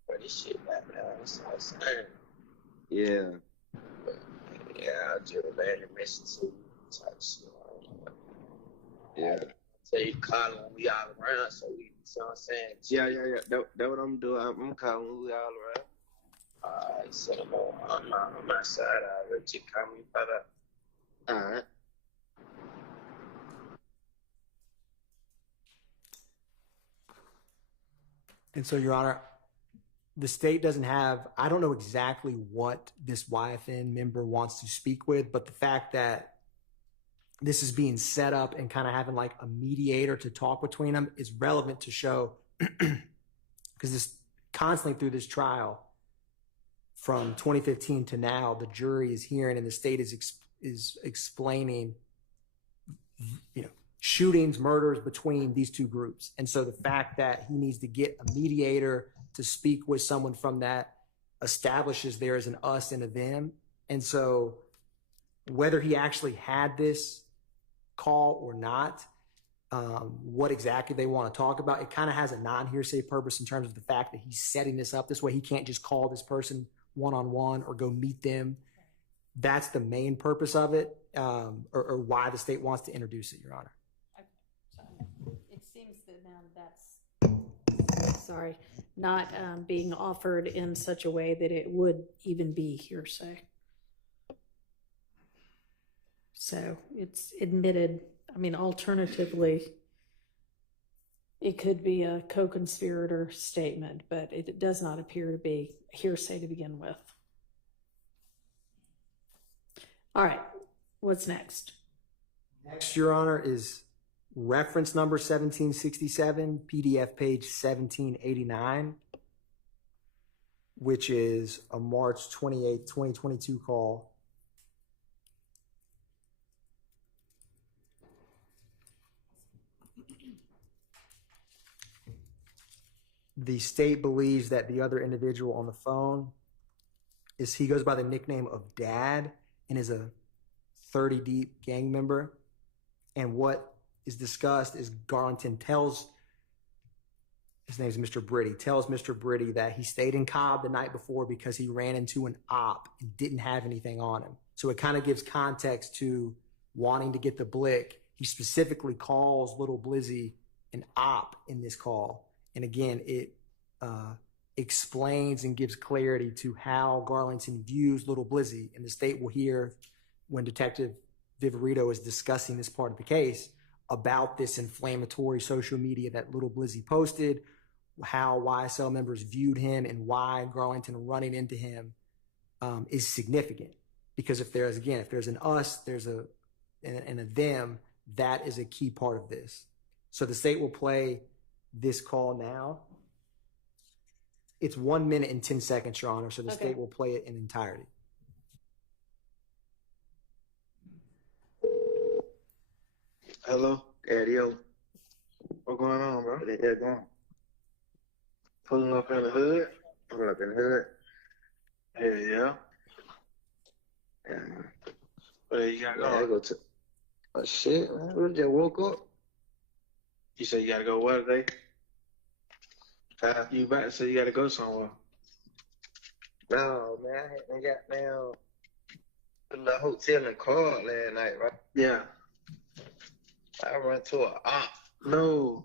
Bro, this shit back now. That's what I'm saying. Yeah. But, yeah, I just relayed the message to you. Type shit. Yeah. So you call when we all around, so we, you know what I'm saying? Yeah. That what I'm doing. I'm calling when we all around. Alright, so I'm on my side. I'll let you call me, brother. Alright. And so, Your Honor, the state doesn't have, I don't know exactly what this YFN member wants to speak with, but the fact that this is being set up and kind of having like a mediator to talk between them is relevant to show, because this constantly through this trial from 2015 to now, the jury is hearing and the state is explaining, shootings, murders between these two groups. And so the fact that he needs to get a mediator to speak with someone from that establishes there is an us and a them. And so whether he actually had this call or not, what exactly they want to talk about, it kind of has a non-hearsay purpose in terms of the fact that he's setting this up this way. He can't just call this person one-on-one or go meet them. That's the main purpose of it, or why the state wants to introduce it, Your Honor. It seems that that's, not being offered in such a way that it would even be hearsay. So it's admitted. I mean, alternatively, it could be a co-conspirator statement, but it does not appear to be hearsay to begin with. All right, what's next? Next, Your Honor, is reference number 1767, PDF page 1789, which is a March 28, 2022 call. The state believes that the other individual on the phone he goes by the nickname of Dad and is a 30 deep gang member. And what is discussed is Garlington tells, his name is Mr. Britty, tells Mr. Britty that he stayed in Cobb the night before because he ran into an op and didn't have anything on him. So it kind of gives context to wanting to get the blick. He specifically calls Little Blizzy an op in this call. And again, it explains and gives clarity to how Garlington views Little Blizzy. And the state will hear when Detective Viverito is discussing this part of the case about this inflammatory social media that Little Blizzy posted, how YSL members viewed him, and why Garlington running into him is significant. Because if there's an us, there's a them, that is a key part of this. So the state will play this call now. It's 1 minute and 10 seconds, Your Honor, so the state will play it in entirety. Hello? Yo. What's going on, bro? What the hell going? Pulling up in the hood? Pulling up in the hood? Hell yeah. Where you gotta go? I go to... Oh, shit, man. We just woke up. You said you gotta go what today? You about to say you gotta go somewhere. No, man. I got down to the hotel in Carl last night, right? Yeah. I run to a op. No.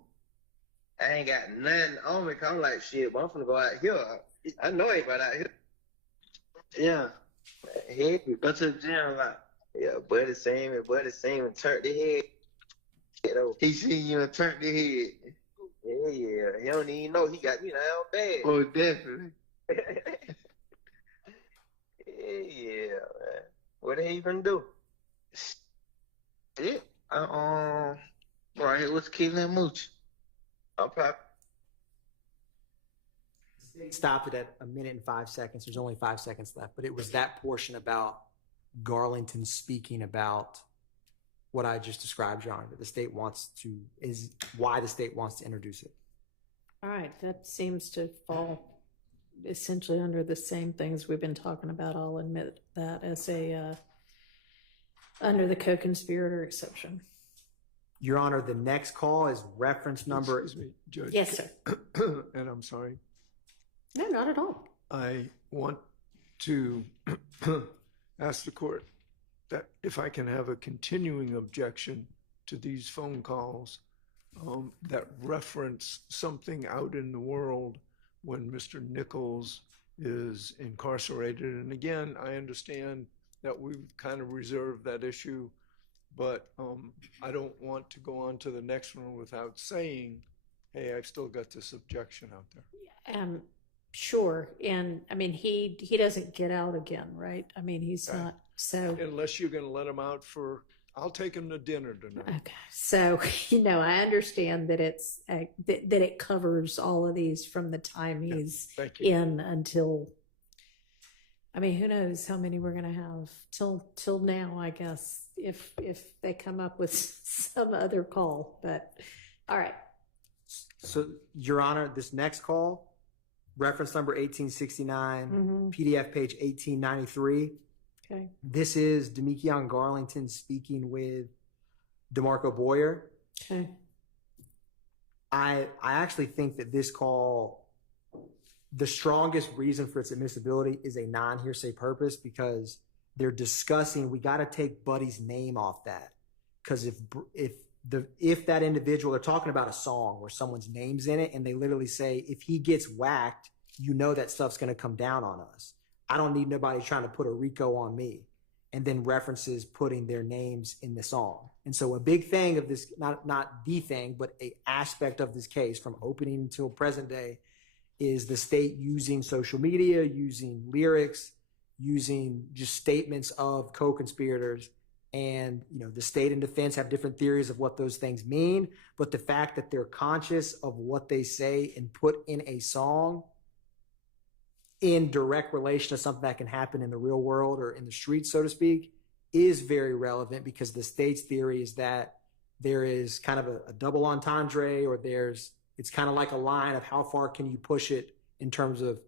I ain't got nothing on me, 'cause I'm like, shit, but I'm finna go out here. I know anybody out here. Yeah. Heavy. Go to the gym, like. Yeah, buddy seen me, and turned the head. You know, He seen you and turned the head. yeah. He don't even know he got me down bad. Oh, definitely. Yeah, man. What they even do? Yeah. Right here with Keelan Mooch. I'm probably. Stopped it at 1 minute and 5 seconds. There's only 5 seconds left, but it was that portion about Garlington speaking about what I just described, Your Honor, that the state wants to, is why the state wants to introduce it. All right, that seems to fall essentially under the same things we've been talking about. I'll admit that as under the co-conspirator exception. Your Honor, the next call is reference number. Excuse me, Judge. Yes, sir. And I'm sorry. No, not at all. I want to ask the court that if I can have a continuing objection to these phone calls that reference something out in the world when Mr. Nichols is incarcerated. And again, I understand that we've kind of reserved that issue, but I don't want to go on to the next one without saying, hey, I've still got this objection out there. Sure. And I mean, he doesn't get out again, right? I mean, he's not, so. Unless you're going to let him out I'll take him to dinner tonight. Okay. So, I understand that it's, that it covers all of these from the time he's in until, I mean, who knows how many we're going to have till now, I guess, if they come up with some other call, but all right. So, Your Honor, this next call, reference number 1869, PDF page 1893. Okay. This is Demekion Garlington speaking with DeMarco Boyer. Okay. I actually think that this call, the strongest reason for its admissibility is a non-hearsay purpose, because they're discussing, we got to take Buddy's name off that. Because if that individual, they're talking about a song where someone's name's in it, and they literally say, if he gets whacked, you know that stuff's going to come down on us. I don't need nobody trying to put a RICO on me. And then references putting their names in the song. And so a big thing of this, not the thing, but a aspect of this case from opening until present day, is the state using social media, using lyrics, using just statements of co-conspirators. And, the state and defense have different theories of what those things mean. But the fact that they're conscious of what they say and put in a song in direct relation to something that can happen in the real world or in the streets, so to speak, is very relevant, because the state's theory is that there is kind of a double entendre, or it's kind of like a line of how far can you push it in terms of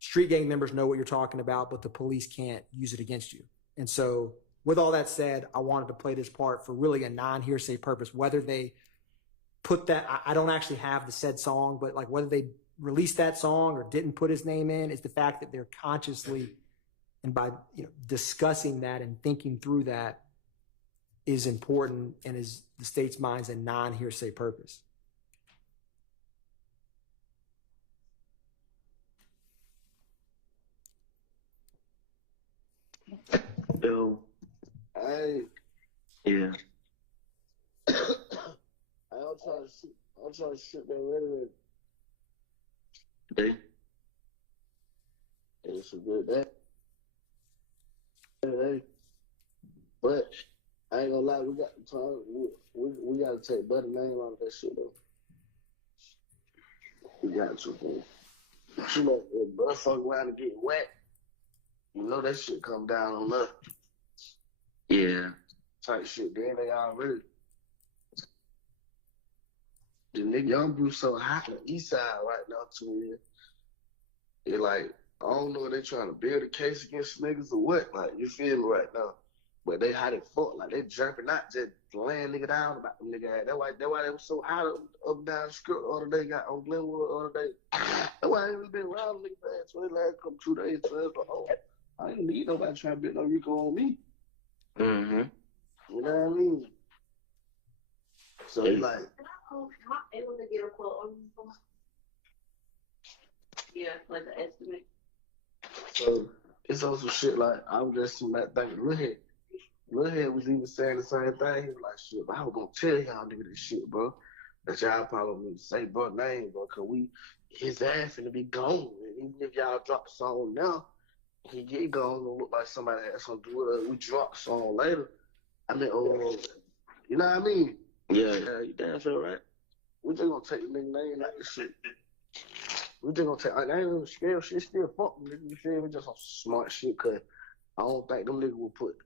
street gang members know what you're talking about, but the police can't use it against you. And so with all that said, I wanted to play this part for really a non-hearsay purpose. Whether they put that, I don't actually have the said song, but like whether they released that song or didn't put his name in, is the fact that they're consciously, and by discussing that and thinking through that, is important, and is the state's mind's a non-hearsay purpose. Yo, yeah. I'm trying to shoot that ready. It's a good day. Hey. But I ain't gonna lie, we got to talk. We got to take better name out of that shit though. We got to. Man. You know, if bro fuck around and get wet, you know that shit come down on us. Yeah. Type shit. Then they already. The nigga Young Bruce so hot on the east side right now too. It like, I don't know if they trying to build a case against niggas or what. Like, you feel me right now. But they how they fought. Like, they jumping out, just laying nigga down about them nigga. That's why they was so hot up and down the script the other day, got on Glenwood the other day. That's why I ain't been around niggas ass. So they last come 2 days. So it's like, oh, I ain't need nobody trying to build no RICO on me. Mm-hmm. You know what I mean? So it's like, able to get a quote on this one? Yeah, like an estimate. so it's also shit like, I was just thinking, Lil Head was even saying the same thing. He was like, shit, but I was gonna tell y'all nigga this shit, bro. That y'all probably need to say bro name, bro, cause his ass finna be gone. And even if y'all drop the song now, he get gone, it'll look like somebody has something to do with it. We drop the song later. I mean, you know what I mean? Yeah, you damn sure right. We just gonna take the nigga name like this shit. We just gonna take, I ain't even scared, shit still fuck them niggas, you feel me? Just some smart shit, cause I don't think them niggas will put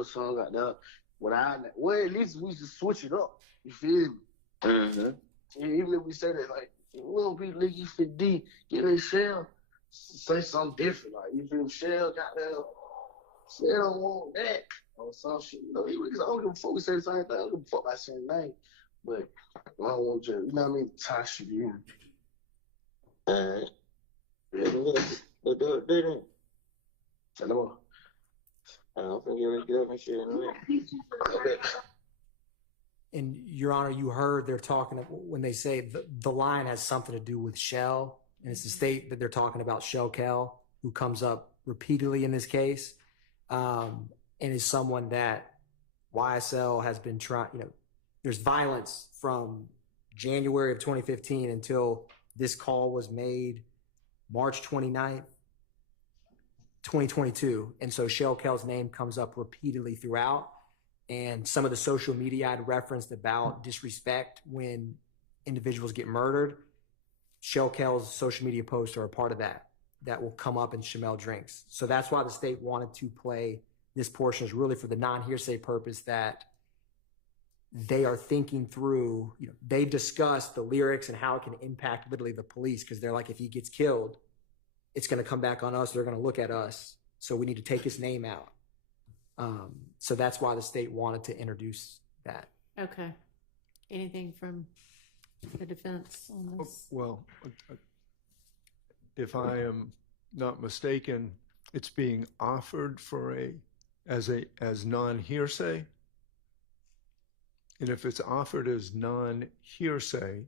a song out there without that. Well, at least we just switch it up, you feel me? Mm-hmm. Even if we say that, like, we don't be Liggy for D, get a Shell, say something different, like, you feel me? Shell got that, Shell don't want that, or some shit, you know, I don't give a fuck, we say the same thing, I don't give a fuck about saying name, but I don't want you, you know what I mean, tie shit in. Alright. Yeah, they do it, they didn't. Tell them all. I don't think you're gonna get up and shit in a minute. And Your Honor, you heard they're talking when they say the line has something to do with Shell, and it's the state that they're talking about Shell Kell, who comes up repeatedly in this case, and is someone that YSL has been trying. You know, there's violence from January of 2015 until this call was made March 29th, 2022. And so Shell Kell's name comes up repeatedly throughout. And some of the social media I'd referenced about disrespect when individuals get murdered, Shell Kell's social media posts are a part of that will come up in Shamel Drinks. So that's why the state wanted to play this portion, is really for the non-hearsay purpose that they are thinking through, you know, they discussed the lyrics and how it can impact literally the police, because they're like, if he gets killed, it's going to come back on us. They're going to look at us. So we need to take his name out. So that's why the state wanted to introduce that. Okay. Anything from the defense on this? Well, if I am not mistaken, it's being offered for as non-hearsay. And if it's offered as non-hearsay,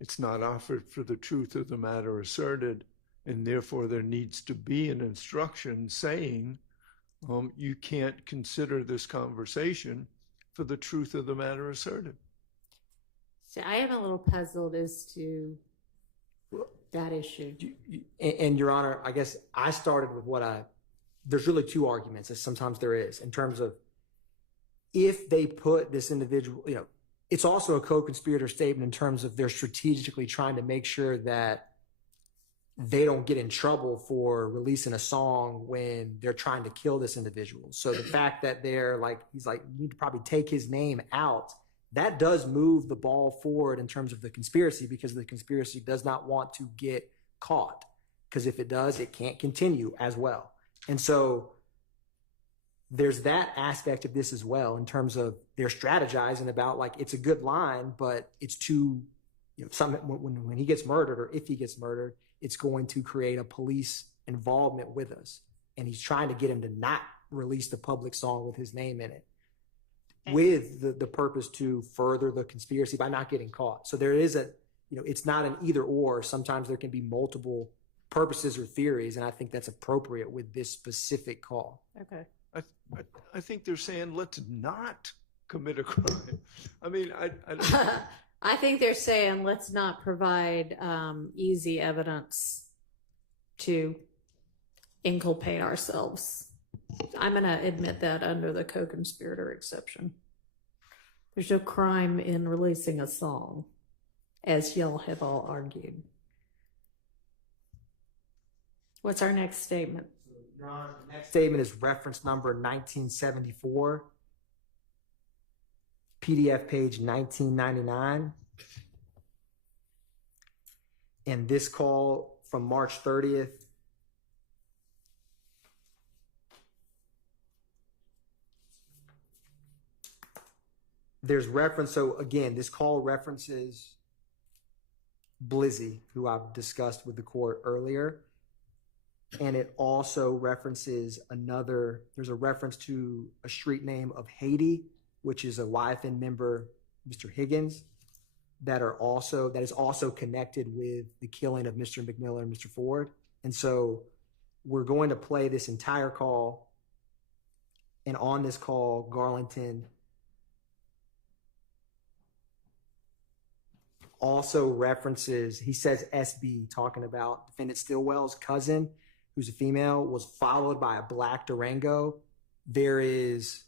it's not offered for the truth of the matter asserted, and therefore there needs to be an instruction saying you can't consider this conversation for the truth of the matter asserted. So I am a little puzzled as to that issue. And Your Honor, I guess I started with there's really two arguments, as sometimes there is, in terms of if they put this individual, you know, it's also a co-conspirator statement in terms of they're strategically trying to make sure that they don't get in trouble for releasing a song when they're trying to kill this individual. So the fact that he's like, you need to probably take his name out, that does move the ball forward in terms of the conspiracy, because the conspiracy does not want to get caught. Because if it does, it can't continue as well. And so there's that aspect of this as well, in terms of they're strategizing about, like, it's a good line, but it's too, you know, when he gets murdered, or if he gets murdered, it's going to create a police involvement with us. And he's trying to get him to not release the public song with his name in it, with the purpose to further the conspiracy by not getting caught. So there is you know, it's not an either or. Sometimes there can be multiple purposes or theories, and I think that's appropriate with this specific call. Okay. I think they're saying let's not commit a crime. I mean, I I think they're saying let's not provide easy evidence to inculpate ourselves. I'm going to admit that under the co-conspirator exception. There's no crime in releasing a song, as y'all have all argued. What's our next statement? Your Honor, the next statement is reference number 1974, PDF page 1999. And this call from March 30th. There's reference, so again, this call references Blizzy, who I've discussed with the court earlier. And it also references there's a reference to a street name of Haiti, which is a YFN member, Mr. Higgins, that is also connected with the killing of Mr. McMillan and Mr. Ford. And so we're going to play this entire call. And on this call, Garlington also references, he says SB, talking about defendant Stillwell's cousin, who's a female, was followed by a black Durango. There is,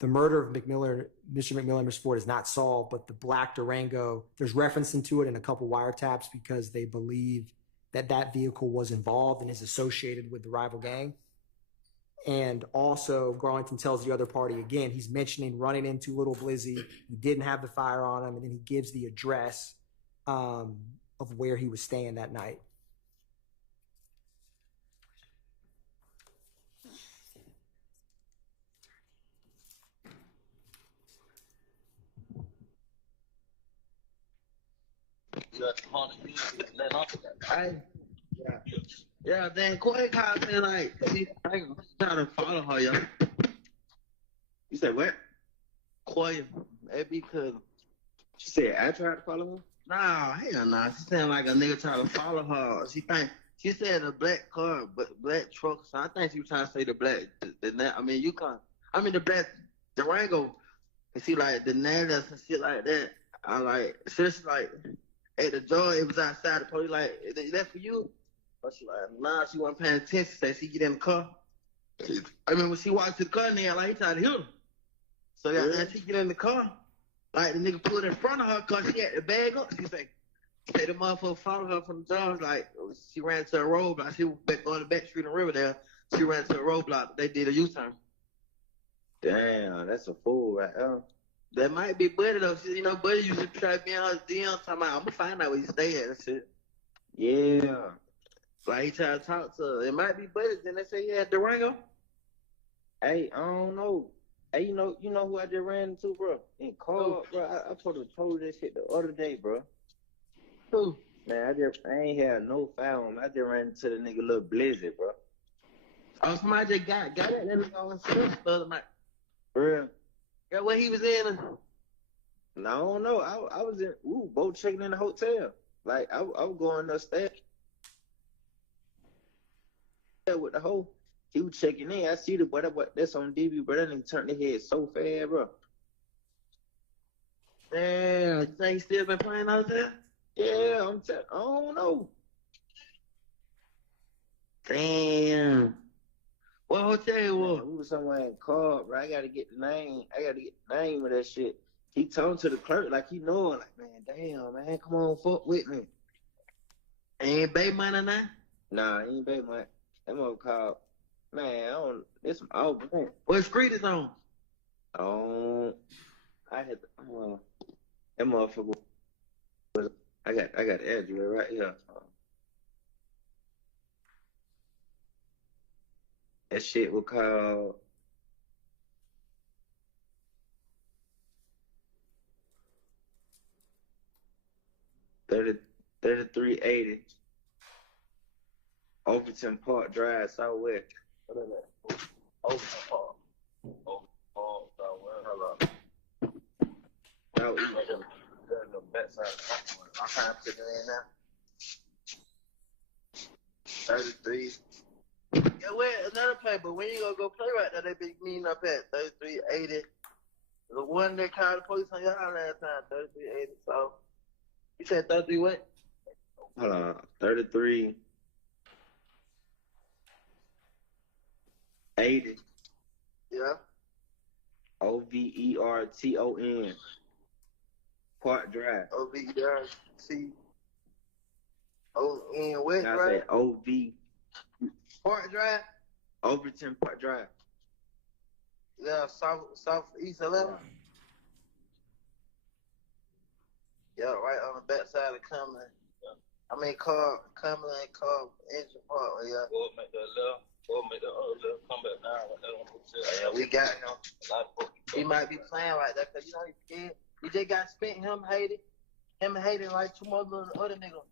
the murder of Mr. McMillan and Mr. Ford is not solved, but the black Durango, there's referencing to it in a couple wiretaps because they believe that that vehicle was involved and is associated with the rival gang. And also, Garlington tells the other party again, he's mentioning running into Little Blizzy. He didn't have the fire on him, and then he gives the address of where he was staying that night. Yeah, then Quay called me like, I trying to follow her, yo. You said what? Quay, maybe because, She said I tried to follow her? nah, hell nah. She saying like a nigga trying to follow her. She said a black car, but black truck. So I think she was trying to say the black, the black Durango. And she like the nails and shit like that. I like, she's like, at the door, it was outside. The police like, is that for you? But she like, nah, she wasn't paying attention. So she get in the car. I mean, when she walked to the car, nigga, like, he tried to hit her. So yeah, she get in the car. Like, the nigga pulled in front of her because she had the bag up. She said the motherfucker followed her from the door. Like, she ran to a roadblock. She was going to back street in Riverdale. She ran to a roadblock. They did a U-turn. Damn, that's a fool right there. That might be Buddy, though. She, Buddy used to try to be in her DM talking about, I'm going to find out where you stay at and shit. Yeah. Like, he tried to talk to her. It might be Buddy. Then they say he had Durango. Hey, I don't know. Hey, you know who I just ran into, bro? In car, bro. I told you that shit the other day, bro. Who? Man, I ain't had no foul on him. I just ran into the nigga Little Blizzy, bro. Oh, somebody just got that nigga on the other night. Bro. Yeah, what he was in? No, I don't know. I was in, both checking in the hotel. Like, I was going upstairs with the hoe. He was checking in. I see the boy that's on DV, bro. That nigga turned his head so fast, bro. Damn, you think he still been playing out there? Yeah, I don't know. Damn. What hotel it was? We was somewhere in car, bro. I gotta get the name. Of that shit. He told to the clerk like he know it. Like, man, damn, man, come on, fuck with me. Ain't Bay Money now? Nah, he ain't Bay Money. That motherfucker called. Man, I don't. This some old man. What street is on? I had that motherfucker. I got the address right here. That shit was called. $3380 Overton Park Drive, Southwest. What is that? Overton Park. Overton Park, Southwest. Hello. Southeast. The backside. I'm trying to put it in now. 33. Yeah, wait, another paper. When you gonna go play right there, they be meeting up at 3380. The one that called the police on your house last time, 3380. So, you said 33 what? Hold on, 3380. Yeah. Overton. Park Drive. OVERT. O-N West Can I Drive? say OV? Park Drive? Overton Park Drive. Yeah, southeast 11. Yeah, right on the back side of Cumberland. I mean, Cumberland, Engine Park. Yeah. Go make the left. Go make the other left. Come back down. Like that on the hotel. Yeah, we got him. He might be playing right there because, you know, he's scared. He just got spent, him and Hayden, like 2 more little other niggas.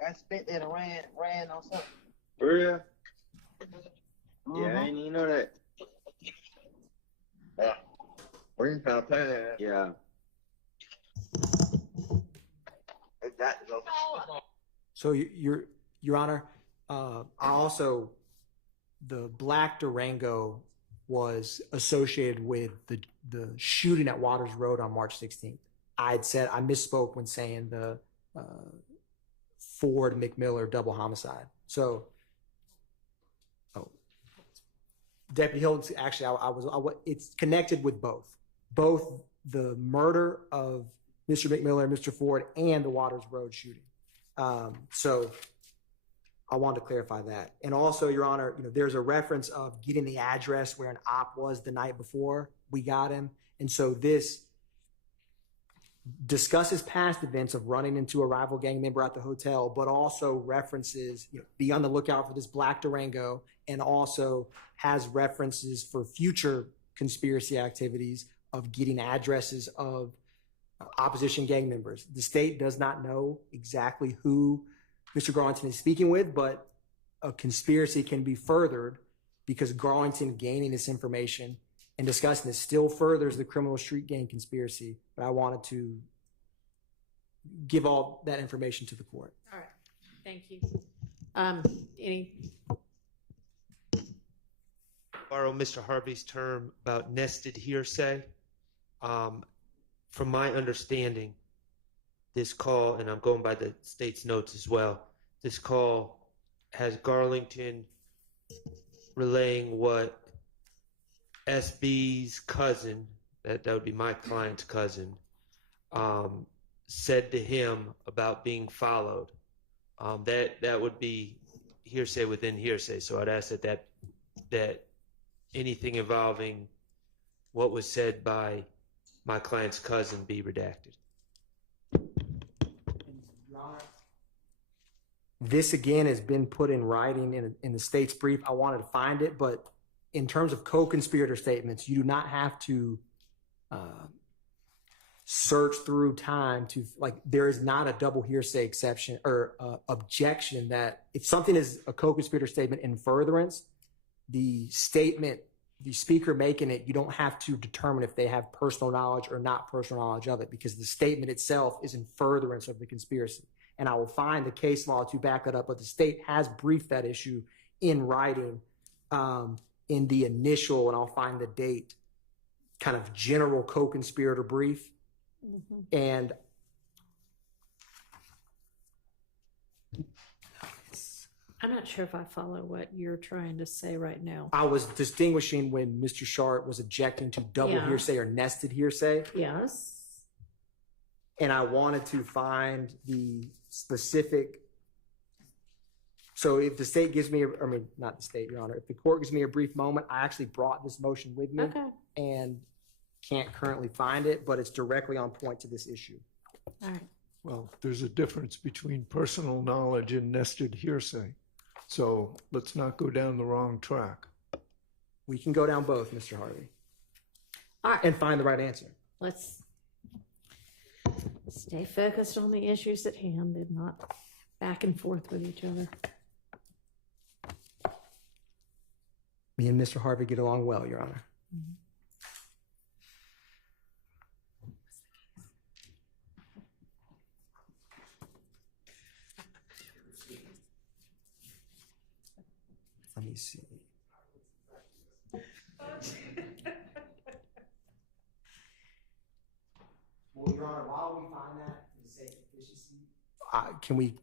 Got spent there and ran on something. For real? Mm-hmm. Yeah, I didn't even know that. Yeah. We ain't trying to play that. Yeah. They got to go. So Your Honor, the black Durango was associated with the shooting at Waters Road on March 16th. I misspoke when saying the Ford McMiller double homicide. So, Deputy Hill, actually, it's connected with both the murder of Mr. McMiller and Mr. Ford and the Waters Road shooting. So I wanted to clarify that. And also, Your Honor, there's a reference of getting the address where an op was the night before we got him. And so this discusses past events of running into a rival gang member at the hotel, but also references, be on the lookout for this black Durango, and also has references for future conspiracy activities of getting addresses of opposition gang members. The state does not know exactly who Mr. Garlington is speaking with, but a conspiracy can be furthered because Garlington gaining this information and discussing this still furthers the criminal street gang conspiracy. But I wanted to give all that information to the court. All right. Thank you. Any? Borrow Mr. Harvey's term about nested hearsay. From my understanding, this call, and I'm going by the state's notes as well, this call has Garlington relaying what SB's cousin, that would be my client's cousin, said to him about being followed. That would be hearsay within hearsay. So I'd ask that anything involving what was said by my client's cousin be redacted. This again has been put in writing in the state's brief. I wanted to find it, but in terms of co-conspirator statements, you do not have to search through time to, there is not a double hearsay exception or objection that if something is a co-conspirator statement in furtherance, the speaker making it, you don't have to determine if they have personal knowledge or not personal knowledge of it, because the statement itself is in furtherance of the conspiracy. And I will find the case law to back that up, but the state has briefed that issue in writing in the initial, and I'll find the date, kind of general co-conspirator brief. Mm-hmm. And I'm not sure if I follow what you're trying to say right now. I was distinguishing when Mr. Sharp was objecting to double hearsay or nested hearsay. Yes. And I wanted to find the specific. So if the state gives me, not the state, Your Honor, if the court gives me a brief moment, I actually brought this motion with me and can't currently find it, but it's directly on point to this issue. All right. Well, there's a difference between personal knowledge and nested hearsay. So let's not go down the wrong track. We can go down both, Mr. Harvey. All right. And find the right answer. Let's stay focused on the issues at hand and not back and forth with each other. Me and Mr. Harvey get along well, Your Honor. Mm-hmm. me see. Well, Your Honor, while we find that for the sake of efficiency, can we?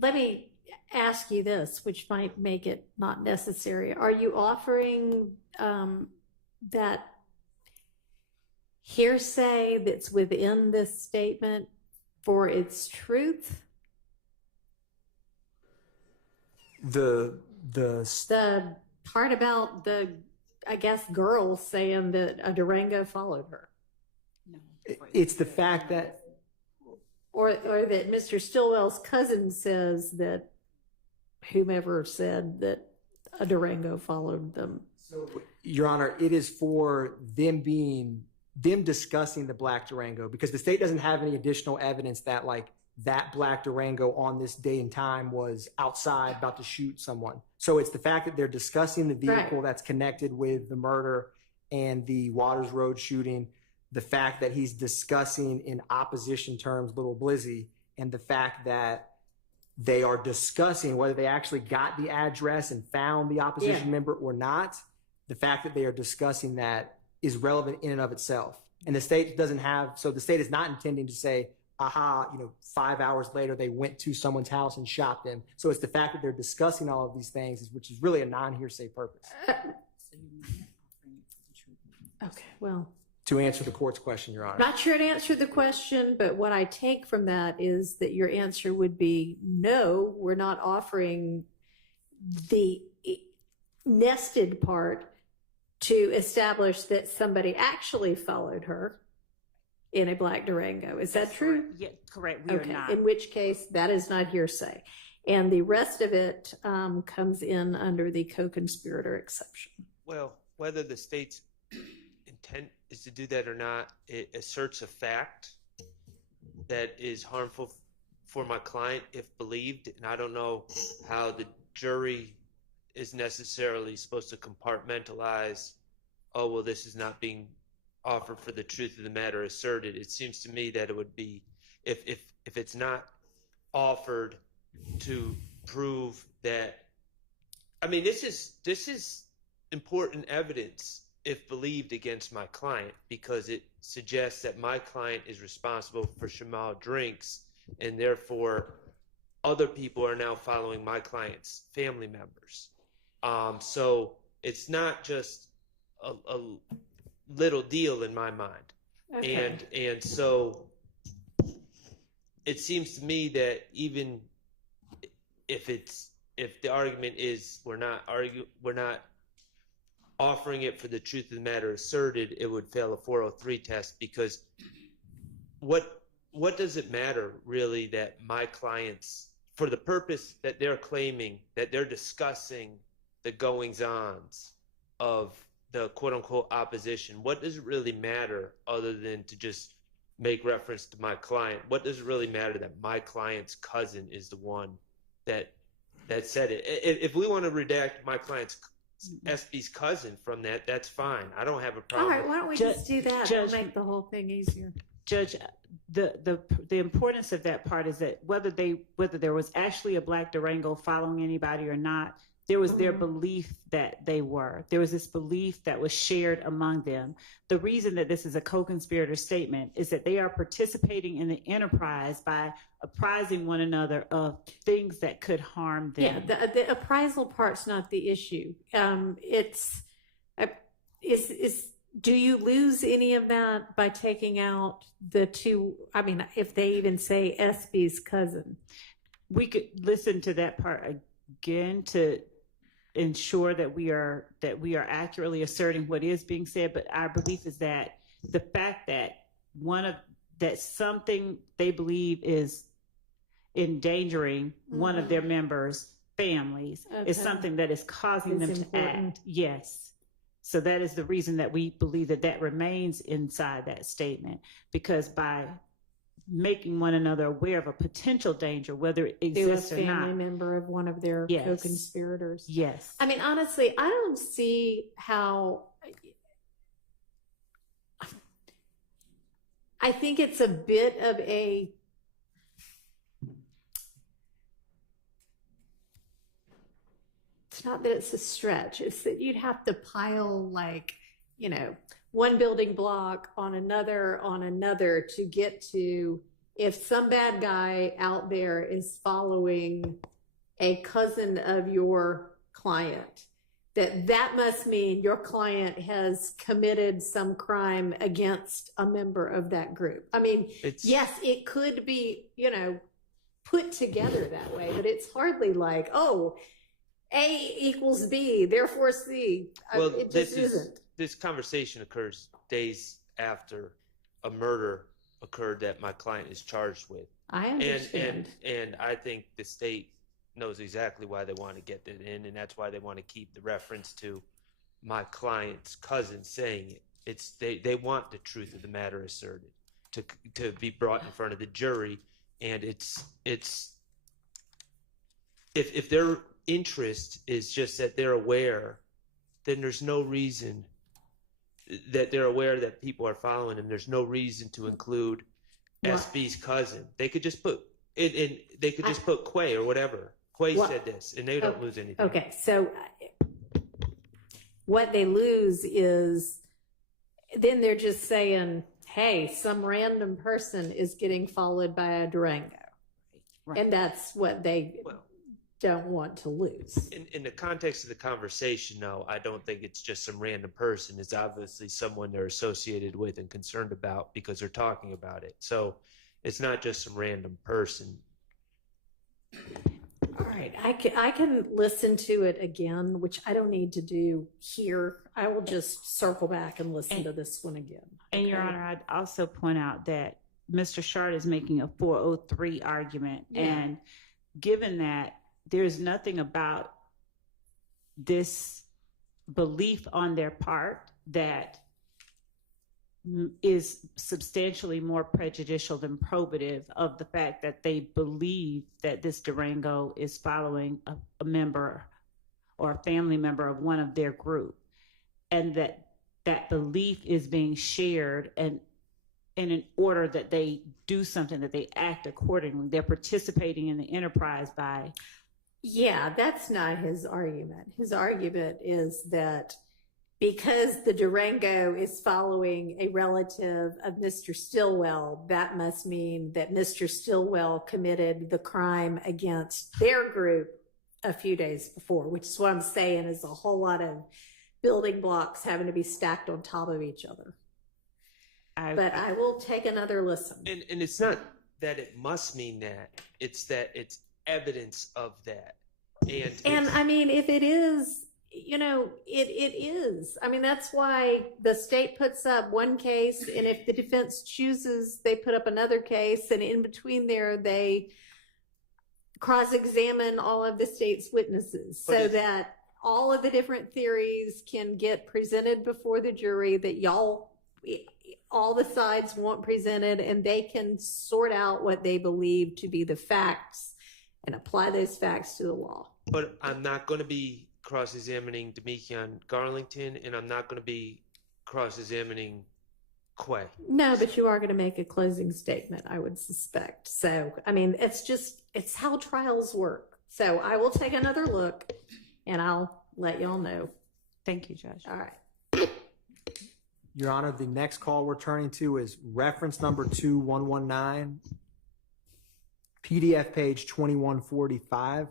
Let me ask you this, which might make it not necessary. Are you offering that hearsay that's within this statement for its truth? The part about the, I guess, girl saying that a Durango followed her. It's the fact that, or that Mr. Stillwell's cousin says that whomever said that a Durango followed them. So, Your Honor, it is for them discussing the black Durango, because the state doesn't have any additional evidence that like that black Durango on this day and time was outside about to shoot someone. So it's the fact that they're discussing the vehicle that's connected with the murder and the Waters Road shooting, the fact that he's discussing in opposition terms Little Blizzy, and the fact that they are discussing whether they actually got the address and found the opposition member or not. The fact that they are discussing that is relevant in and of itself. And the state doesn't have, so the state is not intending to say, aha, 5 hours later they went to someone's house and shot them. So it's the fact that they're discussing all of these things, which is really a non-hearsay purpose. Okay, well. To answer the court's question, Your Honor. Not sure to answer the question, but what I take from that is that your answer would be no, we're not offering the nested part to establish that somebody actually followed her in a black Durango. Is that true? Yeah, correct. We are not. In which case, that is not hearsay. And the rest of it comes in under the co-conspirator exception. Well, whether the state's intent is to do that or not, it asserts a fact that is harmful for my client if believed. And I don't know how the jury is necessarily supposed to compartmentalize, oh, well, this is not being offered for the truth of the matter asserted. It seems to me that it would be, if it's not offered to prove that, I mean, this is important evidence if believed against my client, because it suggests that my client is responsible for Shamal drinks, and therefore other people are now following my client's family members. So it's not just a little deal in my mind. Okay. And so it seems to me that even if the argument is we're not offering it for the truth of the matter asserted, it would fail a 403 test, because what does it matter really that my clients, for the purpose that they're claiming, that they're discussing the goings-ons of the quote-unquote opposition, what does it really matter other than to just make reference to my client? What does it really matter that my client's cousin is the one that said it? If we want to redact my client's SB's cousin from that, that's fine. I don't have a problem. All right, why don't we just do that? Judge, we'll make the whole thing easier. Judge, the importance of that part is that whether there was actually a black Durango following anybody or not, there was their belief that they were. There was this belief that was shared among them. The reason that this is a co-conspirator statement is that they are participating in the enterprise by apprising one another of things that could harm them. Yeah, the appraisal part's not the issue. Do you lose any of that by taking out the two? I mean, if they even say SB's cousin. We could listen to that part again to ensure that we are accurately asserting what is being said. But our belief is that the fact that something they believe is endangering one of their members' families is something that is causing them to act. Yes. So that is the reason that we believe that remains inside that statement, because by making one another aware of a potential danger, whether it exists or not. A family member of one of their co-conspirators. Yes. I mean, honestly, I don't see how. I think it's a bit of a. it's not that it's a stretch. It's that you'd have to pile like, you know, one building block on another to get to, if some bad guy out there is following a cousin of your client, that must mean your client has committed some crime against a member of that group. I mean, yes, it could be, you know, put together that way, but it's hardly like, oh, A equals B, therefore C. Well, it just isn't. This conversation occurs days after a murder occurred that my client is charged with. I understand. And I think the state knows exactly why they want to get that in, and that's why they want to keep the reference to my client's cousin saying it. It's they want the truth of the matter asserted to be brought in front of the jury, and it's if their interest is just that they're aware, then there's no reason that they're aware that people are following them. There's no reason to include SB's cousin. They could just put it in. They could just put Quay or whatever. Quay said this, and they don't lose anything. Okay, so what they lose is then they're just saying, hey, some random person is getting followed by a Durango. Right. And that's what they don't want to lose. In the context of the conversation, no, I don't think it's just some random person. It's obviously someone they're associated with and concerned about because they're talking about it. So it's not just some random person. All right, I can listen to it again, which I don't need to do here. I will just circle back and listen to this one again. And Your Honor, I'd also point out that Mr. Shard is making a 403 argument, and given that there's nothing about this belief on their part that is substantially more prejudicial than probative of the fact that they believe that this Durango is following a member or a family member of one of their group, and that belief is being shared, and in order that they do something, that they act accordingly. They're participating in the enterprise by... Yeah, that's not his argument. His argument is that because the Durango is following a relative of Mr. Stillwell, that must mean that Mr. Stillwell committed the crime against their group a few days before, which is what I'm saying is a whole lot of building blocks having to be stacked on top of each other. But I will take another listen. And it's not that it must mean that. It's that it's evidence of that. And I mean, if it is, you know, it is. I mean, that's why the state puts up one case, and if the defense chooses, they put up another case, and in between there, they cross-examine all of the state's witnesses so that all of the different theories can get presented before the jury that all the sides want presented, and they can sort out what they believe to be the facts and apply those facts to the law. But I'm not going to be cross-examining Demekion Garlington, and I'm not going to be cross-examining Quay. No, but you are going to make a closing statement, I would suspect. So, I mean, it's how trials work. So I will take another look, and I'll let y'all know. Thank you, Judge. All right. Your Honor, the next call we're turning to is reference number 2119, PDF page 2145.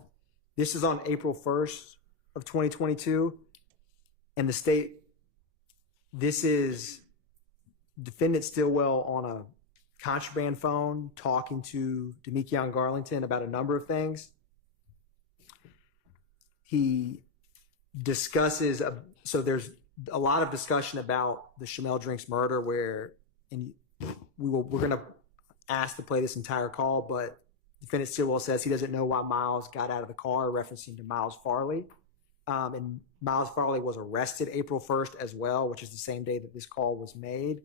This is on April 1st of 2022. And the state, this is defendant Stillwell on a contraband phone talking to Demekion Garlington about a number of things. He discusses, so there's a lot of discussion about the Chamel Drinks murder we're going to ask to play this entire call, but defendant Stillwell says he doesn't know why Miles got out of the car, referencing to Miles Farley. And Miles Farley was arrested April 1st as well, which is the same day that this call was made.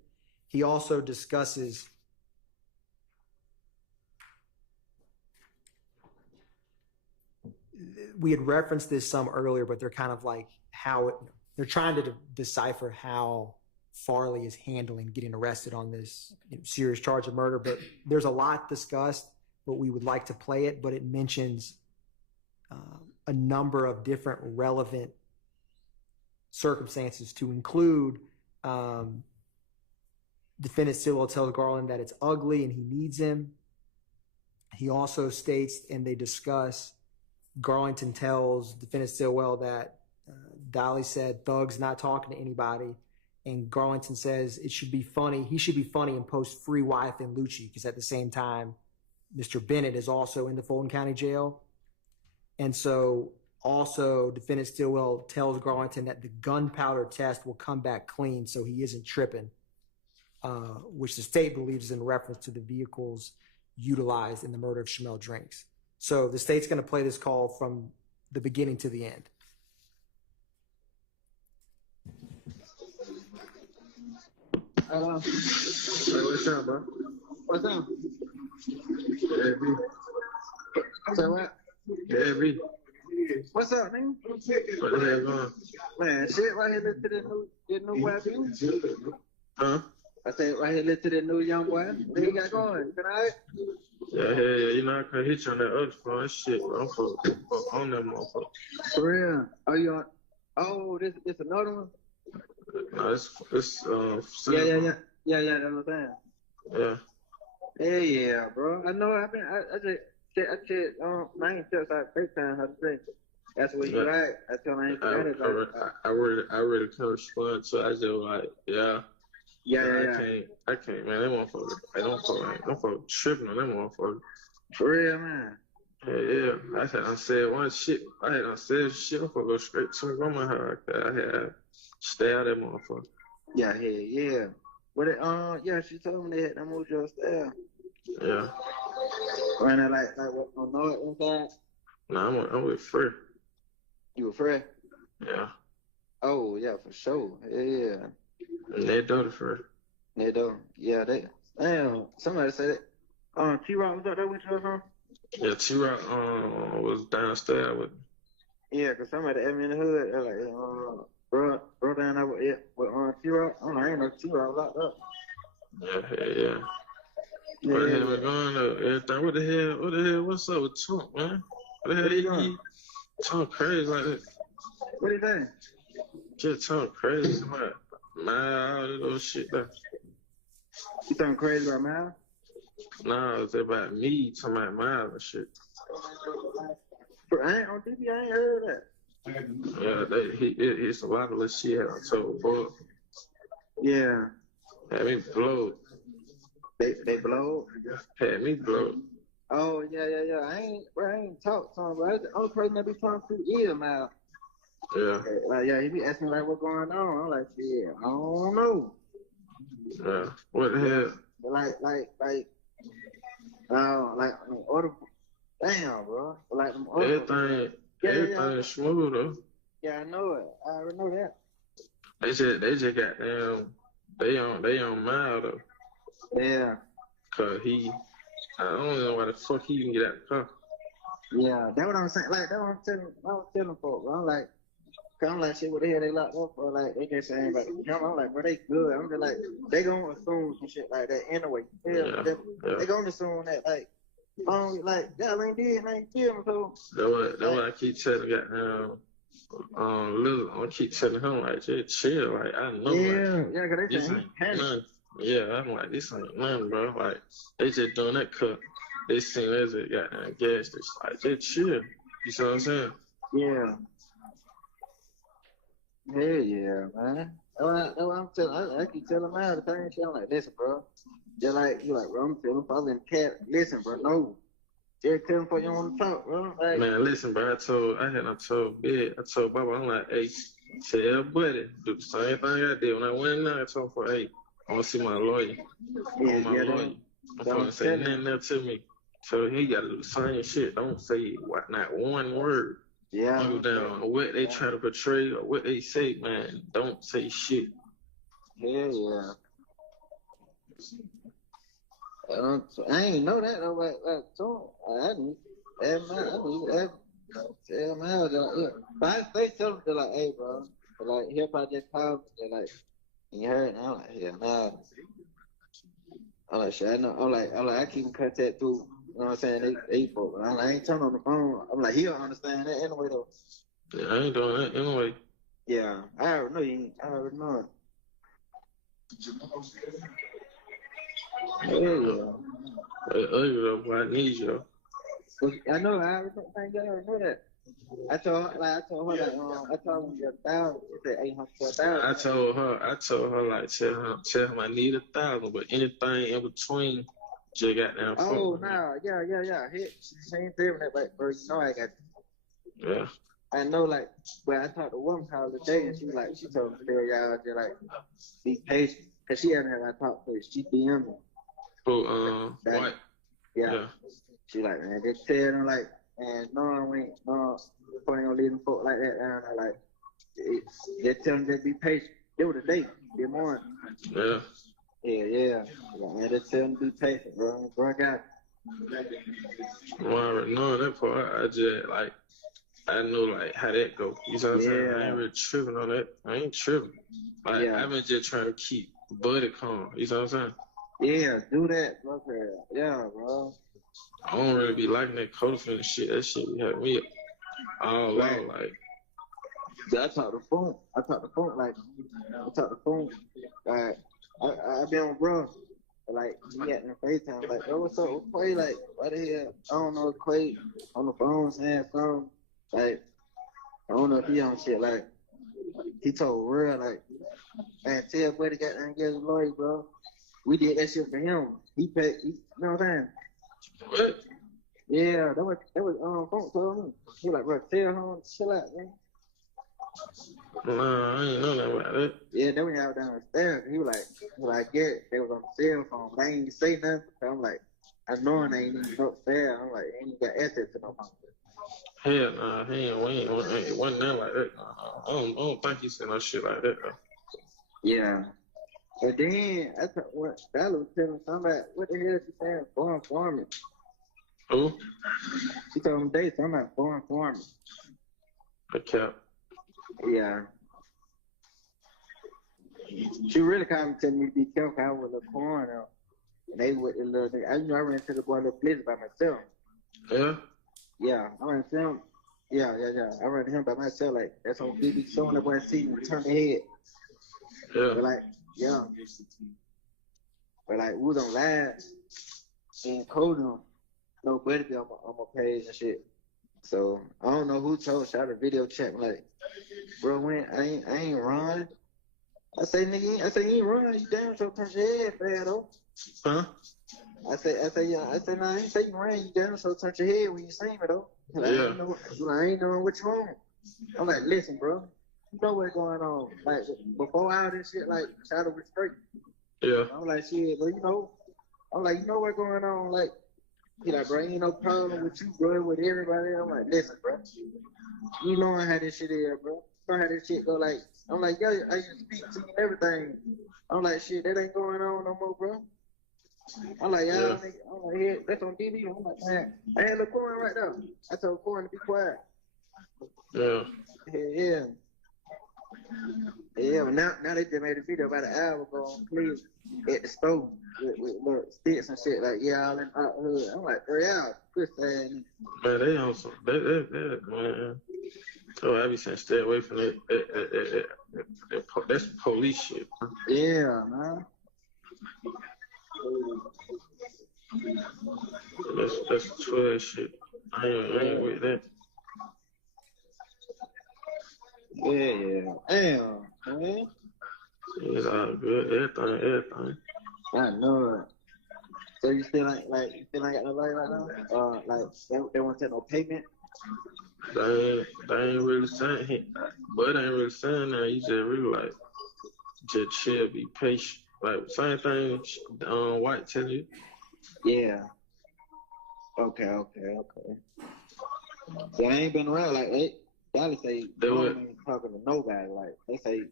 He also discusses we had referenced this some earlier, but they're kind of like they're trying to decipher how Farley is handling getting arrested on this serious charge of murder. But there's a lot discussed, but we would like to play it. But it mentions a number of different relevant circumstances to include defendant Stilwell tells Garland that it's ugly and he needs him. He also states, and they discuss, Garlington tells defendant Stilwell that Dolly said Thug's not talking to anybody, and Garlington says it should be funny. He should be funny and post free Wyeth and Lucci, because at the same time, Mr. Bennett is also in the Fulton County Jail. And so also defendant Stilwell tells Garlington that the gunpowder test will come back clean, so he isn't tripping, which the state believes is in reference to the vehicles utilized in the murder of Shamel Drinks. So the state's going to play this call from the beginning to the end. What's up, bro? What's up? Heavy. Say what? Heavy. What's up, man? What the hell going? Man, shit, right here, listen to that new boy. Huh? I said, right here, listen to that new young boy. What you got going? Can I? Yeah, yeah. You know, I can't hit you on that other phone. Shit, bro. I'm on that motherfucker. For real? Are you on? Oh, this another one? No, it's Yeah, that's what I'm saying. Yeah. Yeah, bro. I know. I ain't just like FaceTime how to say. That's what you like. I tell him I ain't got it. I really can't respond, so I just like, yeah. I can't, man. They motherfucker. They don't fuck tripping on them motherfucker. For real, man. Yeah. I said one shit. I said shit. I'm gonna go straight to my grandma's house. I had stay out of that motherfucker. Yeah. But she told me they had that mojo style. Yeah. Right now, like what on North inside? Nah, I'm with Free. You with Free? Yeah. Oh yeah, for sure. Yeah. And they do the Free. They do. Yeah, they. Damn. Somebody said it. T-Rock was up there with you or something? Yeah, T-Rock was downstairs with me. Yeah, cause somebody asked me in the hood. They're like, bro down there with T-Rock. I'm like, I ain't know T-Rock locked up. Yeah. What the hell was going on? Everything. What the hell? What's up with Trump, man? What the hell he talk crazy like that? What is that? Just talk crazy, man. All that little shit there. You talking crazy about Mal? Nah, it's about me talking about Mal and shit. I ain't on TV. I ain't heard of that. Yeah, it's a lot of little shit I told boy. Yeah. Had me blowed. They blowed? Had me blowed. Oh, yeah. I ain't talked to him, but the only person that be talking to is Mal. Yeah. Like, he be asking like what's going on. I'm like, shit, I don't know. Yeah. What the hell? Like, order. Damn, bro. Like them order. Everything smooth though. Yeah, I know it. I already know that. They just got down. They on Mal though. Yeah. Cause I don't know why the fuck he can get out the car. Yeah, that's what I'm saying. Like, that's what I'm telling folks. I'm like, shit, what the hell they locked up for? Like, they just saying about the jump. I'm like, bro, they good. I'm just like, they gonna assume some shit like that anyway. They gonna assume that, like, y'all ain't did, ain't kill him, so. That's what I keep telling Lil. I keep telling him, like, just chill. Like, I know, cause they saying nothing. Yeah, I'm like, this ain't nothing, bro. Like, they just doing that cut. They seen as it got gas. It's like, just chill. You see what I'm saying? Yeah. Yeah, man. That's what I'm telling. I keep telling him all the time. I'm like, listen, bro. Just like you, like, bro. I'm telling probably in the cat. Listen, bro. No. Just tell him before you want to talk, bro. Like, man, listen, bro. I told Baba, I'm like, hey, tell buddy, do the same thing I did when I went in there. I told him, hey, I want to see my lawyer. Lawyer. I'm going to say nothing else to me. So he got to do the same shit. Don't say not one word. Yeah. Go down what they try to portray or what they say, man. Don't say shit. Yeah. I ain't know that though. I didn't. Tell him how. But I tell him, they're like, hey, bro. But like, he'll probably just call me. They're like, you heard? And I'm like, yeah, nah. I'm like, shit, I know. I'm like, I keep in contact through know what I'm saying? They folk. I ain't turning on the phone. I'm like, he'll understand that anyway, though. Yeah, I ain't doing that anyway. Yeah, I already know you ain't. I already know it. Yeah. Hey, ugly though, boy, I need you. I know. I already know that. I told her, like, I told her you got 1,000. She said 800 to 1,000. I told her like, tell him I need 1,000, but anything in between, just got down. Oh, no, yeah. She ain't doing that, but bro, you know I got you. Yeah. I know, like, but I talked to one call today, and she told me to tell y'all to like be patient, cause she hasn't had I talked to her. She DM me. Who, White? Yeah. She like, man, just tell them like, man, no, we ain't gonna leave them folk like that down there. Like, just tell them to be patient. It was a day, this morning. Yeah. Yeah. Man, just tell them to be patient, bro. Bro, I got it. Well, I already know that part. I just like, I know like how that go. You know what I'm saying? I ain't really tripping on that. I ain't tripping. Like, I've been just trying to keep Buddy calm. You know what I'm saying? Yeah, do that, bro. Yeah, bro. I don't really be liking that co-defendant shit. That shit be having me all out, like. Yeah, I talk the phone. Like, I been on bro. Like, he had in FaceTime. Like, oh, what's up with Quay? Like, why the hell? I don't know Quay on the phone saying something. Like, I don't know if he on shit. Like, he told real, like, man, tell Buddy got to get his lawyer, bro. We did that shit for him. He paid, you know what I'm saying? What? Yeah, that was phone told me. He like, bro, tell him, chill out, man. Nah, I ain't know nothing about that. Yeah, they were out downstairs. He was like, yeah, they was on the cell phone. But I ain't say nothing. I'm like, I know they ain't even upstairs. I'm like, ain't even got access to no phone. Hell nah, it wasn't nothing like that. I don't think he said no shit like that, though. Yeah. But then, I thought, what, that was telling somebody, what the hell is she saying? Foreign farming. Who? She told him they something about foreign farming. Okay. Yeah. She really kind of telling me to be careful. I was a corn out. And they would, I ran into the boy little blitz by myself. Yeah? Yeah, I ran into him. Yeah. I ran into him by myself. Like, that's on BB showing up when I see him turn the head. Yeah. But like, yeah. But like, we was on live and coding nobody be on my page and shit. So I don't know who told shot a video chat like, bro, when I ain't run. I say nigga, you ain't run. You damn sure turn your head, fat though. Huh? I say no, I ain't say you ran. You damn sure turn your head when you see me though. Like, Yeah. I ain't knowing what you want. I'm like, listen, bro, you know what's going on. Like before all this shit, like Shadow was straight. Yeah. I'm like, shit, bro, you know. I'm like, you know what's going on, like. He like, bro, ain't no problem with you, bro, with everybody. I'm like, listen, bro. You know how this shit is, bro. You know how this shit go. Like, I'm like, yo, I used to speak to you and everything. I'm like, shit, that ain't going on no more, bro. I'm like, y'all, nigga. I'm like, yeah, that's on TV. I'm like, man, I had a Corin right now. I told Corin to be quiet. Yeah. Yeah. Yeah, but now they just made a video about an hour ago on Cleveland at the store with little sticks and shit like, yeah, all in hot hood. I'm like, hurry out, push that. Man, they on some, man. So I be saying stay away from that. That's police shit. Yeah, man. That's 12 shit. I ain't with that. Yeah. Damn, man. It's all good. Everything. I know it. So you still ain't got nobody right now? Like they won't take no payment? They ain't really saying, but ain't really saying that. You just really like, just chill, be patient. Like same thing. White tell you. Yeah. Okay. So I ain't been around like they say they ain't talking to nobody. Like they say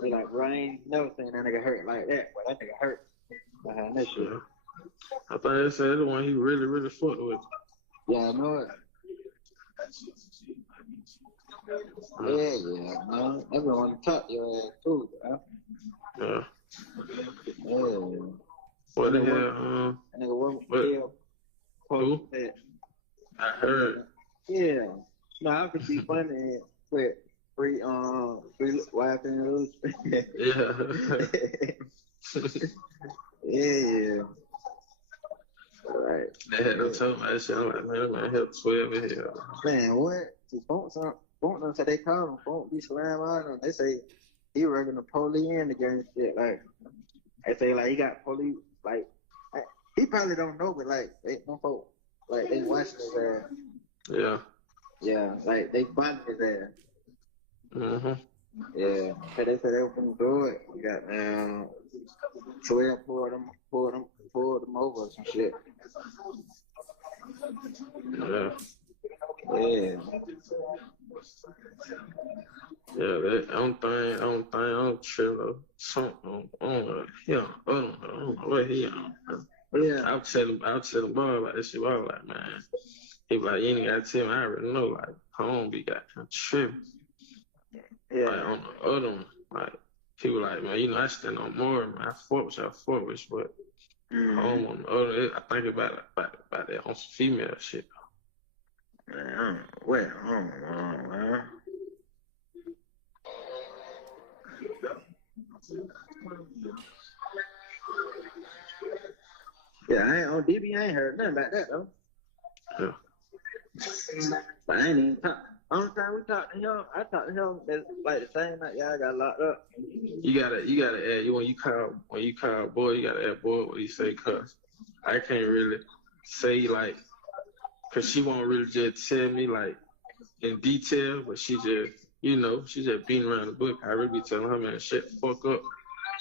they like, bro, I ain't never seen that nigga hurt like that. But that nigga hurt behind that shit. I thought they said the one he really fucked with. Yeah, I know it. Yeah, man. Everyone want to talk your ass too, bro. Yeah. Yeah. What the hell? That nigga work Who? said Yeah. All right. They had no tell me that shit. I'm like, man, that man helped 12 in here. Man, what? Phone them say they call him. Phone be slam on him. They say he working the police in the game shit. Like they say, like he got police. Like he probably don't know, but like they no folk like they watching his ass. Yeah. Yeah, like they bonding his ass. Mhm. Yeah, so they said they were gonna do it. We got 12 pulled them over or some shit. Yeah. Yeah. Yeah, that I don't chill though. Something I don't know what he on. Yeah. I'll tell him boy about this shit. I was like, man, he be like, you ain't gotta tell me. I already know. Like, home be got him tripping. Yeah. Like on the other one, like people like, man, you know, I stand on more. Man, I fought with, but home on the other, I think about that on some female shit. Man, well, man. Yeah, I ain't on DB. I ain't heard nothing about that though. Yeah. But I ain't even talk. Only time we talked to him, I talked to him like the same night y'all got locked up. You gotta add when you call boy, you gotta add boy what he say, cause I can't really say like, cause she won't really just tell me like in detail, but she just beating around the bush. I really be telling her, man, shut the fuck up.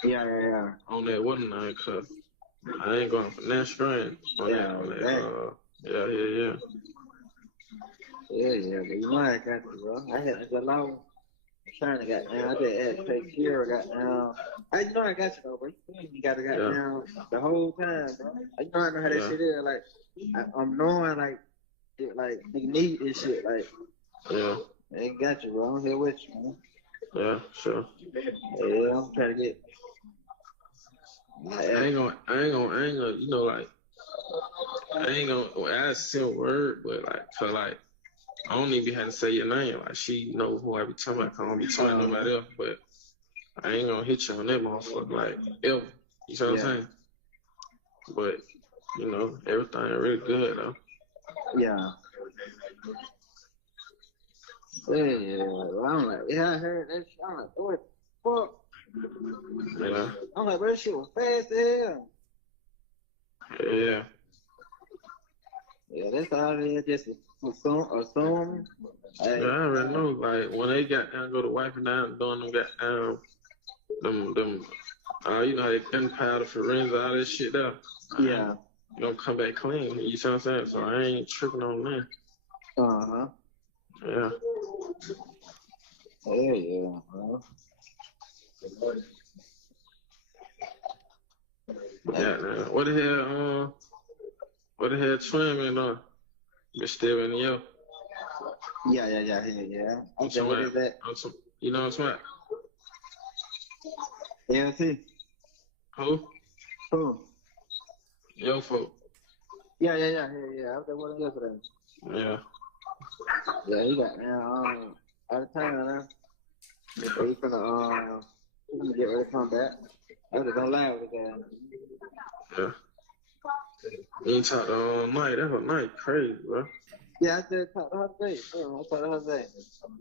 Yeah. On that one night, cause I ain't going for that strain. Yeah. But you know I got you, bro. I had to go long. Trying to get down. I just had to take care of got down. I know I got you though, bro. You gotta got down the whole time, bro. I know how that shit is. Like I'm knowing like nigga need this shit. Like I ain't got you, bro. I'm here with you, man. Yeah, sure. Yeah, I'm trying to get. I ain't gonna, you know, like I ain't gonna ask him a word, but like, cause like I don't even have to say your name. Like she know who I be talking about. I don't be talking to nobody else, but I ain't gonna hit you on that motherfucker like ever. You know what I'm saying? But you know, everything really good though. Yeah. Yeah. I'm like, I heard that shit. I'm like, what the fuck? Yeah. I'm like, bro, that shit was fast as hell. Yeah. Yeah, that's all it is. Just assume. Yeah, I already know. Like when they got down, go to wiping down, doing them got down, them. You know how they gunpowder, forensic, all that shit there. Yeah. You gonna come back clean. You see what I'm saying? So I ain't tripping on that. Yeah. Yeah, bro. Yeah, man. What the hell twin man on? You still in the yo? Yeah. Okay, what is that? You know what I'm saying? LC. Who? Yo folk. Yeah. I was there with him yesterday. Yeah. Yeah, he got now out of town now. He's gonna get ready to come back. I was gonna lie with that. Yeah. You ain't talked all night. That whole night crazy, bro. Yeah, I just talked to her today. I talked to her today.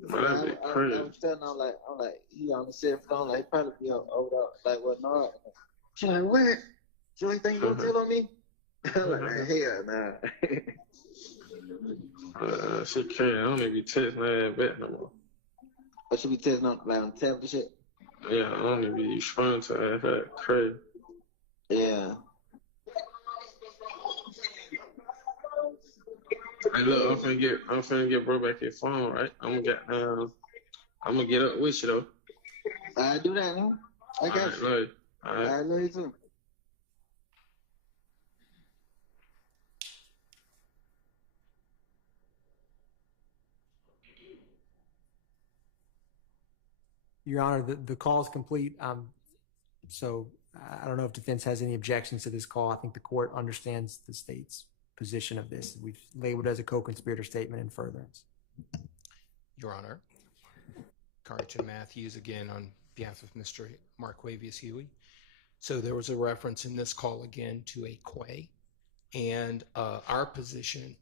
That'd be crazy. I was telling her, I'm like, he on the cell phone, like, he probably be over there, like, what not? She's like, what? You ain't think you gonna tell on me? I'm like, man, hell nah. She can't. I don't even be texting her ass back no more. But she be texting on, like, on tablet and shit? Yeah, I don't even be responding to her. That's crazy. Yeah. Hey, look, I'm finna get bro back your phone, right? I'm gonna get up with you though. I do that, man. I got you. Love you. All right. I love you too. Your Honor, the call is complete. So I don't know if defense has any objections to this call. I think the court understands the state's position of this. We've labeled it as a co-conspirator statement in furtherance. Your Honor, Carton Matthews again on behalf of Mr. Marquavius Huey. So there was a reference in this call again to a quay, and our position,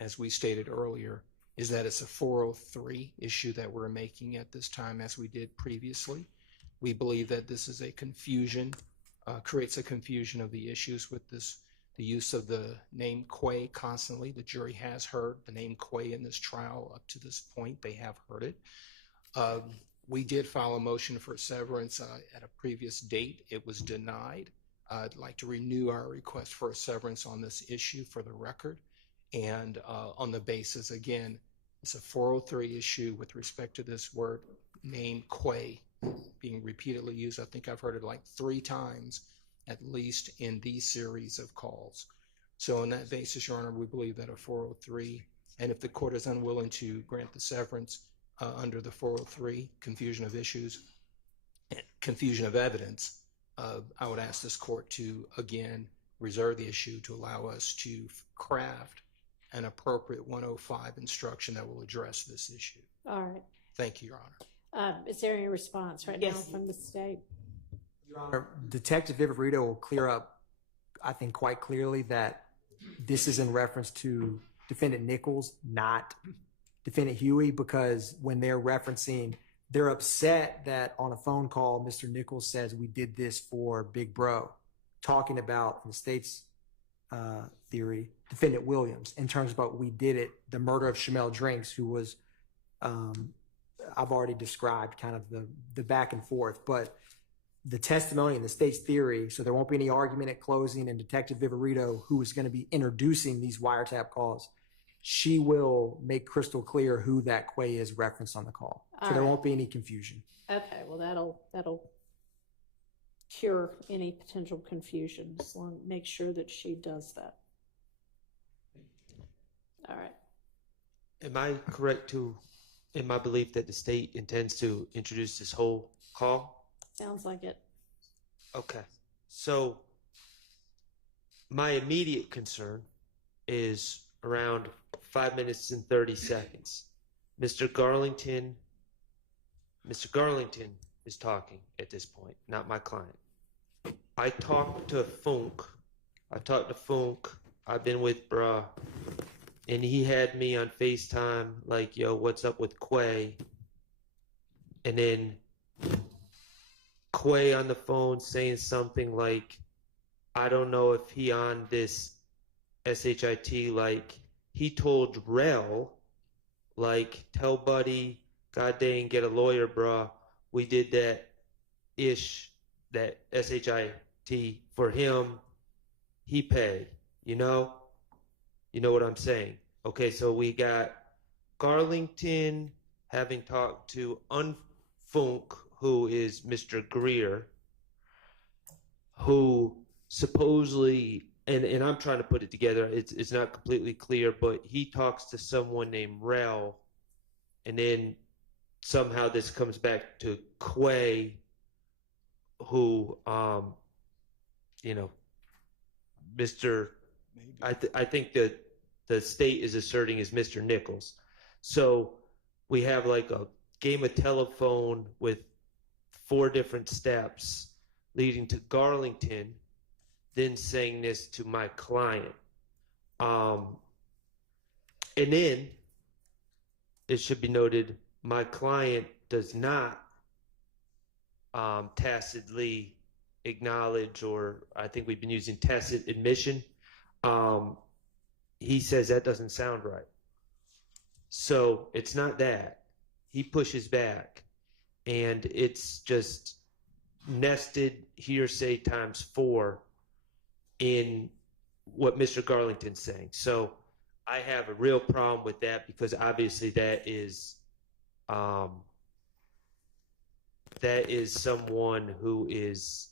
as we stated earlier, is that it's a 403 issue that we're making at this time, as we did previously. We believe that this is a confusion, creates a confusion of the issues with this, the use of the name quay constantly. The jury has heard the name quay in this trial up to this point. They have heard it. We did file a motion for severance at a previous date. It was denied. I'd like to renew our request for a severance on this issue for the record. And on the basis, again, it's a 403 issue with respect to this word name quay being repeatedly used. I think I've heard it like 3 times at least in these series of calls. So on that basis, Your Honor, we believe that a 403, and if the court is unwilling to grant the severance under the 403, confusion of issues, confusion of evidence, I would ask this court to, again, reserve the issue to allow us to craft an appropriate 105 instruction that will address this issue. All right. Thank you, Your Honor. Is there any response right now from the state? Your Honor, Detective Viverito will clear up, I think, quite clearly that this is in reference to Defendant Nichols, not Defendant Huey, because when they're referencing, they're upset that on a phone call, Mr. Nichols says, we did this for Big Bro, talking about, in the state's theory, Defendant Williams, in terms about we did it, the murder of Shamel Drinks, who was, I've already described kind of the back and forth, but the testimony in the state's theory, so there won't be any argument at closing, and Detective Viverito, who is going to be introducing these wiretap calls, she will make crystal clear who that quay is referenced on the call. So there won't be any confusion. Okay, well, that'll cure any potential confusion. Just want to make sure that she does that. All right. Am I correct in my belief that the state intends to introduce this whole call? Sounds like it. Okay. So my immediate concern is around 5 minutes and 30 seconds. Mr. Garlington is talking at this point, not my client. I talked to Funk. I've been with bruh, and he had me on FaceTime like, yo, what's up with Quay? And then Quay on the phone saying something like, I don't know if he on this SHIT, like he told Rel, like, tell buddy, god dang, get a lawyer, bruh. We did that SHIT for him. He paid, you know what I'm saying? Okay, so we got Garlington having talked to Unfunk, who is Mr. Greer, who supposedly, and I'm trying to put it together, it's not completely clear, but he talks to someone named Rel, and then somehow this comes back to Quay, who, Mr. I think that the state is asserting is Mr. Nichols. So we have like a game of telephone with 4 different steps leading to Garlington then saying this to my client. And then it should be noted, my client does not tacitly acknowledge, or I think we've been using tacit admission. He says that doesn't sound right. So it's not that. He pushes back, and it's just nested hearsay times 4 in what Mr. Garlington's saying. So I have a real problem with that, because obviously that is someone who is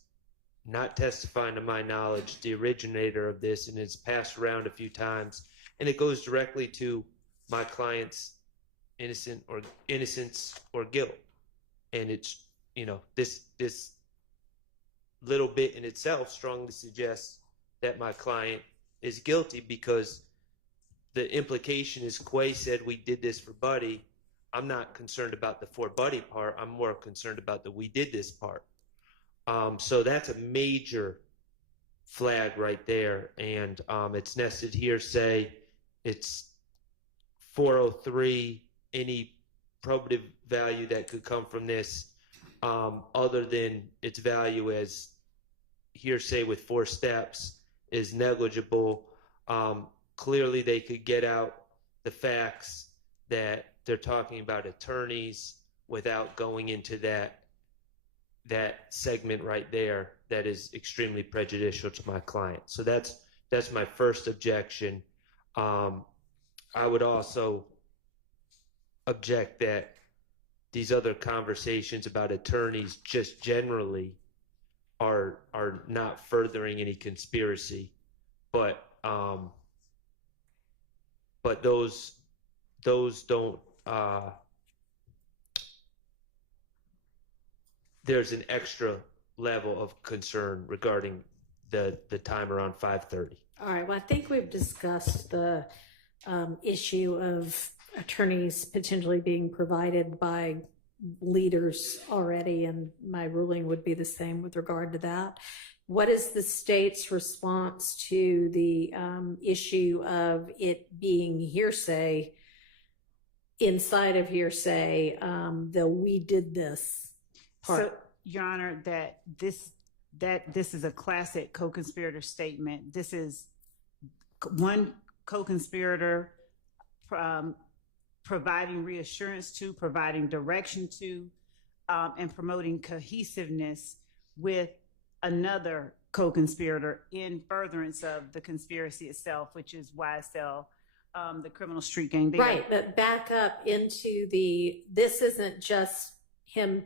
not testifying to my knowledge, the originator of this, and it's passed around a few times, and it goes directly to my client's innocence or guilt. And it's, this little bit in itself strongly suggests that my client is guilty, because the implication is Quay said we did this for Buddy, I'm not concerned about the for Buddy part. I'm more concerned about the we did this part. So that's a major flag right there. And it's nested hearsay. It's 403, any probative value that could come from this, other than its value as hearsay with 4 steps, is negligible. Clearly, they could get out the facts that they're talking about attorneys without going into that segment right there that is extremely prejudicial to my client. So that's my first objection. I would also object that these other conversations about attorneys just generally are not furthering any conspiracy, but those don't. There's an extra level of concern regarding the time around 5:30. All right. Well, I think we've discussed the issue of attorneys potentially being provided by leaders already, and my ruling would be the same with regard to that. What is the state's response to the issue of it being hearsay inside of hearsay, the we did this part? So, Your Honor, that this is a classic co-conspirator statement. This is one co-conspirator providing reassurance to, providing direction to, and promoting cohesiveness with another co-conspirator in furtherance of the conspiracy itself, which is YSL, the criminal street gang. Right, but back up into this isn't just him,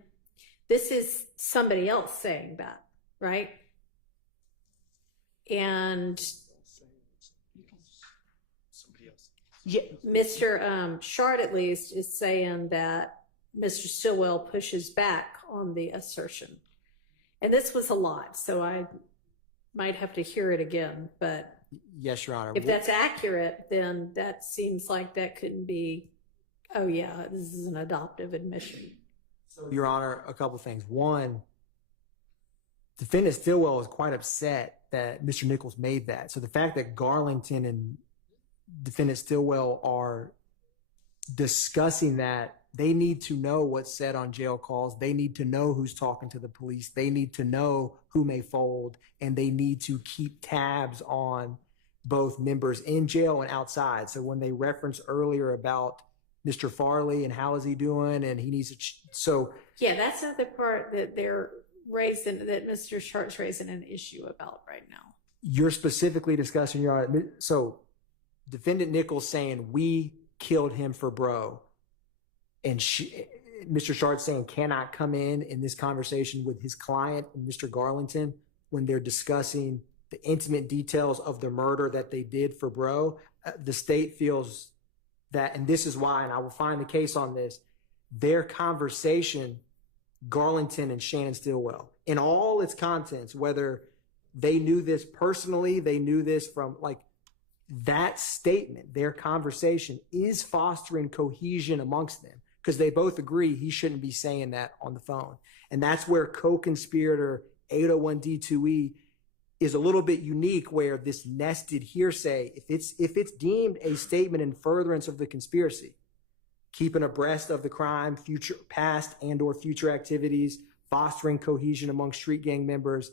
this is somebody else saying that, right? And yeah, Mr. Shard, at least, is saying that Mr. Stillwell pushes back on the assertion. And this was a lot, so I might have to hear it again. But yes, Your Honor. If that's accurate, then that seems like that couldn't be, oh yeah, this is an adoptive admission. So, Your Honor, a couple things. One, defendant Stillwell is quite upset that Mr. Nichols made that. So the fact that Garlington and defendant Stillwell are discussing that, they need to know what's said on jail calls. They need to know who's talking to the police. They need to know who may fold, and they need to keep tabs on both members in jail and outside. So when they referenced earlier about Mr. Farley and how is he doing, and he needs to, so. Yeah, that's not the part that they're raising, that Mr. Sharp's raising an issue about right now. You're specifically discussing, Your Honor. So defendant Nichols saying, we killed him for bro. And Mr. Sharp saying cannot come in this conversation with his client, Mr. Garlington, when they're discussing the intimate details of the murder that they did for bro. The state feels that, and this is why, and I will find the case on this, their conversation, Garlington and Shannon Stillwell, in all its contents, whether they knew this personally, they knew this from that statement, their conversation is fostering cohesion amongst them, because they both agree he shouldn't be saying that on the phone. And that's where co-conspirator 801D2E is a little bit unique, where this nested hearsay, if it's deemed a statement in furtherance of the conspiracy, keeping abreast of the crime, future, past and or future activities, fostering cohesion among street gang members,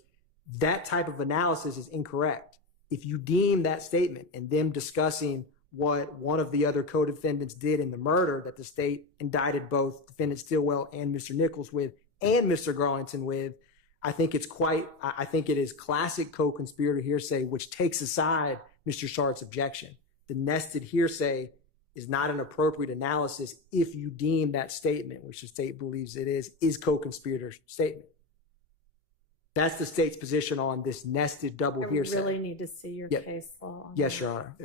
that type of analysis is incorrect. If you deem that statement and them discussing what one of the other co-defendants did in the murder that the state indicted both defendant Stillwell and Mr. Nichols with, and Mr. Garlington with, I think it is classic co-conspirator hearsay, which takes aside Mr. Sharp's objection. The nested hearsay is not an appropriate analysis if you deem that statement, which the state believes it is co-conspirator statement. That's the state's position on this nested double hearsay. I really need to see your case law. Yes, Your Honor.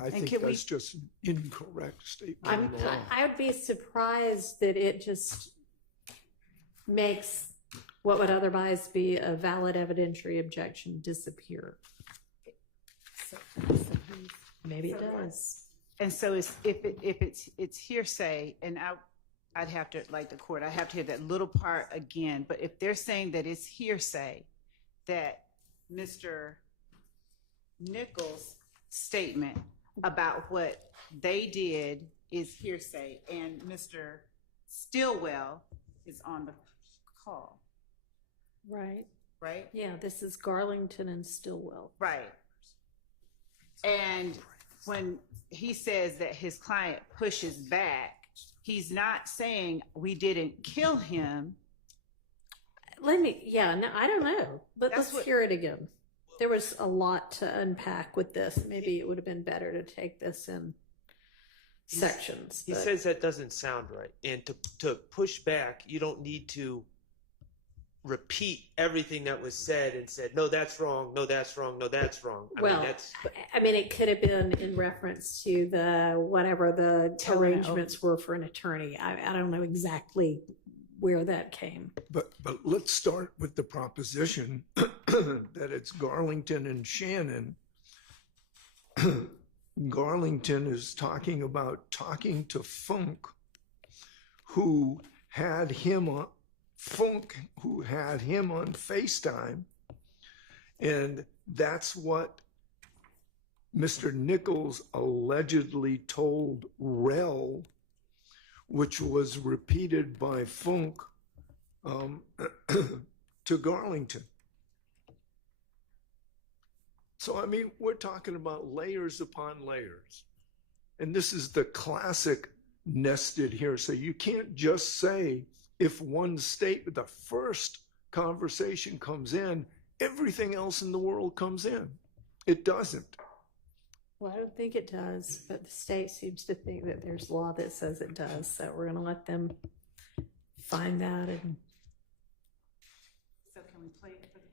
I think that's just an incorrect statement. I would be surprised that it just makes what would otherwise be a valid evidentiary objection disappear. Maybe it does. And so if it's hearsay, and I'd have to, like the court, I'd have to hear that little part again. But if they're saying that it's hearsay, that Mr. Nichols' statement about what they did is hearsay, and Mr. Stillwell is on the call, Right. right? Yeah, this is Garlington and Stillwell. Right. And when he says that his client pushes back, he's not saying we didn't kill him. No, I don't know. But let's hear it again. There was a lot to unpack with this. Maybe it would have been better to take this in sections. He says that doesn't sound right. And to push back, you don't need to repeat everything that was said and said, no, that's wrong, no, that's wrong, no, that's wrong. I mean, it could have been in reference to whatever the arrangements were for an attorney. I don't know exactly where that came. But let's start with the proposition that it's Garlington and Shannon. Garlington is talking to Funk, who had him on FaceTime, and that's what Mr. Nichols allegedly told Rel, which was repeated by Funk to Garlington. So, I mean, we're talking about layers upon layers. And this is the classic nested hearsay. You can't just say, if the first conversation comes in, everything else in the world comes in. It doesn't. Well, I don't think it does, but the state seems to think that there's law that says it does. So we're going to let them find that. So can we play it for the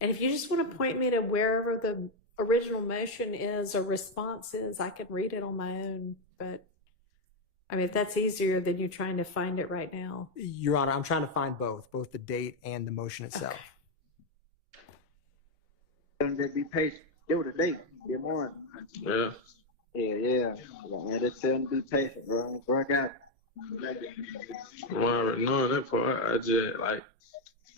And if you just want to point me to wherever the original motion is or response is, I can read it on my own. But I mean, if that's easier than you trying to find it right now. Your Honor, I'm trying to find both the date and the motion itself. Just be patient. Give it a date. Good morning. Yeah. Yeah. Man, just tell them to be patient, bro. Bro, I got it. Well, I already know that part.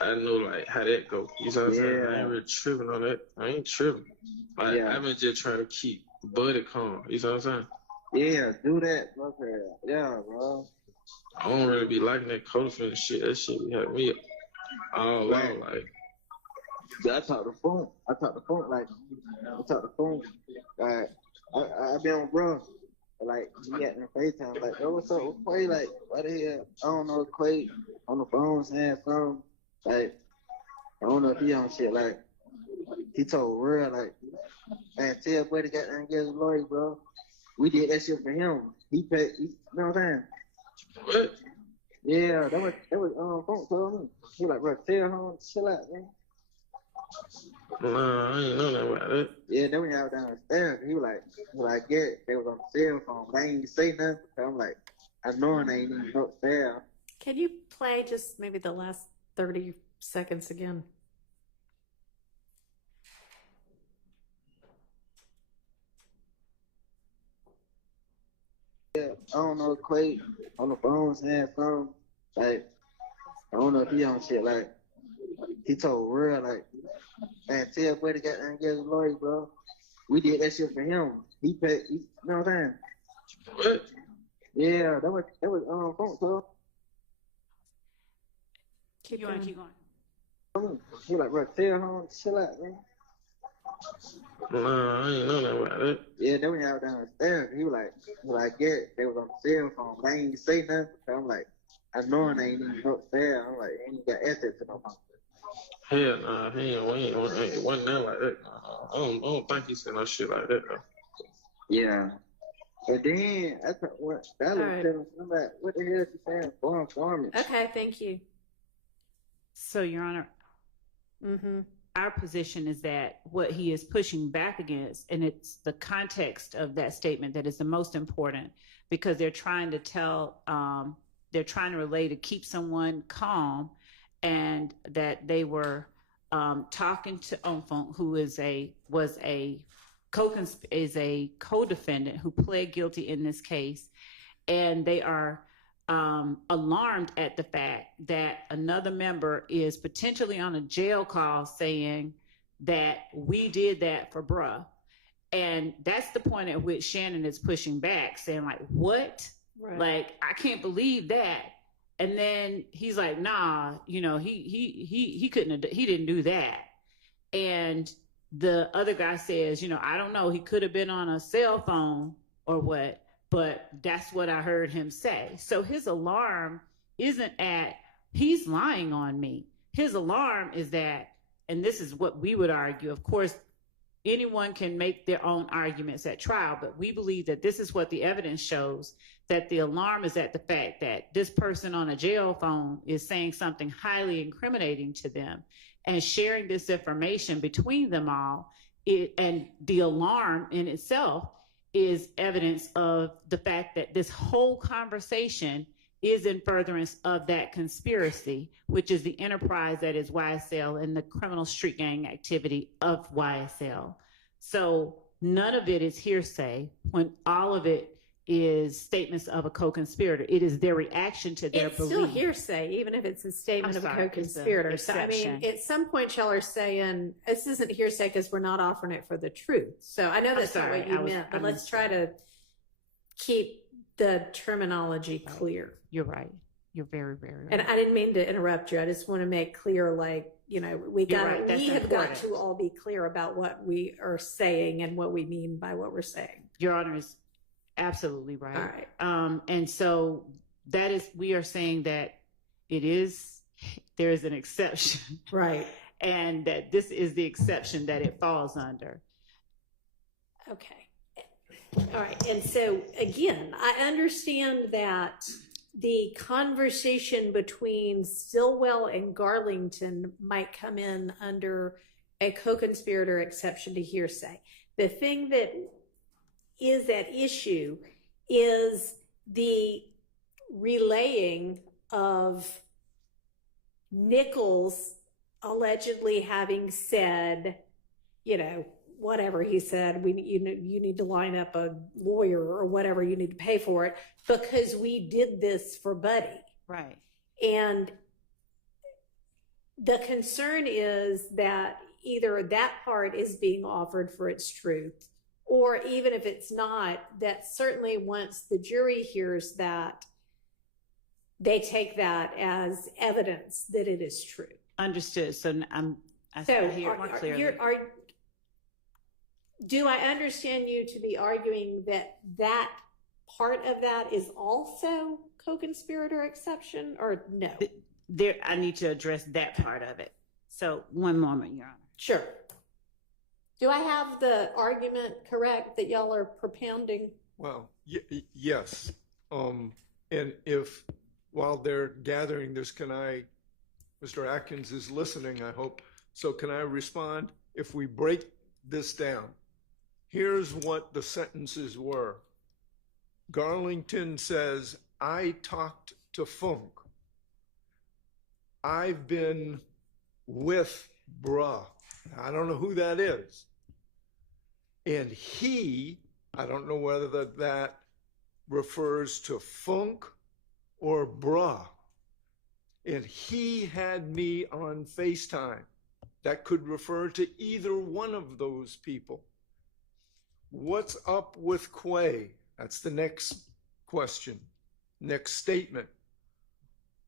I know how that go. You know what I'm saying? I ain't really tripping on that. I ain't tripping. I've been just trying to keep Buddy calm. You know what I'm saying? Yeah, do that, bro. Yeah, bro. I don't really be liking that co-defendant shit. That shit be having me all out. I talk the phone. I talk the phone. I been on bro. He had in FaceTime. Oh, what's up with Quay? What the hell? I don't know if Quay on the phone saying something. I don't know if he on shit. He told Real, man, tell Buddy got to get his lawyer, bro. We did that shit for him. He paid. You know what I'm saying? What? Yeah, that was Funk told me. He bro, tell him, chill out, man. Nah, I ain't know nothing about it. Yeah, then we out downstairs. He was like, they was on the cell phone, but I ain't even say nothing. So I'm like, I know they ain't even upstairs. Can you play just maybe the last 30 seconds again? Yeah, I don't know if Quay on the phone saying something. I don't know if he on shit. He told Real, man, tell Buddy got to get his lawyer, bro. We did that shit for him. He paid. You know what I'm saying? What? Yeah, that was Funk told. Keep going. He bro, tell him, chill out, man. Nah, I ain't know nothing about it. Yeah, then we out downstairs. He was like, they was on the cell phone, but I ain't even say nothing. So I'm like, I know they ain't even upstairs. I'm like, ain't even got access to no phone. Hell nah, it wasn't nothing like that. I don't think he said no shit like that, though. Yeah. But then, I thought, what the hell is he saying? Foreman. Okay, thank you. So, Your Honor, our position is that what he is pushing back against, and it's the context of that statement that is the most important, because they're trying to relay to keep someone calm, and that they were talking to Onfunk, who was a is a co-defendant who pled guilty in this case, and they are alarmed at the fact that another member is potentially on a jail call saying that we did that for bruh. And that's the point at which Shannon is pushing back, saying like, what? Right. Like, I can't believe that. And then he's like, nah, you know, he didn't do that. And the other guy says, you know, I don't know, he could have been on a cell phone or what, but that's what I heard him say. So his alarm isn't at, he's lying on me. His alarm is that, and this is what we would argue, of course, anyone can make their own arguments at trial, but we believe that this is what the evidence shows, that the alarm is at the fact that this person on a jail phone is saying something highly incriminating to them and sharing this information between them all. And the alarm in itself is evidence of the fact that this whole conversation is in furtherance of that conspiracy, which is the enterprise that is YSL and the criminal street gang activity of YSL. So none of it is hearsay when all of it is statements of a co-conspirator. It is their reaction to their belief. It's still hearsay, even if it's a statement of a co-conspirator. So, I mean, at some point y'all are saying, this isn't hearsay because we're not offering it for the truth. So I know that's not what you meant, but let's try to keep the terminology clear. You're right. You're very, very right. And I didn't mean to interrupt you. I just want to make clear, like, you know, we have got to all be clear about what we are saying and what we mean by what we're saying. Your Honor is absolutely right. All right. And so that is, we are saying that there is an exception. Right. And that this is the exception that it falls under. Okay. All right. And so again, I understand that the conversation between Stillwell and Garlington might come in under a co-conspirator exception to hearsay. The thing that is at issue is the relaying of Nichols allegedly having said, you know, whatever he said, you need to line up a lawyer or whatever, you need to pay for it because we did this for Buddy. Right. And the concern is that either that part is being offered for its truth, or even if it's not, that certainly once the jury hears that, they take that as evidence that it is true. Understood. So do I understand you to be arguing that that part of that is also co-conspirator exception, or no? I need to address that part of it. So one moment, Your Honor. Sure. Do I have the argument correct that y'all are propounding? Well, yes. And if, while they're gathering this, Mr. Atkins is listening, I hope. So can I respond? If we break this down, here's what the sentences were. Garlington says, I talked to Funk. I've been with bruh. I don't know who that is. And I don't know whether that refers to Funk or bruh. And he had me on FaceTime. That could refer to either one of those people. What's up with Quay? That's the next question, next statement.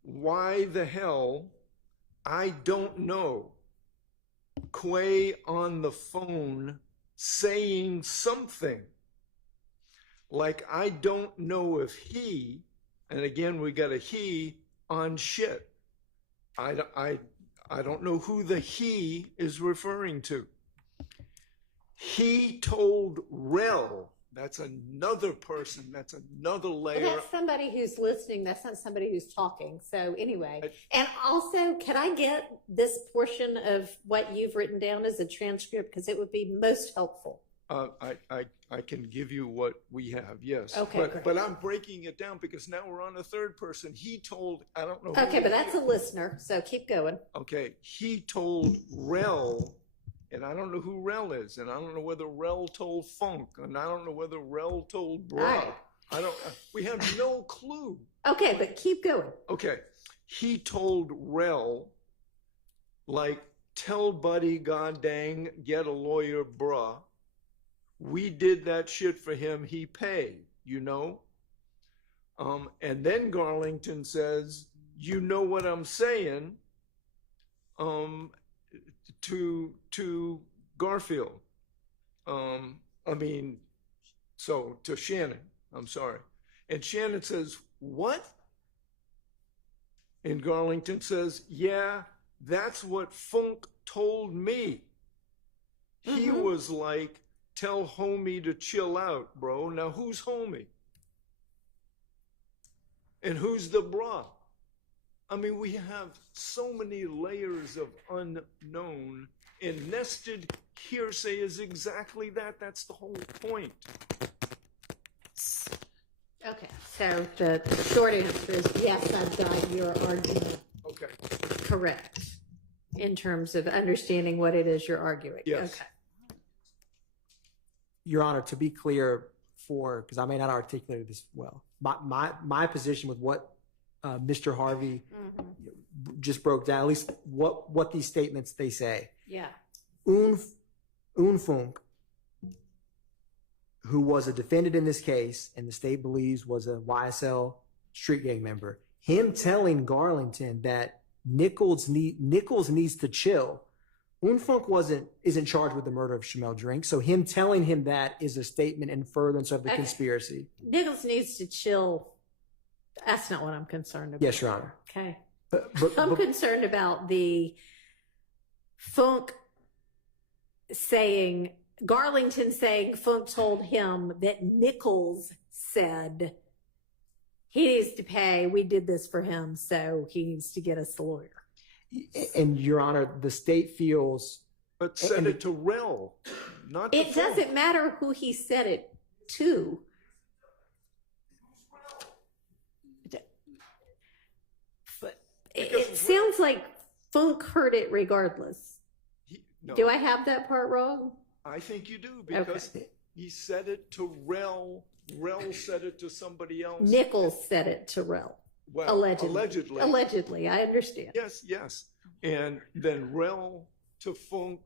Why the hell? I don't know. Quay on the phone saying something like, I don't know if he, and again, we got a he on shit. I don't know who the he is referring to. He told Rel, that's another person, that's another layer. Well, that's somebody who's listening, that's not somebody who's talking. So anyway, and also, can I get this portion of what you've written down as a transcript? Because it would be most helpful. I can give you what we have, yes. Okay, but I'm breaking it down because now we're on a third person. He told, I don't know. Okay, but that's a listener, so keep going. Okay, he told Rel, and I don't know who Rel is, and I don't know whether Rel told Funk, and I don't know whether Rel told Bra. Right. We have no clue. Okay, but keep going. Okay. He told Rel, like, tell Buddy, god dang, get a lawyer, bruh. We did that shit for him, he paid, you know? And then Garlington says, you know what I'm saying, to Garfield. To Shannon, I'm sorry. And Shannon says, what? And Garlington says, yeah, that's what Funk told me. He was like, tell homie to chill out, bro. Now who's homie? And who's the bra? I mean, we have so many layers of unknown, and nested hearsay is exactly that. That's the whole point. Okay, so the short answer is yes, I've got your argument correct in terms of understanding what it is you're arguing. Yes. Okay. Your Honor, to be clear, because I may not articulate this well, my position with what Mr. Harvey just broke down, at least what these statements they say. Yeah. Funk, who was a defendant in this case, and the state believes was a YSL street gang member, him telling Garlington that Nichols needs to chill. Funk isn't charged with the murder of Shamel Drink, so him telling him that is a statement in furtherance of the conspiracy. Nichols needs to chill. That's not what I'm concerned about. Yes, Your Honor. Okay. I'm concerned about the Funk Garlington saying Funk told him that Nichols said he needs to pay. We did this for him, so he needs to get us a lawyer. And Your Honor, the state feels. But said it to Rel, not to It doesn't matter who he said it to. But it sounds like Funk heard it regardless. No. Do I have that part wrong? I think you do, because he said it to Rel. Rel said it to somebody else. Nichols said it to Rel. Well, allegedly. Allegedly, I understand. Yes. And then Rel to Funk,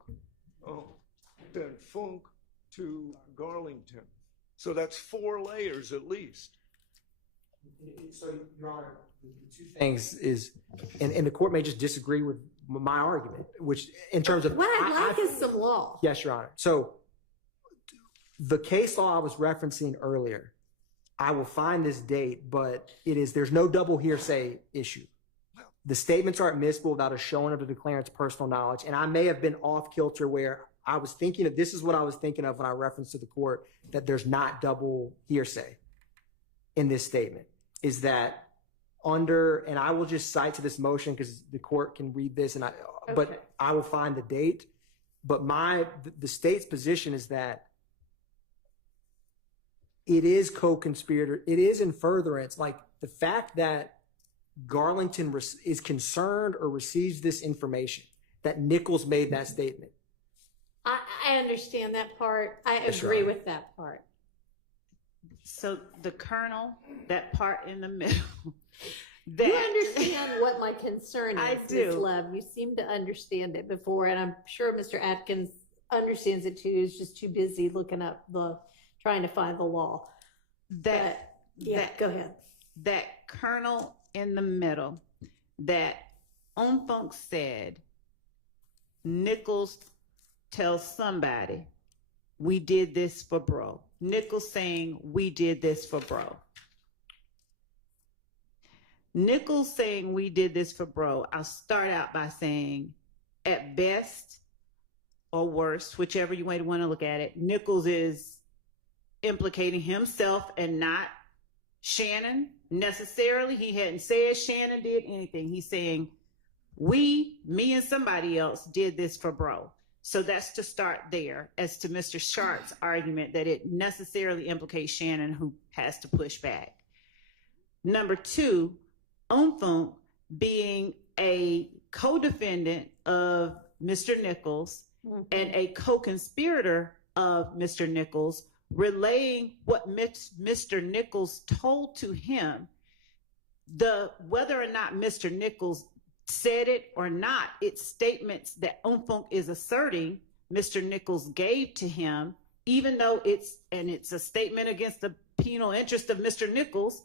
then Funk to Garlington. So that's 4 layers at least. So, Your Honor, the two things is, and the court may just disagree with my argument, which in terms of what I'd like is some law. Yes, Your Honor. So the case law I was referencing earlier, I will find this date, but there's no double hearsay issue. The statements are admissible without a showing of the declarant's personal knowledge. And I may have been off kilter where I was thinking this is what I was thinking of when I referenced to the court, that there's not double hearsay in this statement, is that and I will just cite to this motion because the court can read this, but I will find the date. But the state's position is that it is co-conspirator. It is in furtherance. Like the fact that Garlington is concerned or receives this information, that Nichols made that statement. I understand that part. I agree with that part. So the colonel, that part in the middle. You understand what my concern is, I do. Ms. Love. You seem to understand it before, and I'm sure Mr. Atkins understands it too. He's just too busy looking up trying to find the law. Go ahead. That colonel in the middle, that Funk said, Nichols tells somebody, we did this for bro. Nichols saying, we did this for bro. Nichols saying, we did this for bro. I'll start out by saying, at best or worst, whichever you might want to look at it, Nichols is implicating himself and not Shannon necessarily. He hadn't said Shannon did anything. He's saying, me and somebody else did this for bro. So that's to start there as to Mr. Sharp's argument that it necessarily implicates Shannon, who has to push back. Number 2, Funk being a co-defendant of Mr. Nichols and a co-conspirator of Mr. Nichols relaying what Mr. Nichols told to him. Whether or not Mr. Nichols said it or not, it's statements that Umfunk is asserting Mr. Nichols gave to him, even though it's a statement against the penal interest of Mr. Nichols.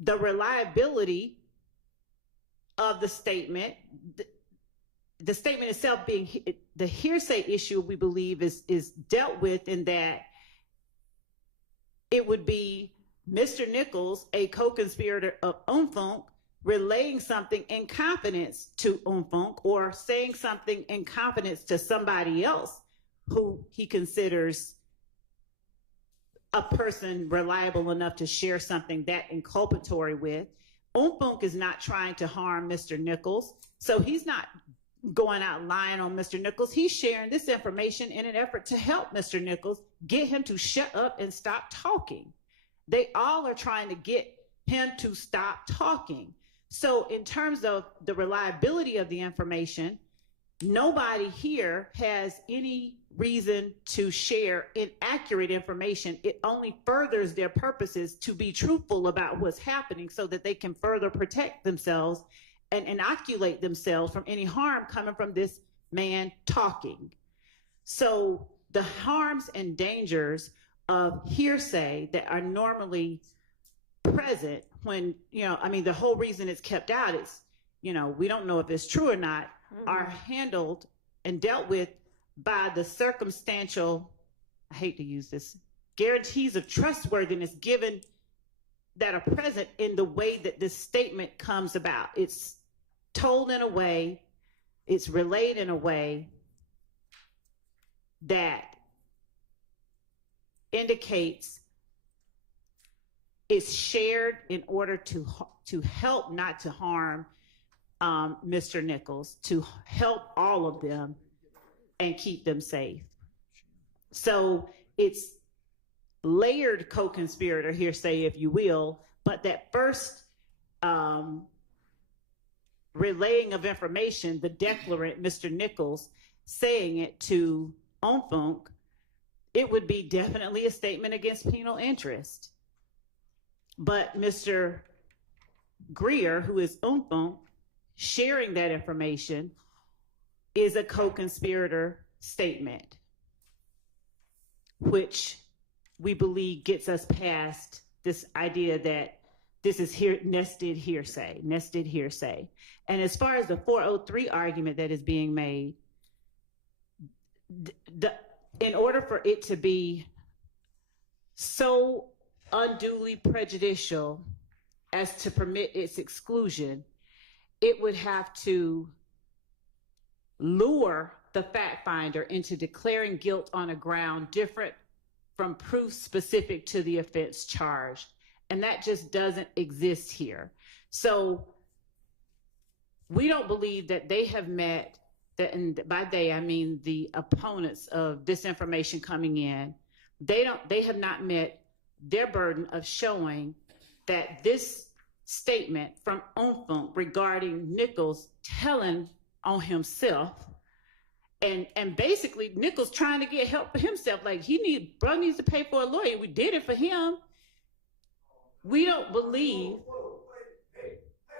The reliability of the statement, the statement itself being the hearsay issue, we believe is dealt with in that it would be Mr. Nichols, a co-conspirator of Umfunk, relaying something in confidence to Umfunk or saying something in confidence to somebody else who he considers a person reliable enough to share something that inculpatory with. Umfunk is not trying to harm Mr. Nichols, so he's not going out lying on Mr. Nichols. He's sharing this information in an effort to help Mr. Nichols, get him to shut up and stop talking. They all are trying to get him to stop talking. So in terms of the reliability of the information, nobody here has any reason to share inaccurate information. It only furthers their purposes to be truthful about what's happening so that they can further protect themselves and inoculate themselves from any harm coming from this man talking. So the harms and dangers of hearsay that are normally present when, the whole reason it's kept out is, we don't know if it's true or not, are handled and dealt with by the circumstantial, I hate to use this, guarantees of trustworthiness given that are present in the way that this statement comes about. It's told in a way, it's relayed in a way that indicates it's shared in order to help, not to harm Mr. Nichols, to help all of them and keep them safe. So it's layered co-conspirator hearsay, if you will, but that first relaying of information, the declarant, Mr. Nichols, saying it to Umfunk, it would be definitely a statement against penal interest. But Mr. Greer, who is Umfunk, sharing that information is a co-conspirator statement, which we believe gets us past this idea that this is nested hearsay. And as far as the 403 argument that is being made, in order for it to be so unduly prejudicial as to permit its exclusion, it would have to lure the fact finder into declaring guilt on a ground different from proof specific to the offense charged. And that just doesn't exist here. So we don't believe that they have met, and by they, I mean the opponents of this information coming in, they have not met their burden of showing that this statement from Umfunk regarding Nichols telling on himself, and basically Nichols trying to get help for himself, like brother needs to pay for a lawyer. We did it for him. We don't believe.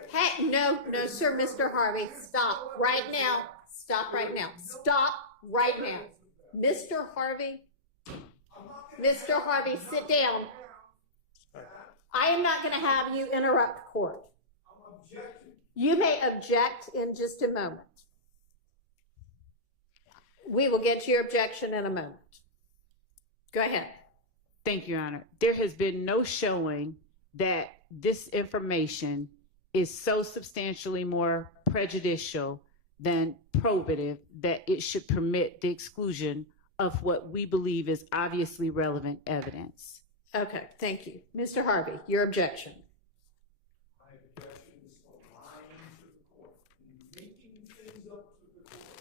Hey, no, sir, Mr. Harvey, stop right now. Stop right now. Stop right now. Mr. Harvey, sit down. I am not going to have you interrupt court. You may object in just a moment. We will get to your objection in a moment. Go ahead. Thank you, Your Honor. There has been no showing that this information is so substantially more prejudicial than probative that it should permit the exclusion of what we believe is obviously relevant evidence. Okay, thank you. Mr. Harvey, your objection. My objection is for lying to the court, making things up to the court,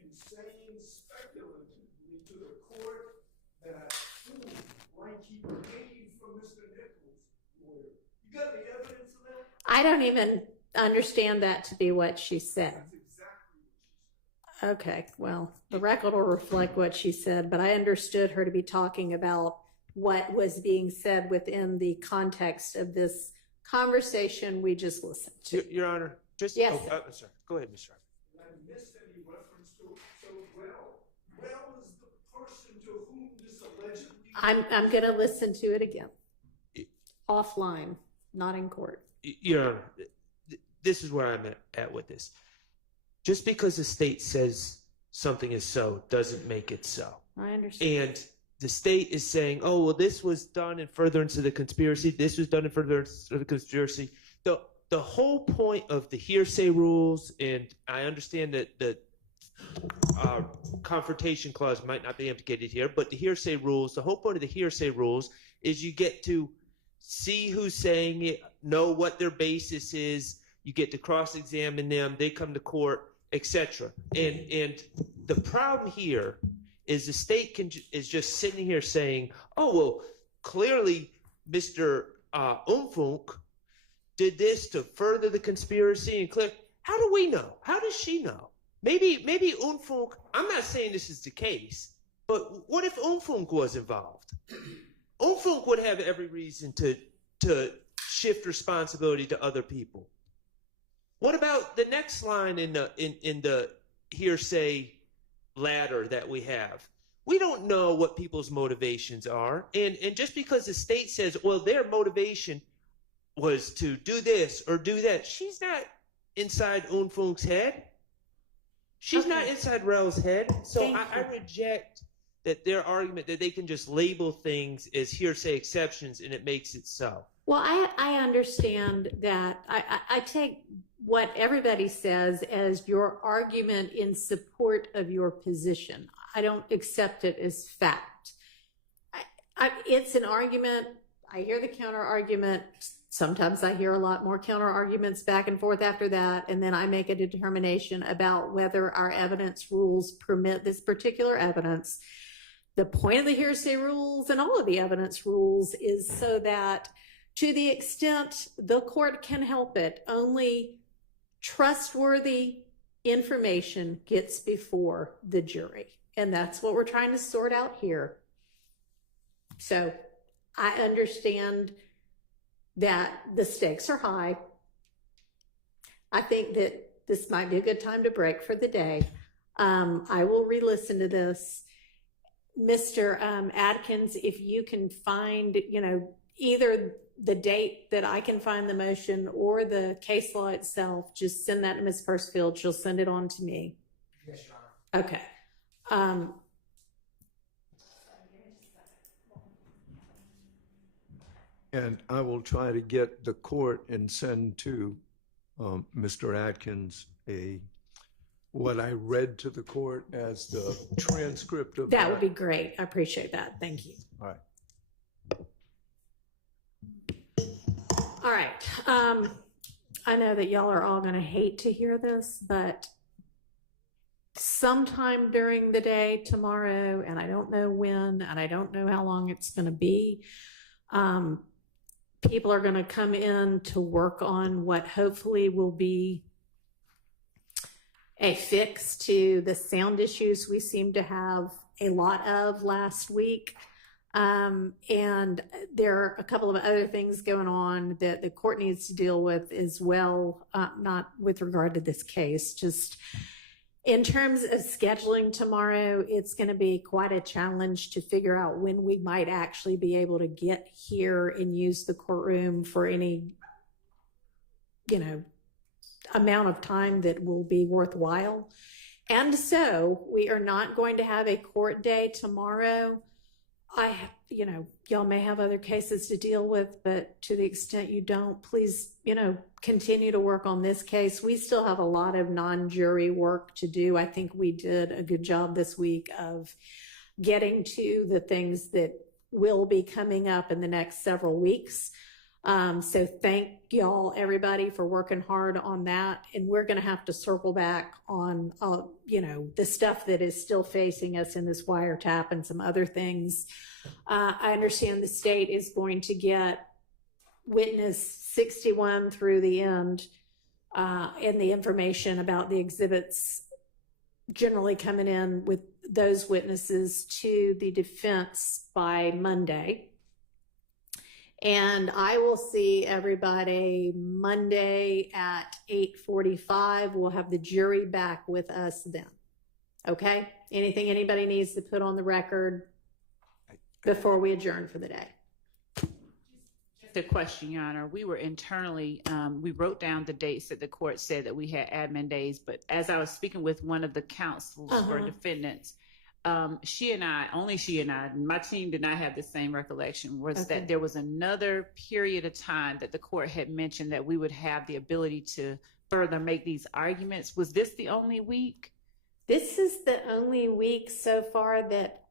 and saying speculatively to the court that Ranky paid for Mr. Nichols' lawyer. You got any evidence of that? I don't even understand that to be what she said. That's exactly what she said. Okay, well, the record will reflect what she said, but I understood her to be talking about what was being said within the context of this conversation we just listened to. Your Honor, just yes. Oh, I'm sorry. Go ahead, Mr. I missed any reference to it. So Well is the person to whom this allegedly. I'm going to listen to it again, offline, not in court. Your Honor, this is where I'm at with this. Just because the state says something is so doesn't make it so. I understand. And the state is saying, oh, well, this was done in furtherance of the conspiracy. This was done in furtherance of the conspiracy. The whole point of the hearsay rules, and I understand that the confrontation clause might not be implicated here, but the hearsay rules, the whole point of the hearsay rules is you get to see who's saying it, know what their basis is, you get to cross-examine them, they come to court, etc. And the problem here is the state is just sitting here saying, oh, well, clearly Mr. Umfunk did this to further the conspiracy. And how do we know? How does she know? Maybe Umfunk, I'm not saying this is the case, but what if Umfunk was involved? Umfunk would have every reason to shift responsibility to other people. What about the next line in the hearsay ladder that we have? We don't know what people's motivations are. And just because the state says, well, their motivation was to do this or do that, she's not inside Unfunk's head. She's not inside Rel's head. So I reject that their argument that they can just label things as hearsay exceptions and it makes it so. Well, I understand that. I take what everybody says as your argument in support of your position. I don't accept it as fact. It's an argument. I hear the counter argument. Sometimes I hear a lot more counter arguments back and forth after that, and then I make a determination about whether our evidence rules permit this particular evidence. The point of the hearsay rules and all of the evidence rules is so that to the extent the court can help it, only trustworthy information gets before the jury. And that's what we're trying to sort out here. So I understand that the stakes are high. I think that this might be a good time to break for the day. I will re-listen to this. Mr. Adkins, if you can find, either the date that I can find the motion or the case law itself, just send that to Ms. Persfield. She'll send it on to me. Yes, Your Honor. Okay. And I will try to get the court and send to Mr. Atkins what I read to the court as the transcript of that. Would be great. I appreciate that. Thank you. All right. All right. I know that y'all are all going to hate to hear this, but sometime during the day tomorrow, and I don't know when, and I don't know how long it's going to be, people are going to come in to work on what hopefully will be a fix to the sound issues we seem to have a lot of last week. And there are a couple of other things going on that the court needs to deal with as well, not with regard to this case, just in terms of scheduling tomorrow. It's going to be quite a challenge to figure out when we might actually be able to get here and use the courtroom for any, amount of time that will be worthwhile. And so we are not going to have a court day tomorrow. Y'all may have other cases to deal with, but to the extent you don't, please, continue to work on this case. We still have a lot of non-jury work to do. I think we did a good job this week of getting to the things that will be coming up in the next several weeks. So thank y'all, everybody, for working hard on that. And we're going to have to circle back on, the stuff that is still facing us in this wiretap and some other things. I understand the state is going to get witness 61 through the end, and the information about the exhibits generally coming in with those witnesses to the defense by Monday. And I will see everybody Monday at 8:45. We'll have the jury back with us then. Okay? Anything anybody needs to put on the record before we adjourn for the day? Just a question, Your Honor. We were internally, we wrote down the dates that the court said that we had admin days, but as I was speaking with one of the counsels for defendants, she and I, my team did not have the same recollection, was that there was another period of time that the court had mentioned that we would have the ability to further make these arguments. Was this the only week? This is the only week so far that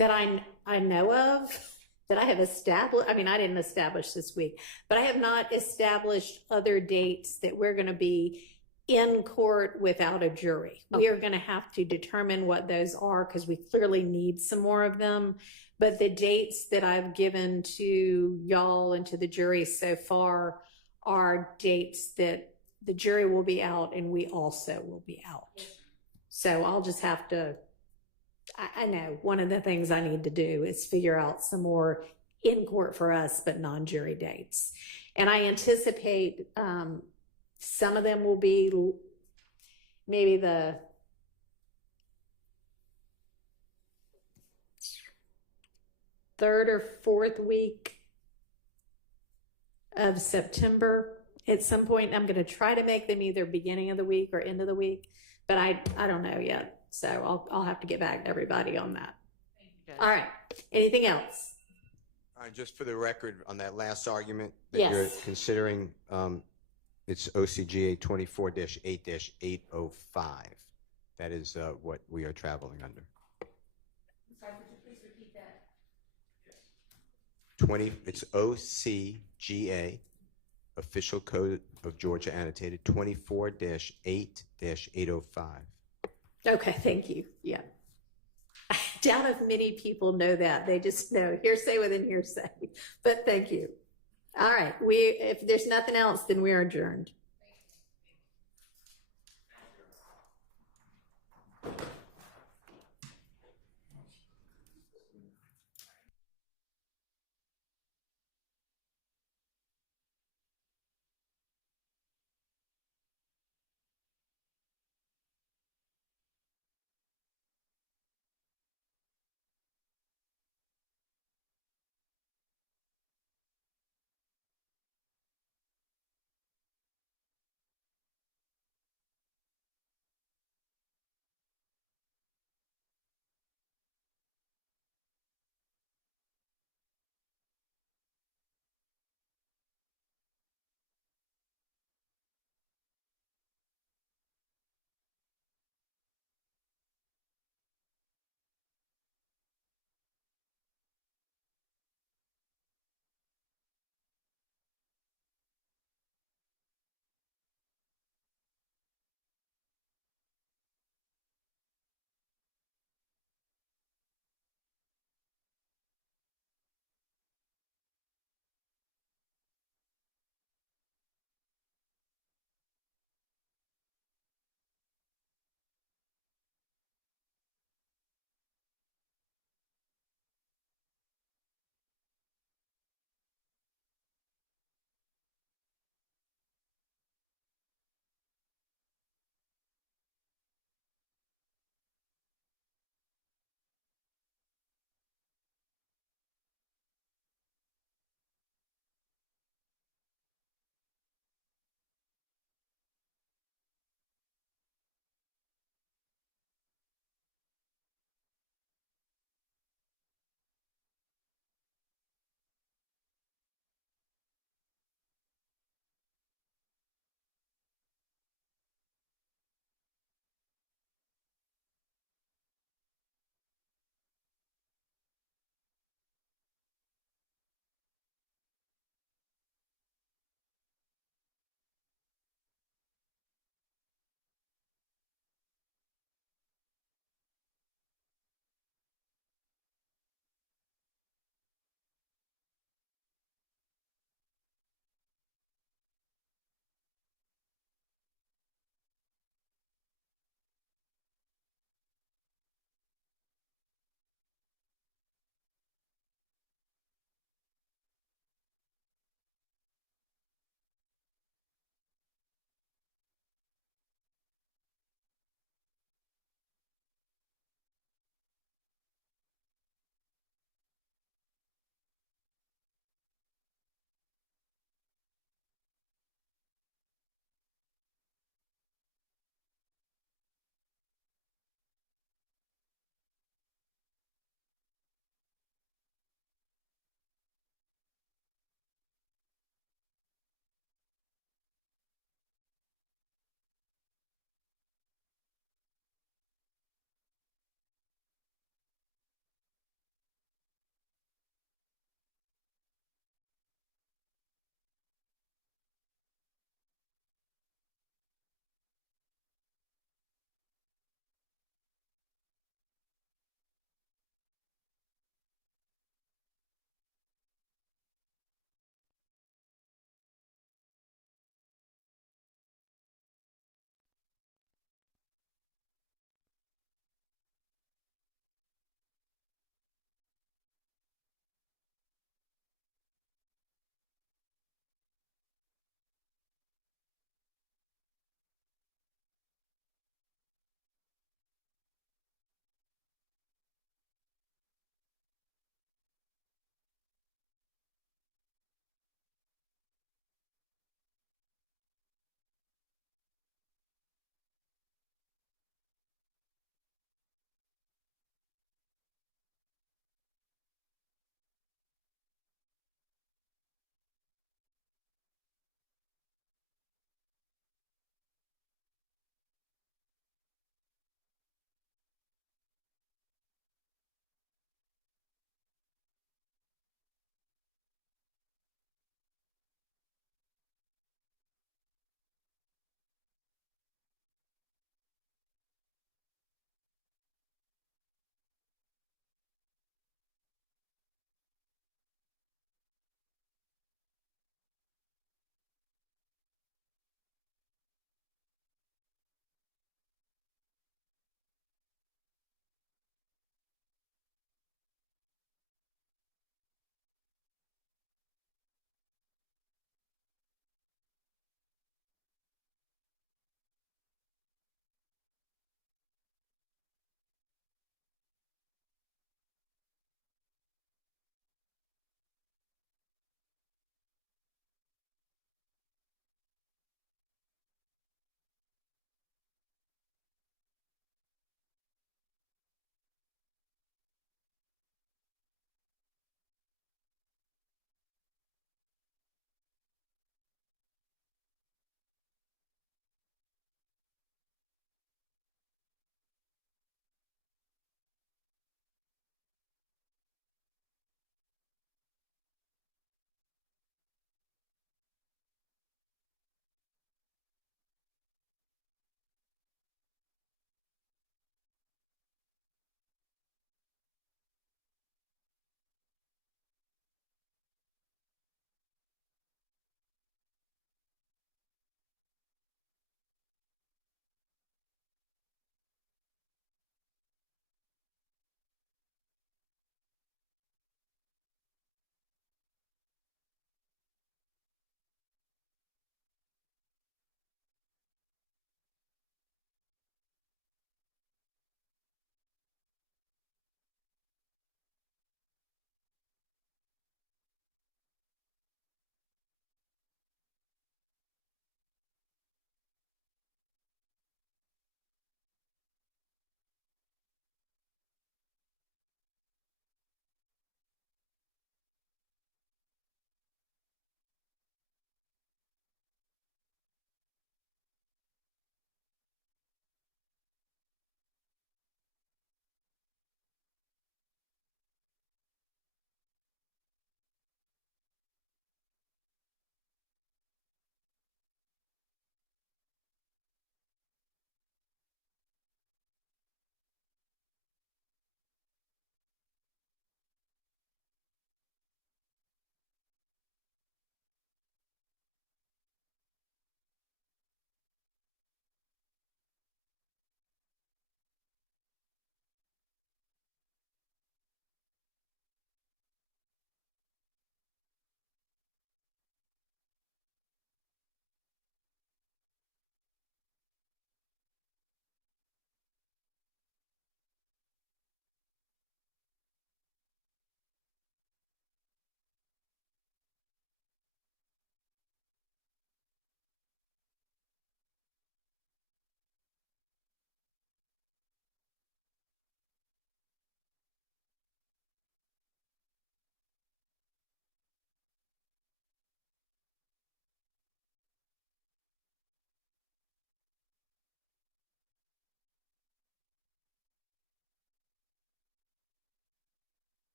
I know of that I have established. I mean, I didn't establish this week, but I have not established other dates that we're going to be in court without a jury. We are going to have to determine what those are because we clearly need some more of them. But the dates that I've given to y'all and to the jury so far are dates that the jury will be out and we also will be out. So I'll just have to, I know one of the things I need to do is figure out some more in court for us, but non-jury dates. And I anticipate some of them will be maybe the third or fourth week of September. At some point, I'm going to try to make them either beginning of the week or end of the week, but I don't know yet. So I'll have to get back to everybody on that. All right. Anything else? All right, just for the record, on that last argument that you're considering, it's OCGA 24-8-805. That is what we are traveling under. I'm sorry, could you please repeat that? It's OCGA, Official Code of Georgia Annotated, 24-8-805. Okay, thank you. Yeah. I doubt if many people know that. They just know hearsay within hearsay. But thank you. All right. If there's nothing else, then we are adjourned.